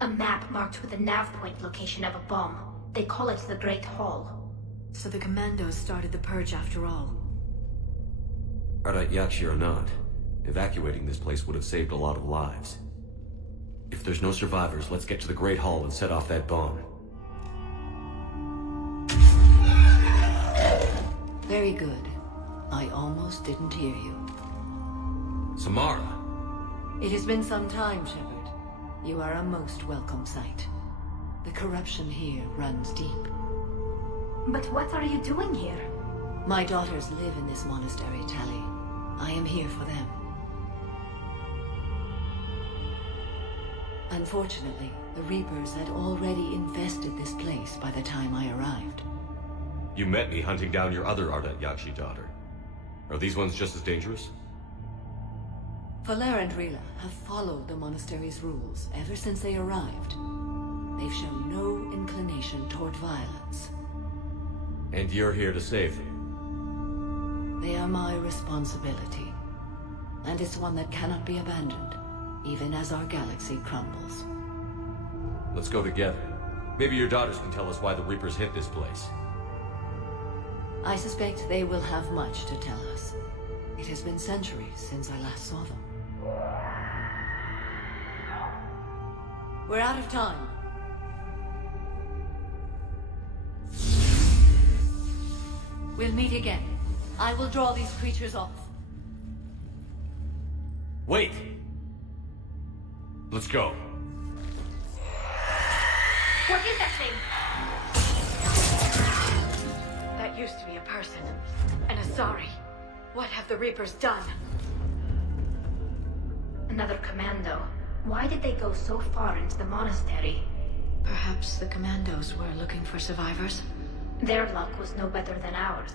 A map marked with the nav point location of a bomb. They call it the Great Hall. So the commandos started the purge after all. Ardat Yakshi or not, evacuating this place would have saved a lot of lives. If there's no survivors, let's get to the Great Hall and set off that bomb. Very good. I almost didn't hear you. Samara! It has been some time, Shepard. You are a most welcome sight. The corruption here runs deep. But what are you doing here? My daughters live in this monastery, Tali. I am here for them. Unfortunately, the Reapers had already infested this place by the time I arrived. You met me hunting down your other Ardat Yakshi daughter. Are these ones just as dangerous? Valer and Rila have followed the monastery's rules ever since they arrived. They've shown no inclination toward violence. And you're here to save them? They are my responsibility. And it's one that cannot be abandoned, even as our galaxy crumbles. Let's go together. Maybe your daughters can tell us why the Reapers hit this place. I suspect they will have much to tell us. It has been centuries since I last saw them. We're out of time. We'll meet again. I will draw these creatures off. Wait! Let's go. What is that thing? That used to be a person. An Asari. What have the Reapers done? Another commando. Why did they go so far into the monastery? Perhaps the commandos were looking for survivors. Their luck was no better than ours.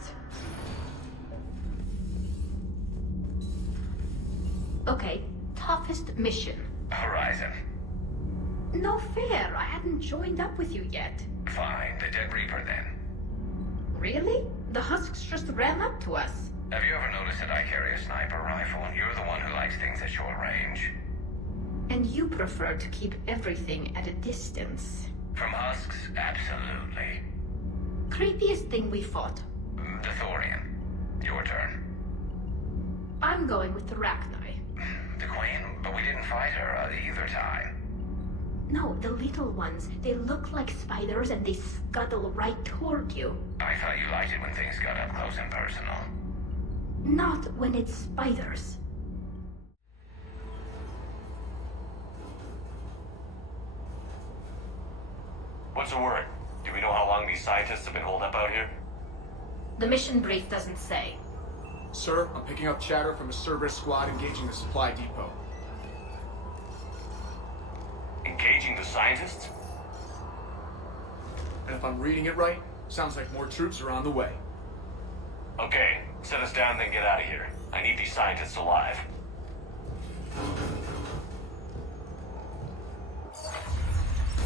Okay, toughest mission. Horizon. No fair, I hadn't joined up with you yet. Fine, the Dead Reaper then. Really? The husks just ran up to us. Have you ever noticed that I carry a sniper rifle and you're the one who likes things at short range? And you prefer to keep everything at a distance. From husks, absolutely. Creepiest thing we fought. The Thorian. Your turn. I'm going with the Rachni. The Queen? But we didn't fight her either time. No, the little ones. They look like spiders and they scuttle right toward you. I thought you liked it when things got up close and personal. Not when it's spiders. What's the word? Do we know how long these scientists have been holed up out here? The mission brief doesn't say. Sir, I'm picking up chatter from a Cerberus squad engaging the supply depot. Engaging the scientists? And if I'm reading it right, sounds like more troops are on the way. Okay, set us down, then get out of here. I need these scientists alive.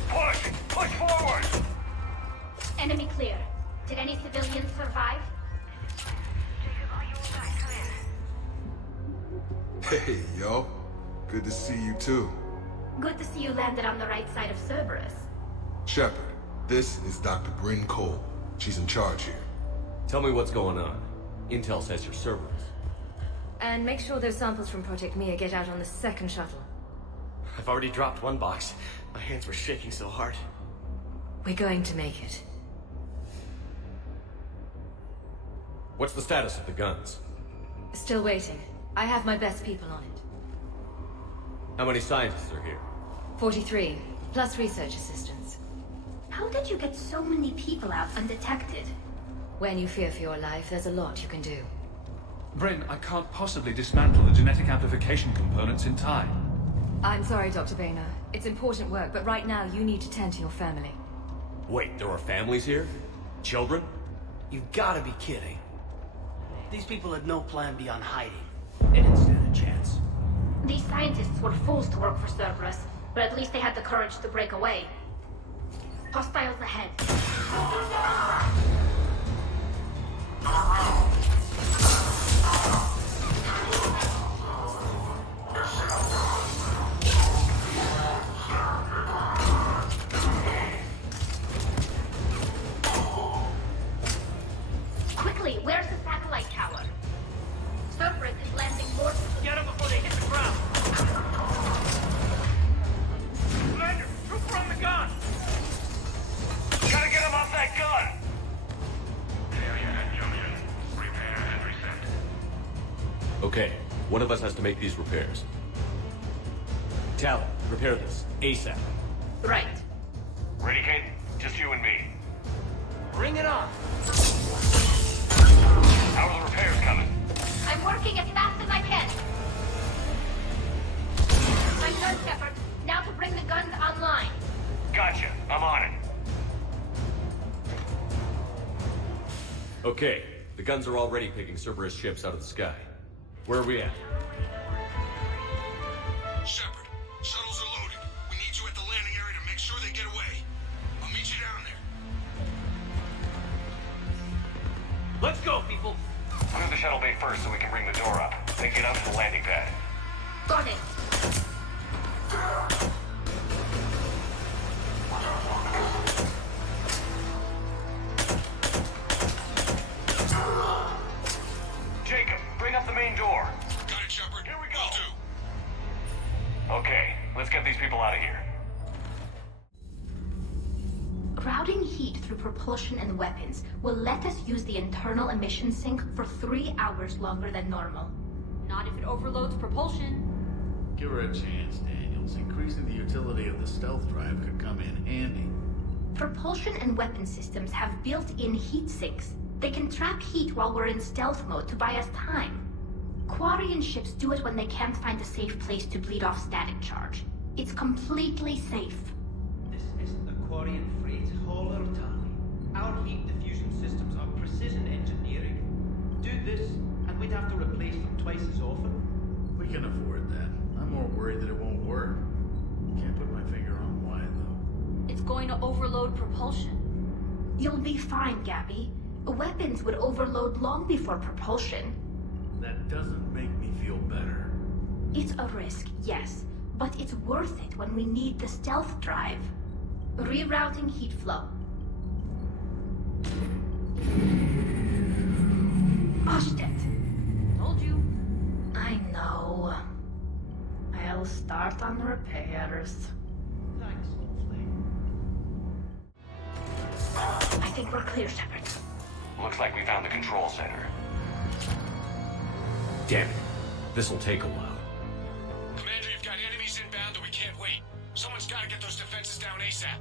Push! Push forward! Enemy clear. Did any civilians survive? Hey, yo. Good to see you too. Good to see you landed on the right side of Cerberus. Shepard, this is Dr. Bryn Cole. She's in charge here. Tell me what's going on. Intel says you're Cerberus. And make sure those samples from Project Mia get out on the second shuttle. I've already dropped one box. My hands were shaking so hard. We're going to make it. What's the status of the guns? Still waiting. I have my best people on it. How many scientists are here? 43, plus research assistants. How did you get so many people out undetected? When you fear for your life, there's a lot you can do. Bryn, I can't possibly dismantle the genetic amplification components in time. I'm sorry, Dr. Boehner. It's important work, but right now you need to tend to your family. Wait, there are families here? Children? You gotta be kidding. These people had no plan beyond hiding. They didn't stand a chance. These scientists were fools to work for Cerberus, but at least they had the courage to break away. Hostiles ahead. Quickly, where's the satellite tower? Cerberus is landing more. Get them before they hit the ground. Commander, trooper on the gun. Gotta get him off that gun! Okay, one of us has to make these repairs. Tali, repair this. ASAP. Right. Ready, Kate? Just you and me. Bring it on! How are the repairs coming? I'm working as fast as I can. I'm done, Shepard. Now to bring the guns online. Gotcha. I'm on it. Okay, the guns are already picking Cerberus ships out of the sky. Where are we at? Let's go, people! Move the shuttle bay first so we can bring the door up. Then get up to the landing pad. Got it. Jacob, bring up the main door. Got it, Shepard. Here we go. Okay, let's get these people out of here. Routing heat through propulsion and weapons will let us use the internal emission sink for 3 hours longer than normal. Not if it overloads propulsion. Give her a chance, Daniels. Increasing the utility of the stealth drive could come in handy. Propulsion and weapon systems have built-in heat sinks. They can trap heat while we're in stealth mode to buy us time. Quarian ships do it when they can't find a safe place to bleed off static charge. It's completely safe. This isn't the Quarian freight hauler, Tali. Our heat diffusion systems are precision engineering. Do this, and we'd have to replace them twice as often. We can afford that. I'm more worried that it won't work. Can't put my finger on why, though. It's going to overload propulsion. You'll be fine, Gabby. Weapons would overload long before propulsion. That doesn't make me feel better. It's a risk, yes, but it's worth it when we need the stealth drive. Rerouting heat flow. Pushed it. Told you. I know. I'll start on repairs. Thanks, Flame. I think we're clear, Shepard. Looks like we found the control center. Damn it. This'll take a while. Commander, you've got enemies inbound and we can't wait. Someone's got to get those defenses down ASAP.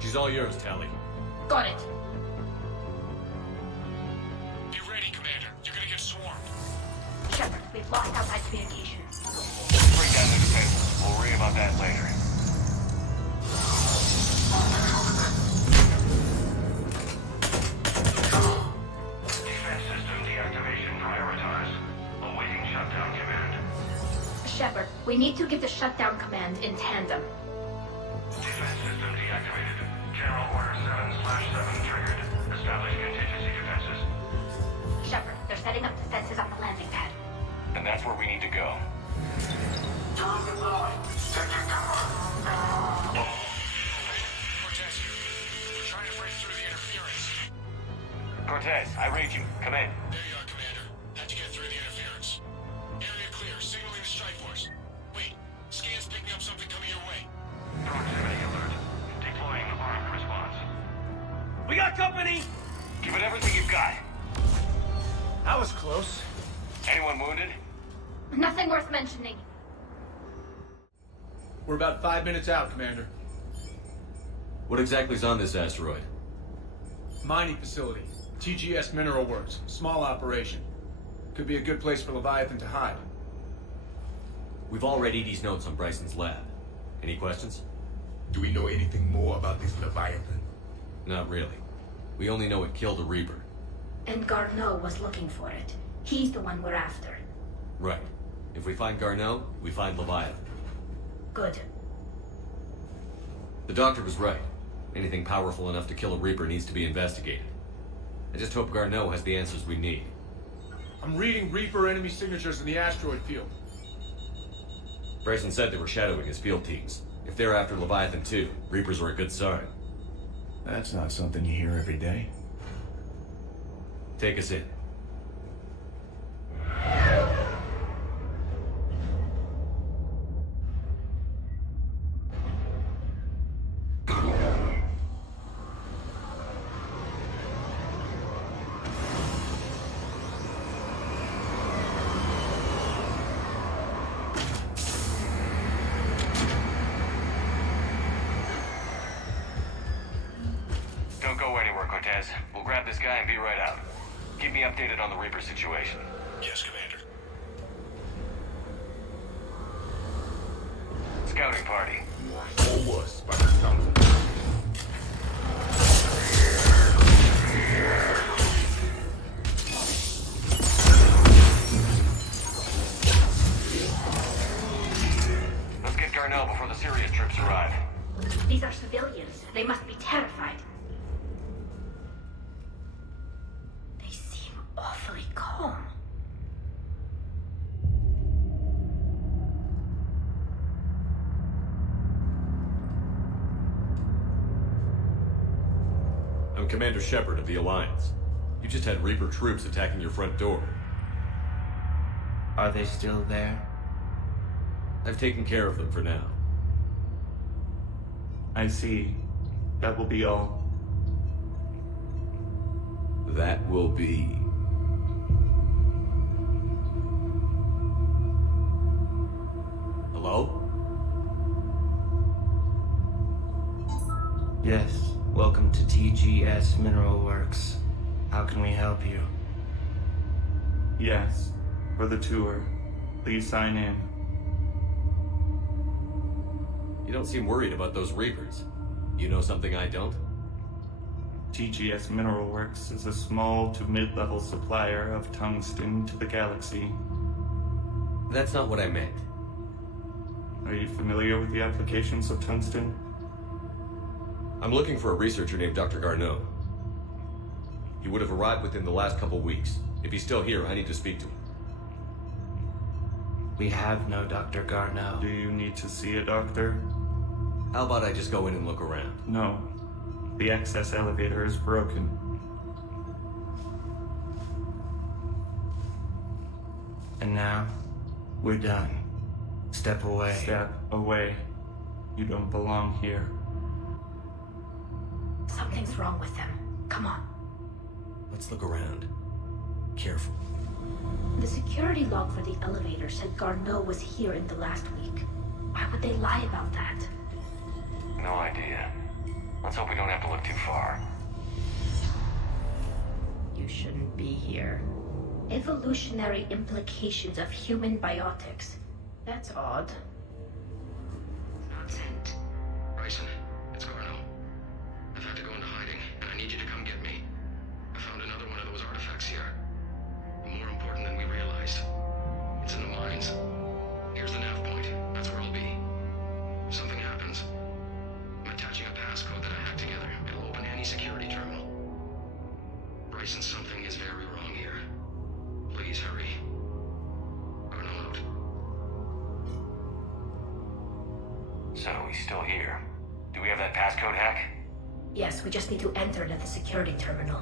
She's all yours, Tali. Got it. Be ready, Commander. You're gonna get swarmed. Shepard, we've lost outside communications. Bring down the defenses. We'll worry about that later. Defense system deactivation prioritized. Awaiting shutdown command. Shepard, we need to give the shutdown command in tandem. Defense system deactivated. General Order 7/7 triggered. Establish contingency defenses. Shepard, they're setting up defenses on the landing pad. And that's where we need to go. Cortez here. We're trying to break through the interference. Cortez, I read you. Come in. There you are, Commander. Had to get through the interference. Area clear. Signaling the strike force. Wait. Scan's picking up something coming your way. Proximity alert. Deploying armed response. We got company! Give it everything you've got. That was close. Anyone wounded? Nothing worth mentioning. We're about 5 minutes out, Commander. What exactly is on this asteroid? Mining facility. TGS Mineral Works. Small operation. Could be a good place for Leviathan to hide. We've all read Edie's notes on Bryson's lab. Any questions? Do we know anything more about this Leviathan? Not really. We only know it killed a Reaper. And Garneau was looking for it. He's the one we're after. Right. If we find Garneau, we find Leviathan. Good. The doctor was right. Anything powerful enough to kill a Reaper needs to be investigated. I just hope Garneau has the answers we need. I'm reading Reaper enemy signatures in the asteroid field. Bryson said they were shadowing his field teams. If they're after Leviathan too, Reapers are a good sign. That's not something you hear every day. Take us in. Don't go anywhere, Cortez. We'll grab this guy and be right out. Keep me updated on the Reaper situation. Yes, Commander. Scouting party. Or worse, by the sound of it. Let's get Garneau before the serious troops arrive. These are civilians. They must be terrified. Commander Shepard of the Alliance. You just had Reaper troops attacking your front door. Are they still there? I've taken care of them for now. I see. That will be all. That will be... Hello? Yes. Welcome to TGS Mineral Works. How can we help you? Yes. For the tour. Please sign in. You don't seem worried about those Reapers. You know something I don't? TGS Mineral Works is a small to mid-level supplier of tungsten to the galaxy. That's not what I meant. Are you familiar with the applications of tungsten? I'm looking for a researcher named Dr. Garneau. He would have arrived within the last couple weeks. If he's still here, I need to speak to him. We have no Dr. Garneau. Do you need to see a doctor? How about I just go in and look around? No. The access elevator is broken. And now, we're done. Step away. Step away. You don't belong here. Something's wrong with them. Come on. Let's look around. Careful. The security log for the elevator said Garneau was here in the last week. Why would they lie about that? No idea. Let's hope we don't have to look too far. You shouldn't be here. Evolutionary implications of human biotics. That's odd. Not sent. Bryson, it's Garneau. I've had to go into hiding, and I need you to come get me. I found another one of those artifacts here. More important than we realized. It's in the mines. Here's the nav point. That's where I'll be. If something happens, I'm attaching a passcode that I hacked together. It'll open any security terminal. Bryson, something is very wrong here. Please hurry. Garneau out. So, he's still here. Do we have that passcode hack? Yes, we just need to enter it at the security terminal.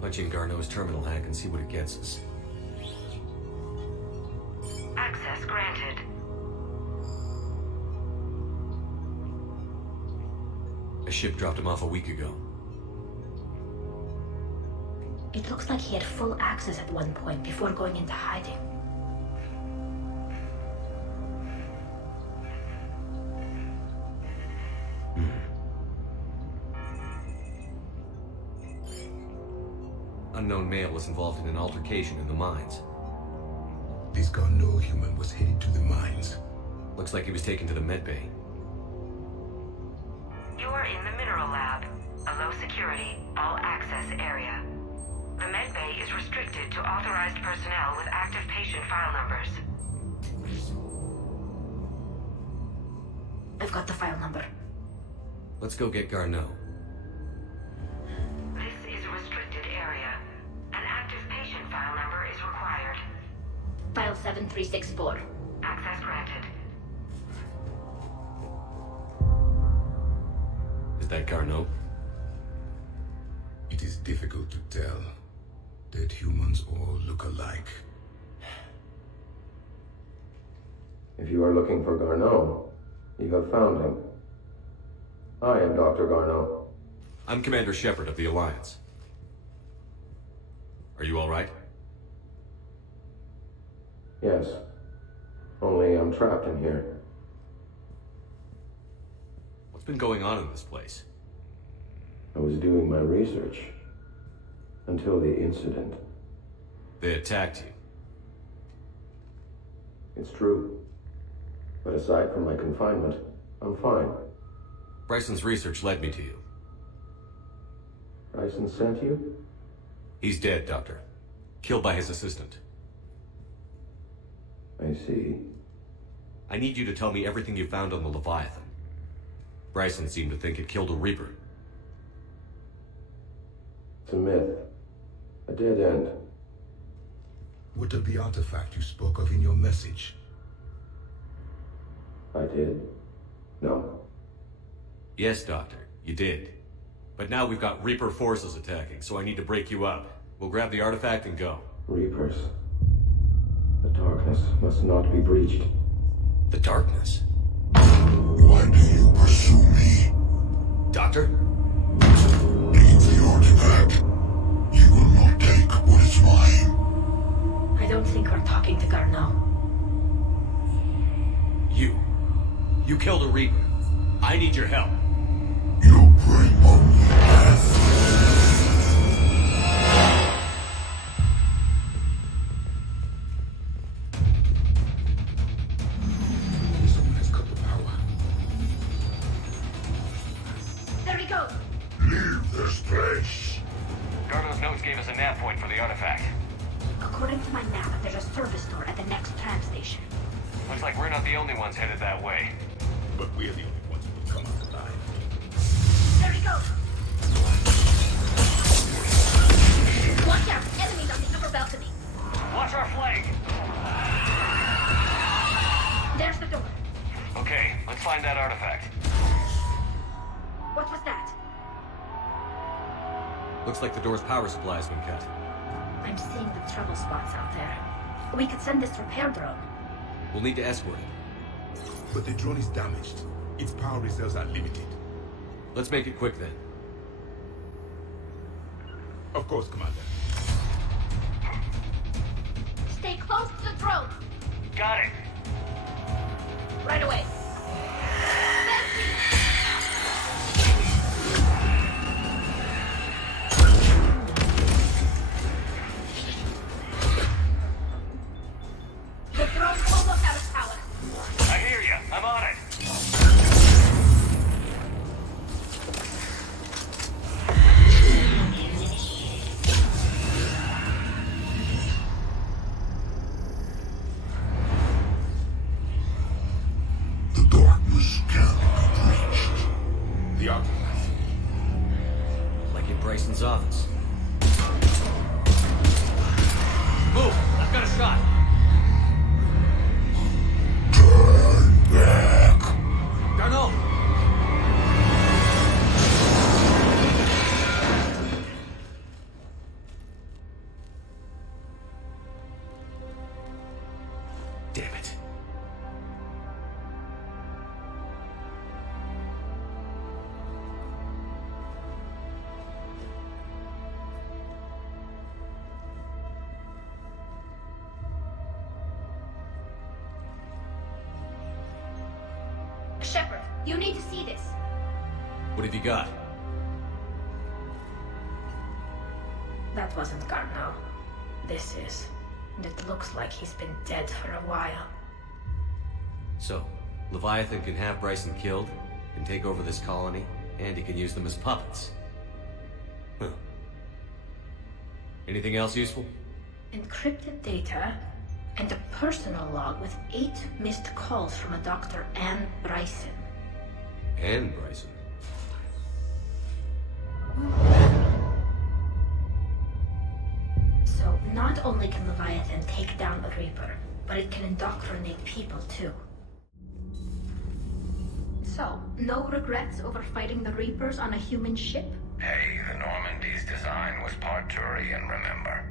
Punch in Garneau's terminal hack and see what it gets us. Access granted. A ship dropped him off a week ago. It looks like he had full access at one point before going into hiding. Unknown male was involved in an altercation in the mines. This Garneau human was headed to the mines. Looks like he was taken to the medbay. You are in the mineral lab, a low security, all access area. The medbay is restricted to authorized personnel with active patient file numbers. I've got the file number. Let's go get Garneau. This is a restricted area. An active patient file number is required. File 7364. Access granted. Is that Garneau? It is difficult to tell. Dead humans all look alike. If you are looking for Garneau, you have found him. I am Dr. Garneau. I'm Commander Shepard of the Alliance. Are you all right? Yes. Only I'm trapped in here. What's been going on in this place? I was doing my research. Until the incident. They attacked you. It's true. But aside from my confinement, I'm fine. Bryson's research led me to you. Bryson sent you? He's dead, Doctor. Killed by his assistant. I see. I need you to tell me everything you found on the Leviathan. Bryson seemed to think it killed a Reaper. It's a myth. A dead end. What of the artifact you spoke of in your message? I did? No. Yes, Doctor, you did. But now we've got Reaper forces attacking, so I need to break you up. We'll grab the artifact and go. Reapers. The darkness must not be breached. The darkness? Why do you pursue me? Doctor? Leave the artifact. You will not take what is mine. I don't think we're talking to Garneau. You killed a Reaper. I need your help. You bring only death. Someone has cut the power. There he goes! Leave this place. Garneau's notes gave us a nav point for the artifact. According to my map, there's a service door at the next tram station. Looks like we're not the only ones headed that way. But we're the only ones who will come out alive. There he goes! Watch out! Enemies on the upper balcony! Watch our flank! There's the door. Okay, let's find that artifact. What was that? Looks like the door's power supply has been cut. I'm seeing the trouble spots out there. We could send this repair drone. We'll need to escort it. But the drone is damaged. Its power reserves are limited. Let's make it quick then. Of course, Commander. Stay close to the drone. Got it. Right away. The drone's almost out of power. I hear you. I'm on it. The darkness can't be breached. The artifact. Like in Bryson's office. Move! I've got a shot! Turn back. Garneau! Damn it. Shepard, you need to see this. What have you got? That wasn't Garneau. This is. And it looks like he's been dead for a while. So, Leviathan can have Bryson killed, can take over this colony, and he can use them as puppets. Huh. Anything else useful? Encrypted data and a personal log with 8 missed calls from a Dr. Anne Bryson. And Bryson. So, not only can Leviathan take down a Reaper, but it can indoctrinate people too. So, no regrets over fighting the Reapers on a human ship? Hey, the Normandy's design was part Turian, remember?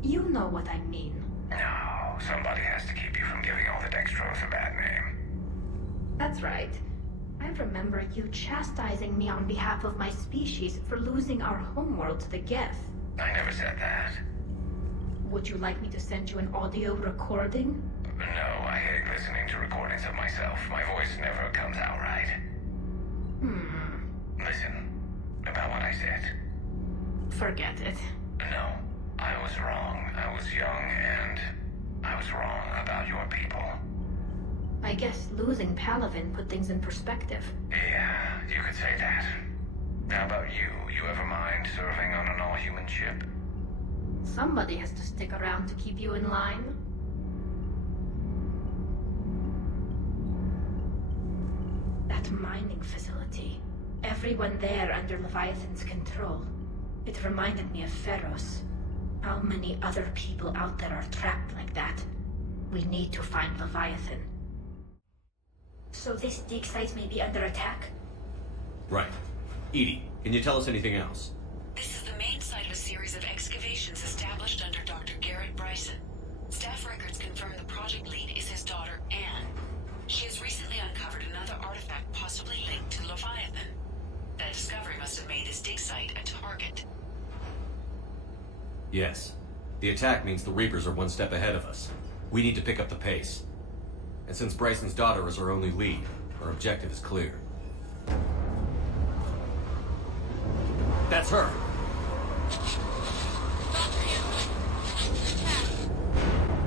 You know what I mean. No, somebody has to keep you from giving all the Dextros a bad name. That's right. I remember you chastising me on behalf of my species for losing our homeworld to the Geth. I never said that. Would you like me to send you an audio recording? No, I hate listening to recordings of myself. My voice never comes out right. Listen, about what I said. Forget it. No, I was wrong. I was young and I was wrong about your people. I guess losing Palavin put things in perspective. Yeah, you could say that. How about you? You ever mind serving on an all-human ship? Somebody has to stick around to keep you in line. That mining facility. Everyone there under Leviathan's control. It reminded me of Feros. How many other people out there are trapped like that? We need to find Leviathan. So this dig site may be under attack? Right. Edie, can you tell us anything else? This is the main site of a series of excavations established under Dr. Garrett Bryson. Staff records confirm the project lead is his daughter, Anne. She has recently uncovered another artifact possibly linked to Leviathan. That discovery must have made this dig site a target. Yes. The attack means the Reapers are one step ahead of us. We need to pick up the pace. And since Bryson's daughter is our only lead, our objective is clear. That's her!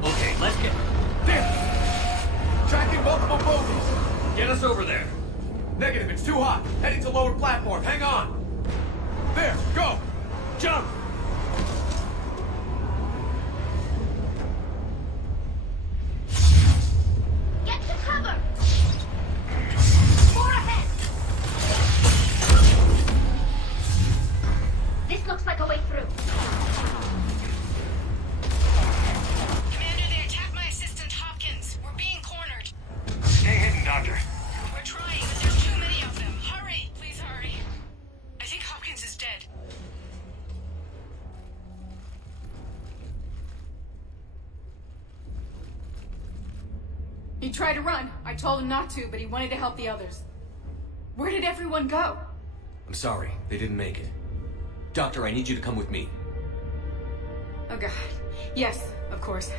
Okay, let's get... There! Tracking multiple bogies! Get us over there! Negative, it's too hot. Heading to lower platform, hang on! There, go! Jump! Get to cover! More ahead! This looks like a way through. Commander, they attacked my assistant Hopkins. We're being cornered. Stay hidden, Doctor. We're trying, but there's too many of them. Hurry! Please hurry. I think Hopkins is dead. He tried to run. I told him not to, but he wanted to help the others. Where did everyone go? I'm sorry, they didn't make it. Doctor, I need you to come with me. Oh god. Yes, of course.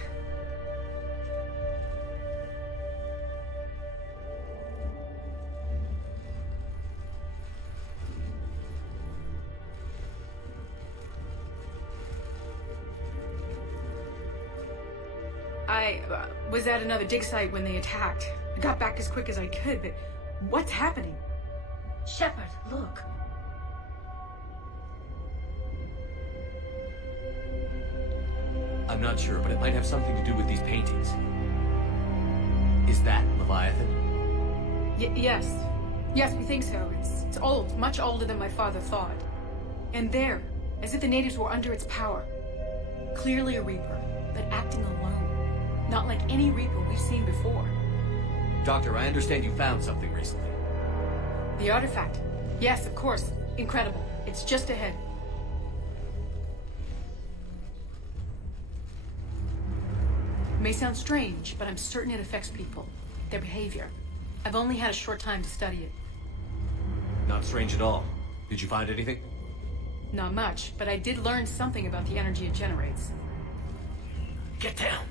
I was at another dig site when they attacked. I got back as quick as I could, but what's happening? Shepard, look. I'm not sure, but it might have something to do with these paintings. Is that Leviathan? Yes. Yes, we think so. It's old, much older than my father thought. And there, as if the natives were under its power. Clearly a Reaper, but acting alone. Not like any Reaper we've seen before. Doctor, I understand you found something recently. The artifact. Yes, of course. Incredible. It's just ahead. It may sound strange, but I'm certain it affects people. Their behavior. I've only had a short time to study it. Not strange at all. Did you find anything? Not much, but I did learn something about the energy it generates. Get down!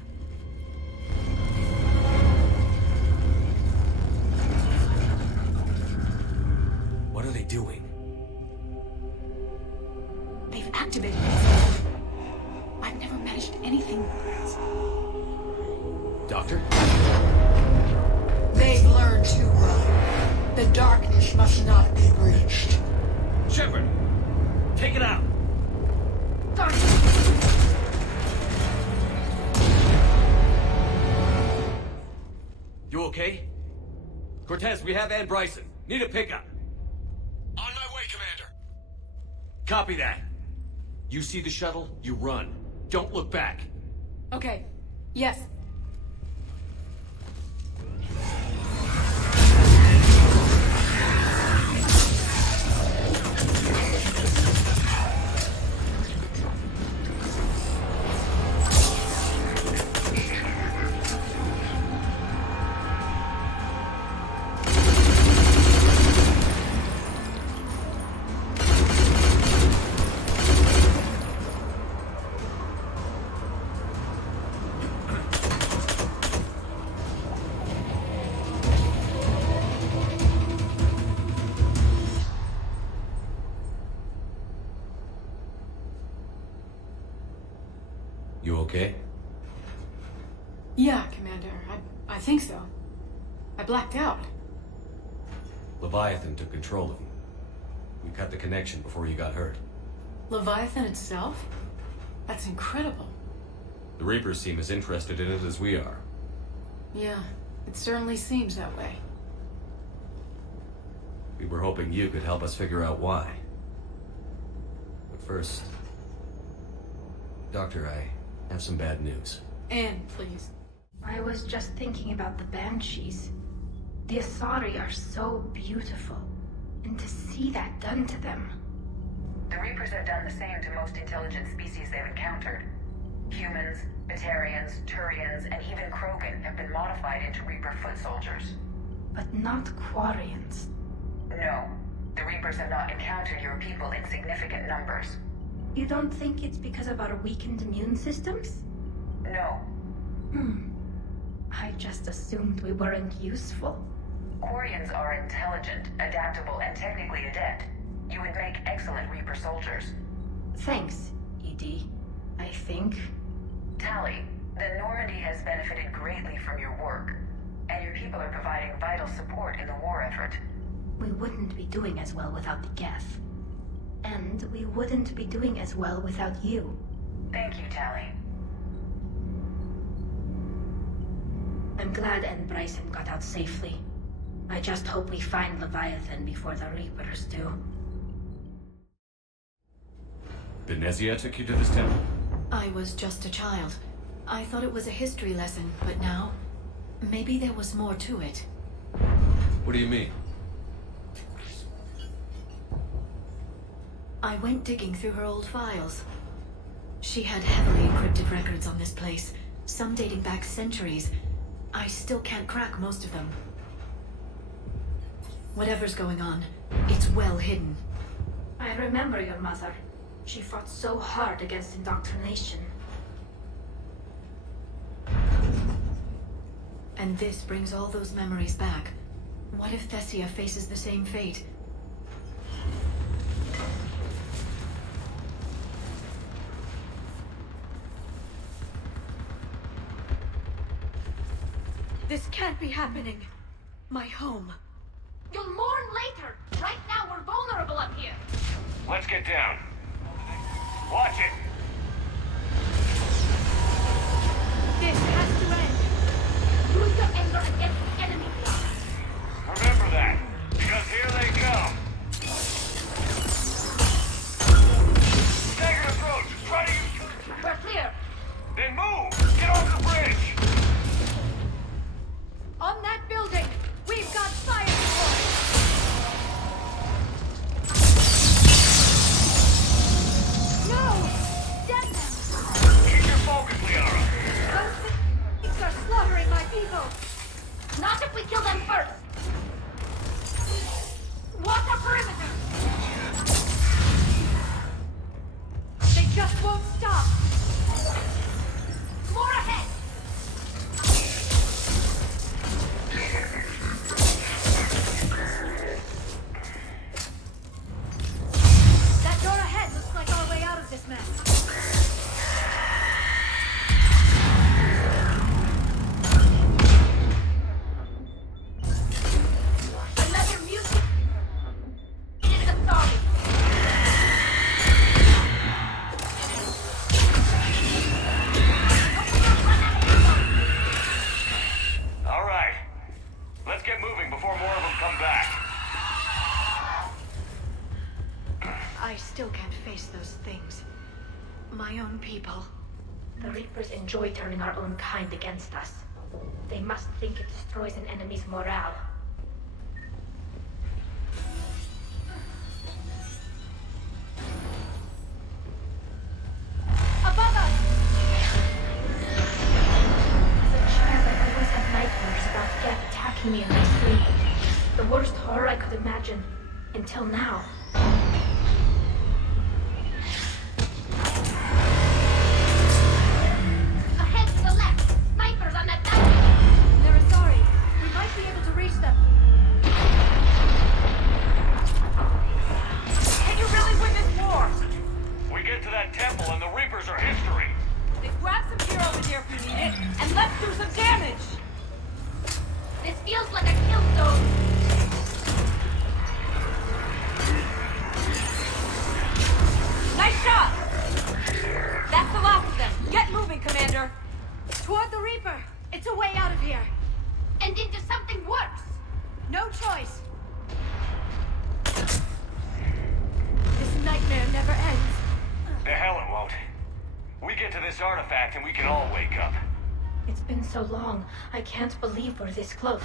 What are they doing? They've activated it. I've never managed anything. Doctor? They've learned to run. The darkness must not be breached. Shepard! Take it out! You okay? Cortez, we have Ann Bryson. Need a pickup. On my way, Commander. Copy that. You see the shuttle, you run. Don't look back. Okay. Yes. You okay? Yeah, Commander. I think so. I blacked out. Leviathan took control of you. We cut the connection before you got hurt. Leviathan itself? That's incredible. The Reapers seem as interested in it as we are. Yeah, it certainly seems that way. We were hoping you could help us figure out why. But first... Doctor, I have some bad news. Anne, please. I was just thinking about the Banshees. The Asari are so beautiful. And to see that done to them. The Reapers have done the same to most intelligent species they've encountered. Humans, Batarians, Turians, and even Krogan have been modified into Reaper foot soldiers. But not Quarians. No. The Reapers have not encountered your people in significant numbers. You don't think it's because of our weakened immune systems? No. I just assumed we weren't useful. Quarians are intelligent, adaptable, and technically adept. You would make excellent Reaper soldiers. Thanks, ED. I think. Tali, the Normandy has benefited greatly from your work, and your people are providing vital support in the war effort. We wouldn't be doing as well without the Geth. And we wouldn't be doing as well without you. Thank you, Tali. I'm glad Anne Bryson got out safely. I just hope we find Leviathan before the Reapers do. Thessia took you to this temple? I was just a child. I thought it was a history lesson, but now, maybe there was more to it. What do you mean? I went digging through her old files. She had heavily encrypted records on this place, some dating back centuries. I still can't crack most of them. Whatever's going on, it's well hidden. I remember your mother. She fought so hard against indoctrination. And this brings all those memories back. What if Thessia faces the same fate? This can't be happening. My home. You'll mourn later. Right now we're vulnerable up here. Let's get down. Watch it! This has to end. Use your anger against the enemy. Remember that, because here they come. Staggered approach. Try to use... We're clear. Then move! Get off the bridge! On that building, we've got fire support! No! Dead them! Keep your focus, Liara! Those things are slaughtering my people! Not if we kill them first! Watch our perimeter! They just won't stop! More ahead! That door ahead looks like our way out of this mess. Another mutant! It is a zombie! All right. Let's get moving before more of them come back. I still can't face those things. My own people. The Reapers enjoy turning our own kind against us. They must think it destroys an enemy's morale. Above us! As a child, I always had nightmares about Geth attacking me in my sleep. The worst horror I could imagine. Until now. Ahead to the left! Snipers on that mountain! They're sorry. We might be able to reach them. Can you really win this war? We get to that temple and the Reapers are history. Then grab some gear over here if you need it, and let's do some damage! This feels like a kill zone! Nice shot! That's the last of them. Get moving, Commander! Toward the Reaper! It's a way out of here! And into something worse! No choice! This nightmare never ends. The hell it won't. We get to this artifact and we can all wake up. It's been so long, I can't believe we're this close.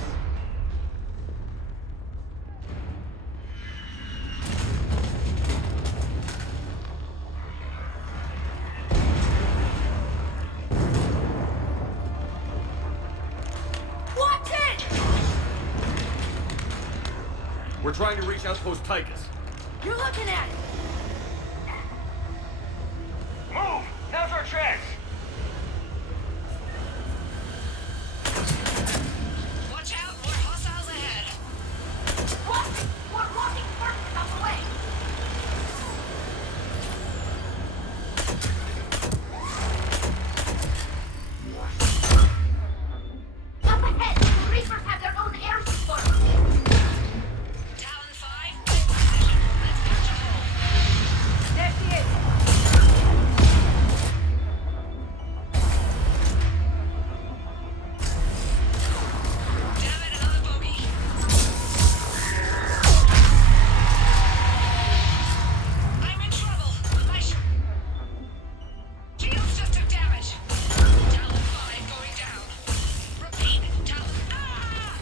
We're trying to reach Outpost Tychus. You're looking at it! Move! Now's our chance! Watch out, more hostiles ahead. What? We're walking first out the way. Up ahead, the Reapers have their own air support. Talon 5, in position. Let's punch a hole. There she is! Damn it, another bogey. I'm in trouble. My shields just took damage. Talon 5 going down. Repeat, Talon. Ah!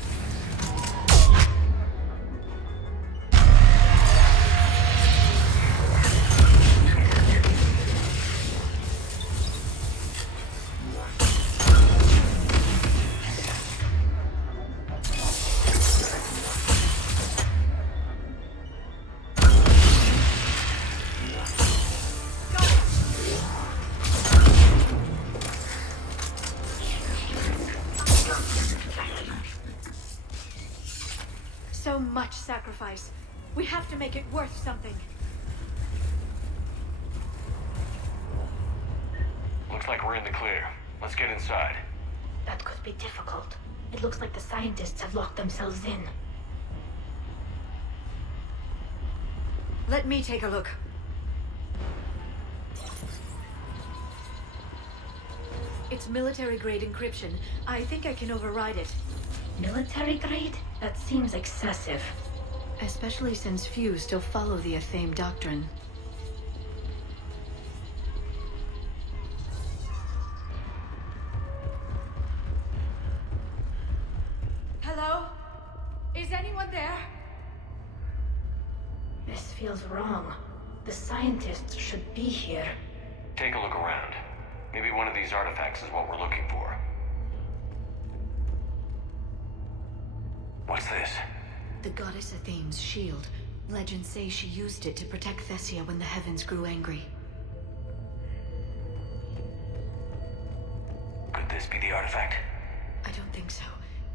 So much sacrifice. We have to make it worth something. Looks like we're in the clear. Let's get inside. That could be difficult. It looks like the scientists have locked themselves in. Let me take a look. It's military-grade encryption. I think I can override it. Military grade? That seems excessive. Especially since few still follow the Athame doctrine. Hello? Is anyone there? This feels wrong. The scientists should be here. Take a look around. Maybe one of these artifacts is what we're looking for. What's this? The goddess Athame's shield. Legends say she used it to protect Thessia when the heavens grew angry. Could this be the artifact? I don't think so.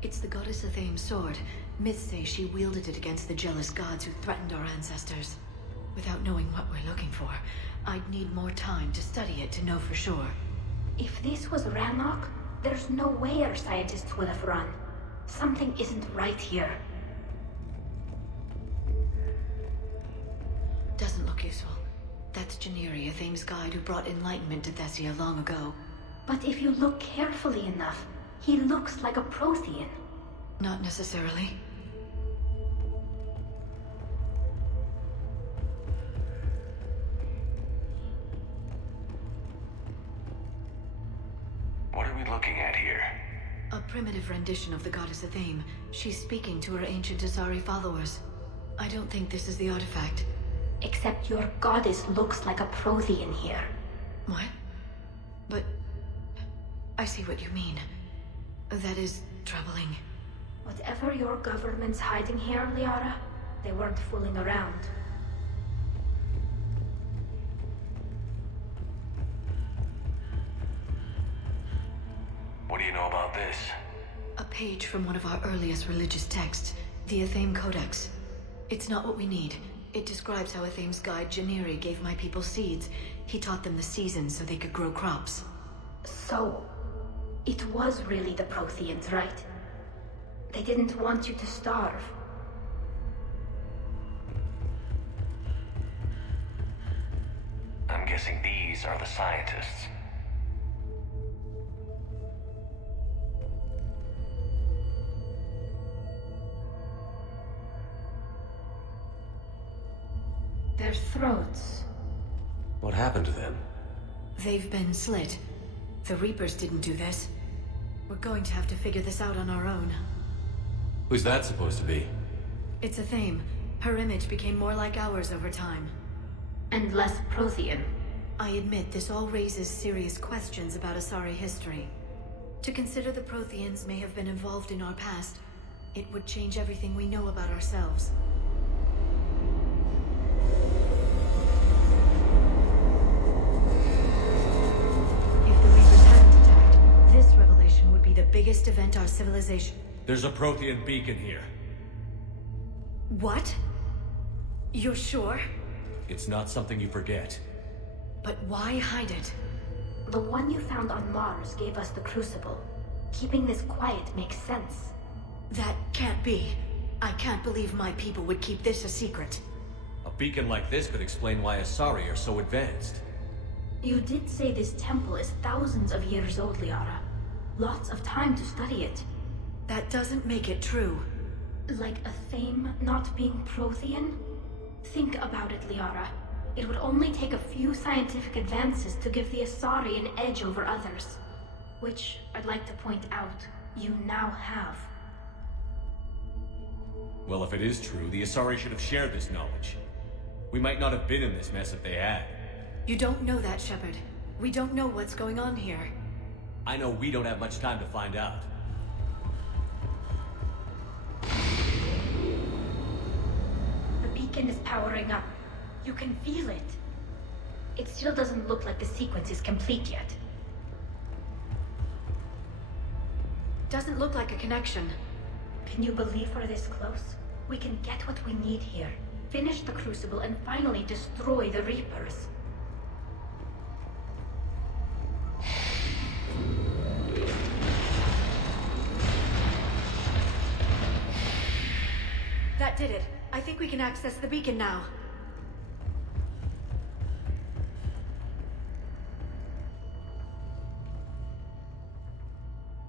It's the goddess Athame's sword. Myths say she wielded it against the jealous gods who threatened our ancestors. Without knowing what we're looking for, I'd need more time to study it to know for sure. If this was Rannoch, there's no way our scientists would have run. Something isn't right here. Doesn't look useful. That's Janiri, Athame's guide who brought enlightenment to Thessia long ago. But if you look carefully enough, he looks like a Prothean. Not necessarily. What are we looking at here? A primitive rendition of the goddess Athame. She's speaking to her ancient Asari followers. I don't think this is the artifact. Except your goddess looks like a Prothean here. What? But... I see what you mean. That is troubling. Whatever your government's hiding here, Liara, they weren't fooling around. What do you know about this? A page from one of our earliest religious texts, the Athame Codex. It's not what we need. It describes how Athame's guide Janiri gave my people seeds. He taught them the seasons so they could grow crops. So, it was really the Protheans, right? They didn't want you to starve. I'm guessing these are the scientists. Their throats. What happened to them? They've been slit. The Reapers didn't do this. We're going to have to figure this out on our own. Who's that supposed to be? It's Athame. Her image became more like ours over time. And less Prothean. I admit this all raises serious questions about Asari history. To consider the Protheans may have been involved in our past, it would change everything we know about ourselves. the biggest event our civilization... There's a Prothean beacon here. What? You're sure? It's not something you forget. But why hide it? The one you found on Mars gave us the Crucible. Keeping this quiet makes sense. That can't be. I can't believe my people would keep this a secret. A beacon like this could explain why Asari are so advanced. You did say this temple is thousands of years old, Liara. Lots of time to study it. That doesn't make it true. Like a Thame not being Prothean? Think about it, Liara. It would only take a few scientific advances to give the Asari an edge over others. Which, I'd like to point out, you now have. Well, if it is true, the Asari should have shared this knowledge. We might not have been in this mess if they had. You don't know that, Shepard. We don't know what's going on here. I know we don't have much time to find out. The beacon is powering up. You can feel it. It still doesn't look like the sequence is complete yet. Doesn't look like a connection. Can you believe we're this close? We can get what we need here. Finish the Crucible and finally destroy the Reapers. That did it. I think we can access the beacon now.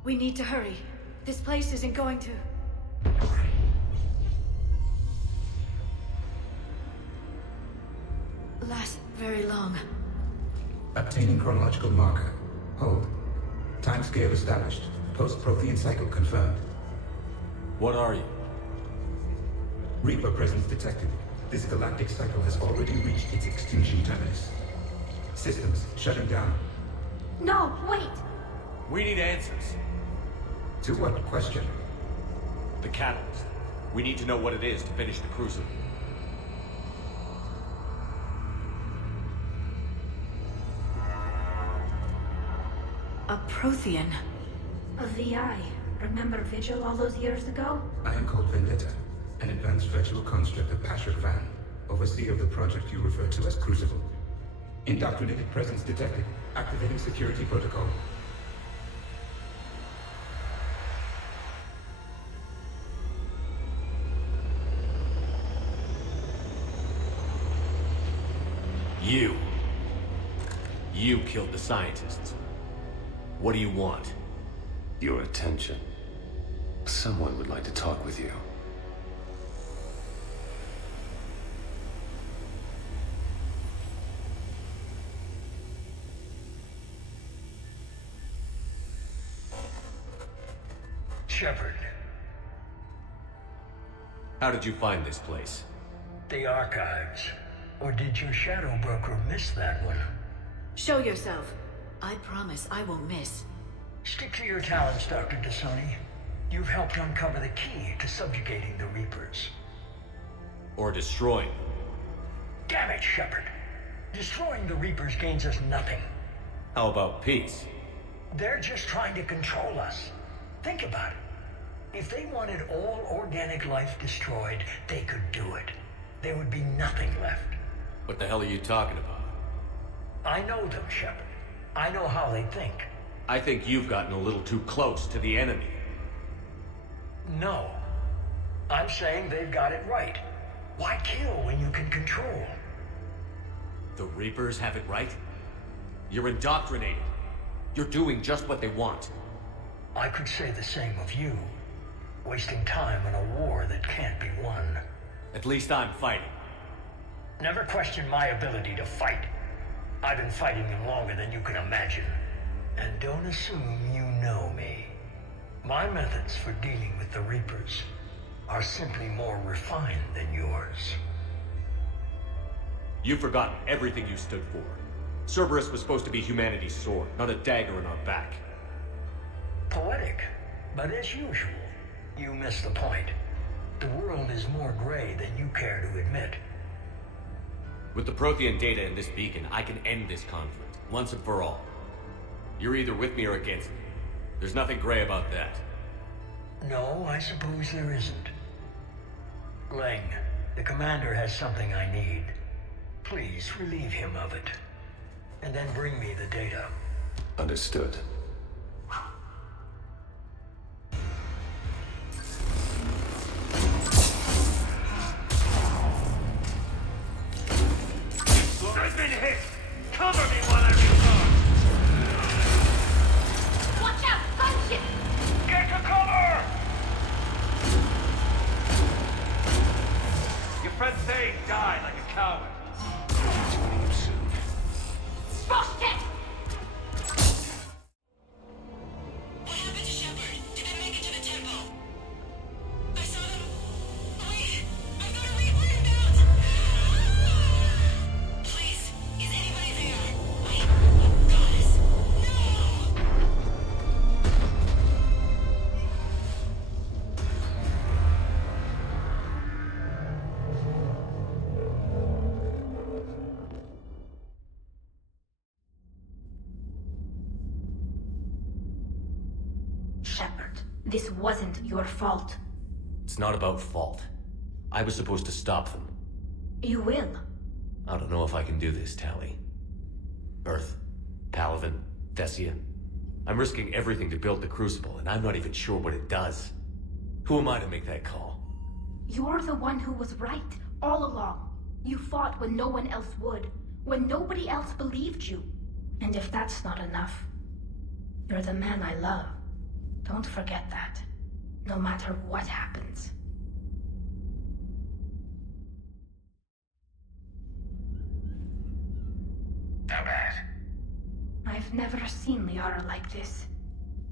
We need to hurry. This place isn't going to... last very long. Obtaining chronological marker. Hold. Timescale established. Post-Prothean cycle confirmed. What are you? Reaper presence detected. This galactic cycle has already reached its extinction terminus. Systems shutting down. No, wait! We need answers. To what question? The catalyst. We need to know what it is to finish the Crucible. A Prothean. A VI. Remember Vigil all those years ago? I am called Vendetta, an advanced virtual construct of Pasher Van, overseer of the project you refer to as Crucible. Indoctrinated presence detected. Activating security protocol. You killed the scientists. What do you want? Your attention. Someone would like to talk with you. Shepard. How did you find this place? The archives. Or did your shadow broker miss that one? Show yourself. I promise I won't miss. Stick to your talents, Dr. Dasani. You've helped uncover the key to subjugating the Reapers. Or destroying them. Damn it, Shepard. Destroying the Reapers gains us nothing. How about peace? They're just trying to control us. Think about it. If they wanted all organic life destroyed, they could do it. There would be nothing left. What the hell are you talking about? I know them, Shepard. I know how they think. I think you've gotten a little too close to the enemy. No. I'm saying they've got it right. Why kill when you can control? The Reapers have it right? You're indoctrinated. You're doing just what they want. I could say the same of you. Wasting time in a war that can't be won. At least I'm fighting. Never question my ability to fight. I've been fighting them longer than you can imagine. And don't assume you know me. My methods for dealing with the Reapers are simply more refined than yours. You've forgotten everything you stood for. Cerberus was supposed to be humanity's sword, not a dagger in our back. Poetic, but as usual, you miss the point. The world is more gray than you care to admit. With the Prothean data in this beacon, I can end this conflict, once and for all. You're either with me or against me. There's nothing gray about that. No, I suppose there isn't. Lang, the commander has something I need. Please relieve him of it. And then bring me the data. Understood. I've been hit! Cover me while I recharge! Watch out! Gunship! Get to cover! Your friend Thane died like a coward. Joining him soon. Frost it! What happened to Shepard? Did they make it to the temple? I saw them. Wait! I've got a replay about! Please, is anybody there? Wait, guys, no! Shepard, this wasn't your fault. It's not about fault. I was supposed to stop them. You will. I don't know if I can do this, Tali. Earth, Palaven, Thessia. I'm risking everything to build the Crucible, and I'm not even sure what it does. Who am I to make that call? You're the one who was right, all along. You fought when no one else would, when nobody else believed you. And if that's not enough, you're the man I love. Don't forget that, no matter what happens. How bad? I've never seen Liara like this.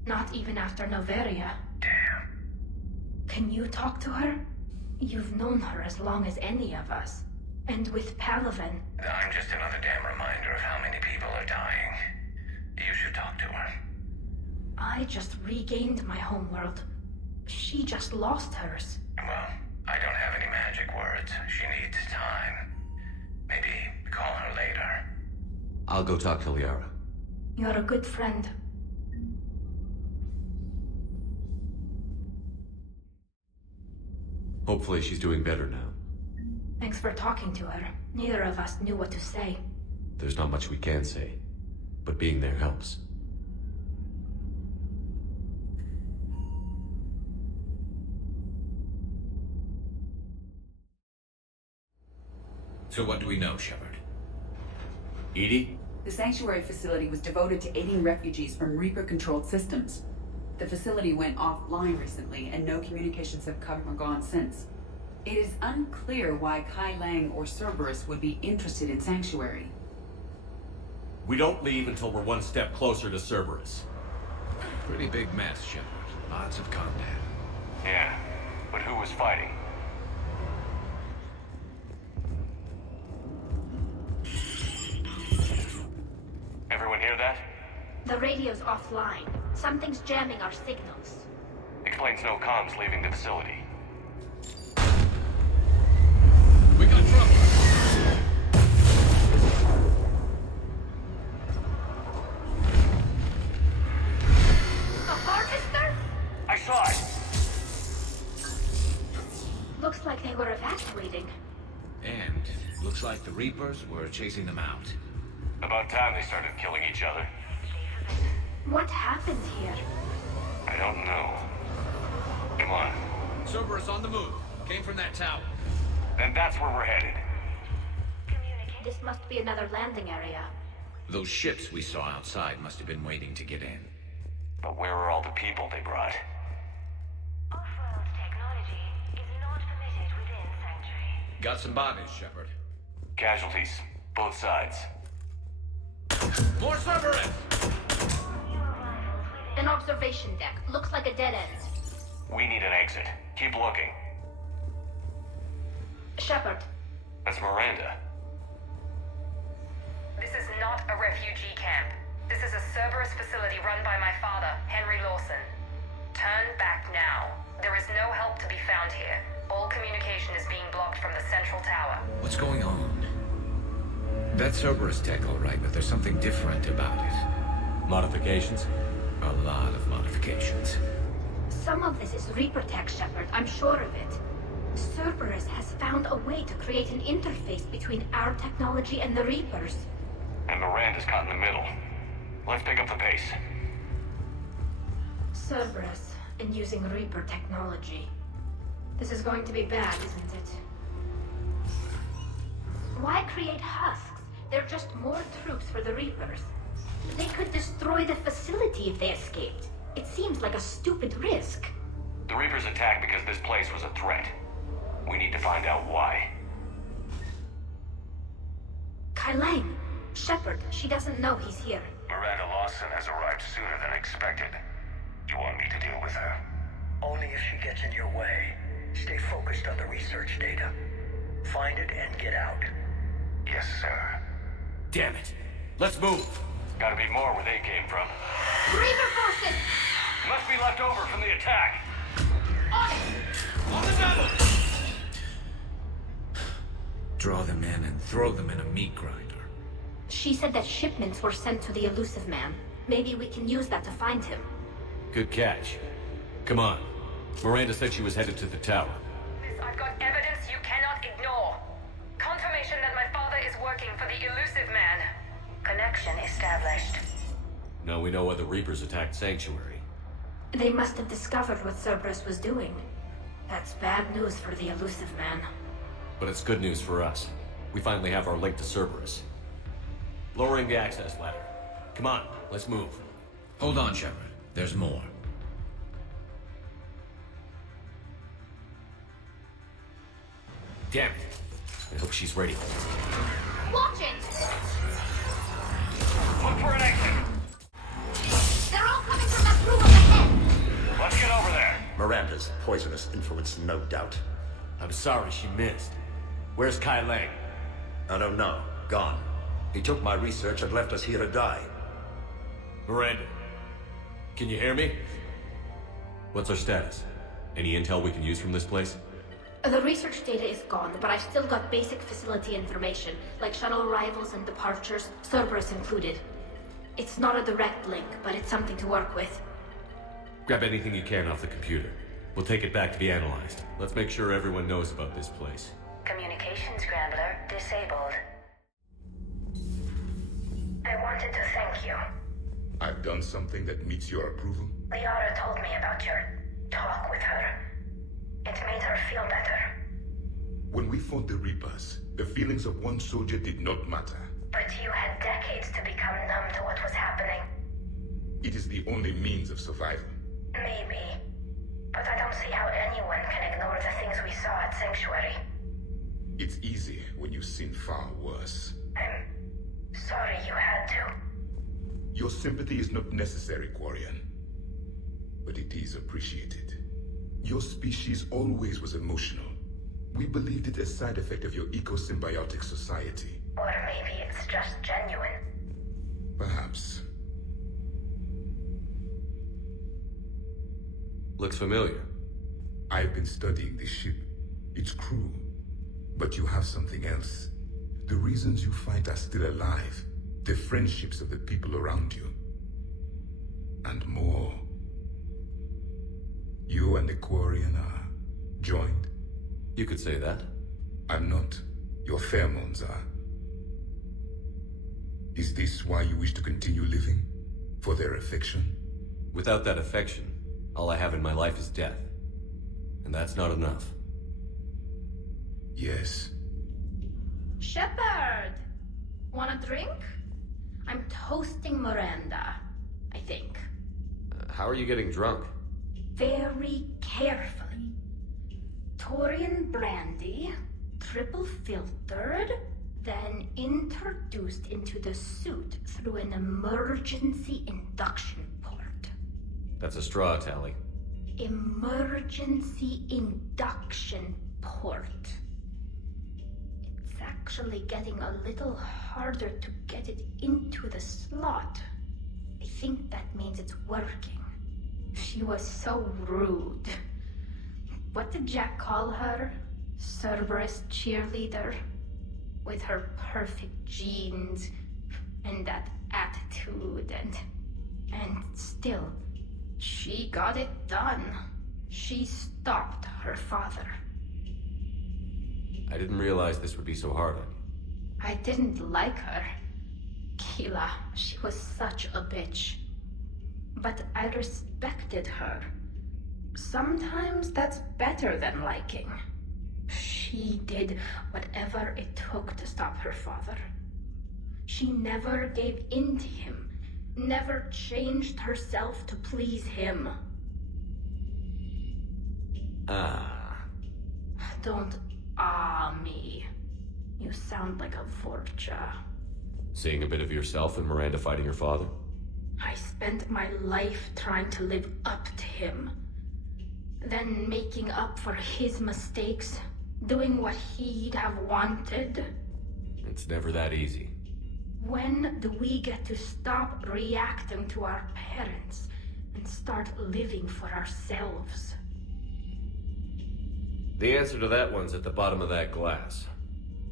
Not even after Noveria. Damn. Can you talk to her? You've known her as long as any of us. And with Palaven... I'm just another damn reminder of how many people are dying. You should talk to her. I just regained my homeworld. She just lost hers. Well, I don't have any magic words. She needs time. Maybe call her later. I'll go talk to Liara. You're a good friend. Hopefully she's doing better now. Thanks for talking to her. Neither of us knew what to say. There's not much we can say, but being there helps. So what do we know, Shepard? Edie? The Sanctuary facility was devoted to aiding refugees from Reaper-controlled systems. The facility went offline recently, and no communications have come or gone since. It is unclear why Kai Lang or Cerberus would be interested in Sanctuary. We don't leave until we're one step closer to Cerberus. Pretty big mess, Shepard. Lots of combat. Yeah, but who was fighting? Everyone hear that? The radio's offline. Something's jamming our signals. Explains no comms leaving the facility. We got trouble! A harvester? I saw it! Looks like they were evacuating. And looks like the Reapers were chasing them out. About time they started killing each other. What happened here? I don't know. Come on. Cerberus on the move. Came from that tower. Then that's where we're headed. This must be another landing area. Those ships we saw outside must have been waiting to get in. But where are all the people they brought? Off-world technology is not permitted within Sanctuary. Got some bodies, Shepard. Casualties. Both sides. More Cerberus! An observation deck. Looks like a dead end. We need an exit. Keep looking. Shepard. That's Miranda. This is not a refugee camp. This is a Cerberus facility run by my father, Henry Lawson. Turn back now. There is no help to be found here. All communication is being blocked from the central tower. What's going on? That's Cerberus tech, all right, but there's something different about it. Modifications? A lot of modifications. Some of this is Reaper tech, Shepard. I'm sure of it. Cerberus has found a way to create an interface between our technology and the Reapers. And Miranda's caught in the middle. Let's pick up the pace. Cerberus, and using Reaper technology. This is going to be bad, isn't it? Why create husks? They're just more troops for the Reapers. They could destroy the facility if they escaped. It seems like a stupid risk. The Reapers attacked because this place was a threat. We need to find out why. Kylane! Shepard, she doesn't know he's here. Miranda Lawson has arrived sooner than expected. You want me to deal with her? Only if she gets in your way. Stay focused on the research data. Find it and get out. Yes, sir. Damn it. Let's move. Gotta be more where they came from. Reaper forces! Must be left over from the attack. On it! On the double! Draw them in and throw them in a meat grinder. She said that shipments were sent to the elusive man. Maybe we can use that to find him. Good catch. Come on. Miranda said she was headed to the tower. Miss, I've got evidence you cannot ignore. Confirmation that my father is working for the elusive man. Connection established. Now we know why the Reapers attacked Sanctuary. They must have discovered what Cerberus was doing. That's bad news for the elusive man. But it's good news for us. We finally have our link to Cerberus. Lowering the access ladder. Come on, let's move. Hold on, Shepard. There's more. Damn it. I hope she's ready. Watch it! Look for an exit. They're all coming from that room up ahead! Let's get over there. Miranda's poisonous influence, no doubt. I'm sorry she missed. Where's Kylane? I don't know. Gone. He took my research and left us here to die. Miranda, can you hear me? What's our status? Any intel we can use from this place? The research data is gone, but I've still got basic facility information, like shuttle arrivals and departures, Cerberus included. It's not a direct link, but it's something to work with. Grab anything you can off the computer. We'll take it back to be analyzed. Let's make sure everyone knows about this place. Communication scrambler disabled. I wanted to thank you. I've done something that meets your approval? Liara told me about your talk with her. It made her feel better. When we fought the Reapers, the feelings of one soldier did not matter. But you had decades to become numb to what was happening. It is the only means of survival. Maybe. But I don't see how anyone can ignore the things we saw at Sanctuary. It's easy when you've seen far worse. I'm sorry you had to. Your sympathy is not necessary, Quarian. But it is appreciated. Your species always was emotional. We believed it a side effect of your eco-symbiotic society. Or maybe it's just genuine. Perhaps. Looks familiar. I've been studying this ship, its crew. But you have something else. The reasons you fight are still alive. The friendships of the people around you. And more. You and the Quarian are joined. You could say that. I'm not. Your pheromones are. Is this why you wish to continue living? For their affection? Without that affection, all I have in my life is death. And that's not enough. Yes. Shepard! Want a drink? I'm toasting Miranda, I think. How are you getting drunk? Very carefully. Taurian brandy, triple filtered, then introduced into the suit through an emergency induction port. That's a straw, Tali. Emergency induction port. It's actually getting a little harder to get it into the slot. I think that means it's working. She was so rude. What did Jack call her? Cerberus cheerleader? With her perfect genes and that attitude and And still, she got it done. She stopped her father. I didn't realize this would be so hard on you. I didn't like her. Keela, she was such a bitch. But I respected her. Sometimes that's better than liking. She did whatever it took to stop her father. She never gave in to him, never changed herself to please him. Don't me. You sound like a Vorcha. Seeing a bit of yourself in Miranda fighting your father? I spent my life trying to live up to him. Then making up for his mistakes, doing what he'd have wanted. It's never that easy. When do we get to stop reacting to our parents and start living for ourselves? The answer to that one's at the bottom of that glass.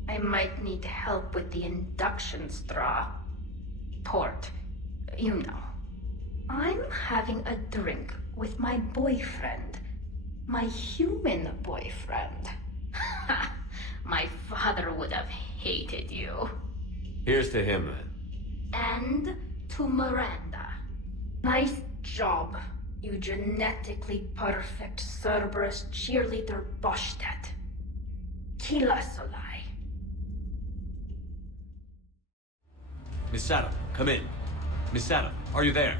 I might need help with the induction straw. Port, you know. I'm having a drink with my boyfriend. My human boyfriend. My father would have hated you. Here's to him, then. And to Miranda. Nice job, you genetically perfect Cerberus cheerleader Boshtet. Kila Solai. Miss Adam, come in. Miss Adam, are you there?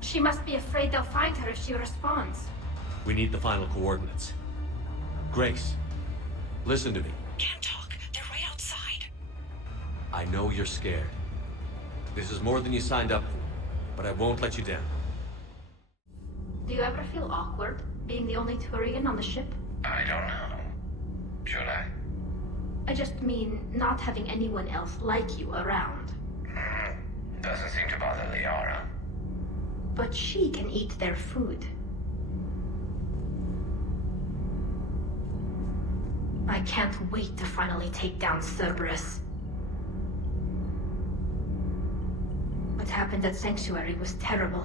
She must be afraid they'll find her if she responds. We need the final coordinates. Grace, listen to me. Can't talk. They're right outside. I know you're scared. This is more than you signed up for, but I won't let you down. Do you ever feel awkward, being the only Turian on the ship? I don't know. Should I? I just mean not having anyone else like you around. Doesn't seem to bother Liara. But she can eat their food. I can't wait to finally take down Cerberus. What happened at Sanctuary was terrible.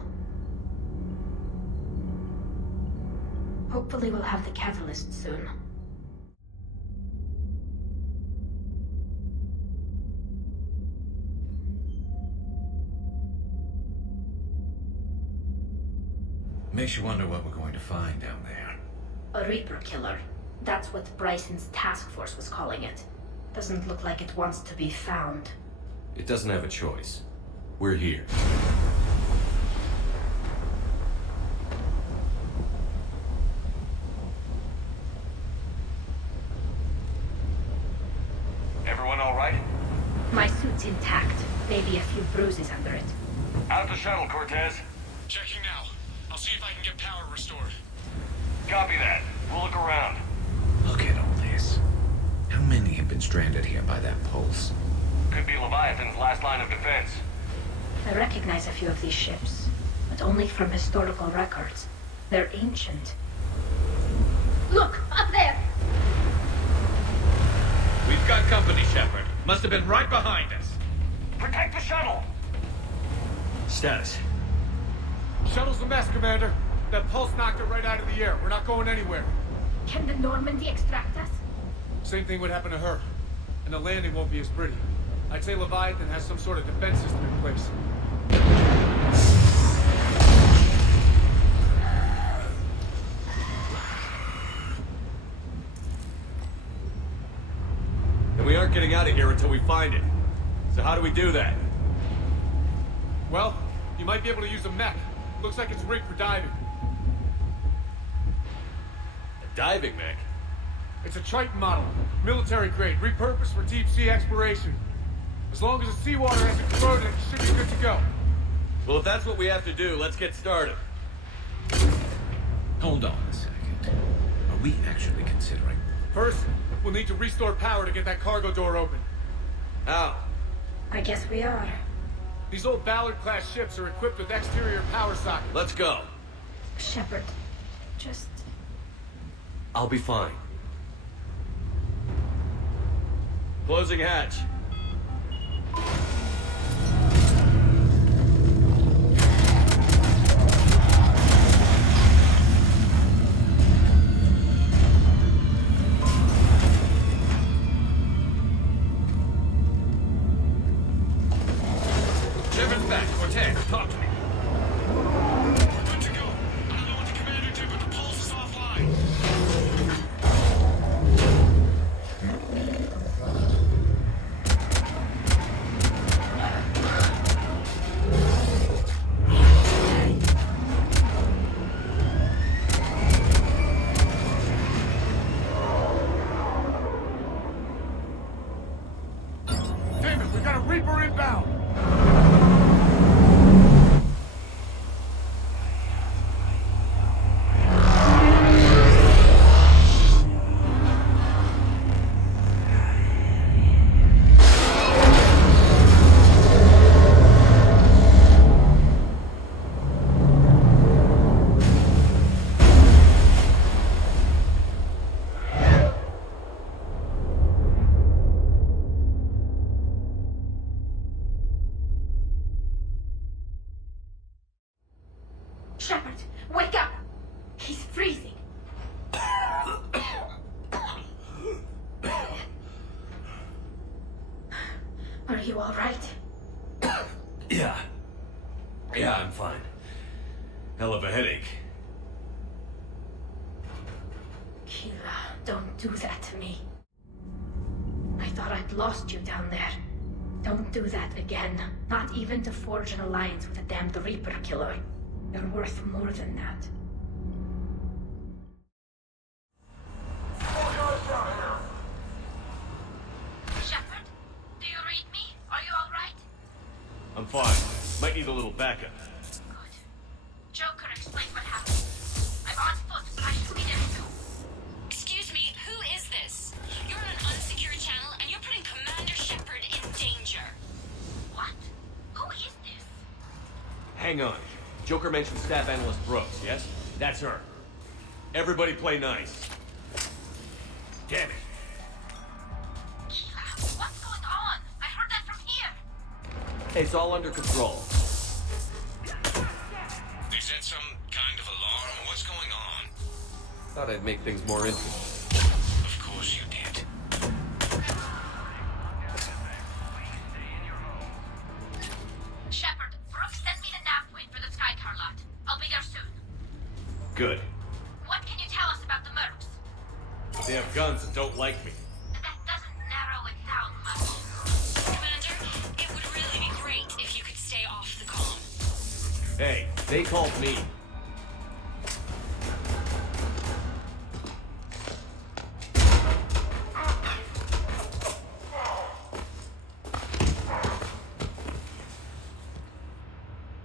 Hopefully we'll have the catalyst soon. Makes you wonder what we're going to find down there. A Reaper killer. That's what Bryson's task force was calling it. Doesn't look like it wants to be found. It doesn't have a choice. We're here. Everyone all right? My suit's intact. Maybe a few bruises under it. Out the shuttle, Cortez. Checking now. I'll see if I can get power restored. Copy that. We'll look around. Look at all this. How many have been stranded here by that pulse? Could be Leviathan's last line of defense. I recognize a few of these ships, but only from historical records. They're ancient. Look! Up there! We've got company, Shepard. Must have been right behind us. Protect the shuttle! Status. Shuttle's a mess, Commander. That pulse knocked it right out of the air. We're not going anywhere. Can the Normandy extract us? Same thing would happen to her. And the landing won't be as pretty. I'd say Leviathan has some sort of defense system in place. And we aren't getting out of here until we find it. So how do we do that? Well, you might be able to use a mech. Looks like it's rigged for diving. A diving mech? It's a Triton model. Military grade, repurposed for deep sea exploration. As long as the seawater hasn't corroded, it should be good to go. Well, if that's what we have to do, let's get started. Hold on a second. Are we actually considering? First, we'll need to restore power to get that cargo door open. How? I guess we are. These old Ballard-class ships are equipped with exterior power sockets. Let's go. Shepard, just... I'll be fine. Closing hatch. Keela, don't do that to me. I thought I'd lost you down there. Don't do that again. Not even to forge an alliance with a damned Reaper killer. You're worth more than that. Shepard, do you read me? Are you alright? I'm fine. Might need a little backup. Good. Joker explained what happened. I'm on foot, but I should be there soon. Excuse me, who is this? You're on an unsecure channel, and you're putting Commander Shepard in danger. What? Who is this? Hang on. Joker mentioned Staff Analyst Brooks, yes? That's her. Everybody play nice. Damn it. Keela, what's going on? I heard that from here. It's all under control. They set some kind of alarm. What's going on? Thought I'd make things more interesting. Of course you did. Shepard, Brooks sent me the nav point for the Skycar lot. I'll be there soon. Good. What can you tell us about the mercs? They have guns and don't like me. That doesn't narrow it down much. Commander, it would really be great if you could stay off the comm. Hey, they called me.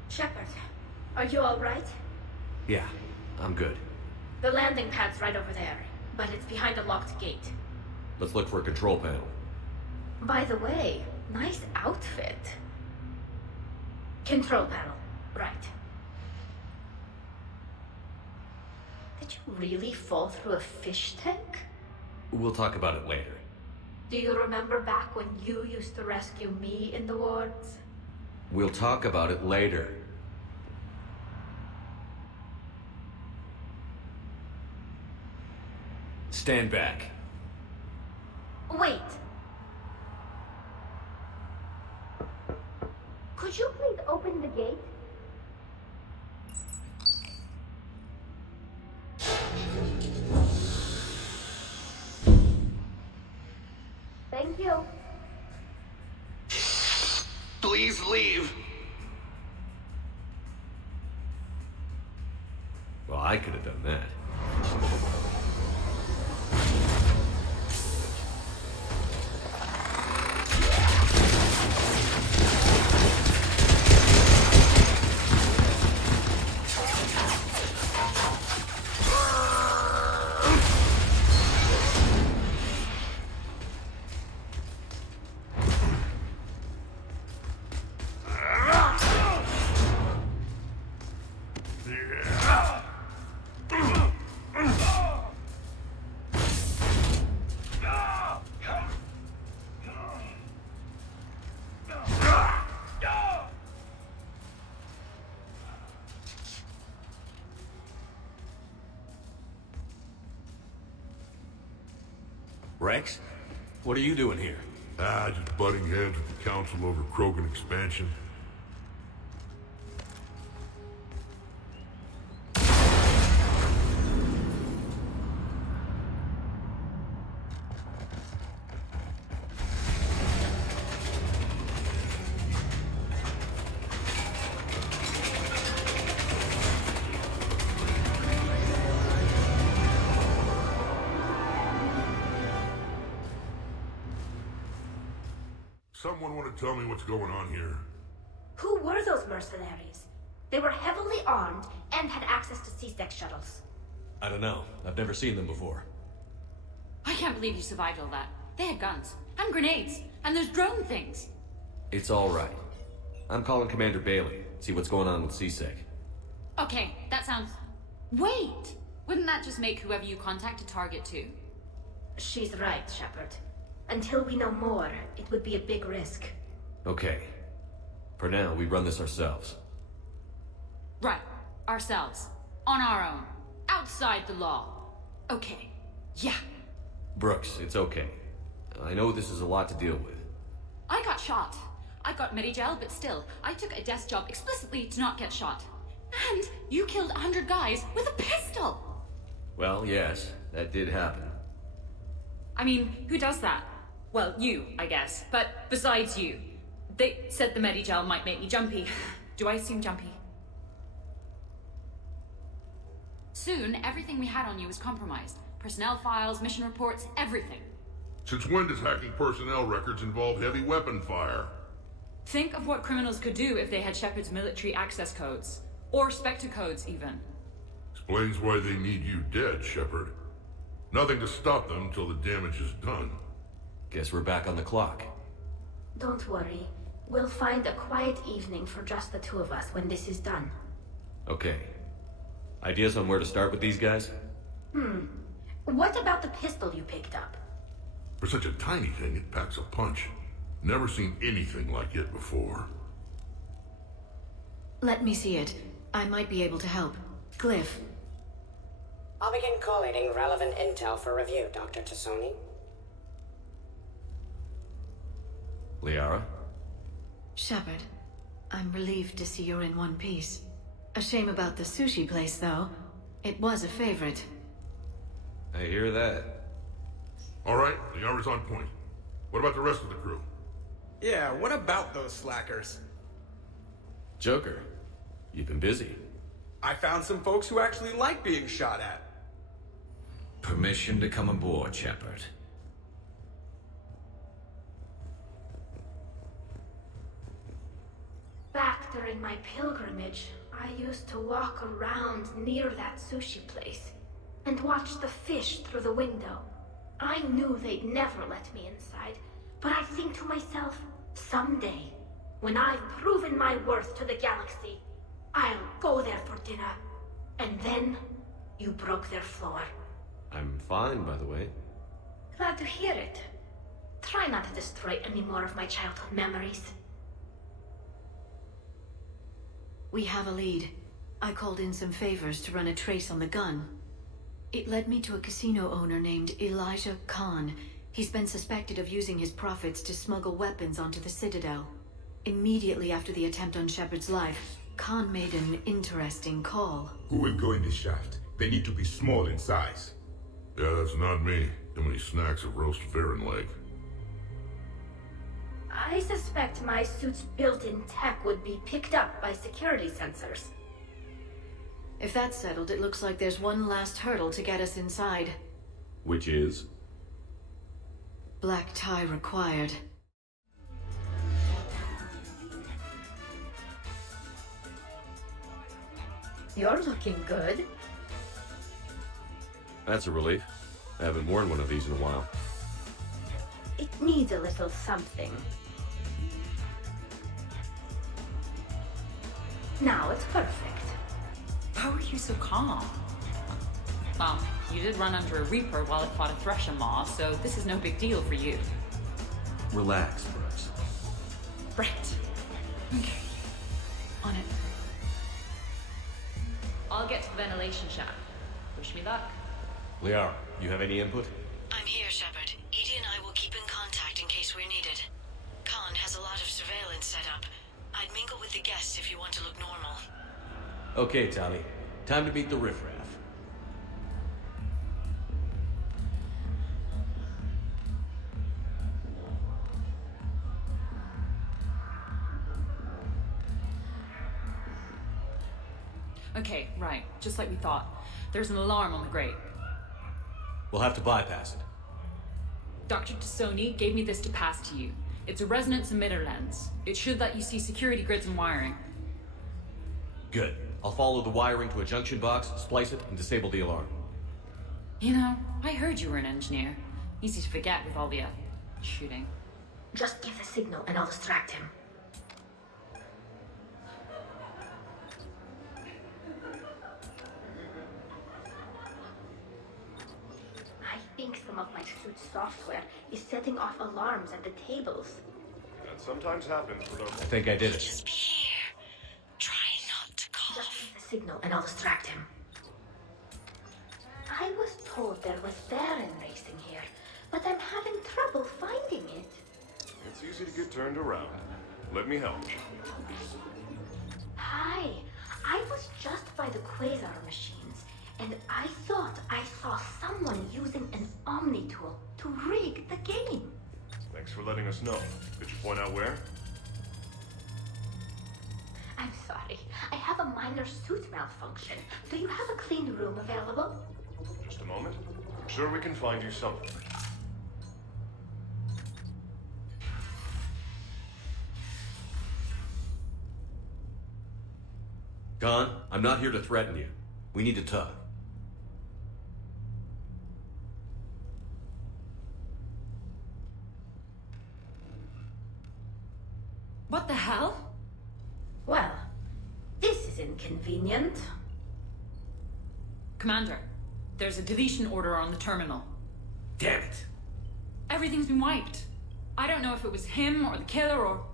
Shepard, are you alright? Yeah, I'm good. The landing pad's right over there, but it's behind a locked gate. Let's look for a control panel. By the way, nice outfit. Control panel, right. Did you really fall through a fish tank? We'll talk about it later. Do you remember back when you used to rescue me in the wards? We'll talk about it later. Stand back. Wait. Could you please open the gate? Thank you. Please leave. Well, I could have done that. Rex? What are you doing here? Just butting heads with the Council over Krogan expansion. Someone want to tell me what's going on here? Who were those mercenaries? They were heavily armed and had access to C-Sec shuttles. I don't know. I've never seen them before. I can't believe you survived all that. They had guns, and grenades, and those drone things. It's all right. I'm calling Commander Bailey. See what's going on with C-Sec. Okay, that sounds... Wait! Wouldn't that just make whoever you contact a target too? She's right, Shepard. Until we know more, it would be a big risk. Okay. For now, we run this ourselves. Right. Ourselves. On our own. Outside the law. Okay. Yeah. Brooks, it's okay. I know this is a lot to deal with. I got shot. I got Medi-gel, but still, I took a desk job explicitly to not get shot. And you killed 100 guys with a pistol! Well, yes, that did happen. I mean, who does that? Well, you, I guess. But besides you. They said the Medigel might make me jumpy. Do I seem jumpy? Soon, everything we had on you was compromised. Personnel files, mission reports, everything. Since when does hacking personnel records involve heavy weapon fire? Think of what criminals could do if they had Shepard's military access codes. Or Spectre codes, even. Explains why they need you dead, Shepard. Nothing to stop them till the damage is done. Guess we're back on the clock. Don't worry. We'll find a quiet evening for just the two of us when this is done. Okay. Ideas on where to start with these guys? What about the pistol you picked up? For such a tiny thing, it packs a punch. Never seen anything like it before. Let me see it. I might be able to help. Glyph. I'll begin collating relevant intel for review, Dr. T'Soni. Liara? Shepard, I'm relieved to see you're in one piece. A shame about the sushi place, though. It was a favorite. I hear that. All right, Liara's on point. What about the rest of the crew? Yeah, what about those slackers? Joker, you've been busy. I found some folks who actually like being shot at. Permission to come aboard, Shepard. Back during my pilgrimage, I used to walk around near that sushi place and watch the fish through the window. I knew they'd never let me inside, but I think to myself, someday, when I've proven my worth to the galaxy, I'll go there for dinner. And then, you broke their floor. I'm fine, by the way. Glad to hear it. Try not to destroy any more of my childhood memories. We have a lead. I called in some favors to run a trace on the gun. It led me to a casino owner named Elijah Khan. He's been suspected of using his profits to smuggle weapons onto the Citadel. Immediately after the attempt on Shepard's life, Khan made an interesting call. Who will go in this shaft? They need to be small in size. Yeah, that's not me. Too many snacks of roast Varen leg. I suspect my suit's built-in tech would be picked up by security sensors. If that's settled, it looks like there's one last hurdle to get us inside. Which is? Black tie required. You're looking good. That's a relief. I haven't worn one of these in a while. It needs a little something. Now it's perfect. How are you so calm? Well, you did run under a Reaper while it fought a Thresher Maw, so this is no big deal for you. Relax, Brooks. Right. Okay. On it. I'll get to the ventilation shaft. Wish me luck. Liara, you have any input? I'm here, Shepard. Edie and I will keep in contact in case we're needed. Khan has a lot of surveillance set up. I'd mingle with the guests if you want to look normal. Okay, Tali. Time to meet the riffraff. Okay, right. Just like we thought. There's an alarm on the grate. We'll have to bypass it. Dr. T'Soni gave me this to pass to you. It's a resonance emitter lens. It should let you see security grids and wiring. Good. I'll follow the wiring to a junction box, splice it, and disable the alarm. You know, I heard you were an engineer. Easy to forget with all the, shooting. Just give the signal and I'll distract him. I think some of my suit's software is setting off alarms at the tables. That sometimes happens with our... I think I did it. Just be here. Try not to cough. Just give the signal and I'll distract him. I was told there was Varen racing here, but I'm having trouble finding it. It's easy to get turned around. Let me help. Hi, I was just by the quasar machines, and I thought I for letting us know. Could you point out where? I'm sorry. I have a minor suit malfunction. Do you have a clean room available? Just a moment. I'm sure we can find you something. Khan, I'm not here to threaten you. We need to talk. What the hell? Well, this is inconvenient. Commander, there's a deletion order on the terminal. Damn it! Everything's been wiped. I don't know if it was him or the killer or...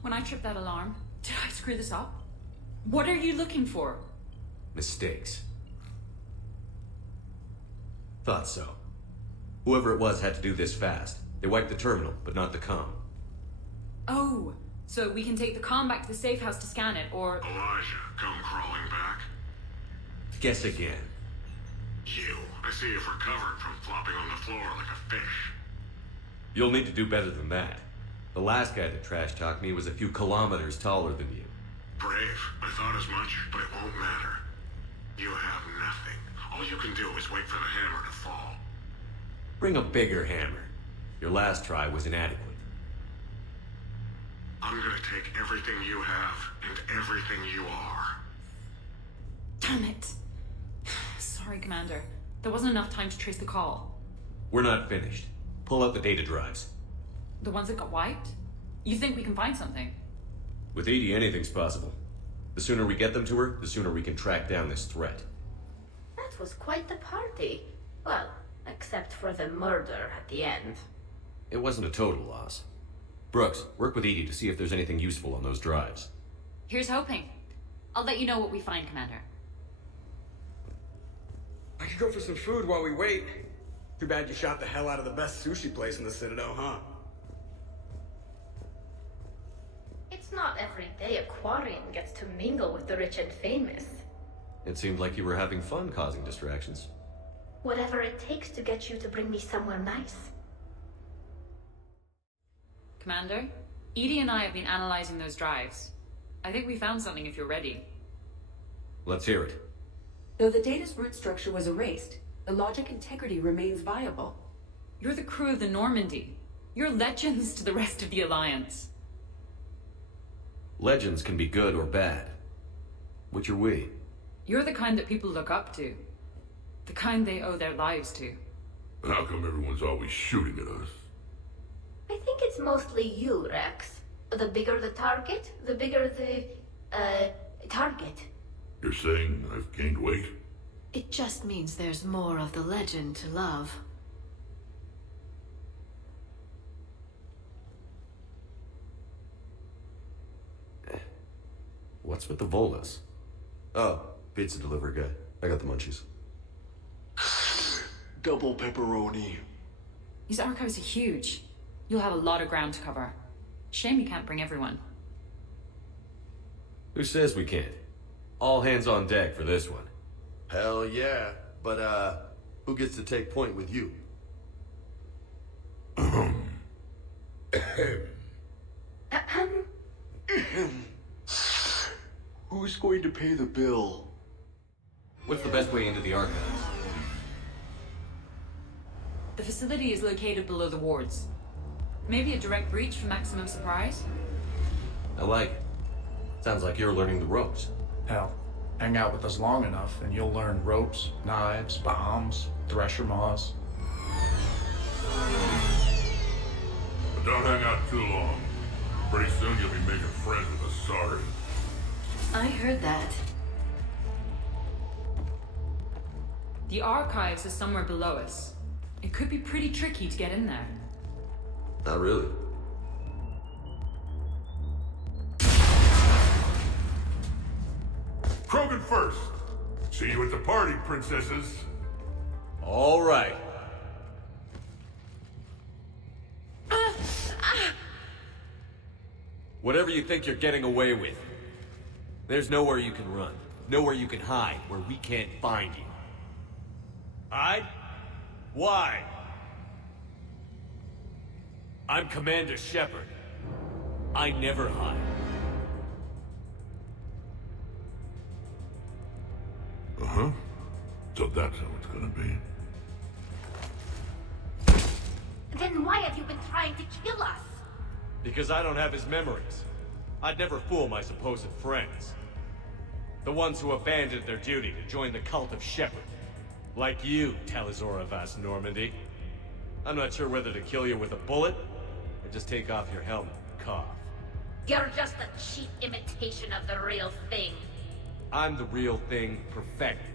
When I tripped that alarm, did I screw this up? What are you looking for? Mistakes. Thought so. Whoever it was had to do this fast. They wiped the terminal, but not the comm. Oh, so we can take the comm back to the safe house to scan it, or... Elijah, come crawling back. Guess again. You. I see you've recovered from flopping on the floor like a fish. You'll need to do better than that. The last guy that trash-talked me was a few kilometers taller than you. Brave. I thought as much, but it won't matter. You have nothing. All you can do is wait for the hammer to fall. Bring a bigger hammer. Your last try was inadequate. I'm gonna take everything you have and everything you are. Damn it. Sorry, Commander. There wasn't enough time to trace the call. We're not finished. Pull out the data drives. The ones that got wiped? You think we can find something? With Edie, anything's possible. The sooner we get them to her, the sooner we can track down this threat. That was quite the party. Well, except for the murder at the end. It wasn't a total loss. Brooks, work with Edie to see if there's anything useful on those drives. Here's hoping. I'll let you know what we find, Commander. I could go for some food while we wait. Too bad you shot the hell out of the best sushi place in the Citadel, huh? It's not every day a Quarian gets to mingle with the rich and famous. It seemed like you were having fun causing distractions. Whatever it takes to get you to bring me somewhere nice. Commander, Edie and I have been analyzing those drives. I think we found something if you're ready. Let's hear it. Though the data's root structure was erased, the logic integrity remains viable. You're the crew of the Normandy. You're legends to the rest of the Alliance. Legends can be good or bad. Which are we? You're the kind that people look up to. The kind they owe their lives to. How come everyone's always shooting at us? I think it's mostly you, Rex. The bigger the target, the bigger the, target. You're saying I've gained weight? It just means there's more of the legend to love. What's with the Volas? Oh, pizza delivery guy. I got the munchies. Double pepperoni. These archives are huge. You'll have a lot of ground to cover. Shame you can't bring everyone. Who says we can't? All hands on deck for this one. Hell yeah, but who gets to take point with you? Who's going to pay the bill? What's the best way into the archives? The facility is located below the wards. Maybe a direct breach for maximum surprise? I like it. Sounds like you're learning the ropes. Hell, hang out with us long enough and you'll learn ropes, knives, bombs, thresher maws. But don't hang out too long. Pretty soon you'll be making friends with Asari. I heard that. The archives are somewhere below us. It could be pretty tricky to get in there. Not really. Krogan first. See you at the party, princesses. All right. Whatever you think you're getting away with, there's nowhere you can run, nowhere you can hide where we can't find you. Hide? Why? I'm Commander Shepard. I never hide. Uh-huh. So that's how it's gonna be. Then why have you been trying to kill us? Because I don't have his memories. I'd never fool my supposed friends. The ones who abandoned their duty to join the cult of Shepard. Like you, Tali'Zorah Vas'Normandy. I'm not sure whether to kill you with a bullet, or just take off your helmet and cough. You're just a cheap imitation of the real thing. I'm the real thing perfected.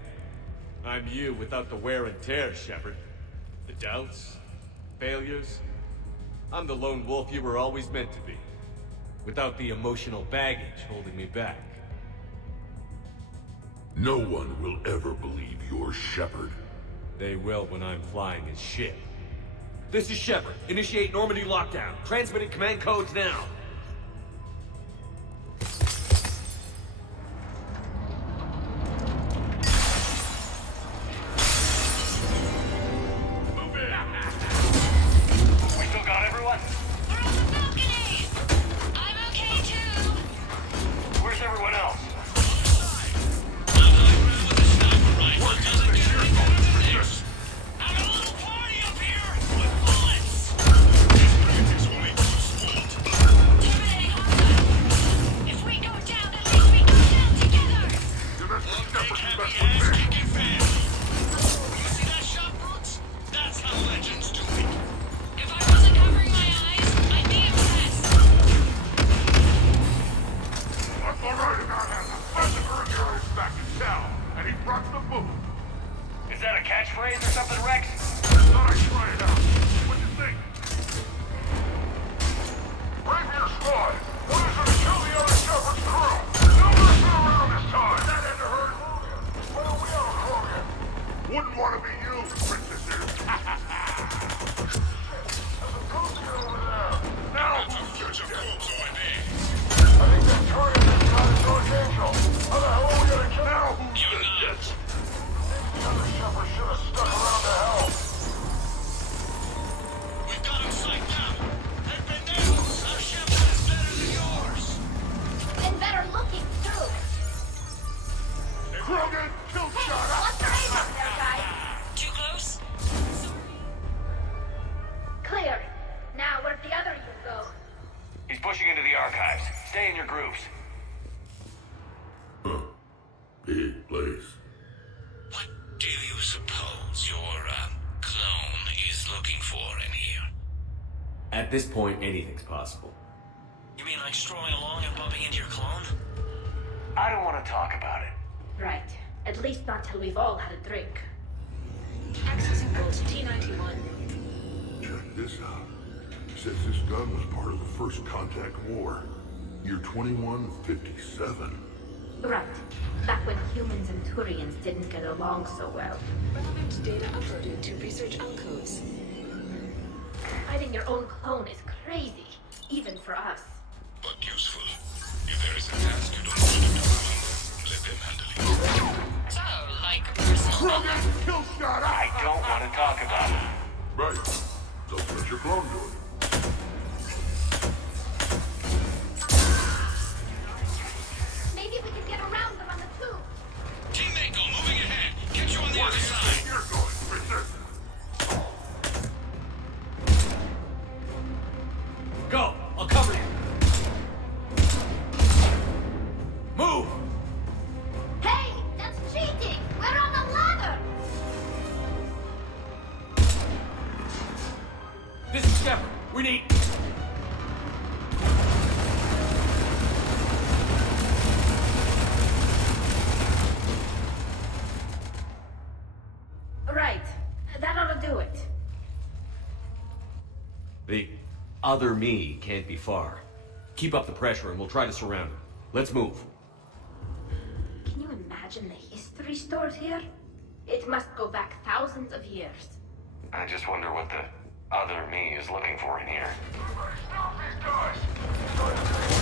I'm you without the wear and tear, Shepard. The doubts, failures. I'm the lone wolf you were always meant to be. Without the emotional baggage holding me back. No one will ever believe you're Shepard. They will when I'm flying his ship. This is Shepard. Initiate Normandy lockdown. Transmitting command codes now. We still got everyone? We're on the balcony! I'm okay too! Where's everyone else? Is that a catchphrase or something, Rex? Thought I'd try it out. What do you think? Rapier squad! What is it to kill the other Shepard's crew? No messing around this time! That had to hurt. Why don't we have a Krogan? Wouldn't want to be you, princesses. There's a ghost here over there. Now who's gonna get it? I think that Turian has got his archangel. How the hell are we gonna kill? Now who's gonna get it? The other Shepard should have stuck around to help. We've got him psyched out. They've been nails. Our Shepard is better than yours. And better looking, too. Krogan, kill shot! What's your aim up there, guys? Too close? Clear. Now, where'd the other you go? He's pushing into the archives. Stay in your groups. Huh. Big place. What do you suppose your, clone is looking for in here? At this point, anything's possible. You mean like strolling along and bumping into your clone? I don't want to talk about it. Right. At least not till we've all had a drink. Accessing vault T91. Check this out. Says this gun was part of the first contact war. Year 2157. Right. Back when humans and Turians didn't get along so well. Relevant data uploaded to research alcoves. Fighting your own clone is crazy, even for us. But useful. If there is a task you don't want him to perform, let them handle it. So, like personal... Krogan, kill shot! I don't want to talk about it. Right. So let your clone do it. Maybe we can get around them on the tube. Team Mako moving ahead. Get you on the other side. You're going, princess. Go! I'll cover you! Move! Hey, that's cheating! We're on a ladder! This is Shepard. We need... Right. That ought to do it. The other me can't be far. Keep up the pressure and we'll try to surround him. Let's move. Can you imagine the history stored here? It must go back thousands of years. I just wonder what the other me is looking for in here. Stop these guys! These guys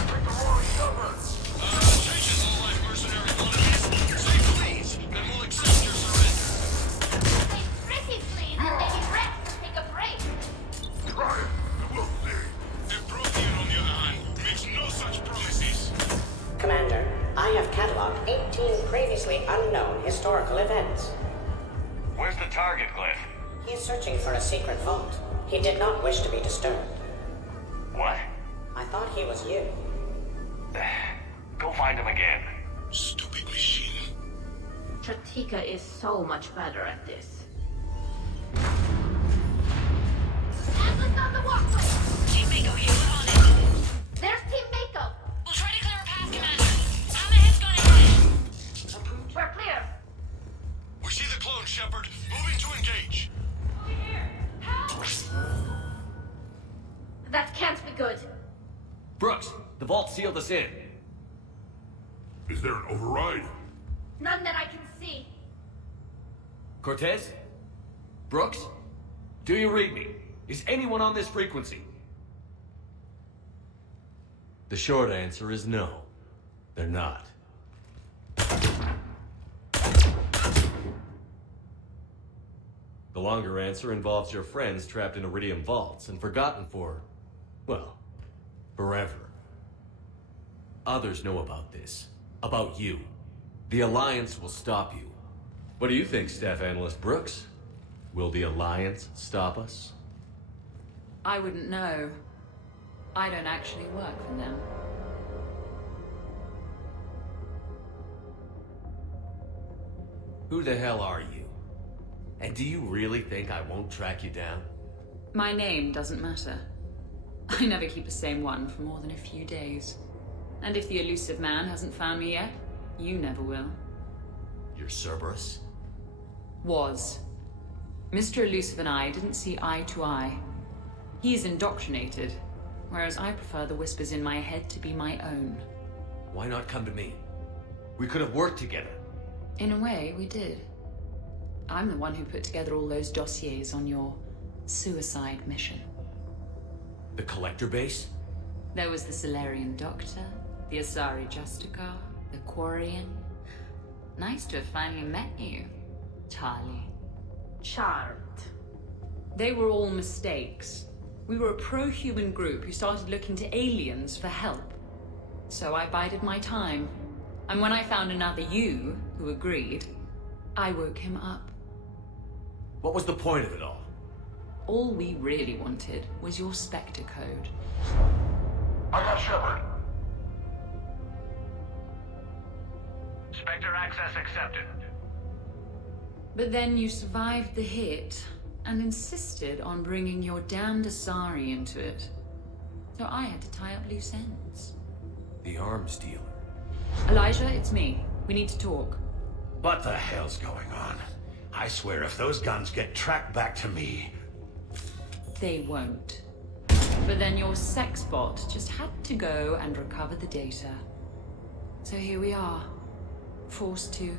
pick the wrong Shepard! Attention, low-life mercenary volunteers. Say please, and we'll accept your surrender. Say pretty please, and maybe Rex will take a break. Try it, and we'll see. previously unknown historical events. Where's the target, Glyph? He's searching for a secret vault. He did not wish to be disturbed. What? I thought he was you. Go find him again. Stupid machine. Tratika is so much better at this. Atlas on the walkway! Team Mako here, we're on it. There's Team Mako! We'll try to clear a path, Commander. Hammerhead's gonna hit. We're clear! We see the clone, Shepard. Moving to engage. Over here! Help! That can't be good. Brooks, the vault sealed us in. Is there an override? None that I can see. Cortez? Brooks? Do you read me? Is anyone on this frequency? The short answer is no. They're not. The longer answer involves your friends trapped in Iridium vaults and forgotten for, well, forever. Others know about this. About you. The Alliance will stop you. What do you think, Staff Analyst Brooks? Will the Alliance stop us? I wouldn't know. I don't actually work for them. Who the hell are you? And do you really think I won't track you down? My name doesn't matter. I never keep the same one for more than a few days. And if the elusive man hasn't found me yet, you never will. You're Cerberus? Was. Mr. Elusive and I didn't see eye to eye. He's indoctrinated, whereas I prefer the whispers in my head to be my own. Why not come to me? We could have worked together. In a way, we did. I'm the one who put together all those dossiers on your suicide mission. The Collector base? There was the Solarian Doctor, the Asari Justicar, the Quarian. Nice to have finally met you, Tali. Charmed. They were all mistakes. We were a pro-human group who started looking to aliens for help. So I bided my time. And when I found another you, who agreed, I woke him up. What was the point of it all? All we really wanted was your Spectre code. I got Shepard. Spectre access accepted. But then you survived the hit and insisted on bringing your damned Asari into it. So I had to tie up loose ends. The arms dealer. Elijah, it's me. We need to talk. What the hell's going on? I swear if those guns get tracked back to me... They won't. But then your sex bot just had to go and recover the data. So here we are, forced to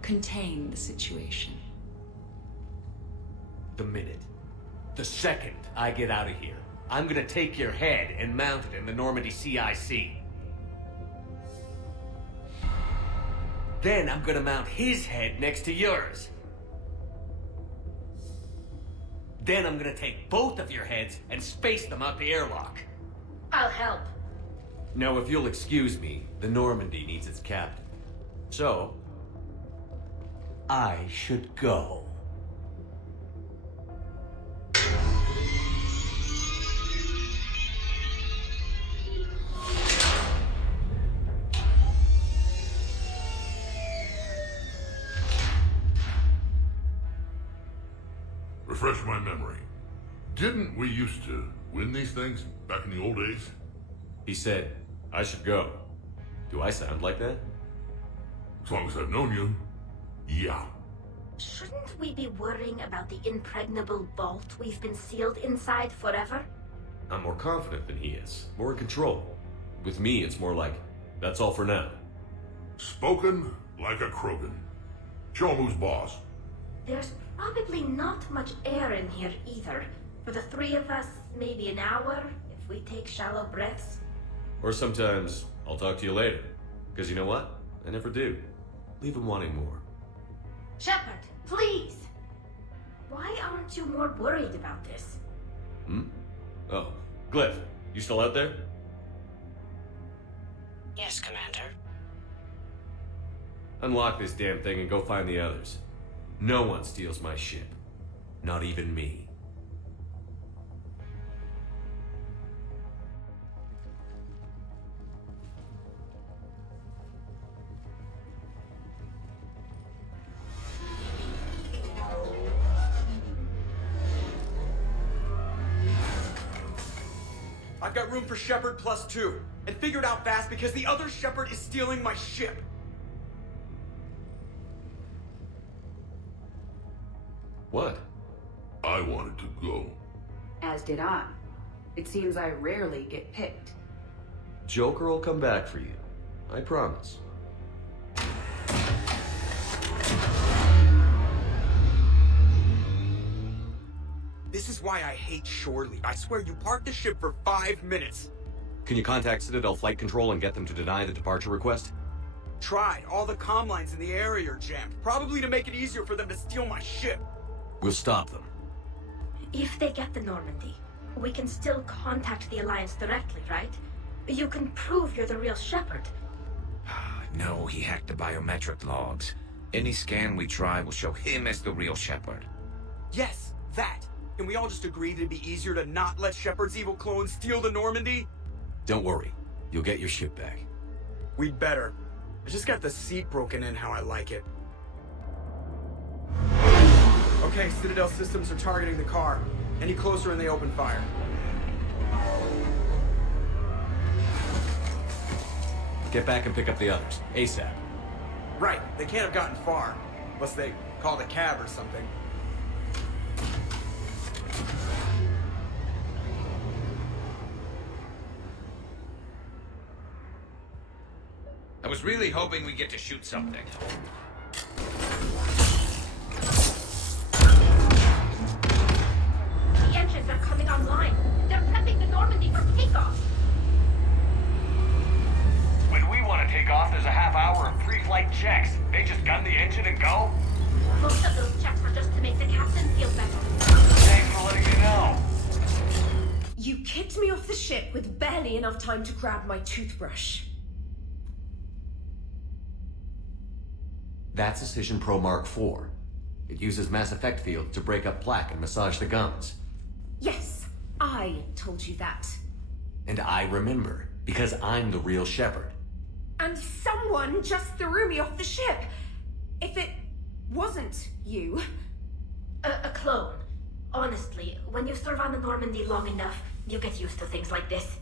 contain the situation. The minute, the second I get out of here, I'm gonna take your head and mount it in the Normandy CIC. Then I'm gonna mount his head next to yours. Then I'm gonna take both of your heads and space them out the airlock. I'll help. Now, if you'll excuse me, the Normandy needs its captain. So, I should go. Refresh my memory. Didn't we used to win these things back in the old days? He said, I should go. Do I sound like that? As long as I've known you, yeah. Shouldn't we be worrying about the impregnable vault we've been sealed inside forever? I'm more confident than he is. More in control. With me, it's more like, that's all for now. Spoken like a Krogan. Show him who's boss. There's probably not much air in here either. For the three of us, maybe an hour, if we take shallow breaths. Or sometimes, I'll talk to you later. Because you know what? I never do. Leave him wanting more. Shepard, please! Why aren't you more worried about this? Oh, Glyph, you still out there? Yes, Commander. Unlock this damn thing and go find the others. No one steals my ship. Not even me. I've got room for Shepard +2, and figured out fast because the other Shepard is stealing my ship. What? I wanted to go. As did I. It seems I rarely get picked. Joker will come back for you. I promise. This is why I hate shore leave. I swear you parked the ship for 5 minutes. Can you contact Citadel Flight Control and get them to deny the departure request? Tried. All the comm lines in the area are jammed. Probably to make it easier for them to steal my ship. We'll stop them. If they get the Normandy, we can still contact the Alliance directly, right? You can prove you're the real Shepard. No, he hacked the biometric logs. Any scan we try will show him as the real Shepard. Yes, that. And we all just agreed it'd be easier to not let Shepard's evil clone steal the Normandy? Don't worry. You'll get your ship back. We'd better. I just got the seat broken in how I like it. Okay, Citadel systems are targeting the car. Any closer and they open fire. Get back and pick up the others. ASAP. Right, they can't have gotten far. Unless they called a cab or something. I was really hoping we'd get to shoot something. The engines are coming online. They're prepping the Normandy for takeoff. When we want to take off, there's a half hour of pre-flight checks. They just gun the engine and go? Most of those checks are just to make the captain feel better. Thanks for letting me know. You kicked me off the ship with barely enough time to grab my toothbrush. That's Decision Pro Mark IV. It uses Mass Effect fields to break up plaque and massage the gums. Yes, I told you that. And I remember, because I'm the real Shepard. And someone just threw me off the ship. If it wasn't you... A clone. Honestly, when you serve on the Normandy long enough, you get used to things like this.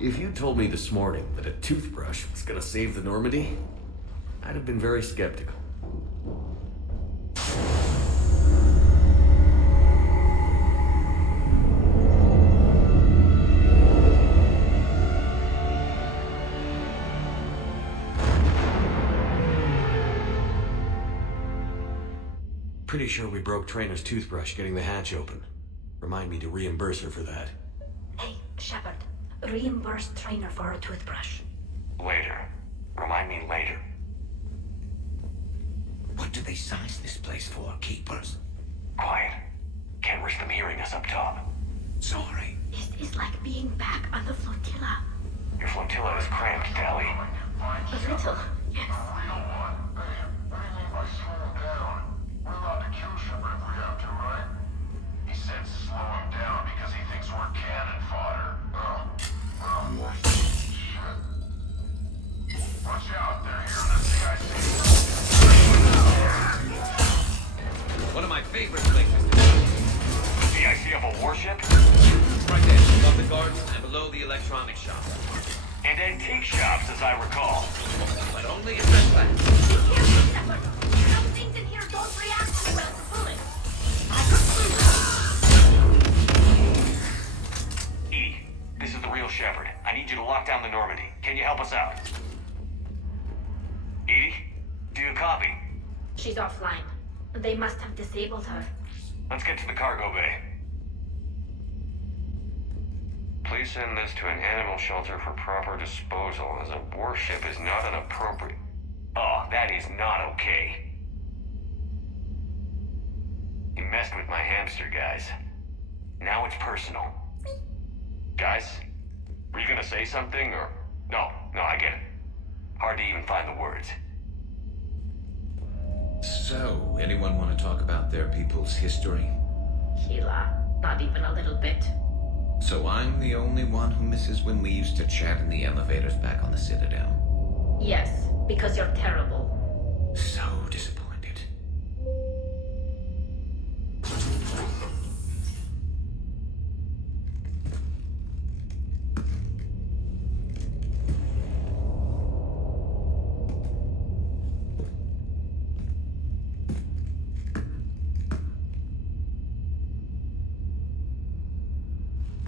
If you told me this morning that a toothbrush was gonna save the Normandy, I'd have been very skeptical. Pretty sure we broke Trainer's toothbrush getting the hatch open. Remind me to reimburse her for that. Hey, Shepard, reimburse Trainer for her toothbrush. Later. Remind me later. What do they size this place for, keepers? Quiet. Can't risk them hearing us up top. Sorry. This is like being back on the flotilla. Your flotilla is cramped, Tali. A little, yes. We're allowed to kill Shepard if we have to, right? He said slow him down because he thinks we're cannon fodder. Well, shit. Watch out, they're here in the CIC. One of my favorite places to go. CIC of a warship? Right there, above the gardens and below the electronics shop. And antique shops, as I recall. But only if they're flat. Be careful, Shepard. Some things in here don't react too well to bullets. Edie, this is the real Shepard. I need you to lock down the Normandy. Can you help us out? Edie, do you copy? She's offline. They must have disabled her. Let's get to the cargo bay. Please send this to an animal shelter for proper disposal, as a warship is not an appropriate... Oh, that is not okay. You messed with my hamster, guys. Now it's personal. Guys, were you gonna say something, or... No, I get it. Hard to even find the words. So, anyone want to talk about their people's history? Sheila, not even a little bit. So I'm the only one who misses when we used to chat in the elevators back on the Citadel. Yes, because you're terrible. So disappointed.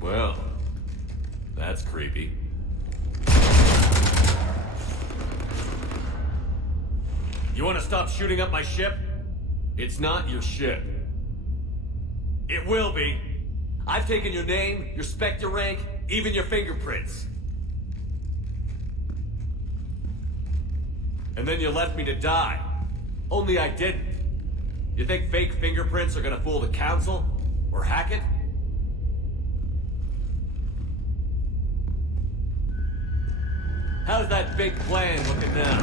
Well, that's creepy. You want to stop shooting up my ship? It's not your ship. It will be. I've taken your name, your Spectre rank, even your fingerprints. And then you left me to die. Only I didn't. You think fake fingerprints are gonna fool the Council? Or hack it? How's that big plan looking now?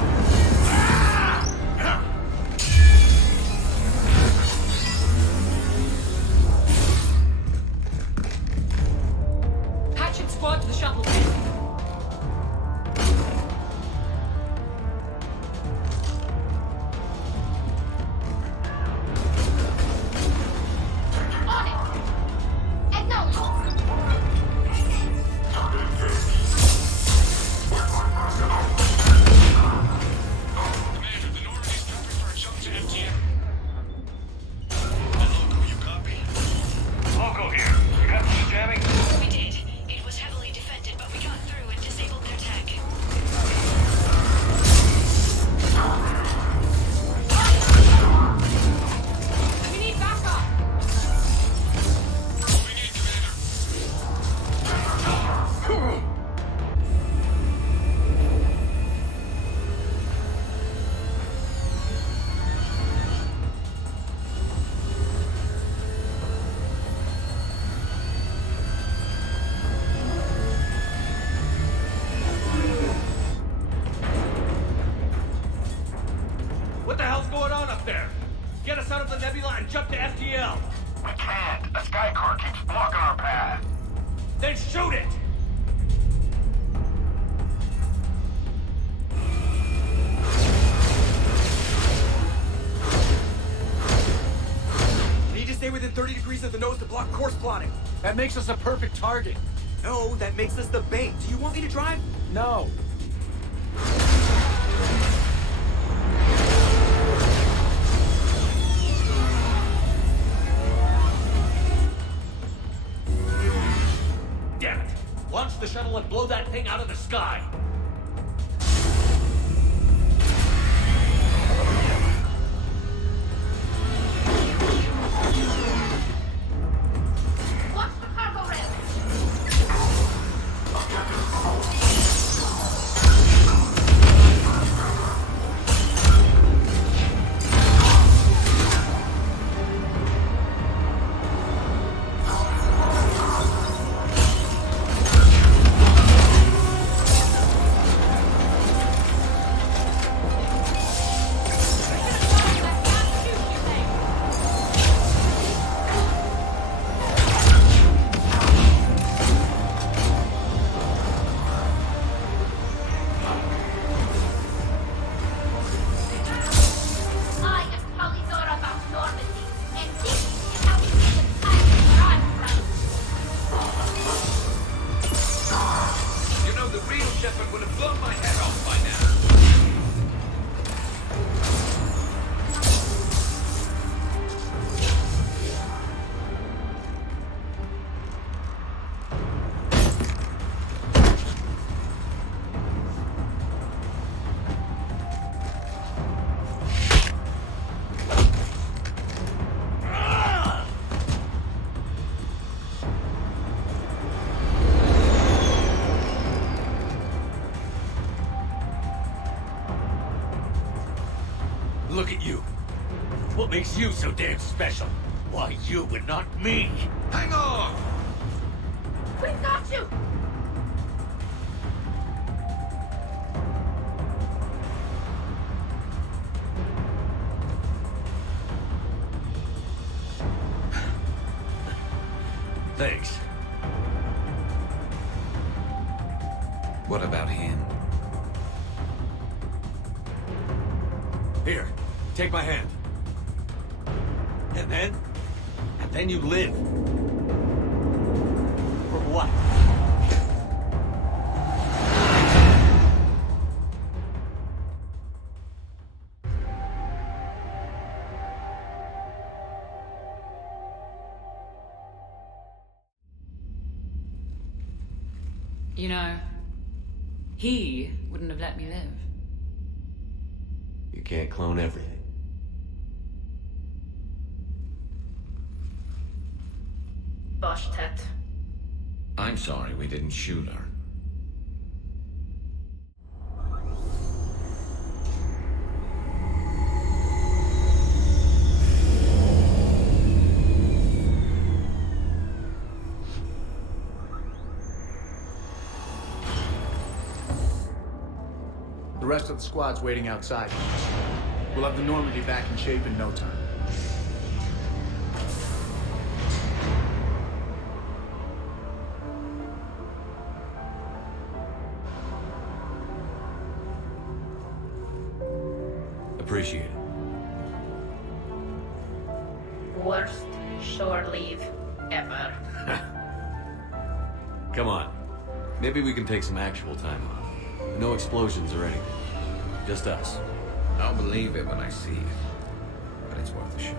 Hatchet squad to the shuttle bay. On it! Acknowledge! Local here. You got some jamming? We did. It was heavily defended, but we got through and disabled their tech. We need backup! What the hell's going on up there? Get us out of the nebula and jump to FTL! We can't. The Skycar keeps blocking our path. Then shoot it! Need to stay within 30 degrees of the nose to block course plotting. That makes us a perfect target. No, that makes us the bait. Do you want me to drive? No. Damn it! Launch the shuttle and blow that thing out of the sky! Watch the cargo rail! I am Tali'Zorah Vas'Normandy, and this is how we deal with times where I'm from. You know, the real shepherd would have blown my head off by now. Look at you. What makes you so damn special? Why you and not me? Hang on! We've got you! Thanks. What about him? Here, take my hand. And then you live. For what? You know, he wouldn't have let me live. You can't clone everything. Boshtet. I'm sorry we didn't shoot her. The rest of the squad's waiting outside. We'll have the Normandy back in shape in no time. Appreciate it. Worst shore leave ever. Come on. Maybe we can take some actual time off. No explosions or anything. Just us. I'll believe it when I see it. But it's worth a shot.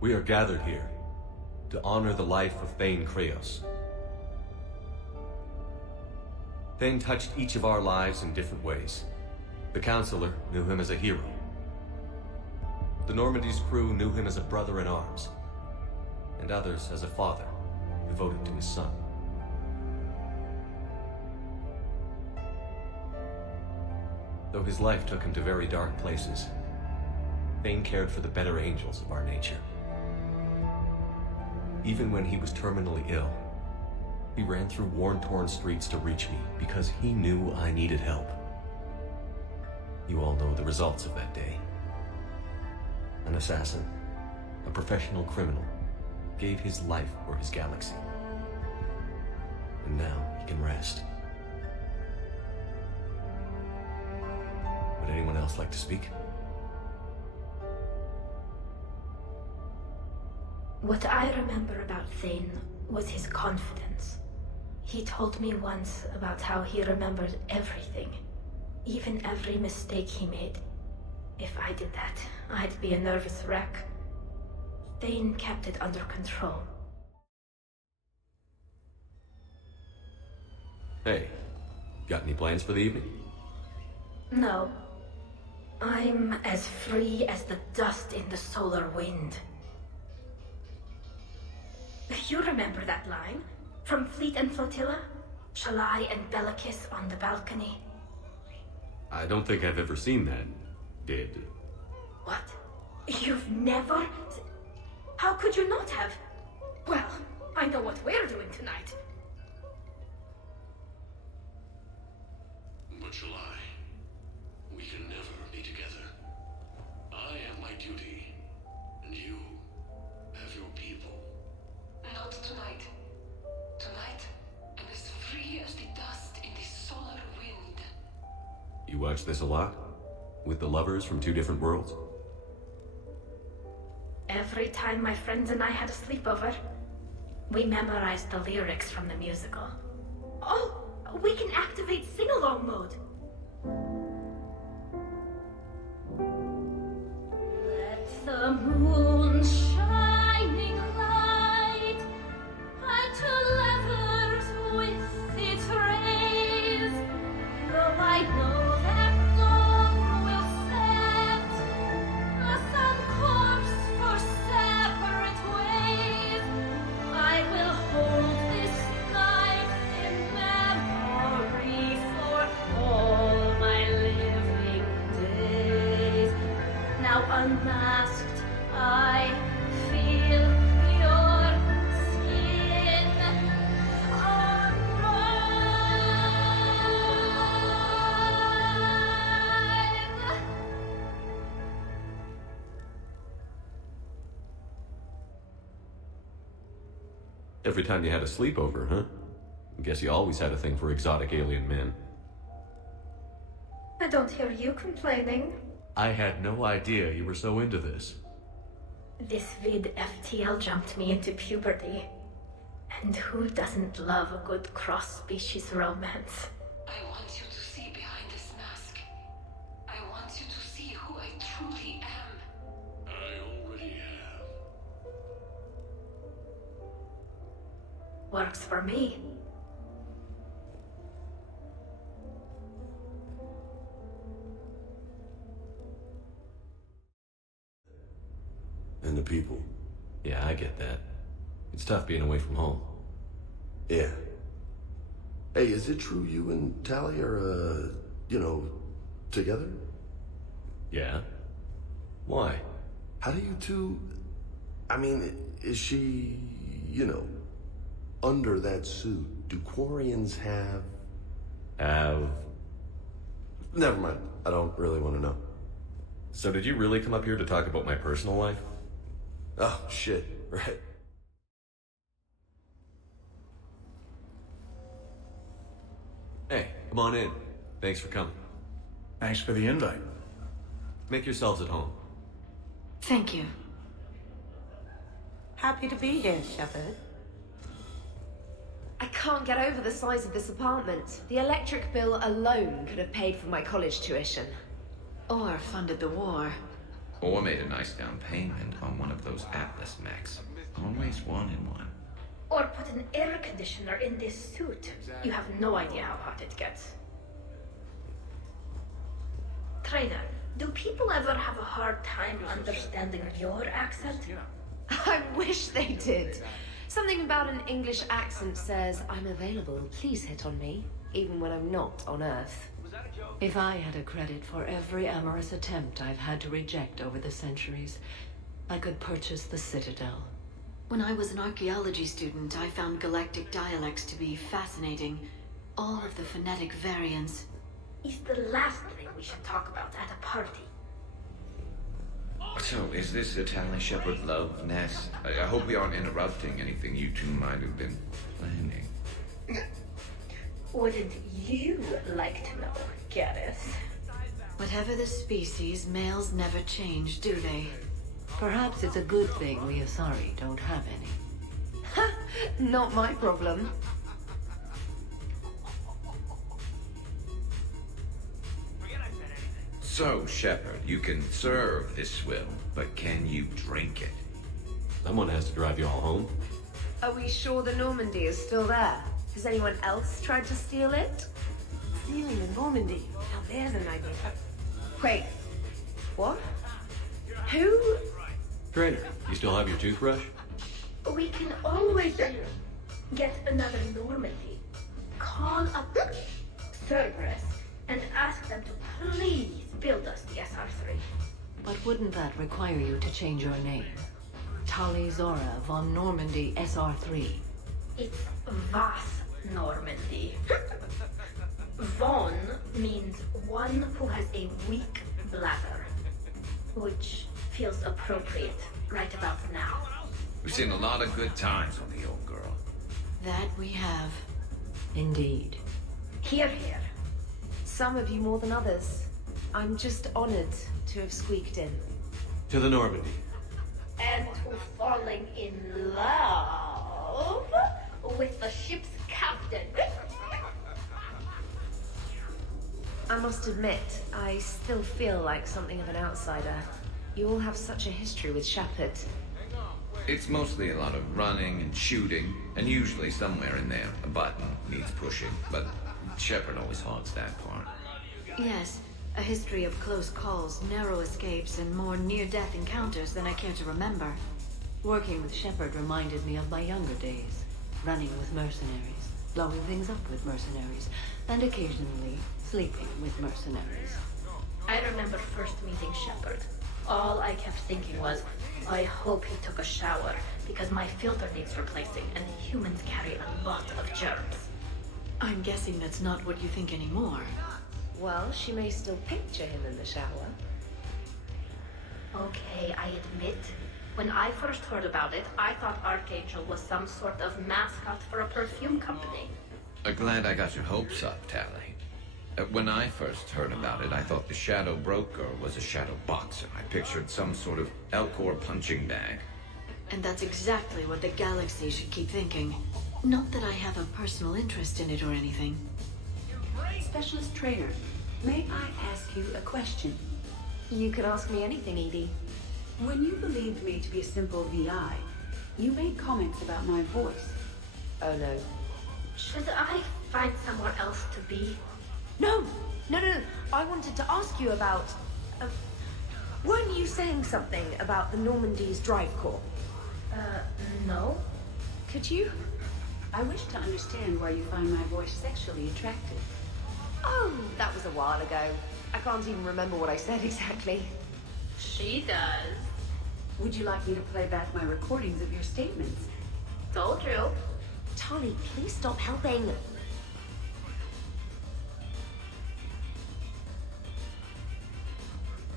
We are gathered here to honor the life of Thane Kreos. Thane touched each of our lives in different ways. The Counselor knew him as a hero. The Normandy's crew knew him as a brother in arms, and others as a father devoted to his son. Though his life took him to very dark places, Thane cared for the better angels of our nature. Even when he was terminally ill, he ran through worn-torn streets to reach me because he knew I needed help. You all know the results of that day. An assassin, a professional criminal, gave his life for his galaxy. And now he can rest. Would anyone else like to speak? What I remember about Thane was his confidence. He told me once about how he remembered everything, even every mistake he made. If I did that, I'd be a nervous wreck. Thane kept it under control. Hey, got any plans for the evening? No. I'm as free as the dust in the solar wind. You remember that line? From Fleet and Flotilla? Shalai and Bellicus on the balcony? I don't think I've ever seen that. Did. What? You've never? How could you not have? Well, I know what we're doing tonight. But Shalai, we can never be together. I have my duty, and you have your people. Not tonight. Tonight, I'm as free as the dust in the solar wind. You watch this a lot? With the lovers from two different worlds? Every time my friends and I had a sleepover, we memorized the lyrics from the musical. Oh, we can activate sing-along mode. Let the moon shining light unto lovers with its rays, though I know that dawn will set us on course for separate ways. I will hold this night in memory for unmasked, I feel your skin on mine. Every time you had a sleepover, huh? I guess you always had a thing for exotic alien men. I don't hear you complaining. I had no idea you were so into this. This vid FTL jumped me into puberty. And who doesn't love a good cross-species romance? I want you to see behind this mask. I want you to see who I truly am. I already have. Works for me. And the people. Yeah, I get that. It's tough being away from home. Yeah. Hey, is it true you and Tali are, together? Yeah? Why? How do you two... I mean, is she, under that suit? Do Quarians have... Never mind. I don't really want to know. So did you really come up here to talk about my personal life? Oh, shit. Right. Hey, come on in. Thanks for coming. Thanks for the invite. Make yourselves at home. Thank you. Happy to be here, Shepard. I can't get over the size of this apartment. The electric bill alone could have paid for my college tuition. Or funded the war. Or made a nice down payment on one of those Atlas mechs. Always wanted one. Or put an air conditioner in this suit. You have no idea how hot it gets. Trainer, do people ever have a hard time understanding your accent? I wish they did. Something about an English accent says, I'm available, please hit on me, even when I'm not on Earth. If I had a credit for every amorous attempt I've had to reject over the centuries, I could purchase the Citadel. When I was an archaeology student, I found galactic dialects to be fascinating. All of the phonetic variants. Is the last thing we should talk about at a party. So, is this a Tali Shepard love nest? I hope we aren't interrupting anything you two might have been planning. Wouldn't you like to know, Gareth? Whatever the species, males never change, do they? Perhaps it's a good thing we Asari don't have any. Ha! Not my problem. So, Shepard, you can serve this swill, but can you drink it? Someone has to drive you all home. Are we sure the Normandy is still there? Has anyone else tried to steal it? Stealing the Normandy. Now there's an idea. Wait. What? Who? Trainer, you still have your toothbrush? We can always get another Normandy. Call up Cerberus and ask them to please build us the SR3. But wouldn't that require you to change your name? Tali'Zorah von Normandy SR3. It's Vas'Normandy. Von means one who has a weak bladder, which feels appropriate right about now. We've seen a lot of good times on the old girl. That we have. Indeed. Hear, hear. Some of you more than others. I'm just honored to have squeaked in. To the Normandy. And to falling in love with the ship's captain. I must admit, I still feel like something of an outsider. You all have such a history with Shepard. It's mostly a lot of running and shooting, and usually somewhere in there, a button needs pushing, but Shepard always hogs that part. Yes, a history of close calls, narrow escapes, and more near-death encounters than I care to remember. Working with Shepard reminded me of my younger days. Running with mercenaries, blowing things up with mercenaries, and occasionally sleeping with mercenaries. I remember first meeting Shepard. All I kept thinking was, I hope he took a shower, because my filter needs replacing, and humans carry a lot of germs. I'm guessing that's not what you think anymore. Well, she may still picture him in the shower. Okay, I admit, when I first heard about it, I thought Archangel was some sort of mascot for a perfume company. Glad I got your hopes up, Tali. When I first heard about it, I thought the Shadow Broker was a shadow boxer. I pictured some sort of Elcor punching bag. And that's exactly what the galaxy should keep thinking. Not that I have a personal interest in it or anything. Specialist Trainer, may I ask you a question? You can ask me anything, Edie. When you believed me to be a simple VI, you made comments about my voice. Oh no. Should I find somewhere else to be? No! I wanted to ask you about... weren't you saying something about the Normandy's drive core? No. Could you? I wish to understand why you find my voice sexually attractive. Oh, that was a while ago. I can't even remember what I said exactly. She does. Would you like me to play back my recordings of your statements? Told you. Tali, please stop helping.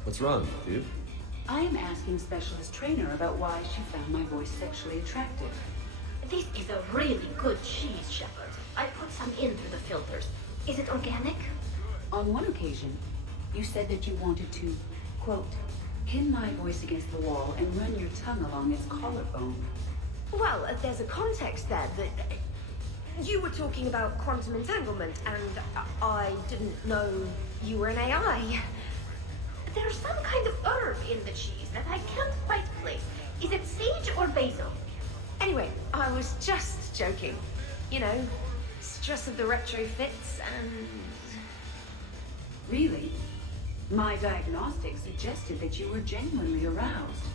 What's wrong, dude? I am asking Specialist Trainer about why she found my voice sexually attractive. This is a really good cheese, Shepard. I put some in through the filters. Is it organic? On one occasion, you said that you wanted to, quote, pin my voice against the wall and run your tongue along its collarbone. Well, there's a context there that... you were talking about quantum entanglement, and I didn't know you were an AI. There's some kind of herb in the cheese that I can't quite place. Is it sage or basil? Anyway, I was just joking. You know, stress of the retrofits and... Really? My diagnostics suggested that you were genuinely aroused.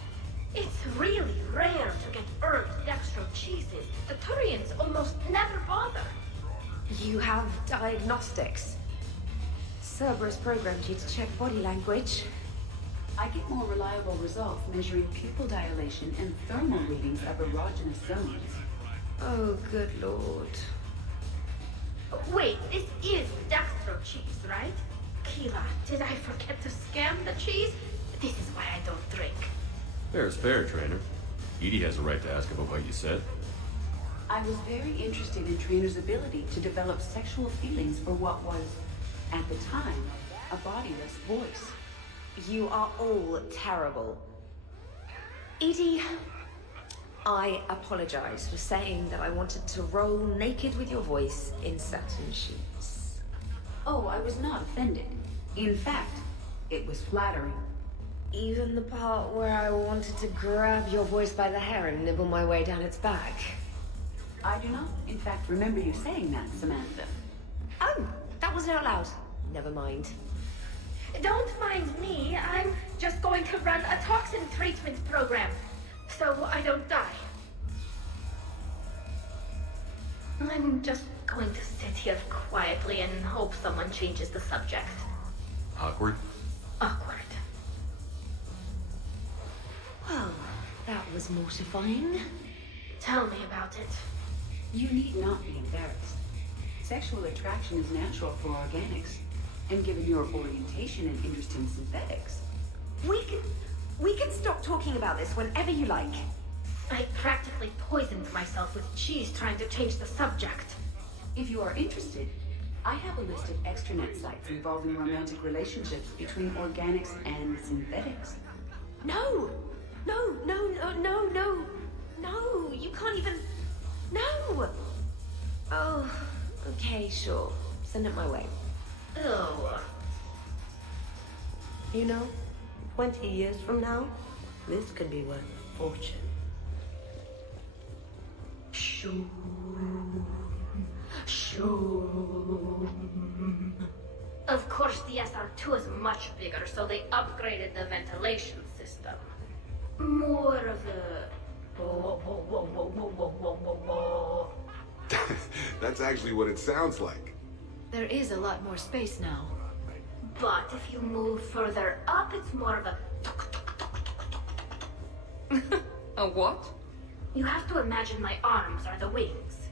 It's really rare to get herbed dextro cheeses. The Turians almost never bother. You have diagnostics. Cerberus programmed you to check body language. I get more reliable results measuring pupil dilation and thermal readings of erogenous zones. Oh, good lord. Wait, this is dextro cheese, right? Keela, did I forget to scan the cheese? This is why I don't drink. Fair is fair, Trainer. Edie has a right to ask about what you said. I was very interested in Trainer's ability to develop sexual feelings for what was, at the time, a bodiless voice. You are all terrible. Edie, I apologize for saying that I wanted to roll naked with your voice in satin sheets. Oh, I was not offended. In fact, it was flattering. Even the part where I wanted to grab your voice by the hair and nibble my way down its back. I do not, in fact, remember you saying that, Samantha. Oh, that wasn't out loud. Never mind. Don't mind me. I'm just going to run a toxin treatment program, so I don't die. I'm just going to sit here quietly and hope someone changes the subject. Awkward? Awkward. Well, that was mortifying. Tell me about it. You need not be embarrassed. Sexual attraction is natural for organics. And given your orientation and interest in synthetics... We can stop talking about this whenever you like. I practically poisoned myself with cheese trying to change the subject. If you are interested, I have a list of extranet sites involving romantic relationships between organics and synthetics. No! No, you can't even... No! Oh, okay, sure. Send it my way. Ew. You know, 20 years from now, this could be worth a fortune. Shoo. Of course, the SR2 is much bigger, so they upgraded the ventilation system. More of a... That's actually what it sounds like. There is a lot more space now. But if you move further up, it's more of a tuk tuk tuk A what? You have to imagine my arms are the wings.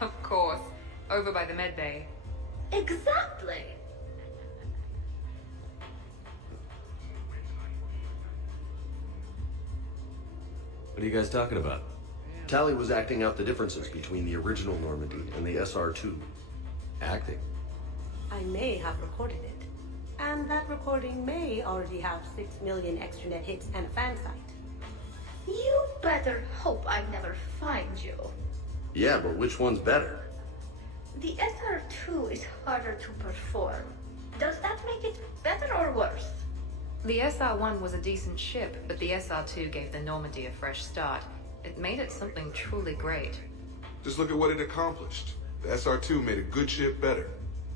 Of course. Over by the medbay. Exactly. What are you guys talking about? Tali was acting out the differences between the original Normandy and the SR2. Acting? I may have recorded it. And that recording may already have 6 million extranet hits and a fan site. You better hope I never find you. Yeah, but which one's better? The SR2 is harder to perform. Does that make it better or worse? The SR-1 was a decent ship, but the SR-2 gave the Normandy a fresh start. It made it something truly great. Just look at what it accomplished. The SR2 made a good ship better.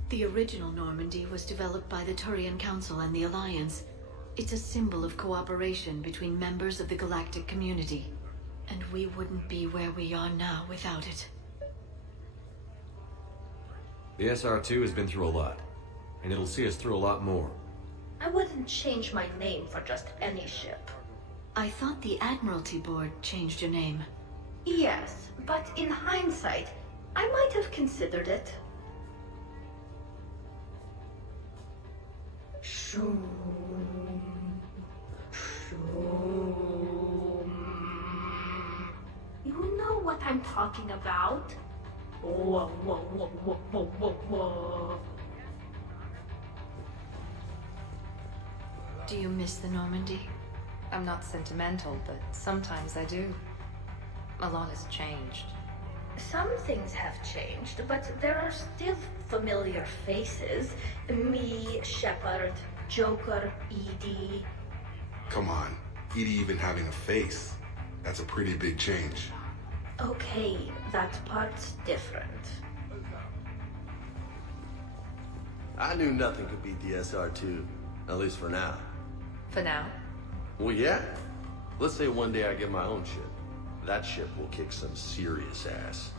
The original Normandy was developed by the Turian Council and the Alliance. It's a symbol of cooperation between members of the galactic community. And we wouldn't be where we are now without it. The SR2 has been through a lot, and it'll see us through a lot more. I wouldn't change my name for just any ship. I thought the Admiralty Board changed your name. Yes, but in hindsight, I might have considered it. You know what I'm talking about? Whoa, whoa, whoa, whoa, whoa, whoa, whoa. Do you miss the Normandy? I'm not sentimental, but sometimes I do. A lot has changed. Some things have changed, but there are still familiar faces. Me, Shepard, Joker, Edie. Come on, Edie even having a face. That's a pretty big change. Okay, that part's different. I knew nothing could beat the SR2, at least for now. For now? Well, yeah. Let's say one day I get my own ship. That ship will kick some serious ass.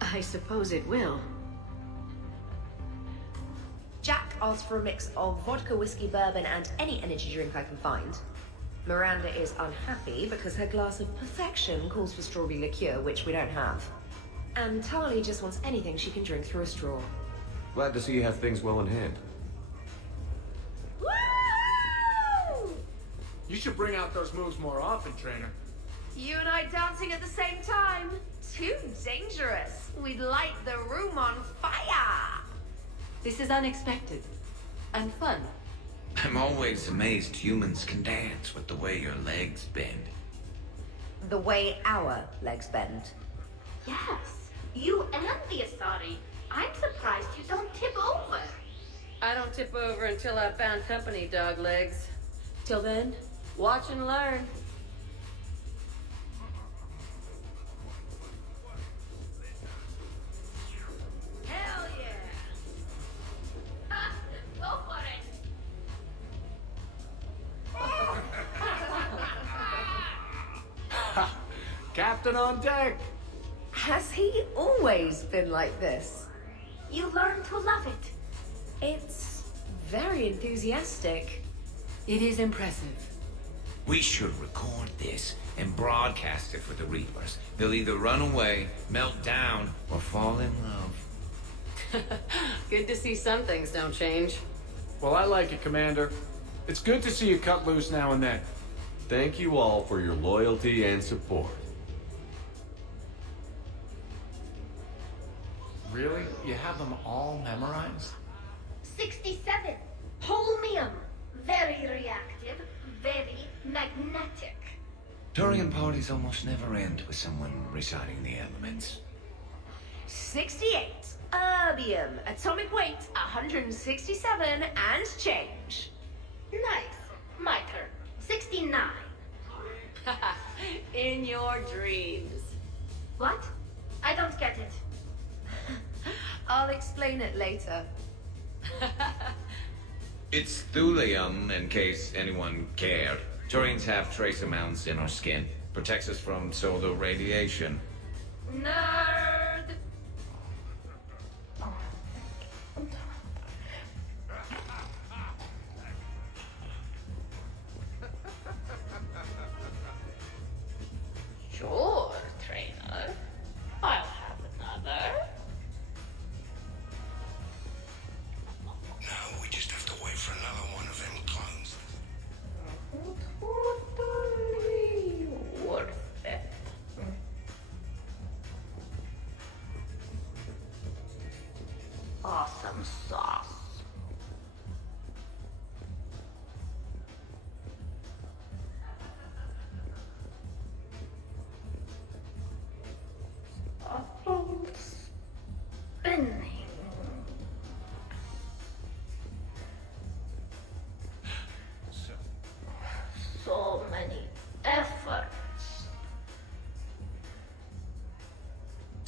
I suppose it will. Jack asks for a mix of vodka, whiskey, bourbon, and any energy drink I can find. Miranda is unhappy because her glass of perfection calls for strawberry liqueur, which we don't have. And Tali just wants anything she can drink through a straw. Glad to see you have things well in hand. You should bring out those moves more often, trainer. You and I dancing at the same time? Too dangerous. We'd light the room on fire. This is unexpected. And fun. I'm always amazed humans can dance with the way your legs bend. The way our legs bend. Yes, you and the Asari. I'm surprised you don't tip over. I don't tip over until I've found company, dog legs. Till then, watch and learn. Hell yeah! Go for it! Captain on deck! Has he always been like this? You learn to love it. It's very enthusiastic. It is impressive. We should record this and broadcast it for the Reapers. They'll either run away, melt down, or fall in love. Good to see some things don't change. Well, I like it, Commander. It's good to see you cut loose now and then. Thank you all for your loyalty and support. Really? You have them all memorized? 67. Holmium. Very reactive. Very magnetic. Turian parties almost never end with someone reciting the elements. 68. Erbium. Atomic weight 167 and change. Nice. My turn. 69. In your dreams. What? I don't get it. I'll explain it later. It's thulium, in case anyone cared. Turians have trace amounts in our skin. Protects us from solar radiation. Nerd!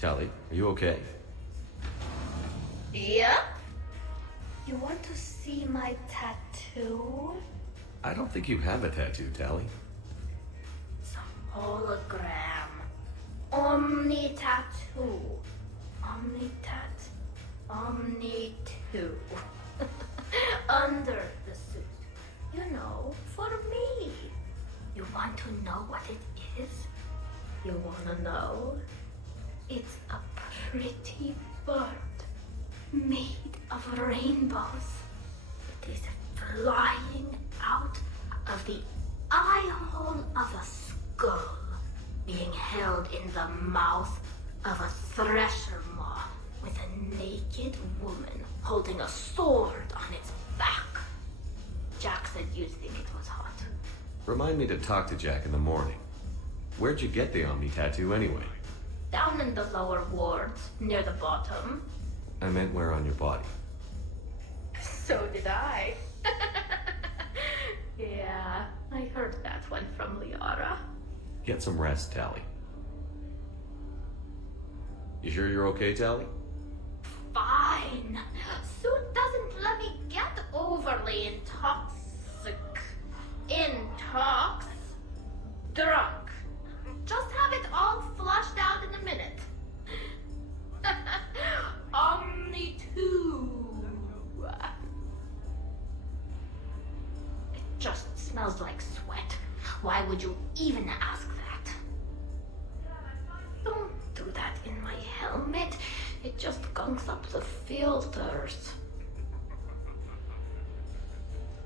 Tali, are you okay? Yep. You want to see my tattoo? I don't think you have a tattoo, Tali. It's a hologram. Omni tattoo. Omni tat. Omni 2. Under the suit. You know, for me. You want to know what it is? You wanna know? It's a pretty bird made of rainbows. It is flying out of the eye hole of a skull, being held in the mouth of a thresher maw with a naked woman holding a sword on its back. Jack said you'd think it was hot. Remind me to talk to Jack in the morning. Where'd you get the Omni tattoo anyway? Down in the lower wards, near the bottom. I meant where on your body. So did I. Yeah, I heard that one from Liara. Get some rest, Tali. You sure you're okay, Tali? Fine. Suit doesn't let me get overly intoxic. Drunk. Just have it all flushed out in a minute. Omni 2. It just smells like sweat. Why would you even ask that? Don't do that in my helmet. It just gunks up the filters.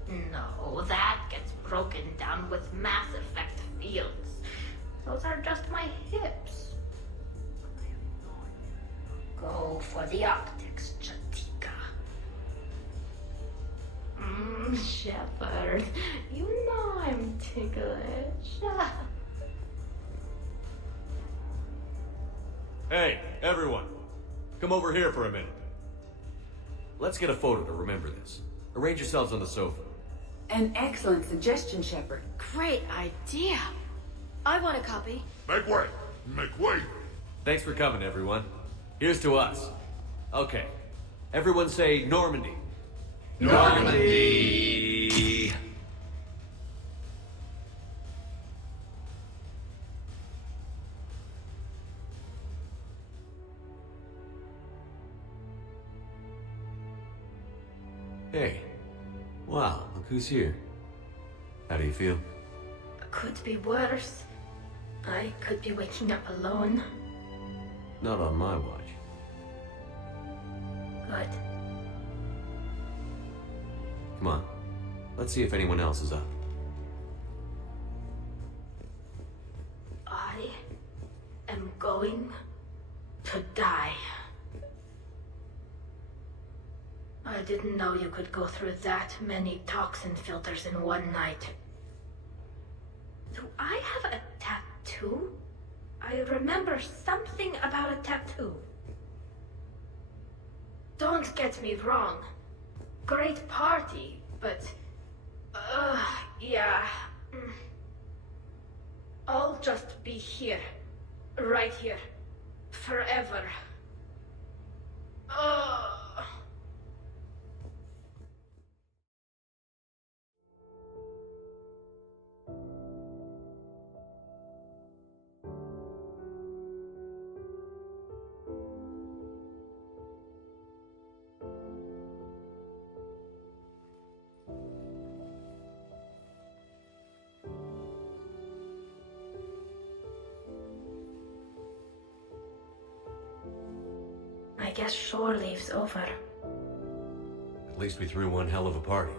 No, that gets broken down with Mass Effect fields. Those are just my hips. Go for the optics, Chatika. Shepard, you know I'm ticklish. Hey, everyone. Come over here for a minute. Let's get a photo to remember this. Arrange yourselves on the sofa. An excellent suggestion, Shepard. Great idea. I want a copy. Make way! Make way! Thanks for coming, everyone. Here's to us. Okay. Everyone say Normandy. Normandy! Hey. Wow, look who's here. How do you feel? Could be worse. I could be waking up alone. Not on my watch. Good. Come on. Let's see if anyone else is up. I am going to die. I didn't know you could go through that many toxin filters in one night. Do I have a tattoo? I remember something about a tattoo. Don't get me wrong. Great party, but... yeah. I'll just be here. Right here. Forever. I guess shore leave's over. At least we threw one hell of a party.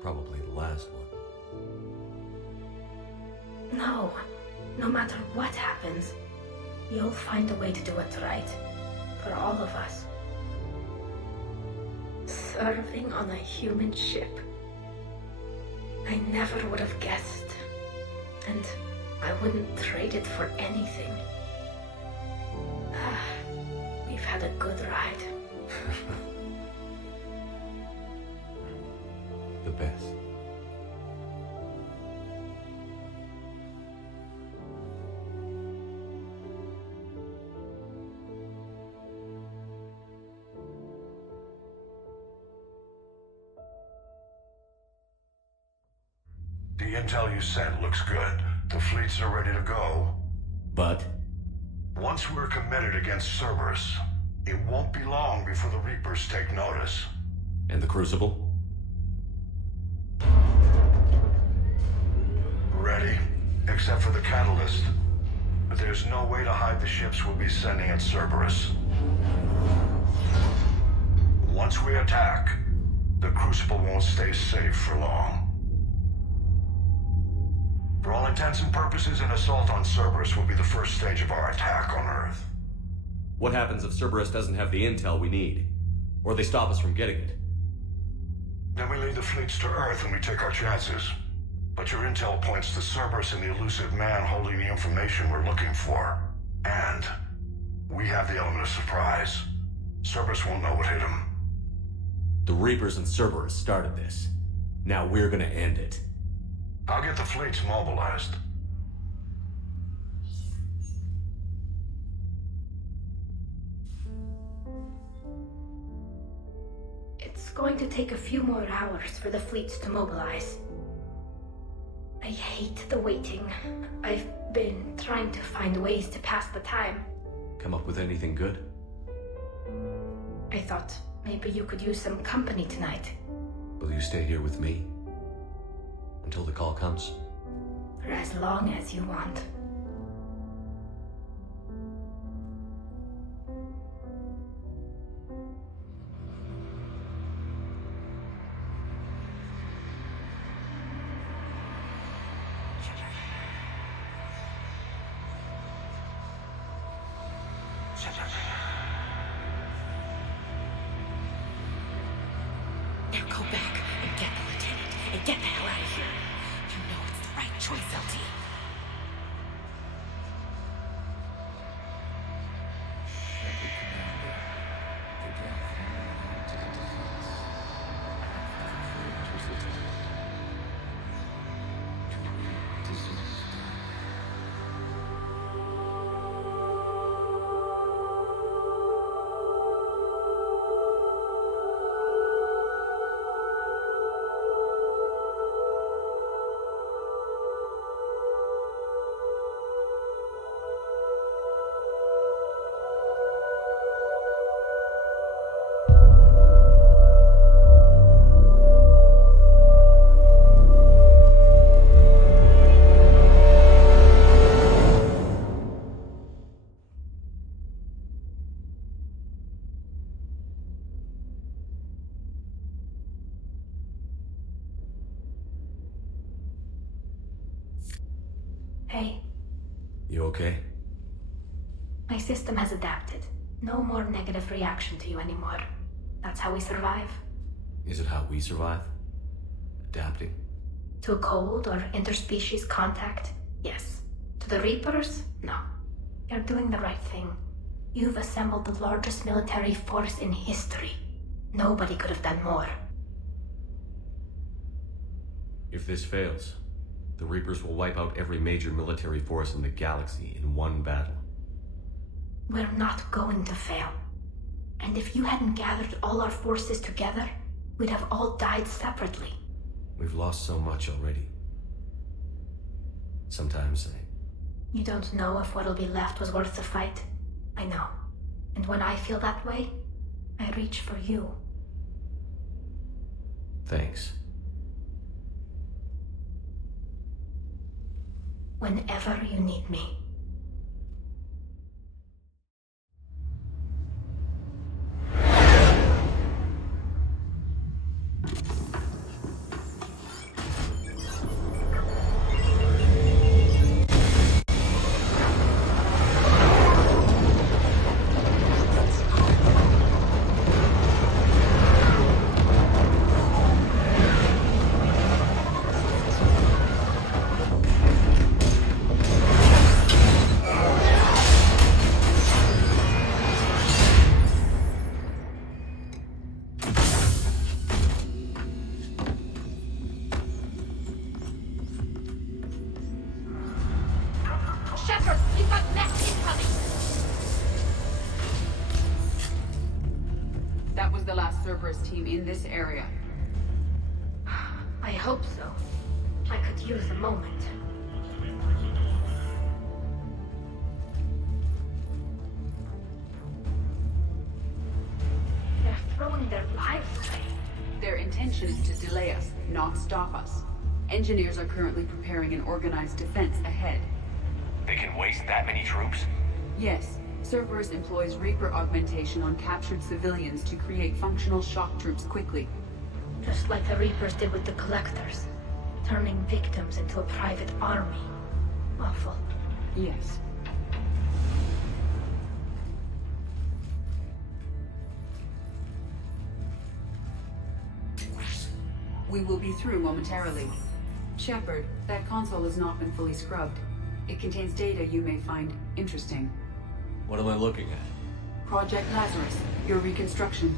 Probably the last one. No. No matter what happens, you'll find a way to do it right. For all of us. Serving on a human ship. I never would have guessed. And I wouldn't trade it for anything. We've had a good ride. The best. The intel you sent looks good. The fleets are ready to go. But? Once we're committed against Cerberus, it won't be long before the Reapers take notice. And the Crucible? Ready, except for the catalyst. But there's no way to hide the ships we'll be sending at Cerberus. Once we attack, the Crucible won't stay safe for long. For all intents and purposes, an assault on Cerberus will be the first stage of our attack on Earth. What happens if Cerberus doesn't have the intel we need? Or they stop us from getting it? Then we lead the fleets to Earth and we take our chances. But your intel points to Cerberus and the elusive man holding the information we're looking for. And we have the element of surprise. Cerberus won't know what hit him. The Reapers and Cerberus started this. Now we're gonna end it. I'll get the fleets mobilized. It's going to take a few more hours for the fleets to mobilize. I hate the waiting. I've been trying to find ways to pass the time. Come up with anything good? I thought maybe you could use some company tonight. Will you stay here with me? Until the call comes? For as long as you want. Now go back and get the lieutenant and get the hell out of here. You know it's the right choice, LT. Hey. You okay? My system has adapted. No more negative reaction to you anymore. That's how we survive. Is it how we survive? Adapting? To cold or interspecies contact? Yes. To the Reapers? No. You're doing the right thing. You've assembled the largest military force in history. Nobody could have done more. If this fails, the Reapers will wipe out every major military force in the galaxy in one battle. We're not going to fail. And if you hadn't gathered all our forces together, we'd have all died separately. We've lost so much already. Sometimes You don't know if what'll be left was worth the fight. I know. And when I feel that way, I reach for you. Thanks. Whenever you need me. Team in this area. I hope so. I could use a moment. They're throwing their lives away. Their intention is to delay us, not stop us. Engineers are currently preparing an organized defense ahead. They can waste that many troops? Yes, Cerberus employs Reaper augmentation on captured civilians to create functional shock troops quickly. Just like the Reapers did with the Collectors. Turning victims into a private army. Awful. Yes. We will be through momentarily. Shepard, that console has not been fully scrubbed. It contains data you may find interesting. What am I looking at? Project Lazarus, your reconstruction.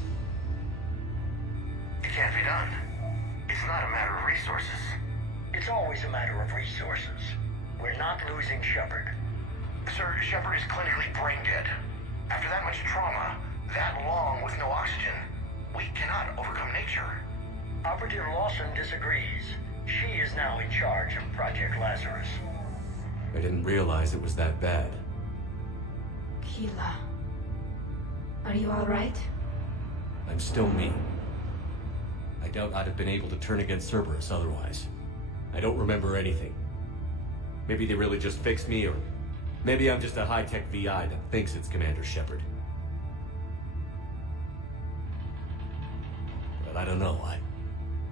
It can't be done. It's not a matter of resources. It's always a matter of resources. We're not losing Shepard. Sir, Shepard is clinically brain dead. After that much trauma, that long with no oxygen, we cannot overcome nature. Operative Lawson disagrees. She is now in charge of Project Lazarus. I didn't realize it was that bad. Keela. Are you alright? I'm still me. I doubt I'd have been able to turn against Cerberus otherwise. I don't remember anything. Maybe they really just fixed me, or maybe I'm just a high-tech VI that thinks it's Commander Shepard. But I don't know,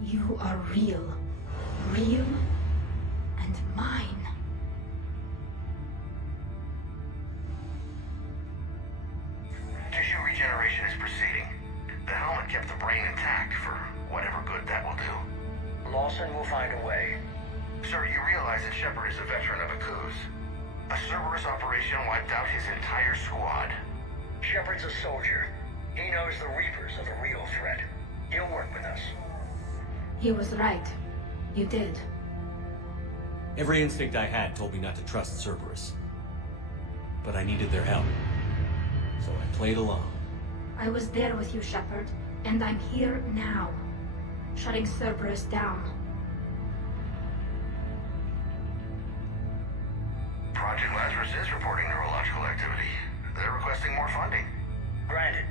You are real. Real and mine. Tissue regeneration is proceeding. The helmet kept the brain intact for whatever good that will do. Lawson will find a way. Sir, you realize that Shepard is a veteran of a coup. A Cerberus operation wiped out his entire squad. Shepard's a soldier. He knows the Reapers are the real threat. He'll work with us. He was right. You did. Every instinct I had told me not to trust Cerberus. But I needed their help. So I played along. I was there with you, Shepard, and I'm here now. Shutting Cerberus down. Project Lazarus is reporting neurological activity. They're requesting more funding. Granted.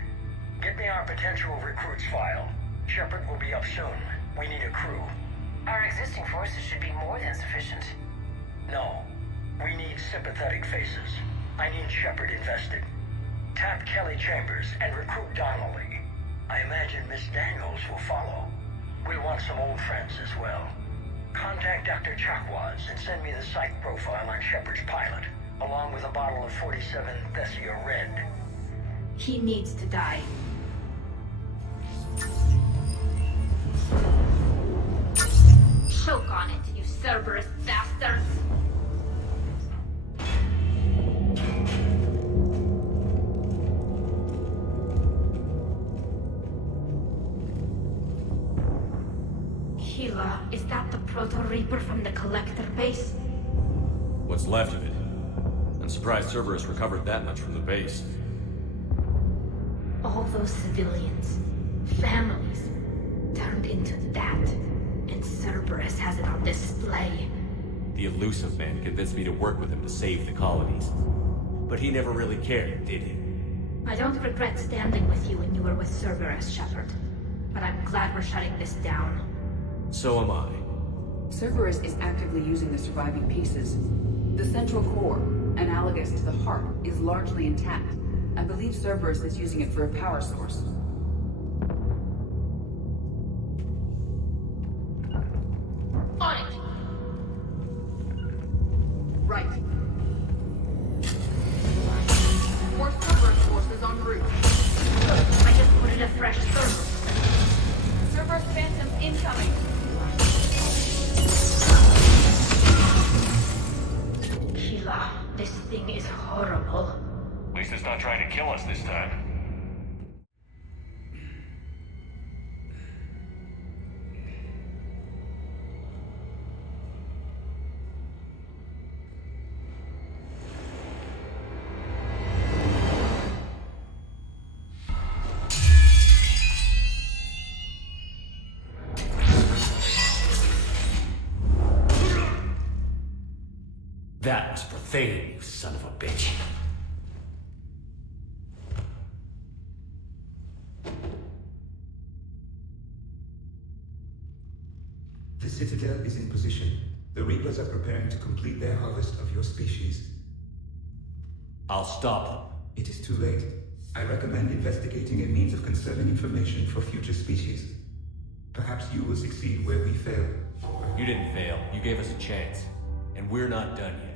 Get me our potential recruits file. Shepard will be up soon. We need a crew. Our existing forces should be more than sufficient. No. We need sympathetic faces. I need Shepard invested. Tap Kelly Chambers and recruit Donnelly. I imagine Miss Daniels will follow. We'll want some old friends as well. Contact Dr. Chakwas and send me the psych profile on Shepard's pilot, along with a bottle of 47 Thessia Red. He needs to die. Choke on it, you Cerberus bastards! Keela, is that the Proto-Reaper from the Collector base? What's left of it? I'm surprised Cerberus recovered that much from the base. All those civilians, families, turned into that. And Cerberus has it on display. The elusive man convinced me to work with him to save the colonies. But he never really cared, did he? I don't regret standing with you when you were with Cerberus, Shepard. But I'm glad we're shutting this down. So am I. Cerberus is actively using the surviving pieces. The central core, analogous to the heart, is largely intact. I believe Cerberus is using it for a power source. On it! Right. More Cerberus forces en route. I just put in a fresh server. Cerberus Phantoms incoming. Keela, this thing is horrible. At least it's not trying to kill us this time. That was profane, you son of a bitch. The Citadel is in position. The Reapers are preparing to complete their harvest of your species. I'll stop them. It is too late. I recommend investigating a means of conserving information for future species. Perhaps you will succeed where we fail. You didn't fail. You gave us a chance. And we're not done yet.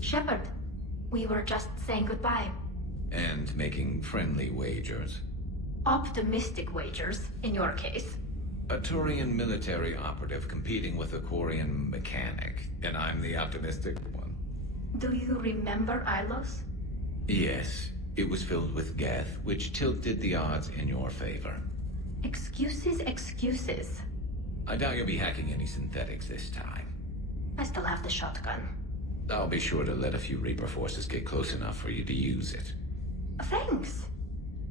Shepard, we were just saying goodbye. And making friendly wagers. Optimistic wagers, in your case. A Turian military operative competing with a Quarian mechanic, and I'm the optimistic one. Do you remember Ilos? Yes, it was filled with Geth, which tilted the odds in your favor. Excuses, excuses. I doubt you'll be hacking any synthetics this time. I still have the shotgun. I'll be sure to let a few Reaper forces get close enough for you to use it. Thanks.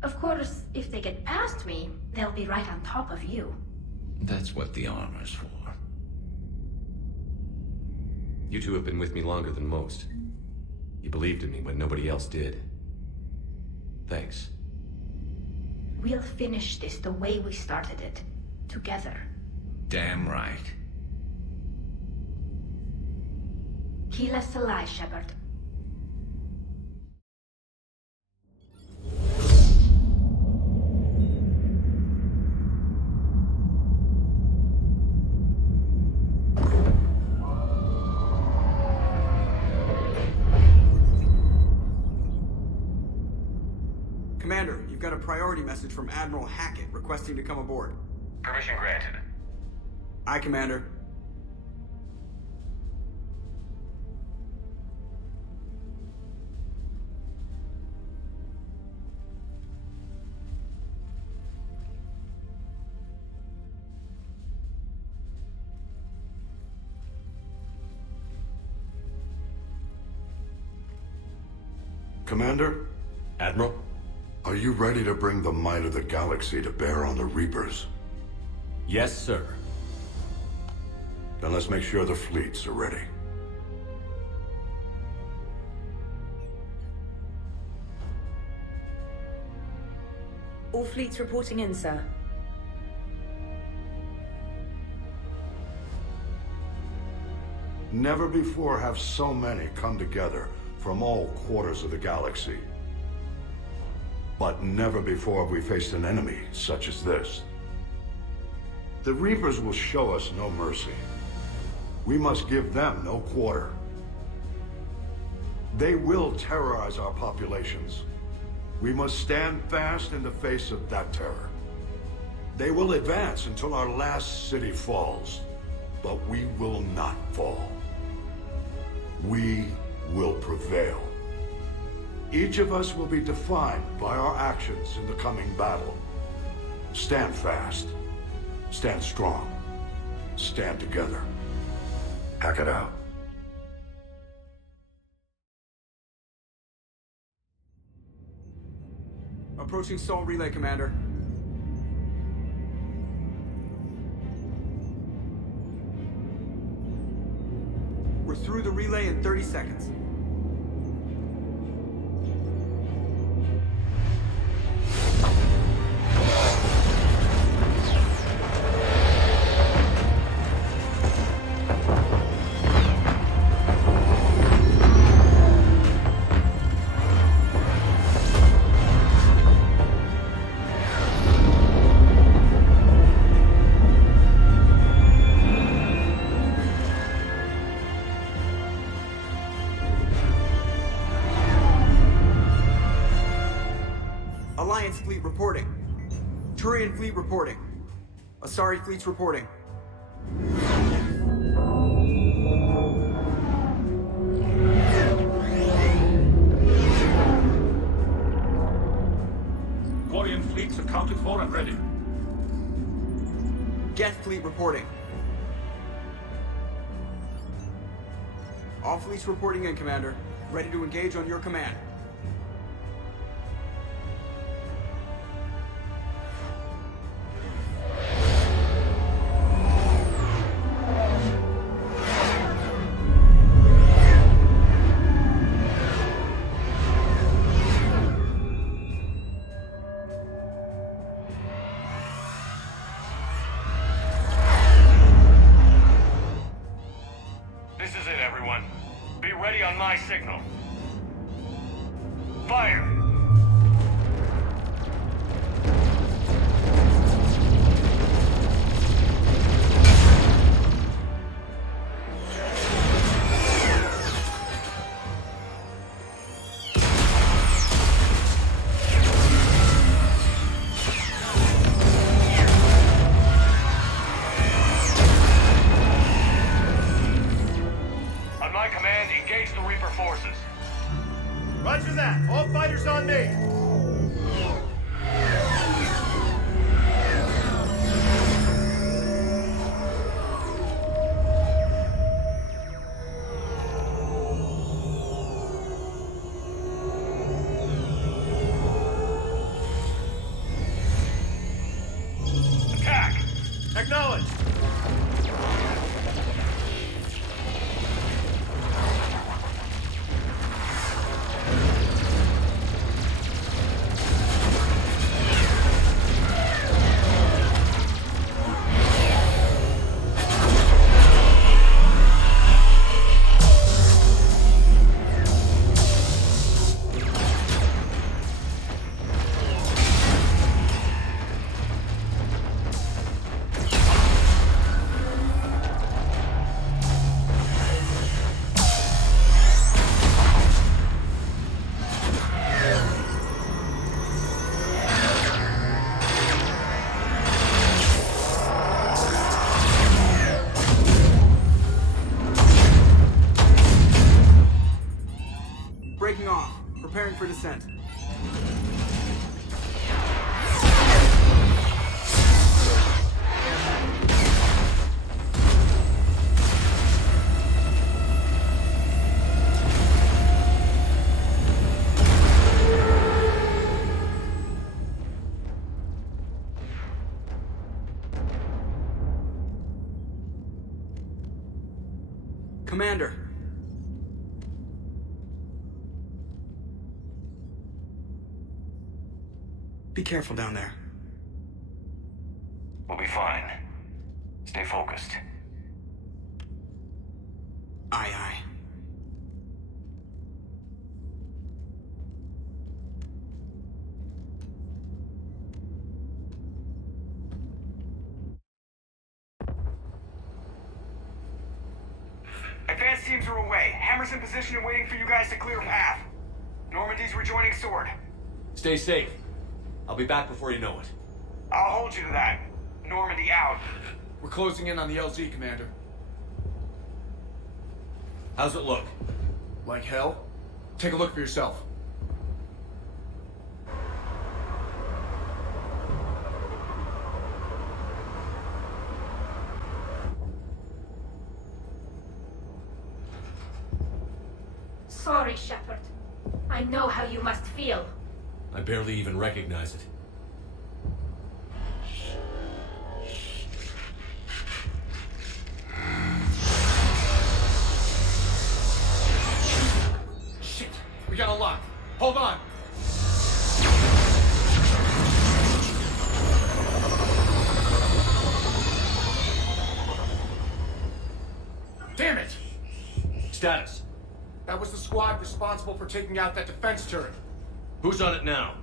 Of course, if they get past me, they'll be right on top of you. That's what the armor's for. You two have been with me longer than most. You believed in me when nobody else did. Thanks. We'll finish this the way we started it. Together. Damn right. Heal us alive, Shepard. Commander, you've got a priority message from Admiral Hackett requesting to come aboard. Permission granted. Aye, Commander. Commander? Admiral? Are you ready to bring the might of the galaxy to bear on the Reapers? Yes, sir. Then let's make sure the fleets are ready. All fleets reporting in, sir. Never before have so many come together from all quarters of the galaxy. But never before have we faced an enemy such as this. The Reapers will show us no mercy. We must give them no quarter. They will terrorize our populations. We must stand fast in the face of that terror. They will advance until our last city falls, but we will not fall. We will prevail. Each of us will be defined by our actions in the coming battle. Stand fast. Stand strong. Stand together. Hack it out. Approaching Sol Relay, Commander. We're through the relay in 30 seconds. Alliance fleet reporting. Turian fleet reporting. Asari fleet's reporting. Quarian fleets accounted for and ready. Geth fleet reporting. All fleets reporting in, Commander. Ready to engage on your command. This is it, everyone. Be ready on my signal. Fire! On my command, engage the Reaper forces. Roger that. All fighters on me. Attack! Acknowledge. Breaking off. Preparing for descent. Commander. Be careful down there. We'll be fine. Stay focused. Aye, aye. Advanced teams are away. Hammer's in position and waiting for you guys to clear a path. Normandy's rejoining Sword. Stay safe. I'll be back before you know it. I'll hold you to that. Normandy out. We're closing in on the LZ, Commander. How's it look? Like hell? Take a look for yourself. Sorry, Shepard. I know how you must feel. I barely even recognize it. Shit! We got a lock. Hold on! Damn it! Status. That was the squad responsible for taking out that defense turret. Who's on it now?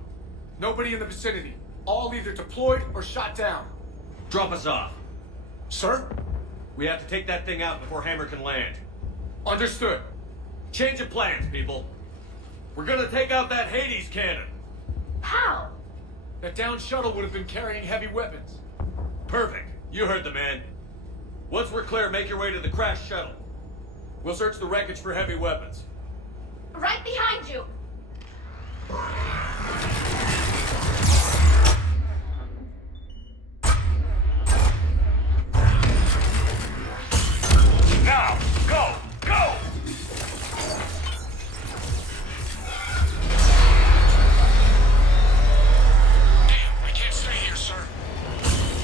Nobody in the vicinity. All either deployed or shot down. Drop us off. Sir? We have to take that thing out before Hammer can land. Understood. Change of plans, people. We're gonna take out that Hades cannon. How? That downed shuttle would have been carrying heavy weapons. Perfect. You heard the man. Once we're clear, make your way to the crashed shuttle. We'll search the wreckage for heavy weapons. Right behind you! Now, go! Go! Damn, I can't stay here, sir.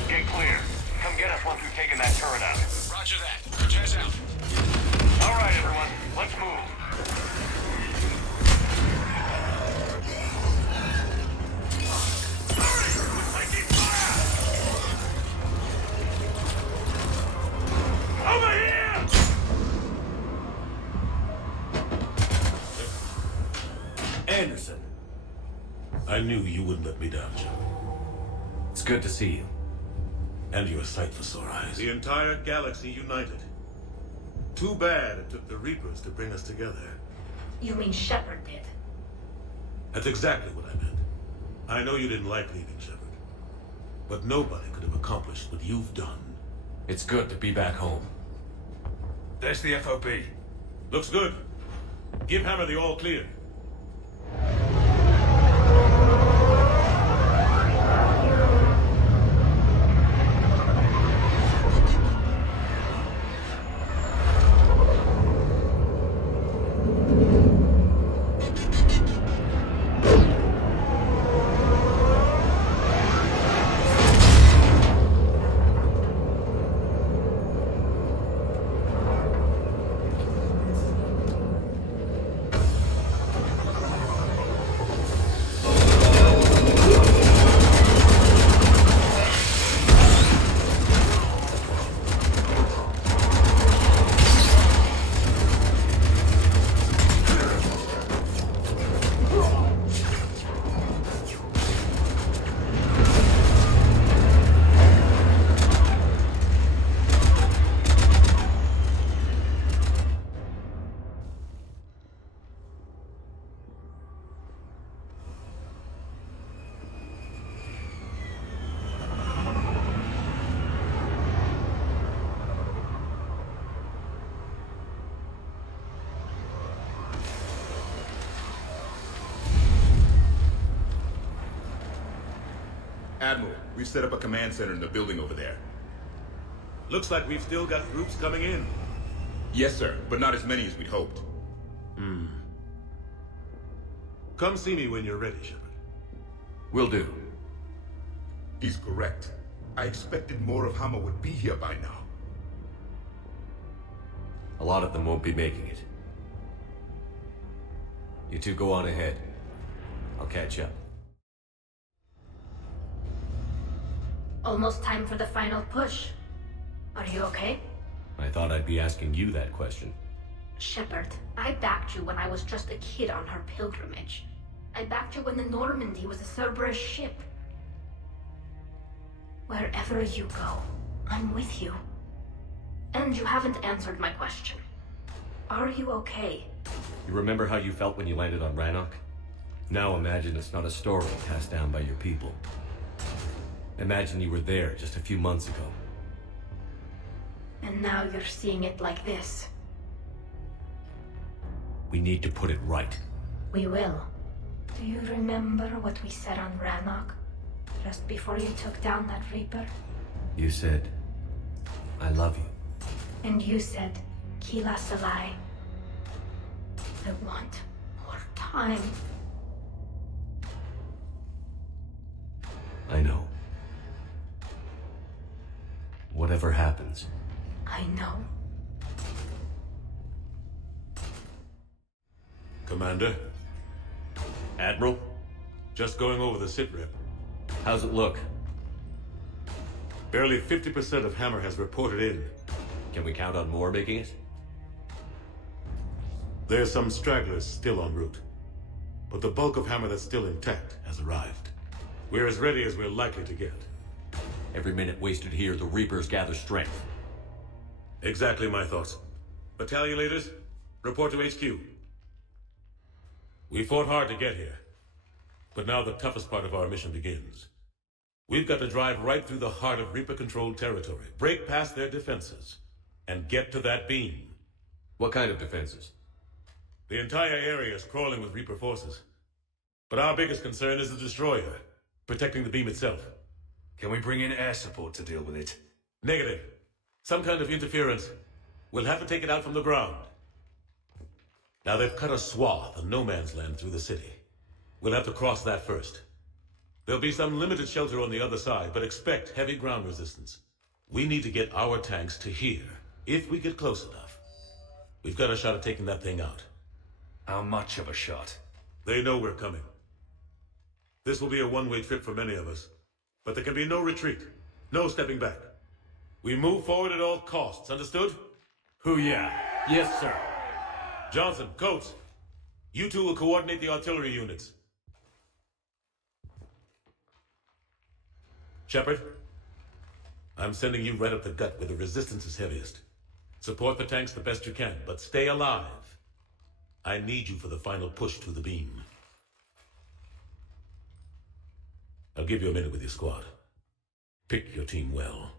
Get clear. Come get us once we've taken that turret out. Roger that. Cortez out. All right, everyone. Let's move. Over here! Anderson. I knew you wouldn't let me down, Joe. It's good to see you. And you're a sight for sore eyes. The entire galaxy united. Too bad it took the Reapers to bring us together. You mean Shepard did? That's exactly what I meant. I know you didn't like leaving Shepard. But nobody could have accomplished what you've done. It's good to be back home. There's the FOB. Looks good. Give Hammer the all clear. Admiral, we've set up a command center in the building over there. Looks like we've still got groups coming in. Yes, sir, but not as many as we'd hoped. Come see me when you're ready, Shepard. Will do. He's correct. I expected more of Hammer would be here by now. A lot of them won't be making it. You two go on ahead. I'll catch up. Almost time for the final push. Are you okay? I thought I'd be asking you that question. Shepard, I backed you when I was just a kid on her pilgrimage. I backed you when the Normandy was a Cerberus ship. Wherever you go, I'm with you. And you haven't answered my question. Are you okay? You remember how you felt when you landed on Rannoch? Now imagine it's not a story passed down by your people. Imagine you were there just a few months ago. And now you're seeing it like this. We need to put it right. We will. Do you remember what we said on Rannoch? Just before you took down that Reaper? You said, I love you. And you said, Kila Salai. I want more time. I know. Whatever happens. I know. Commander? Admiral? Just going over the sitrep. How's it look? Barely 50% of Hammer has reported in. Can we count on more making it? There's some stragglers still en route. But the bulk of Hammer that's still intact has arrived. We're as ready as we're likely to get. Every minute wasted here, the Reapers gather strength. Exactly my thoughts. Battalion leaders, report to HQ. We fought hard to get here. But now the toughest part of our mission begins. We've got to drive right through the heart of Reaper-controlled territory, break past their defenses, and get to that beam. What kind of defenses? The entire area is crawling with Reaper forces. But our biggest concern is the destroyer, protecting the beam itself. Can we bring in air support to deal with it? Negative. Some kind of interference. We'll have to take it out from the ground. Now they've cut a swath of no man's land through the city. We'll have to cross that first. There'll be some limited shelter on the other side, but expect heavy ground resistance. We need to get our tanks to here, if we get close enough. We've got a shot at taking that thing out. How much of a shot? They know we're coming. This will be a one-way trip for many of us. But there can be no retreat, no stepping back. We move forward at all costs, understood? Hoo-yeah. Yes, sir. Johnson, Coates, you two will coordinate the artillery units. Shepard, I'm sending you right up the gut where the resistance is heaviest. Support the tanks the best you can, but stay alive. I need you for the final push to the beam. I'll give you a minute with your squad. Pick your team well.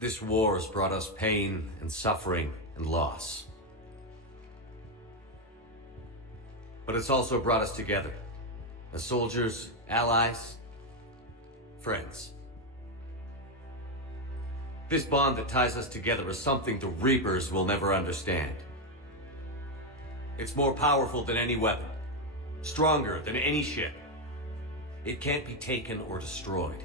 This war has brought us pain and suffering and loss. But it's also brought us together. As soldiers, allies, friends. This bond that ties us together is something the Reapers will never understand. It's more powerful than any weapon. Stronger than any ship. It can't be taken or destroyed.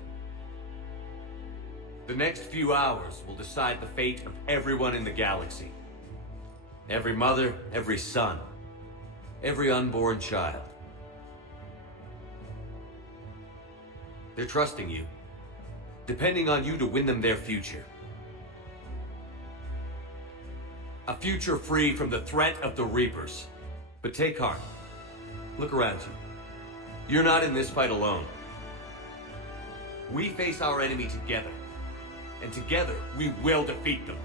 The next few hours will decide the fate of everyone in the galaxy. Every mother, every son, every unborn child. They're trusting you, depending on you to win them their future. A future free from the threat of the Reapers. But take heart. Look around you. You're not in this fight alone. We face our enemy together. And together, we will defeat them.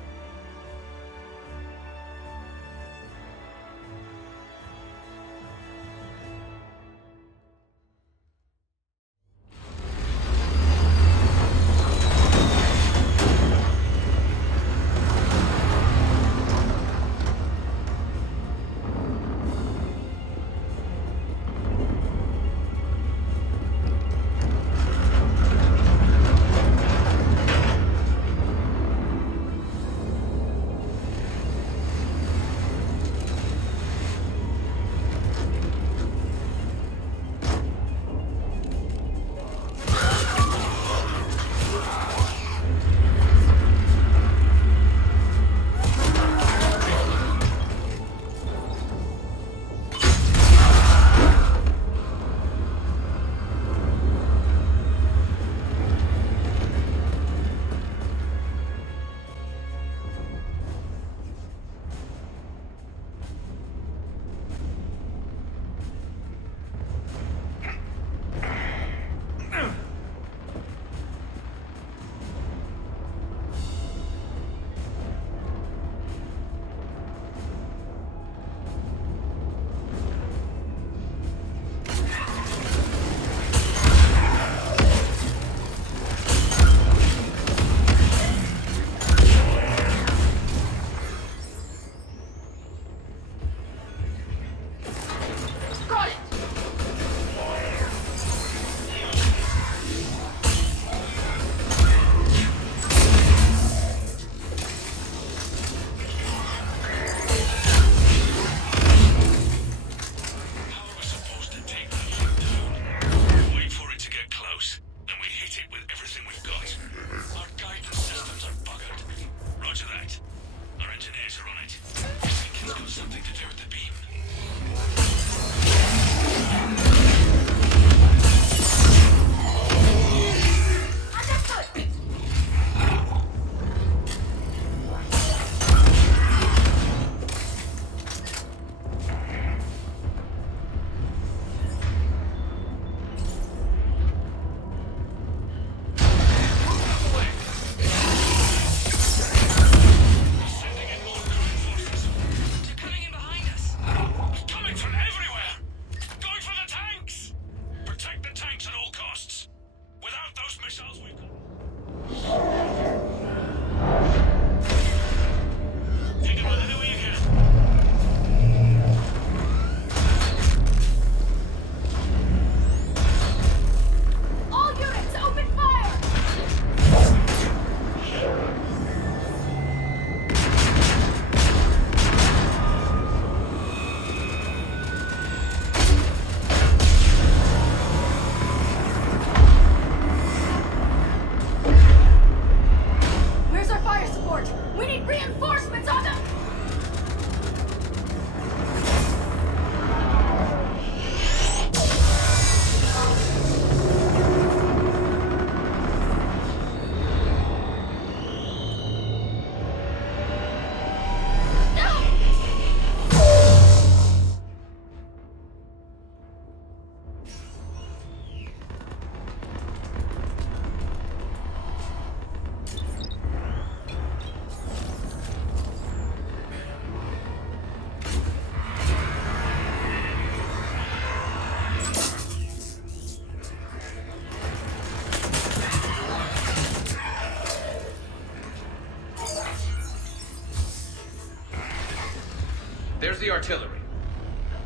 There's the artillery.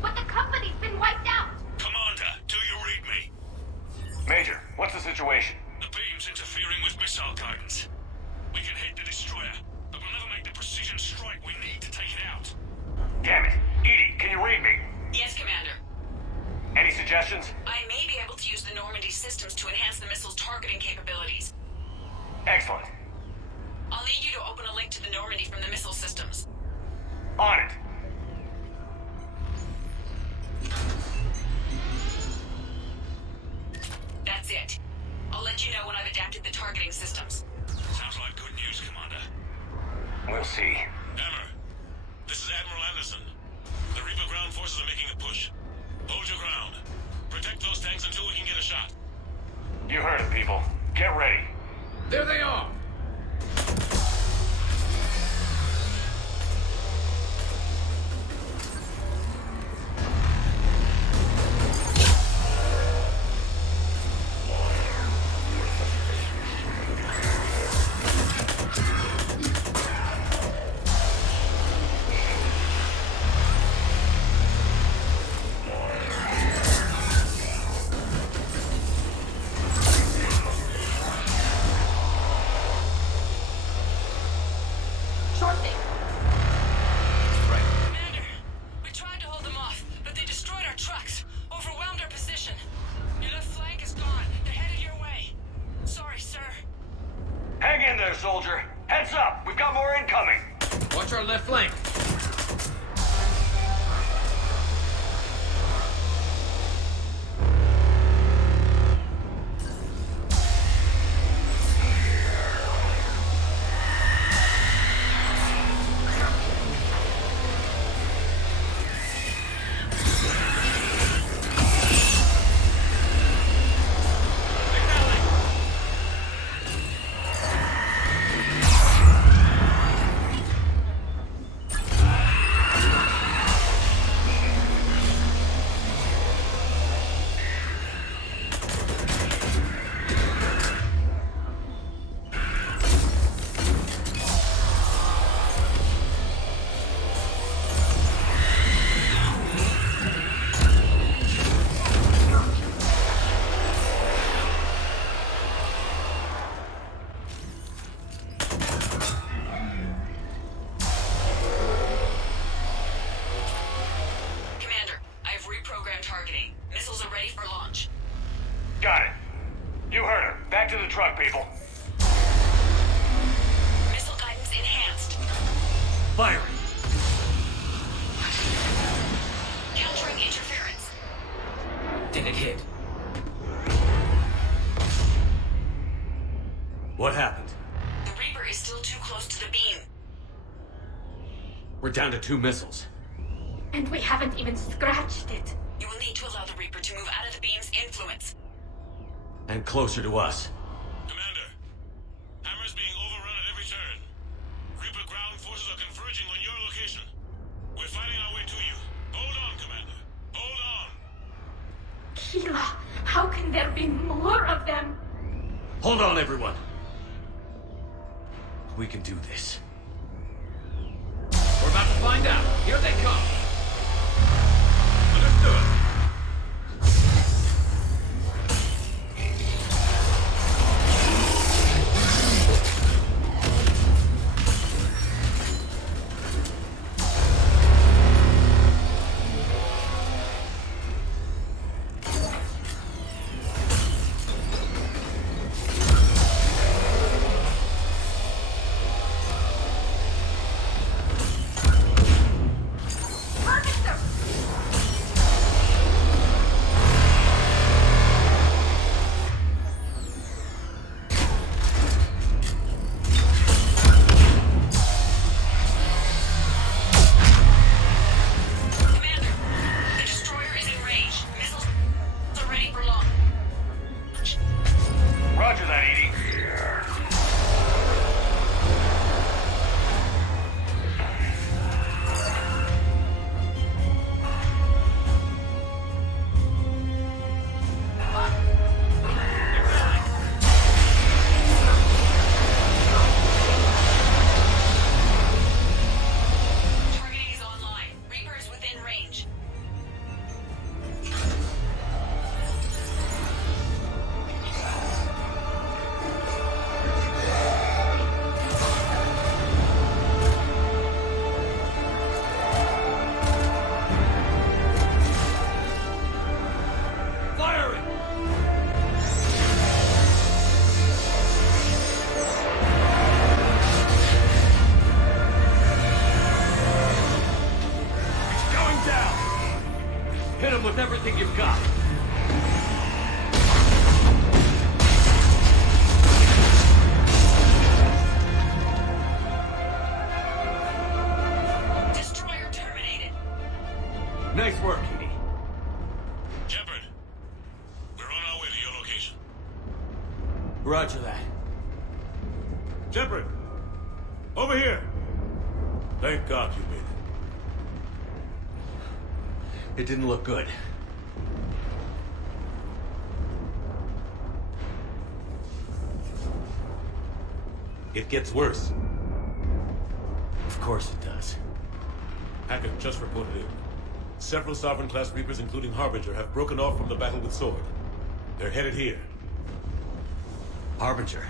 But the company's been wiped out! Commander, do you read me? Major, what's the situation? The beam's interfering with missile guidance. We can hit the destroyer, but we'll never make the precision strike we need to take it out. Damn it. Edie, can you read me? Yes, Commander. Any suggestions? I may be able to use the Normandy systems to enhance the missile's targeting capabilities. Excellent. I'll need you to open a link to the Normandy from the missile systems. On it. That's it. I'll let you know when I've adapted the targeting systems. Sounds like good news, Commander. We'll see. Hammer, this is Admiral Anderson. The Reaper ground forces are making a push. Hold your ground. Protect those tanks until we can get a shot. You heard it, people. Get ready. There they are! Soldier. Heads up! We've got more incoming! Watch our left flank. truck, people. Missile guidance enhanced. Firing! Countering interference. Did it hit? What happened? The Reaper is still too close to the beam. We're down to 2 missiles. And we haven't even scratched it. You will need to allow the Reaper to move out of the beam's influence. And closer to us. Commander, Hammer's being overrun at every turn. Reaper ground forces are converging on your location. We're fighting our way to you. Hold on, Commander. Hold on. Keela, how can there be more of them? Hold on, everyone. We can do this. We're about to find out. Here they come. Understood. him with everything you've got. Destroyer terminated. Nice work, Edie. Shepard, we're on our way to your location. Roger that. Shepard! Over here! Thank God you made it. It didn't look good. It gets worse. Of course it does. Hackett just reported in. Several Sovereign-class Reapers, including Harbinger, have broken off from the battle with Sword. They're headed here. Harbinger.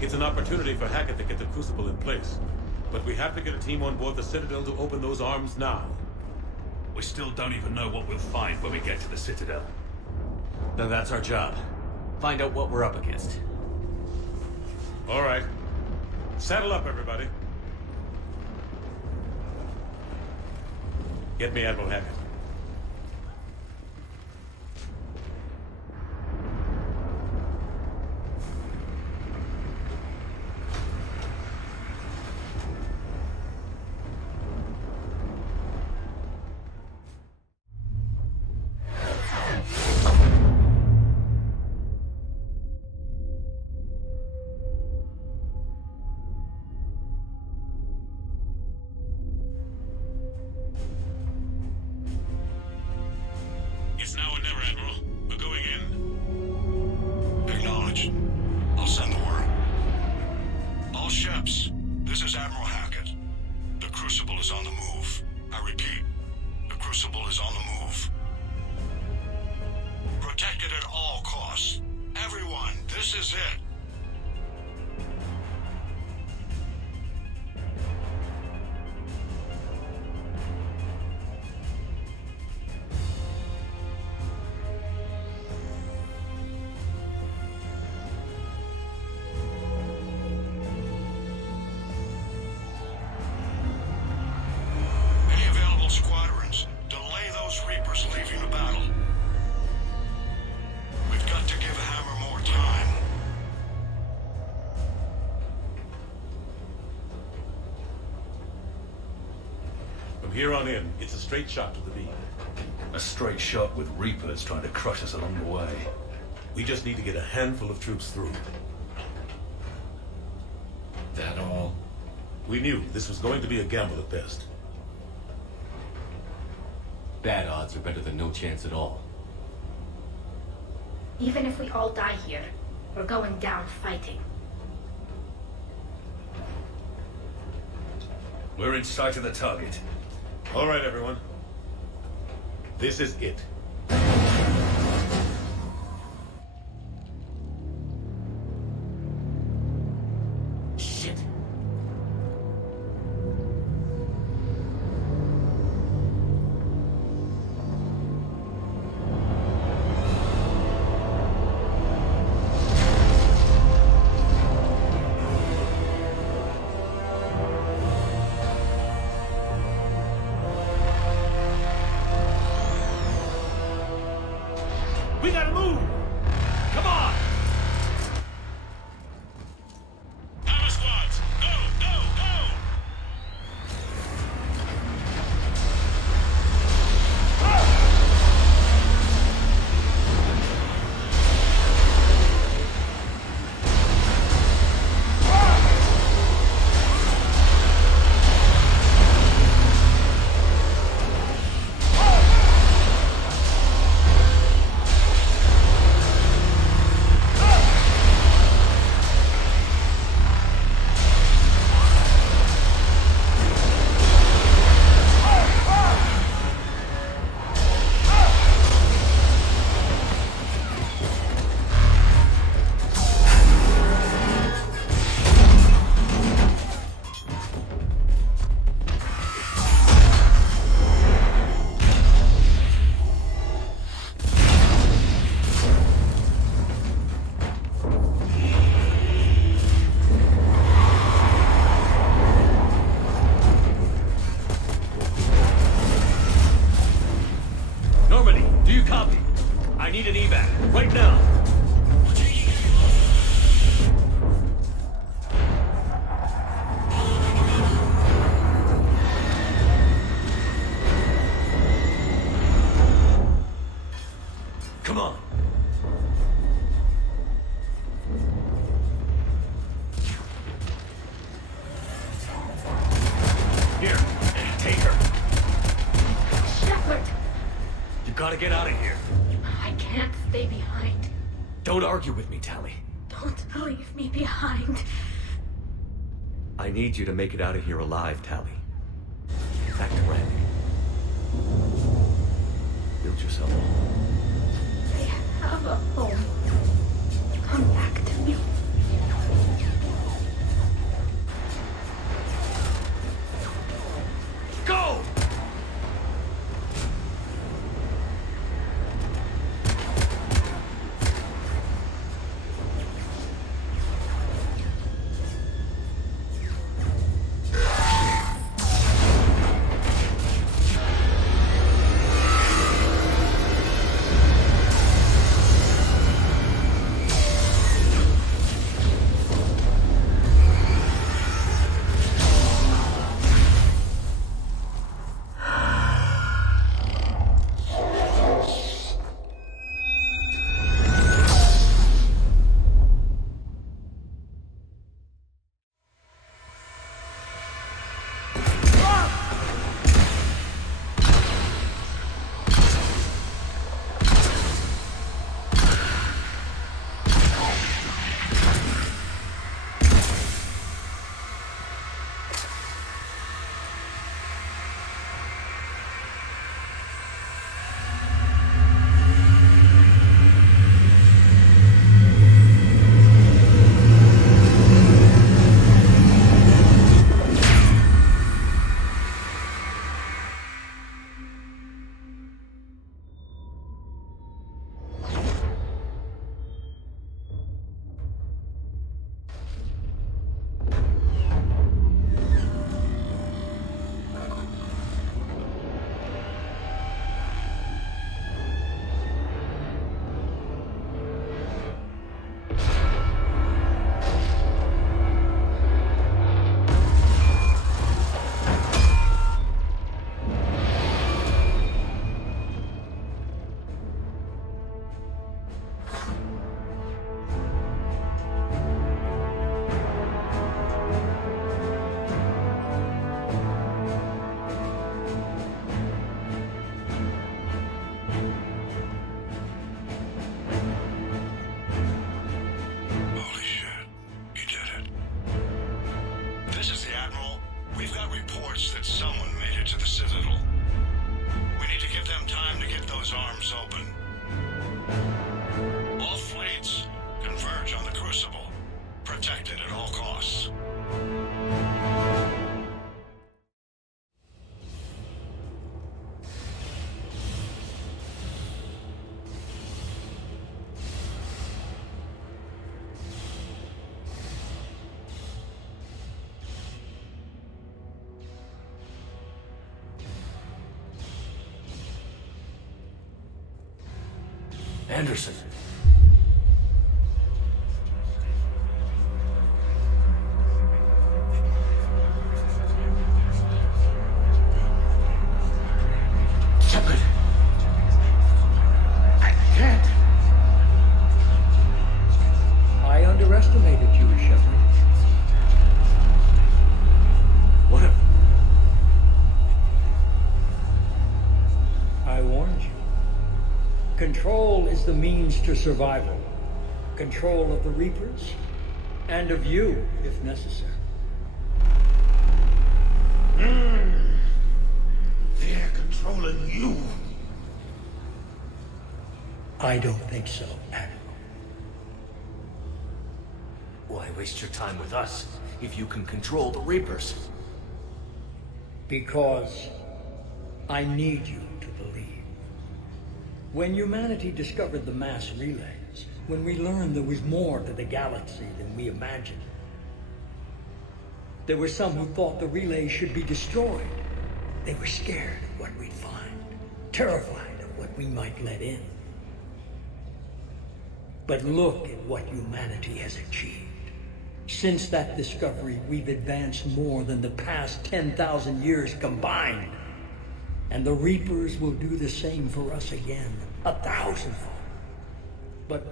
It's an opportunity for Hackett to get the Crucible in place. But we have to get a team on board the Citadel to open those arms now. We still don't even know what we'll find when we get to the Citadel. Then that's our job. Find out what we're up against. All right. Saddle up, everybody. Get me Admiral Hackett. It's now or never, Admiral. We're going in. Acknowledged. I'll send the word. All ships, this is Admiral Hackett. The Crucible is on the move. I repeat, the Crucible is on the move. Protect it at all costs. Everyone, this is it. Any available squadrons, delay those Reapers leaving the battle. We've got to give Hammer more time. From here on in, it's a straight shot to the beam. A straight shot with Reapers trying to crush us along the way. We just need to get a handful of troops through. That all? We knew this was going to be a gamble at best. Bad odds are better than no chance at all. Even if we all die here, we're going down fighting. We're in sight of the target. All right, everyone. This is it. Shit. We gotta move! Come on! Hammer squads, go, go, go! need an evac, right now! Come on! Here, take her. Shepard! You gotta get out of here. I can't stay behind. Don't argue with me, Tali. Don't leave me behind. I need you to make it out of here alive, Tali. Get back to Rannoch. Build yourself a home. I have a home. Come back to me. Go! reports that someone made it to the Citadel. We need to give them time to get those arms open. All fleets converge on the Crucible. Protect it at all costs. Anderson. Shepard. I can't. I underestimated you, Shepard. What? I warned you. Control is the means to survival. Control of the Reapers, and of you, if necessary. They're controlling you. I don't think so, Admiral. Why waste your time with us if you can control the Reapers? Because I need you to believe. When humanity discovered the mass relays, when we learned there was more to the galaxy than we imagined, there were some who thought the relays should be destroyed. They were scared of what we'd find, terrified of what we might let in. But look at what humanity has achieved. Since that discovery, we've advanced more than the past 10,000 years combined. And the Reapers will do the same for us again, 1,000-fold. But...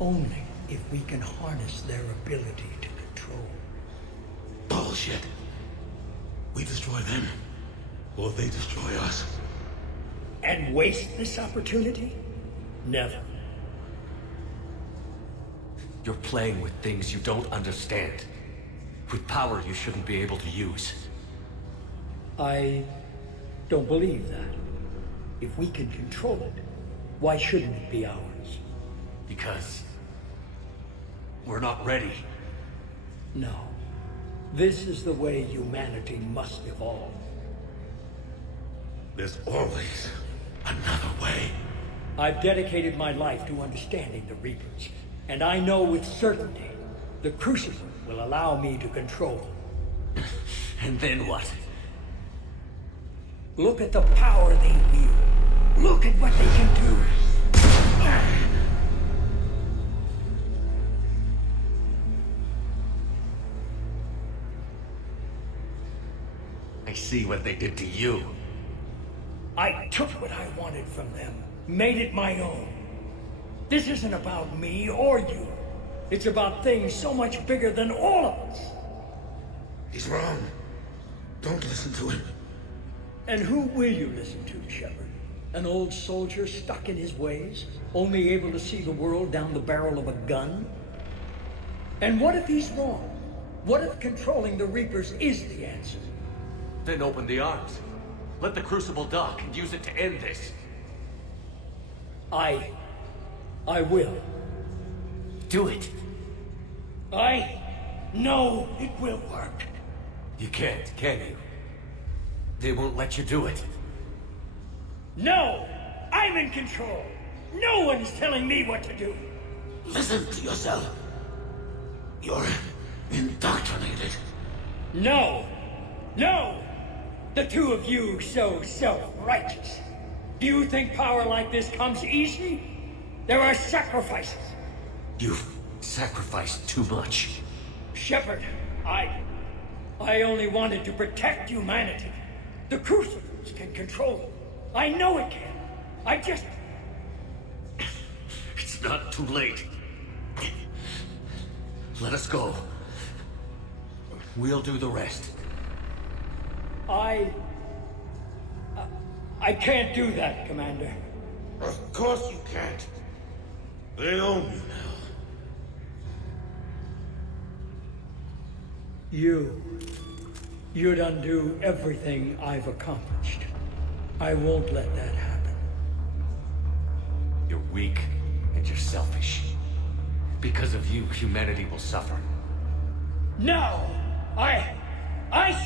only if we can harness their ability to control. Bullshit. We destroy them, or they destroy us. And waste this opportunity? Never. You're playing with things you don't understand. With power you shouldn't be able to use. I don't believe that. If we can control it, why shouldn't it be ours? Because... we're not ready. No. This is the way humanity must evolve. There's always another way. I've dedicated my life to understanding the Reapers, and I know with certainty the Crucible will allow me to control them. And then what? Look at the power they wield. Look at what they can do. I see what they did to you. I took what I wanted from them, made it my own. This isn't about me or you. It's about things so much bigger than all of us. He's wrong. Don't listen to him. And who will you listen to, Shepard? An old soldier stuck in his ways, only able to see the world down the barrel of a gun? And what if he's wrong? What if controlling the Reapers is the answer? Then open the arms. Let the Crucible dock and use it to end this. I will. Do it. I know it will work. You can't, can you? They won't let you do it. No! I'm in control! No one is telling me what to do! Listen to yourself. You're indoctrinated. No! No! The two of you so self-righteous. Do you think power like this comes easy? There are sacrifices. You've sacrificed too much. Shepard, I only wanted to protect humanity. The Crucibles can control it. I know it can. I just... It's not too late. Let us go. We'll do the rest. I can't do that, Commander. Of course you can't. They own you now. You'd undo everything I've accomplished. I won't let that happen. You're weak and you're selfish. Because of you, humanity will suffer. No! I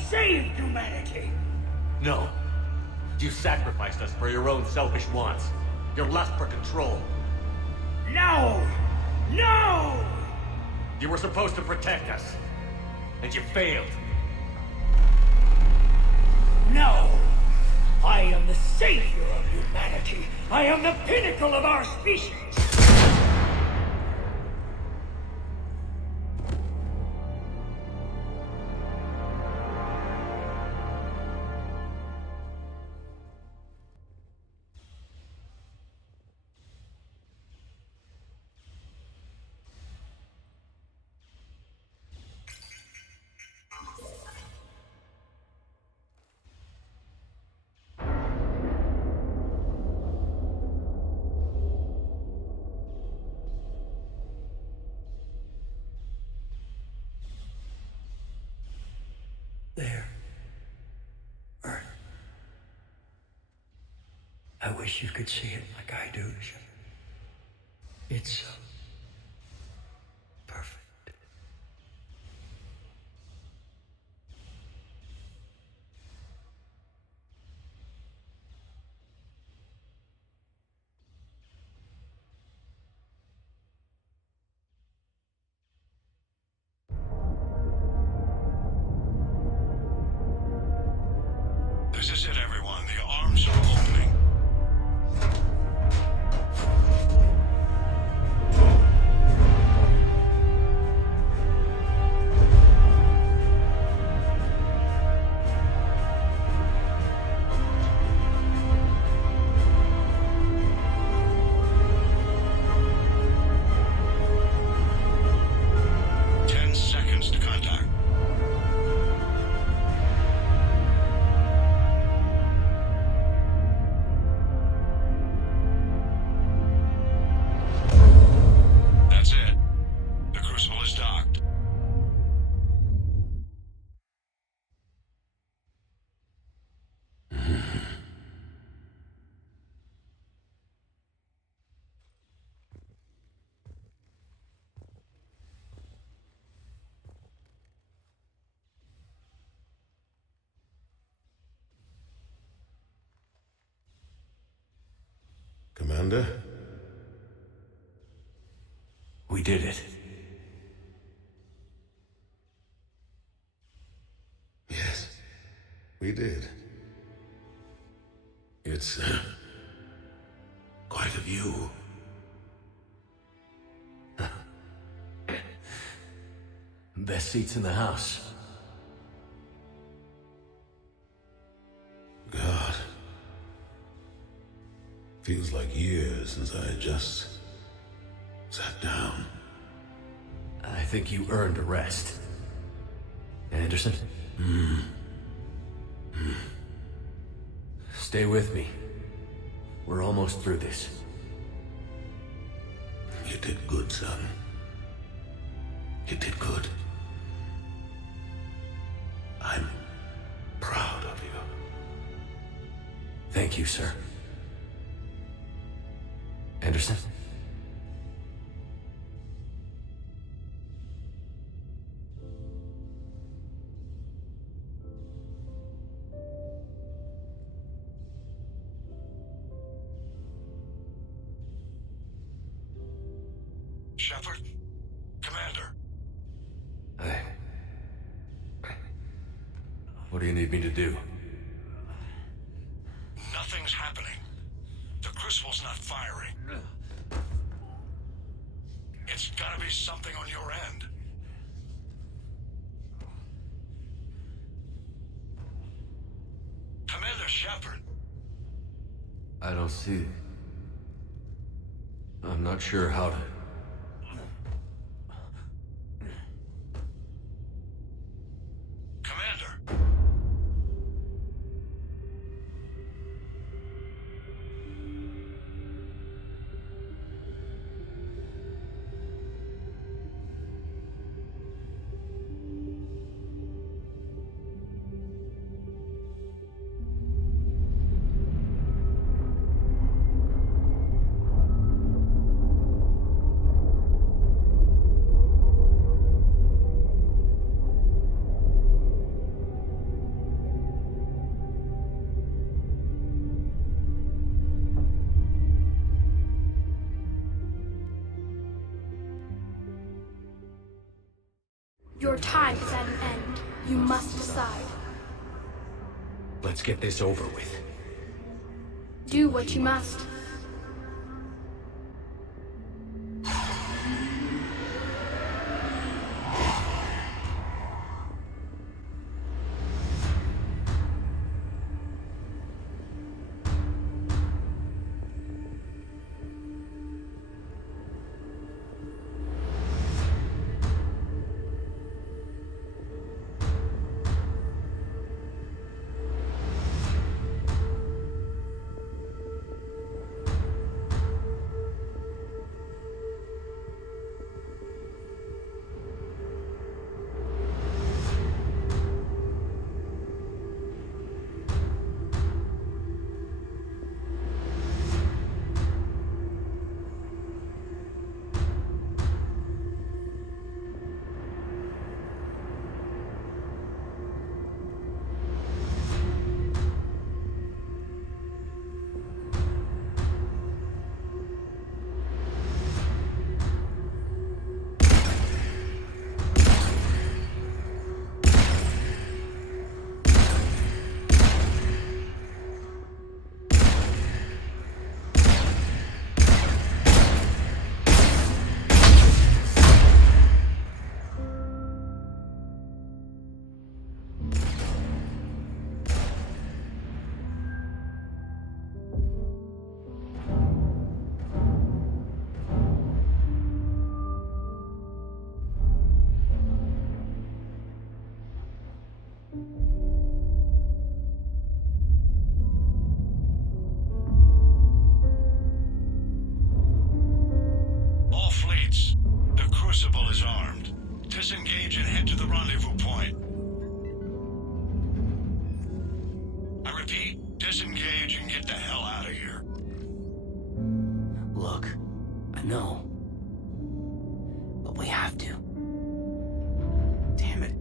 saved humanity! No. You sacrificed us for your own selfish wants. Your lust for control. No! No! You were supposed to protect us. And you failed. No! I am the savior of humanity. I am the pinnacle of our species. I wish you could see it like I do, Shepard. It's so perfect. This is it, everyone. Commander. We did it. Yes, we did. It's quite a view. Best seats in the house. God. Feels like years since I just sat down. I think you earned a rest. Anderson? Stay with me. We're almost through this. You did good, son. You did good. I'm proud of you. Thank you, sir. Anderson? Shepard? Commander? What do you need me to do? Nothing's happening. The Crucible's not firing. It's gotta be something on your end. Commander Shepard. I don't see... I'm not sure how to... Your time is at an end. You must decide. Let's get this over with. Do what you must. All fleets, the Crucible is armed. Disengage and head to the rendezvous point. I repeat, disengage and get the hell out of here. Look, I know. But we have to. Damn it.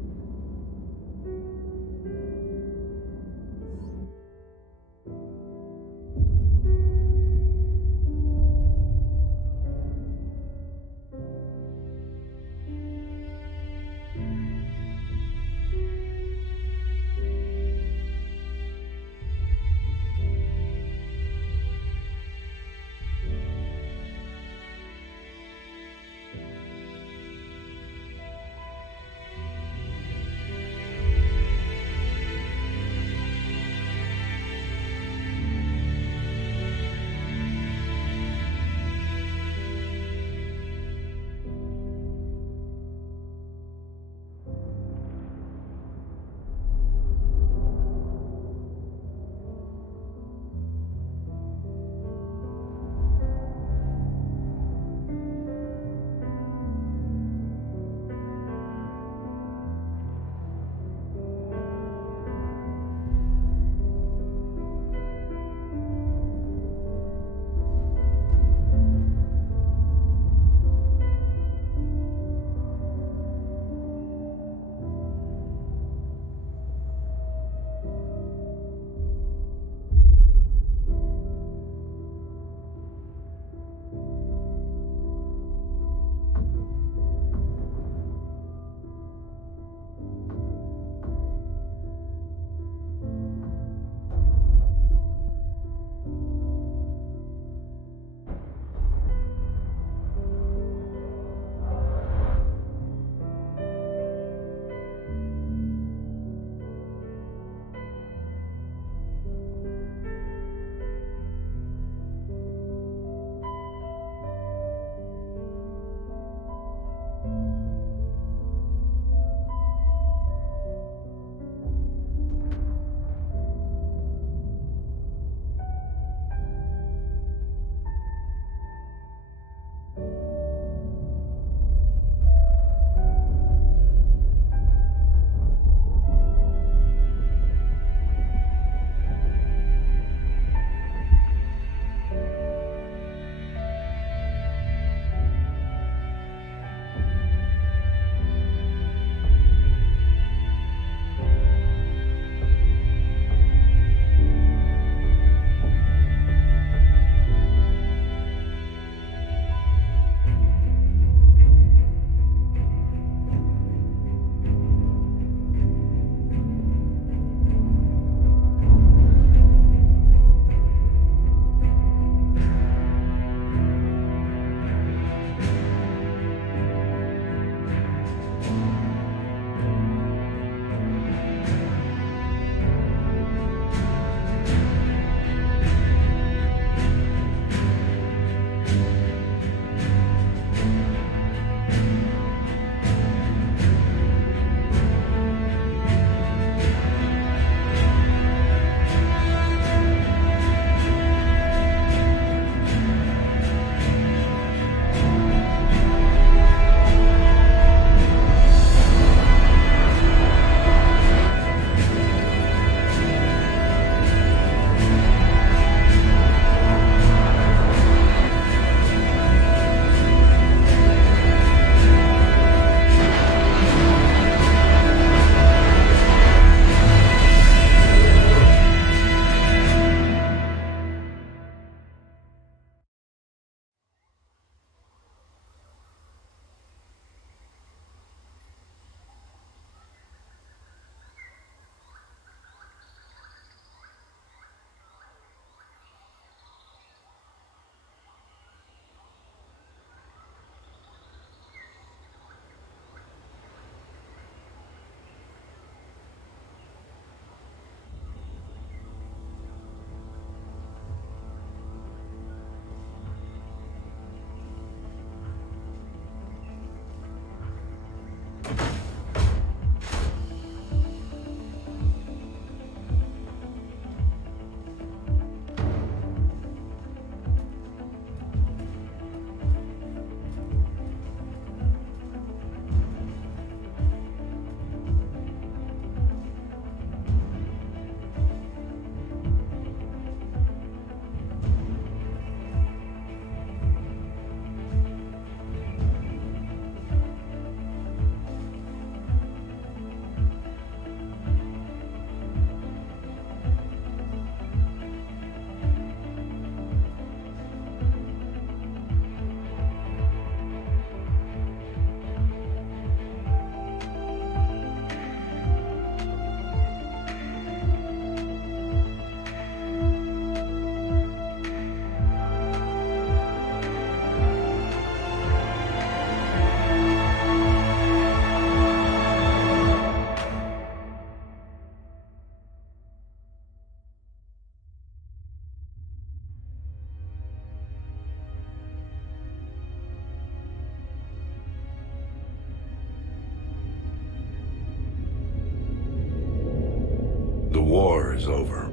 war is over.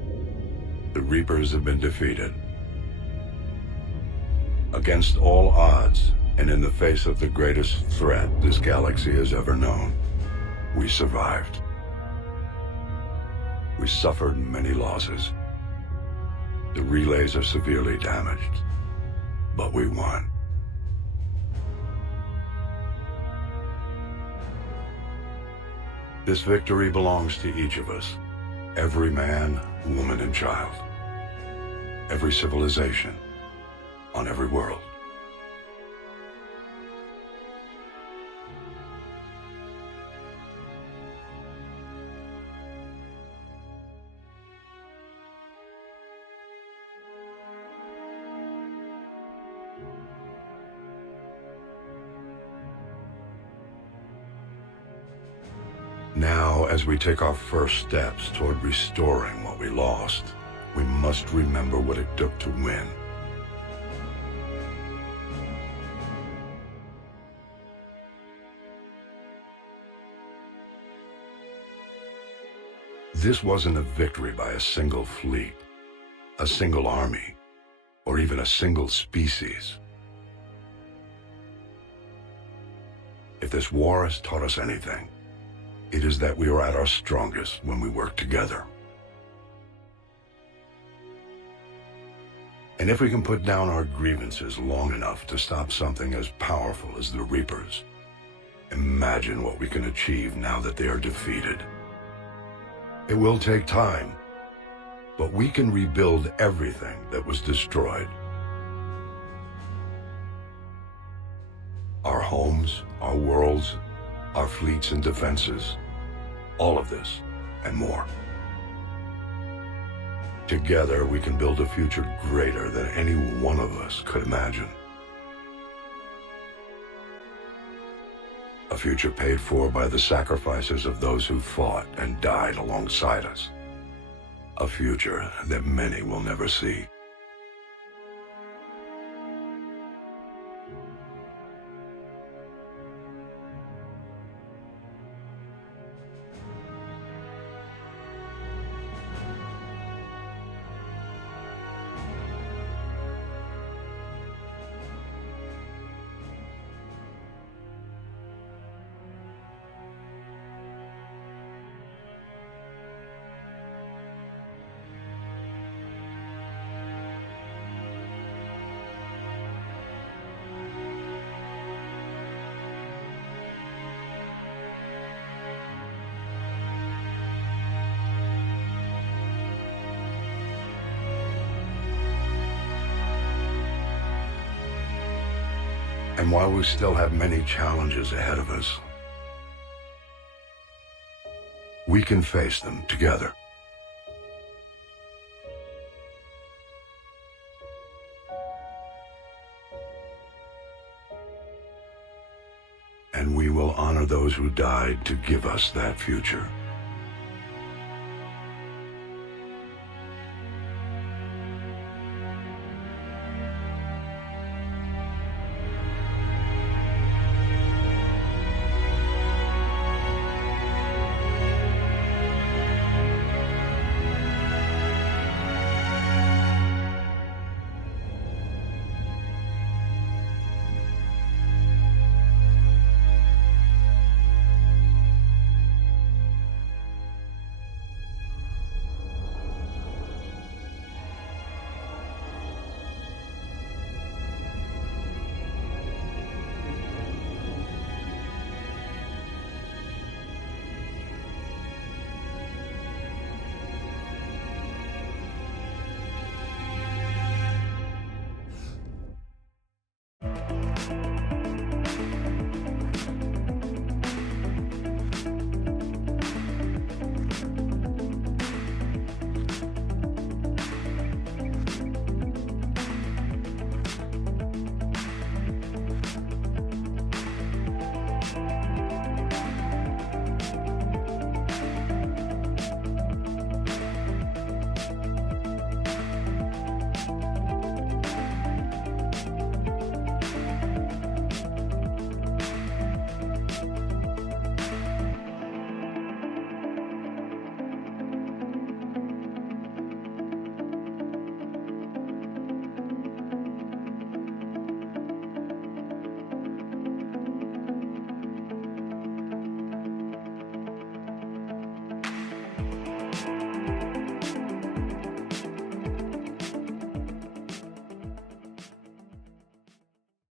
The Reapers have been defeated. Against all odds, and in the face of the greatest threat this galaxy has ever known, we survived. We suffered many losses. The relays are severely damaged, but we won. This victory belongs to each of us. Every man, woman, and child. Every civilization. On every world. Now, as we take our first steps toward restoring what we lost, we must remember what it took to win. This wasn't a victory by a single fleet, a single army, or even a single species. If this war has taught us anything, it is that we are at our strongest when we work together. And if we can put down our grievances long enough to stop something as powerful as the Reapers, imagine what we can achieve now that they are defeated. It will take time, but we can rebuild everything that was destroyed. Our homes, our worlds, our fleets and defenses, all of this and more. Together we can build a future greater than any one of us could imagine. A future paid for by the sacrifices of those who fought and died alongside us. A future that many will never see. And while we still have many challenges ahead of us, we can face them together. And we will honor those who died to give us that future.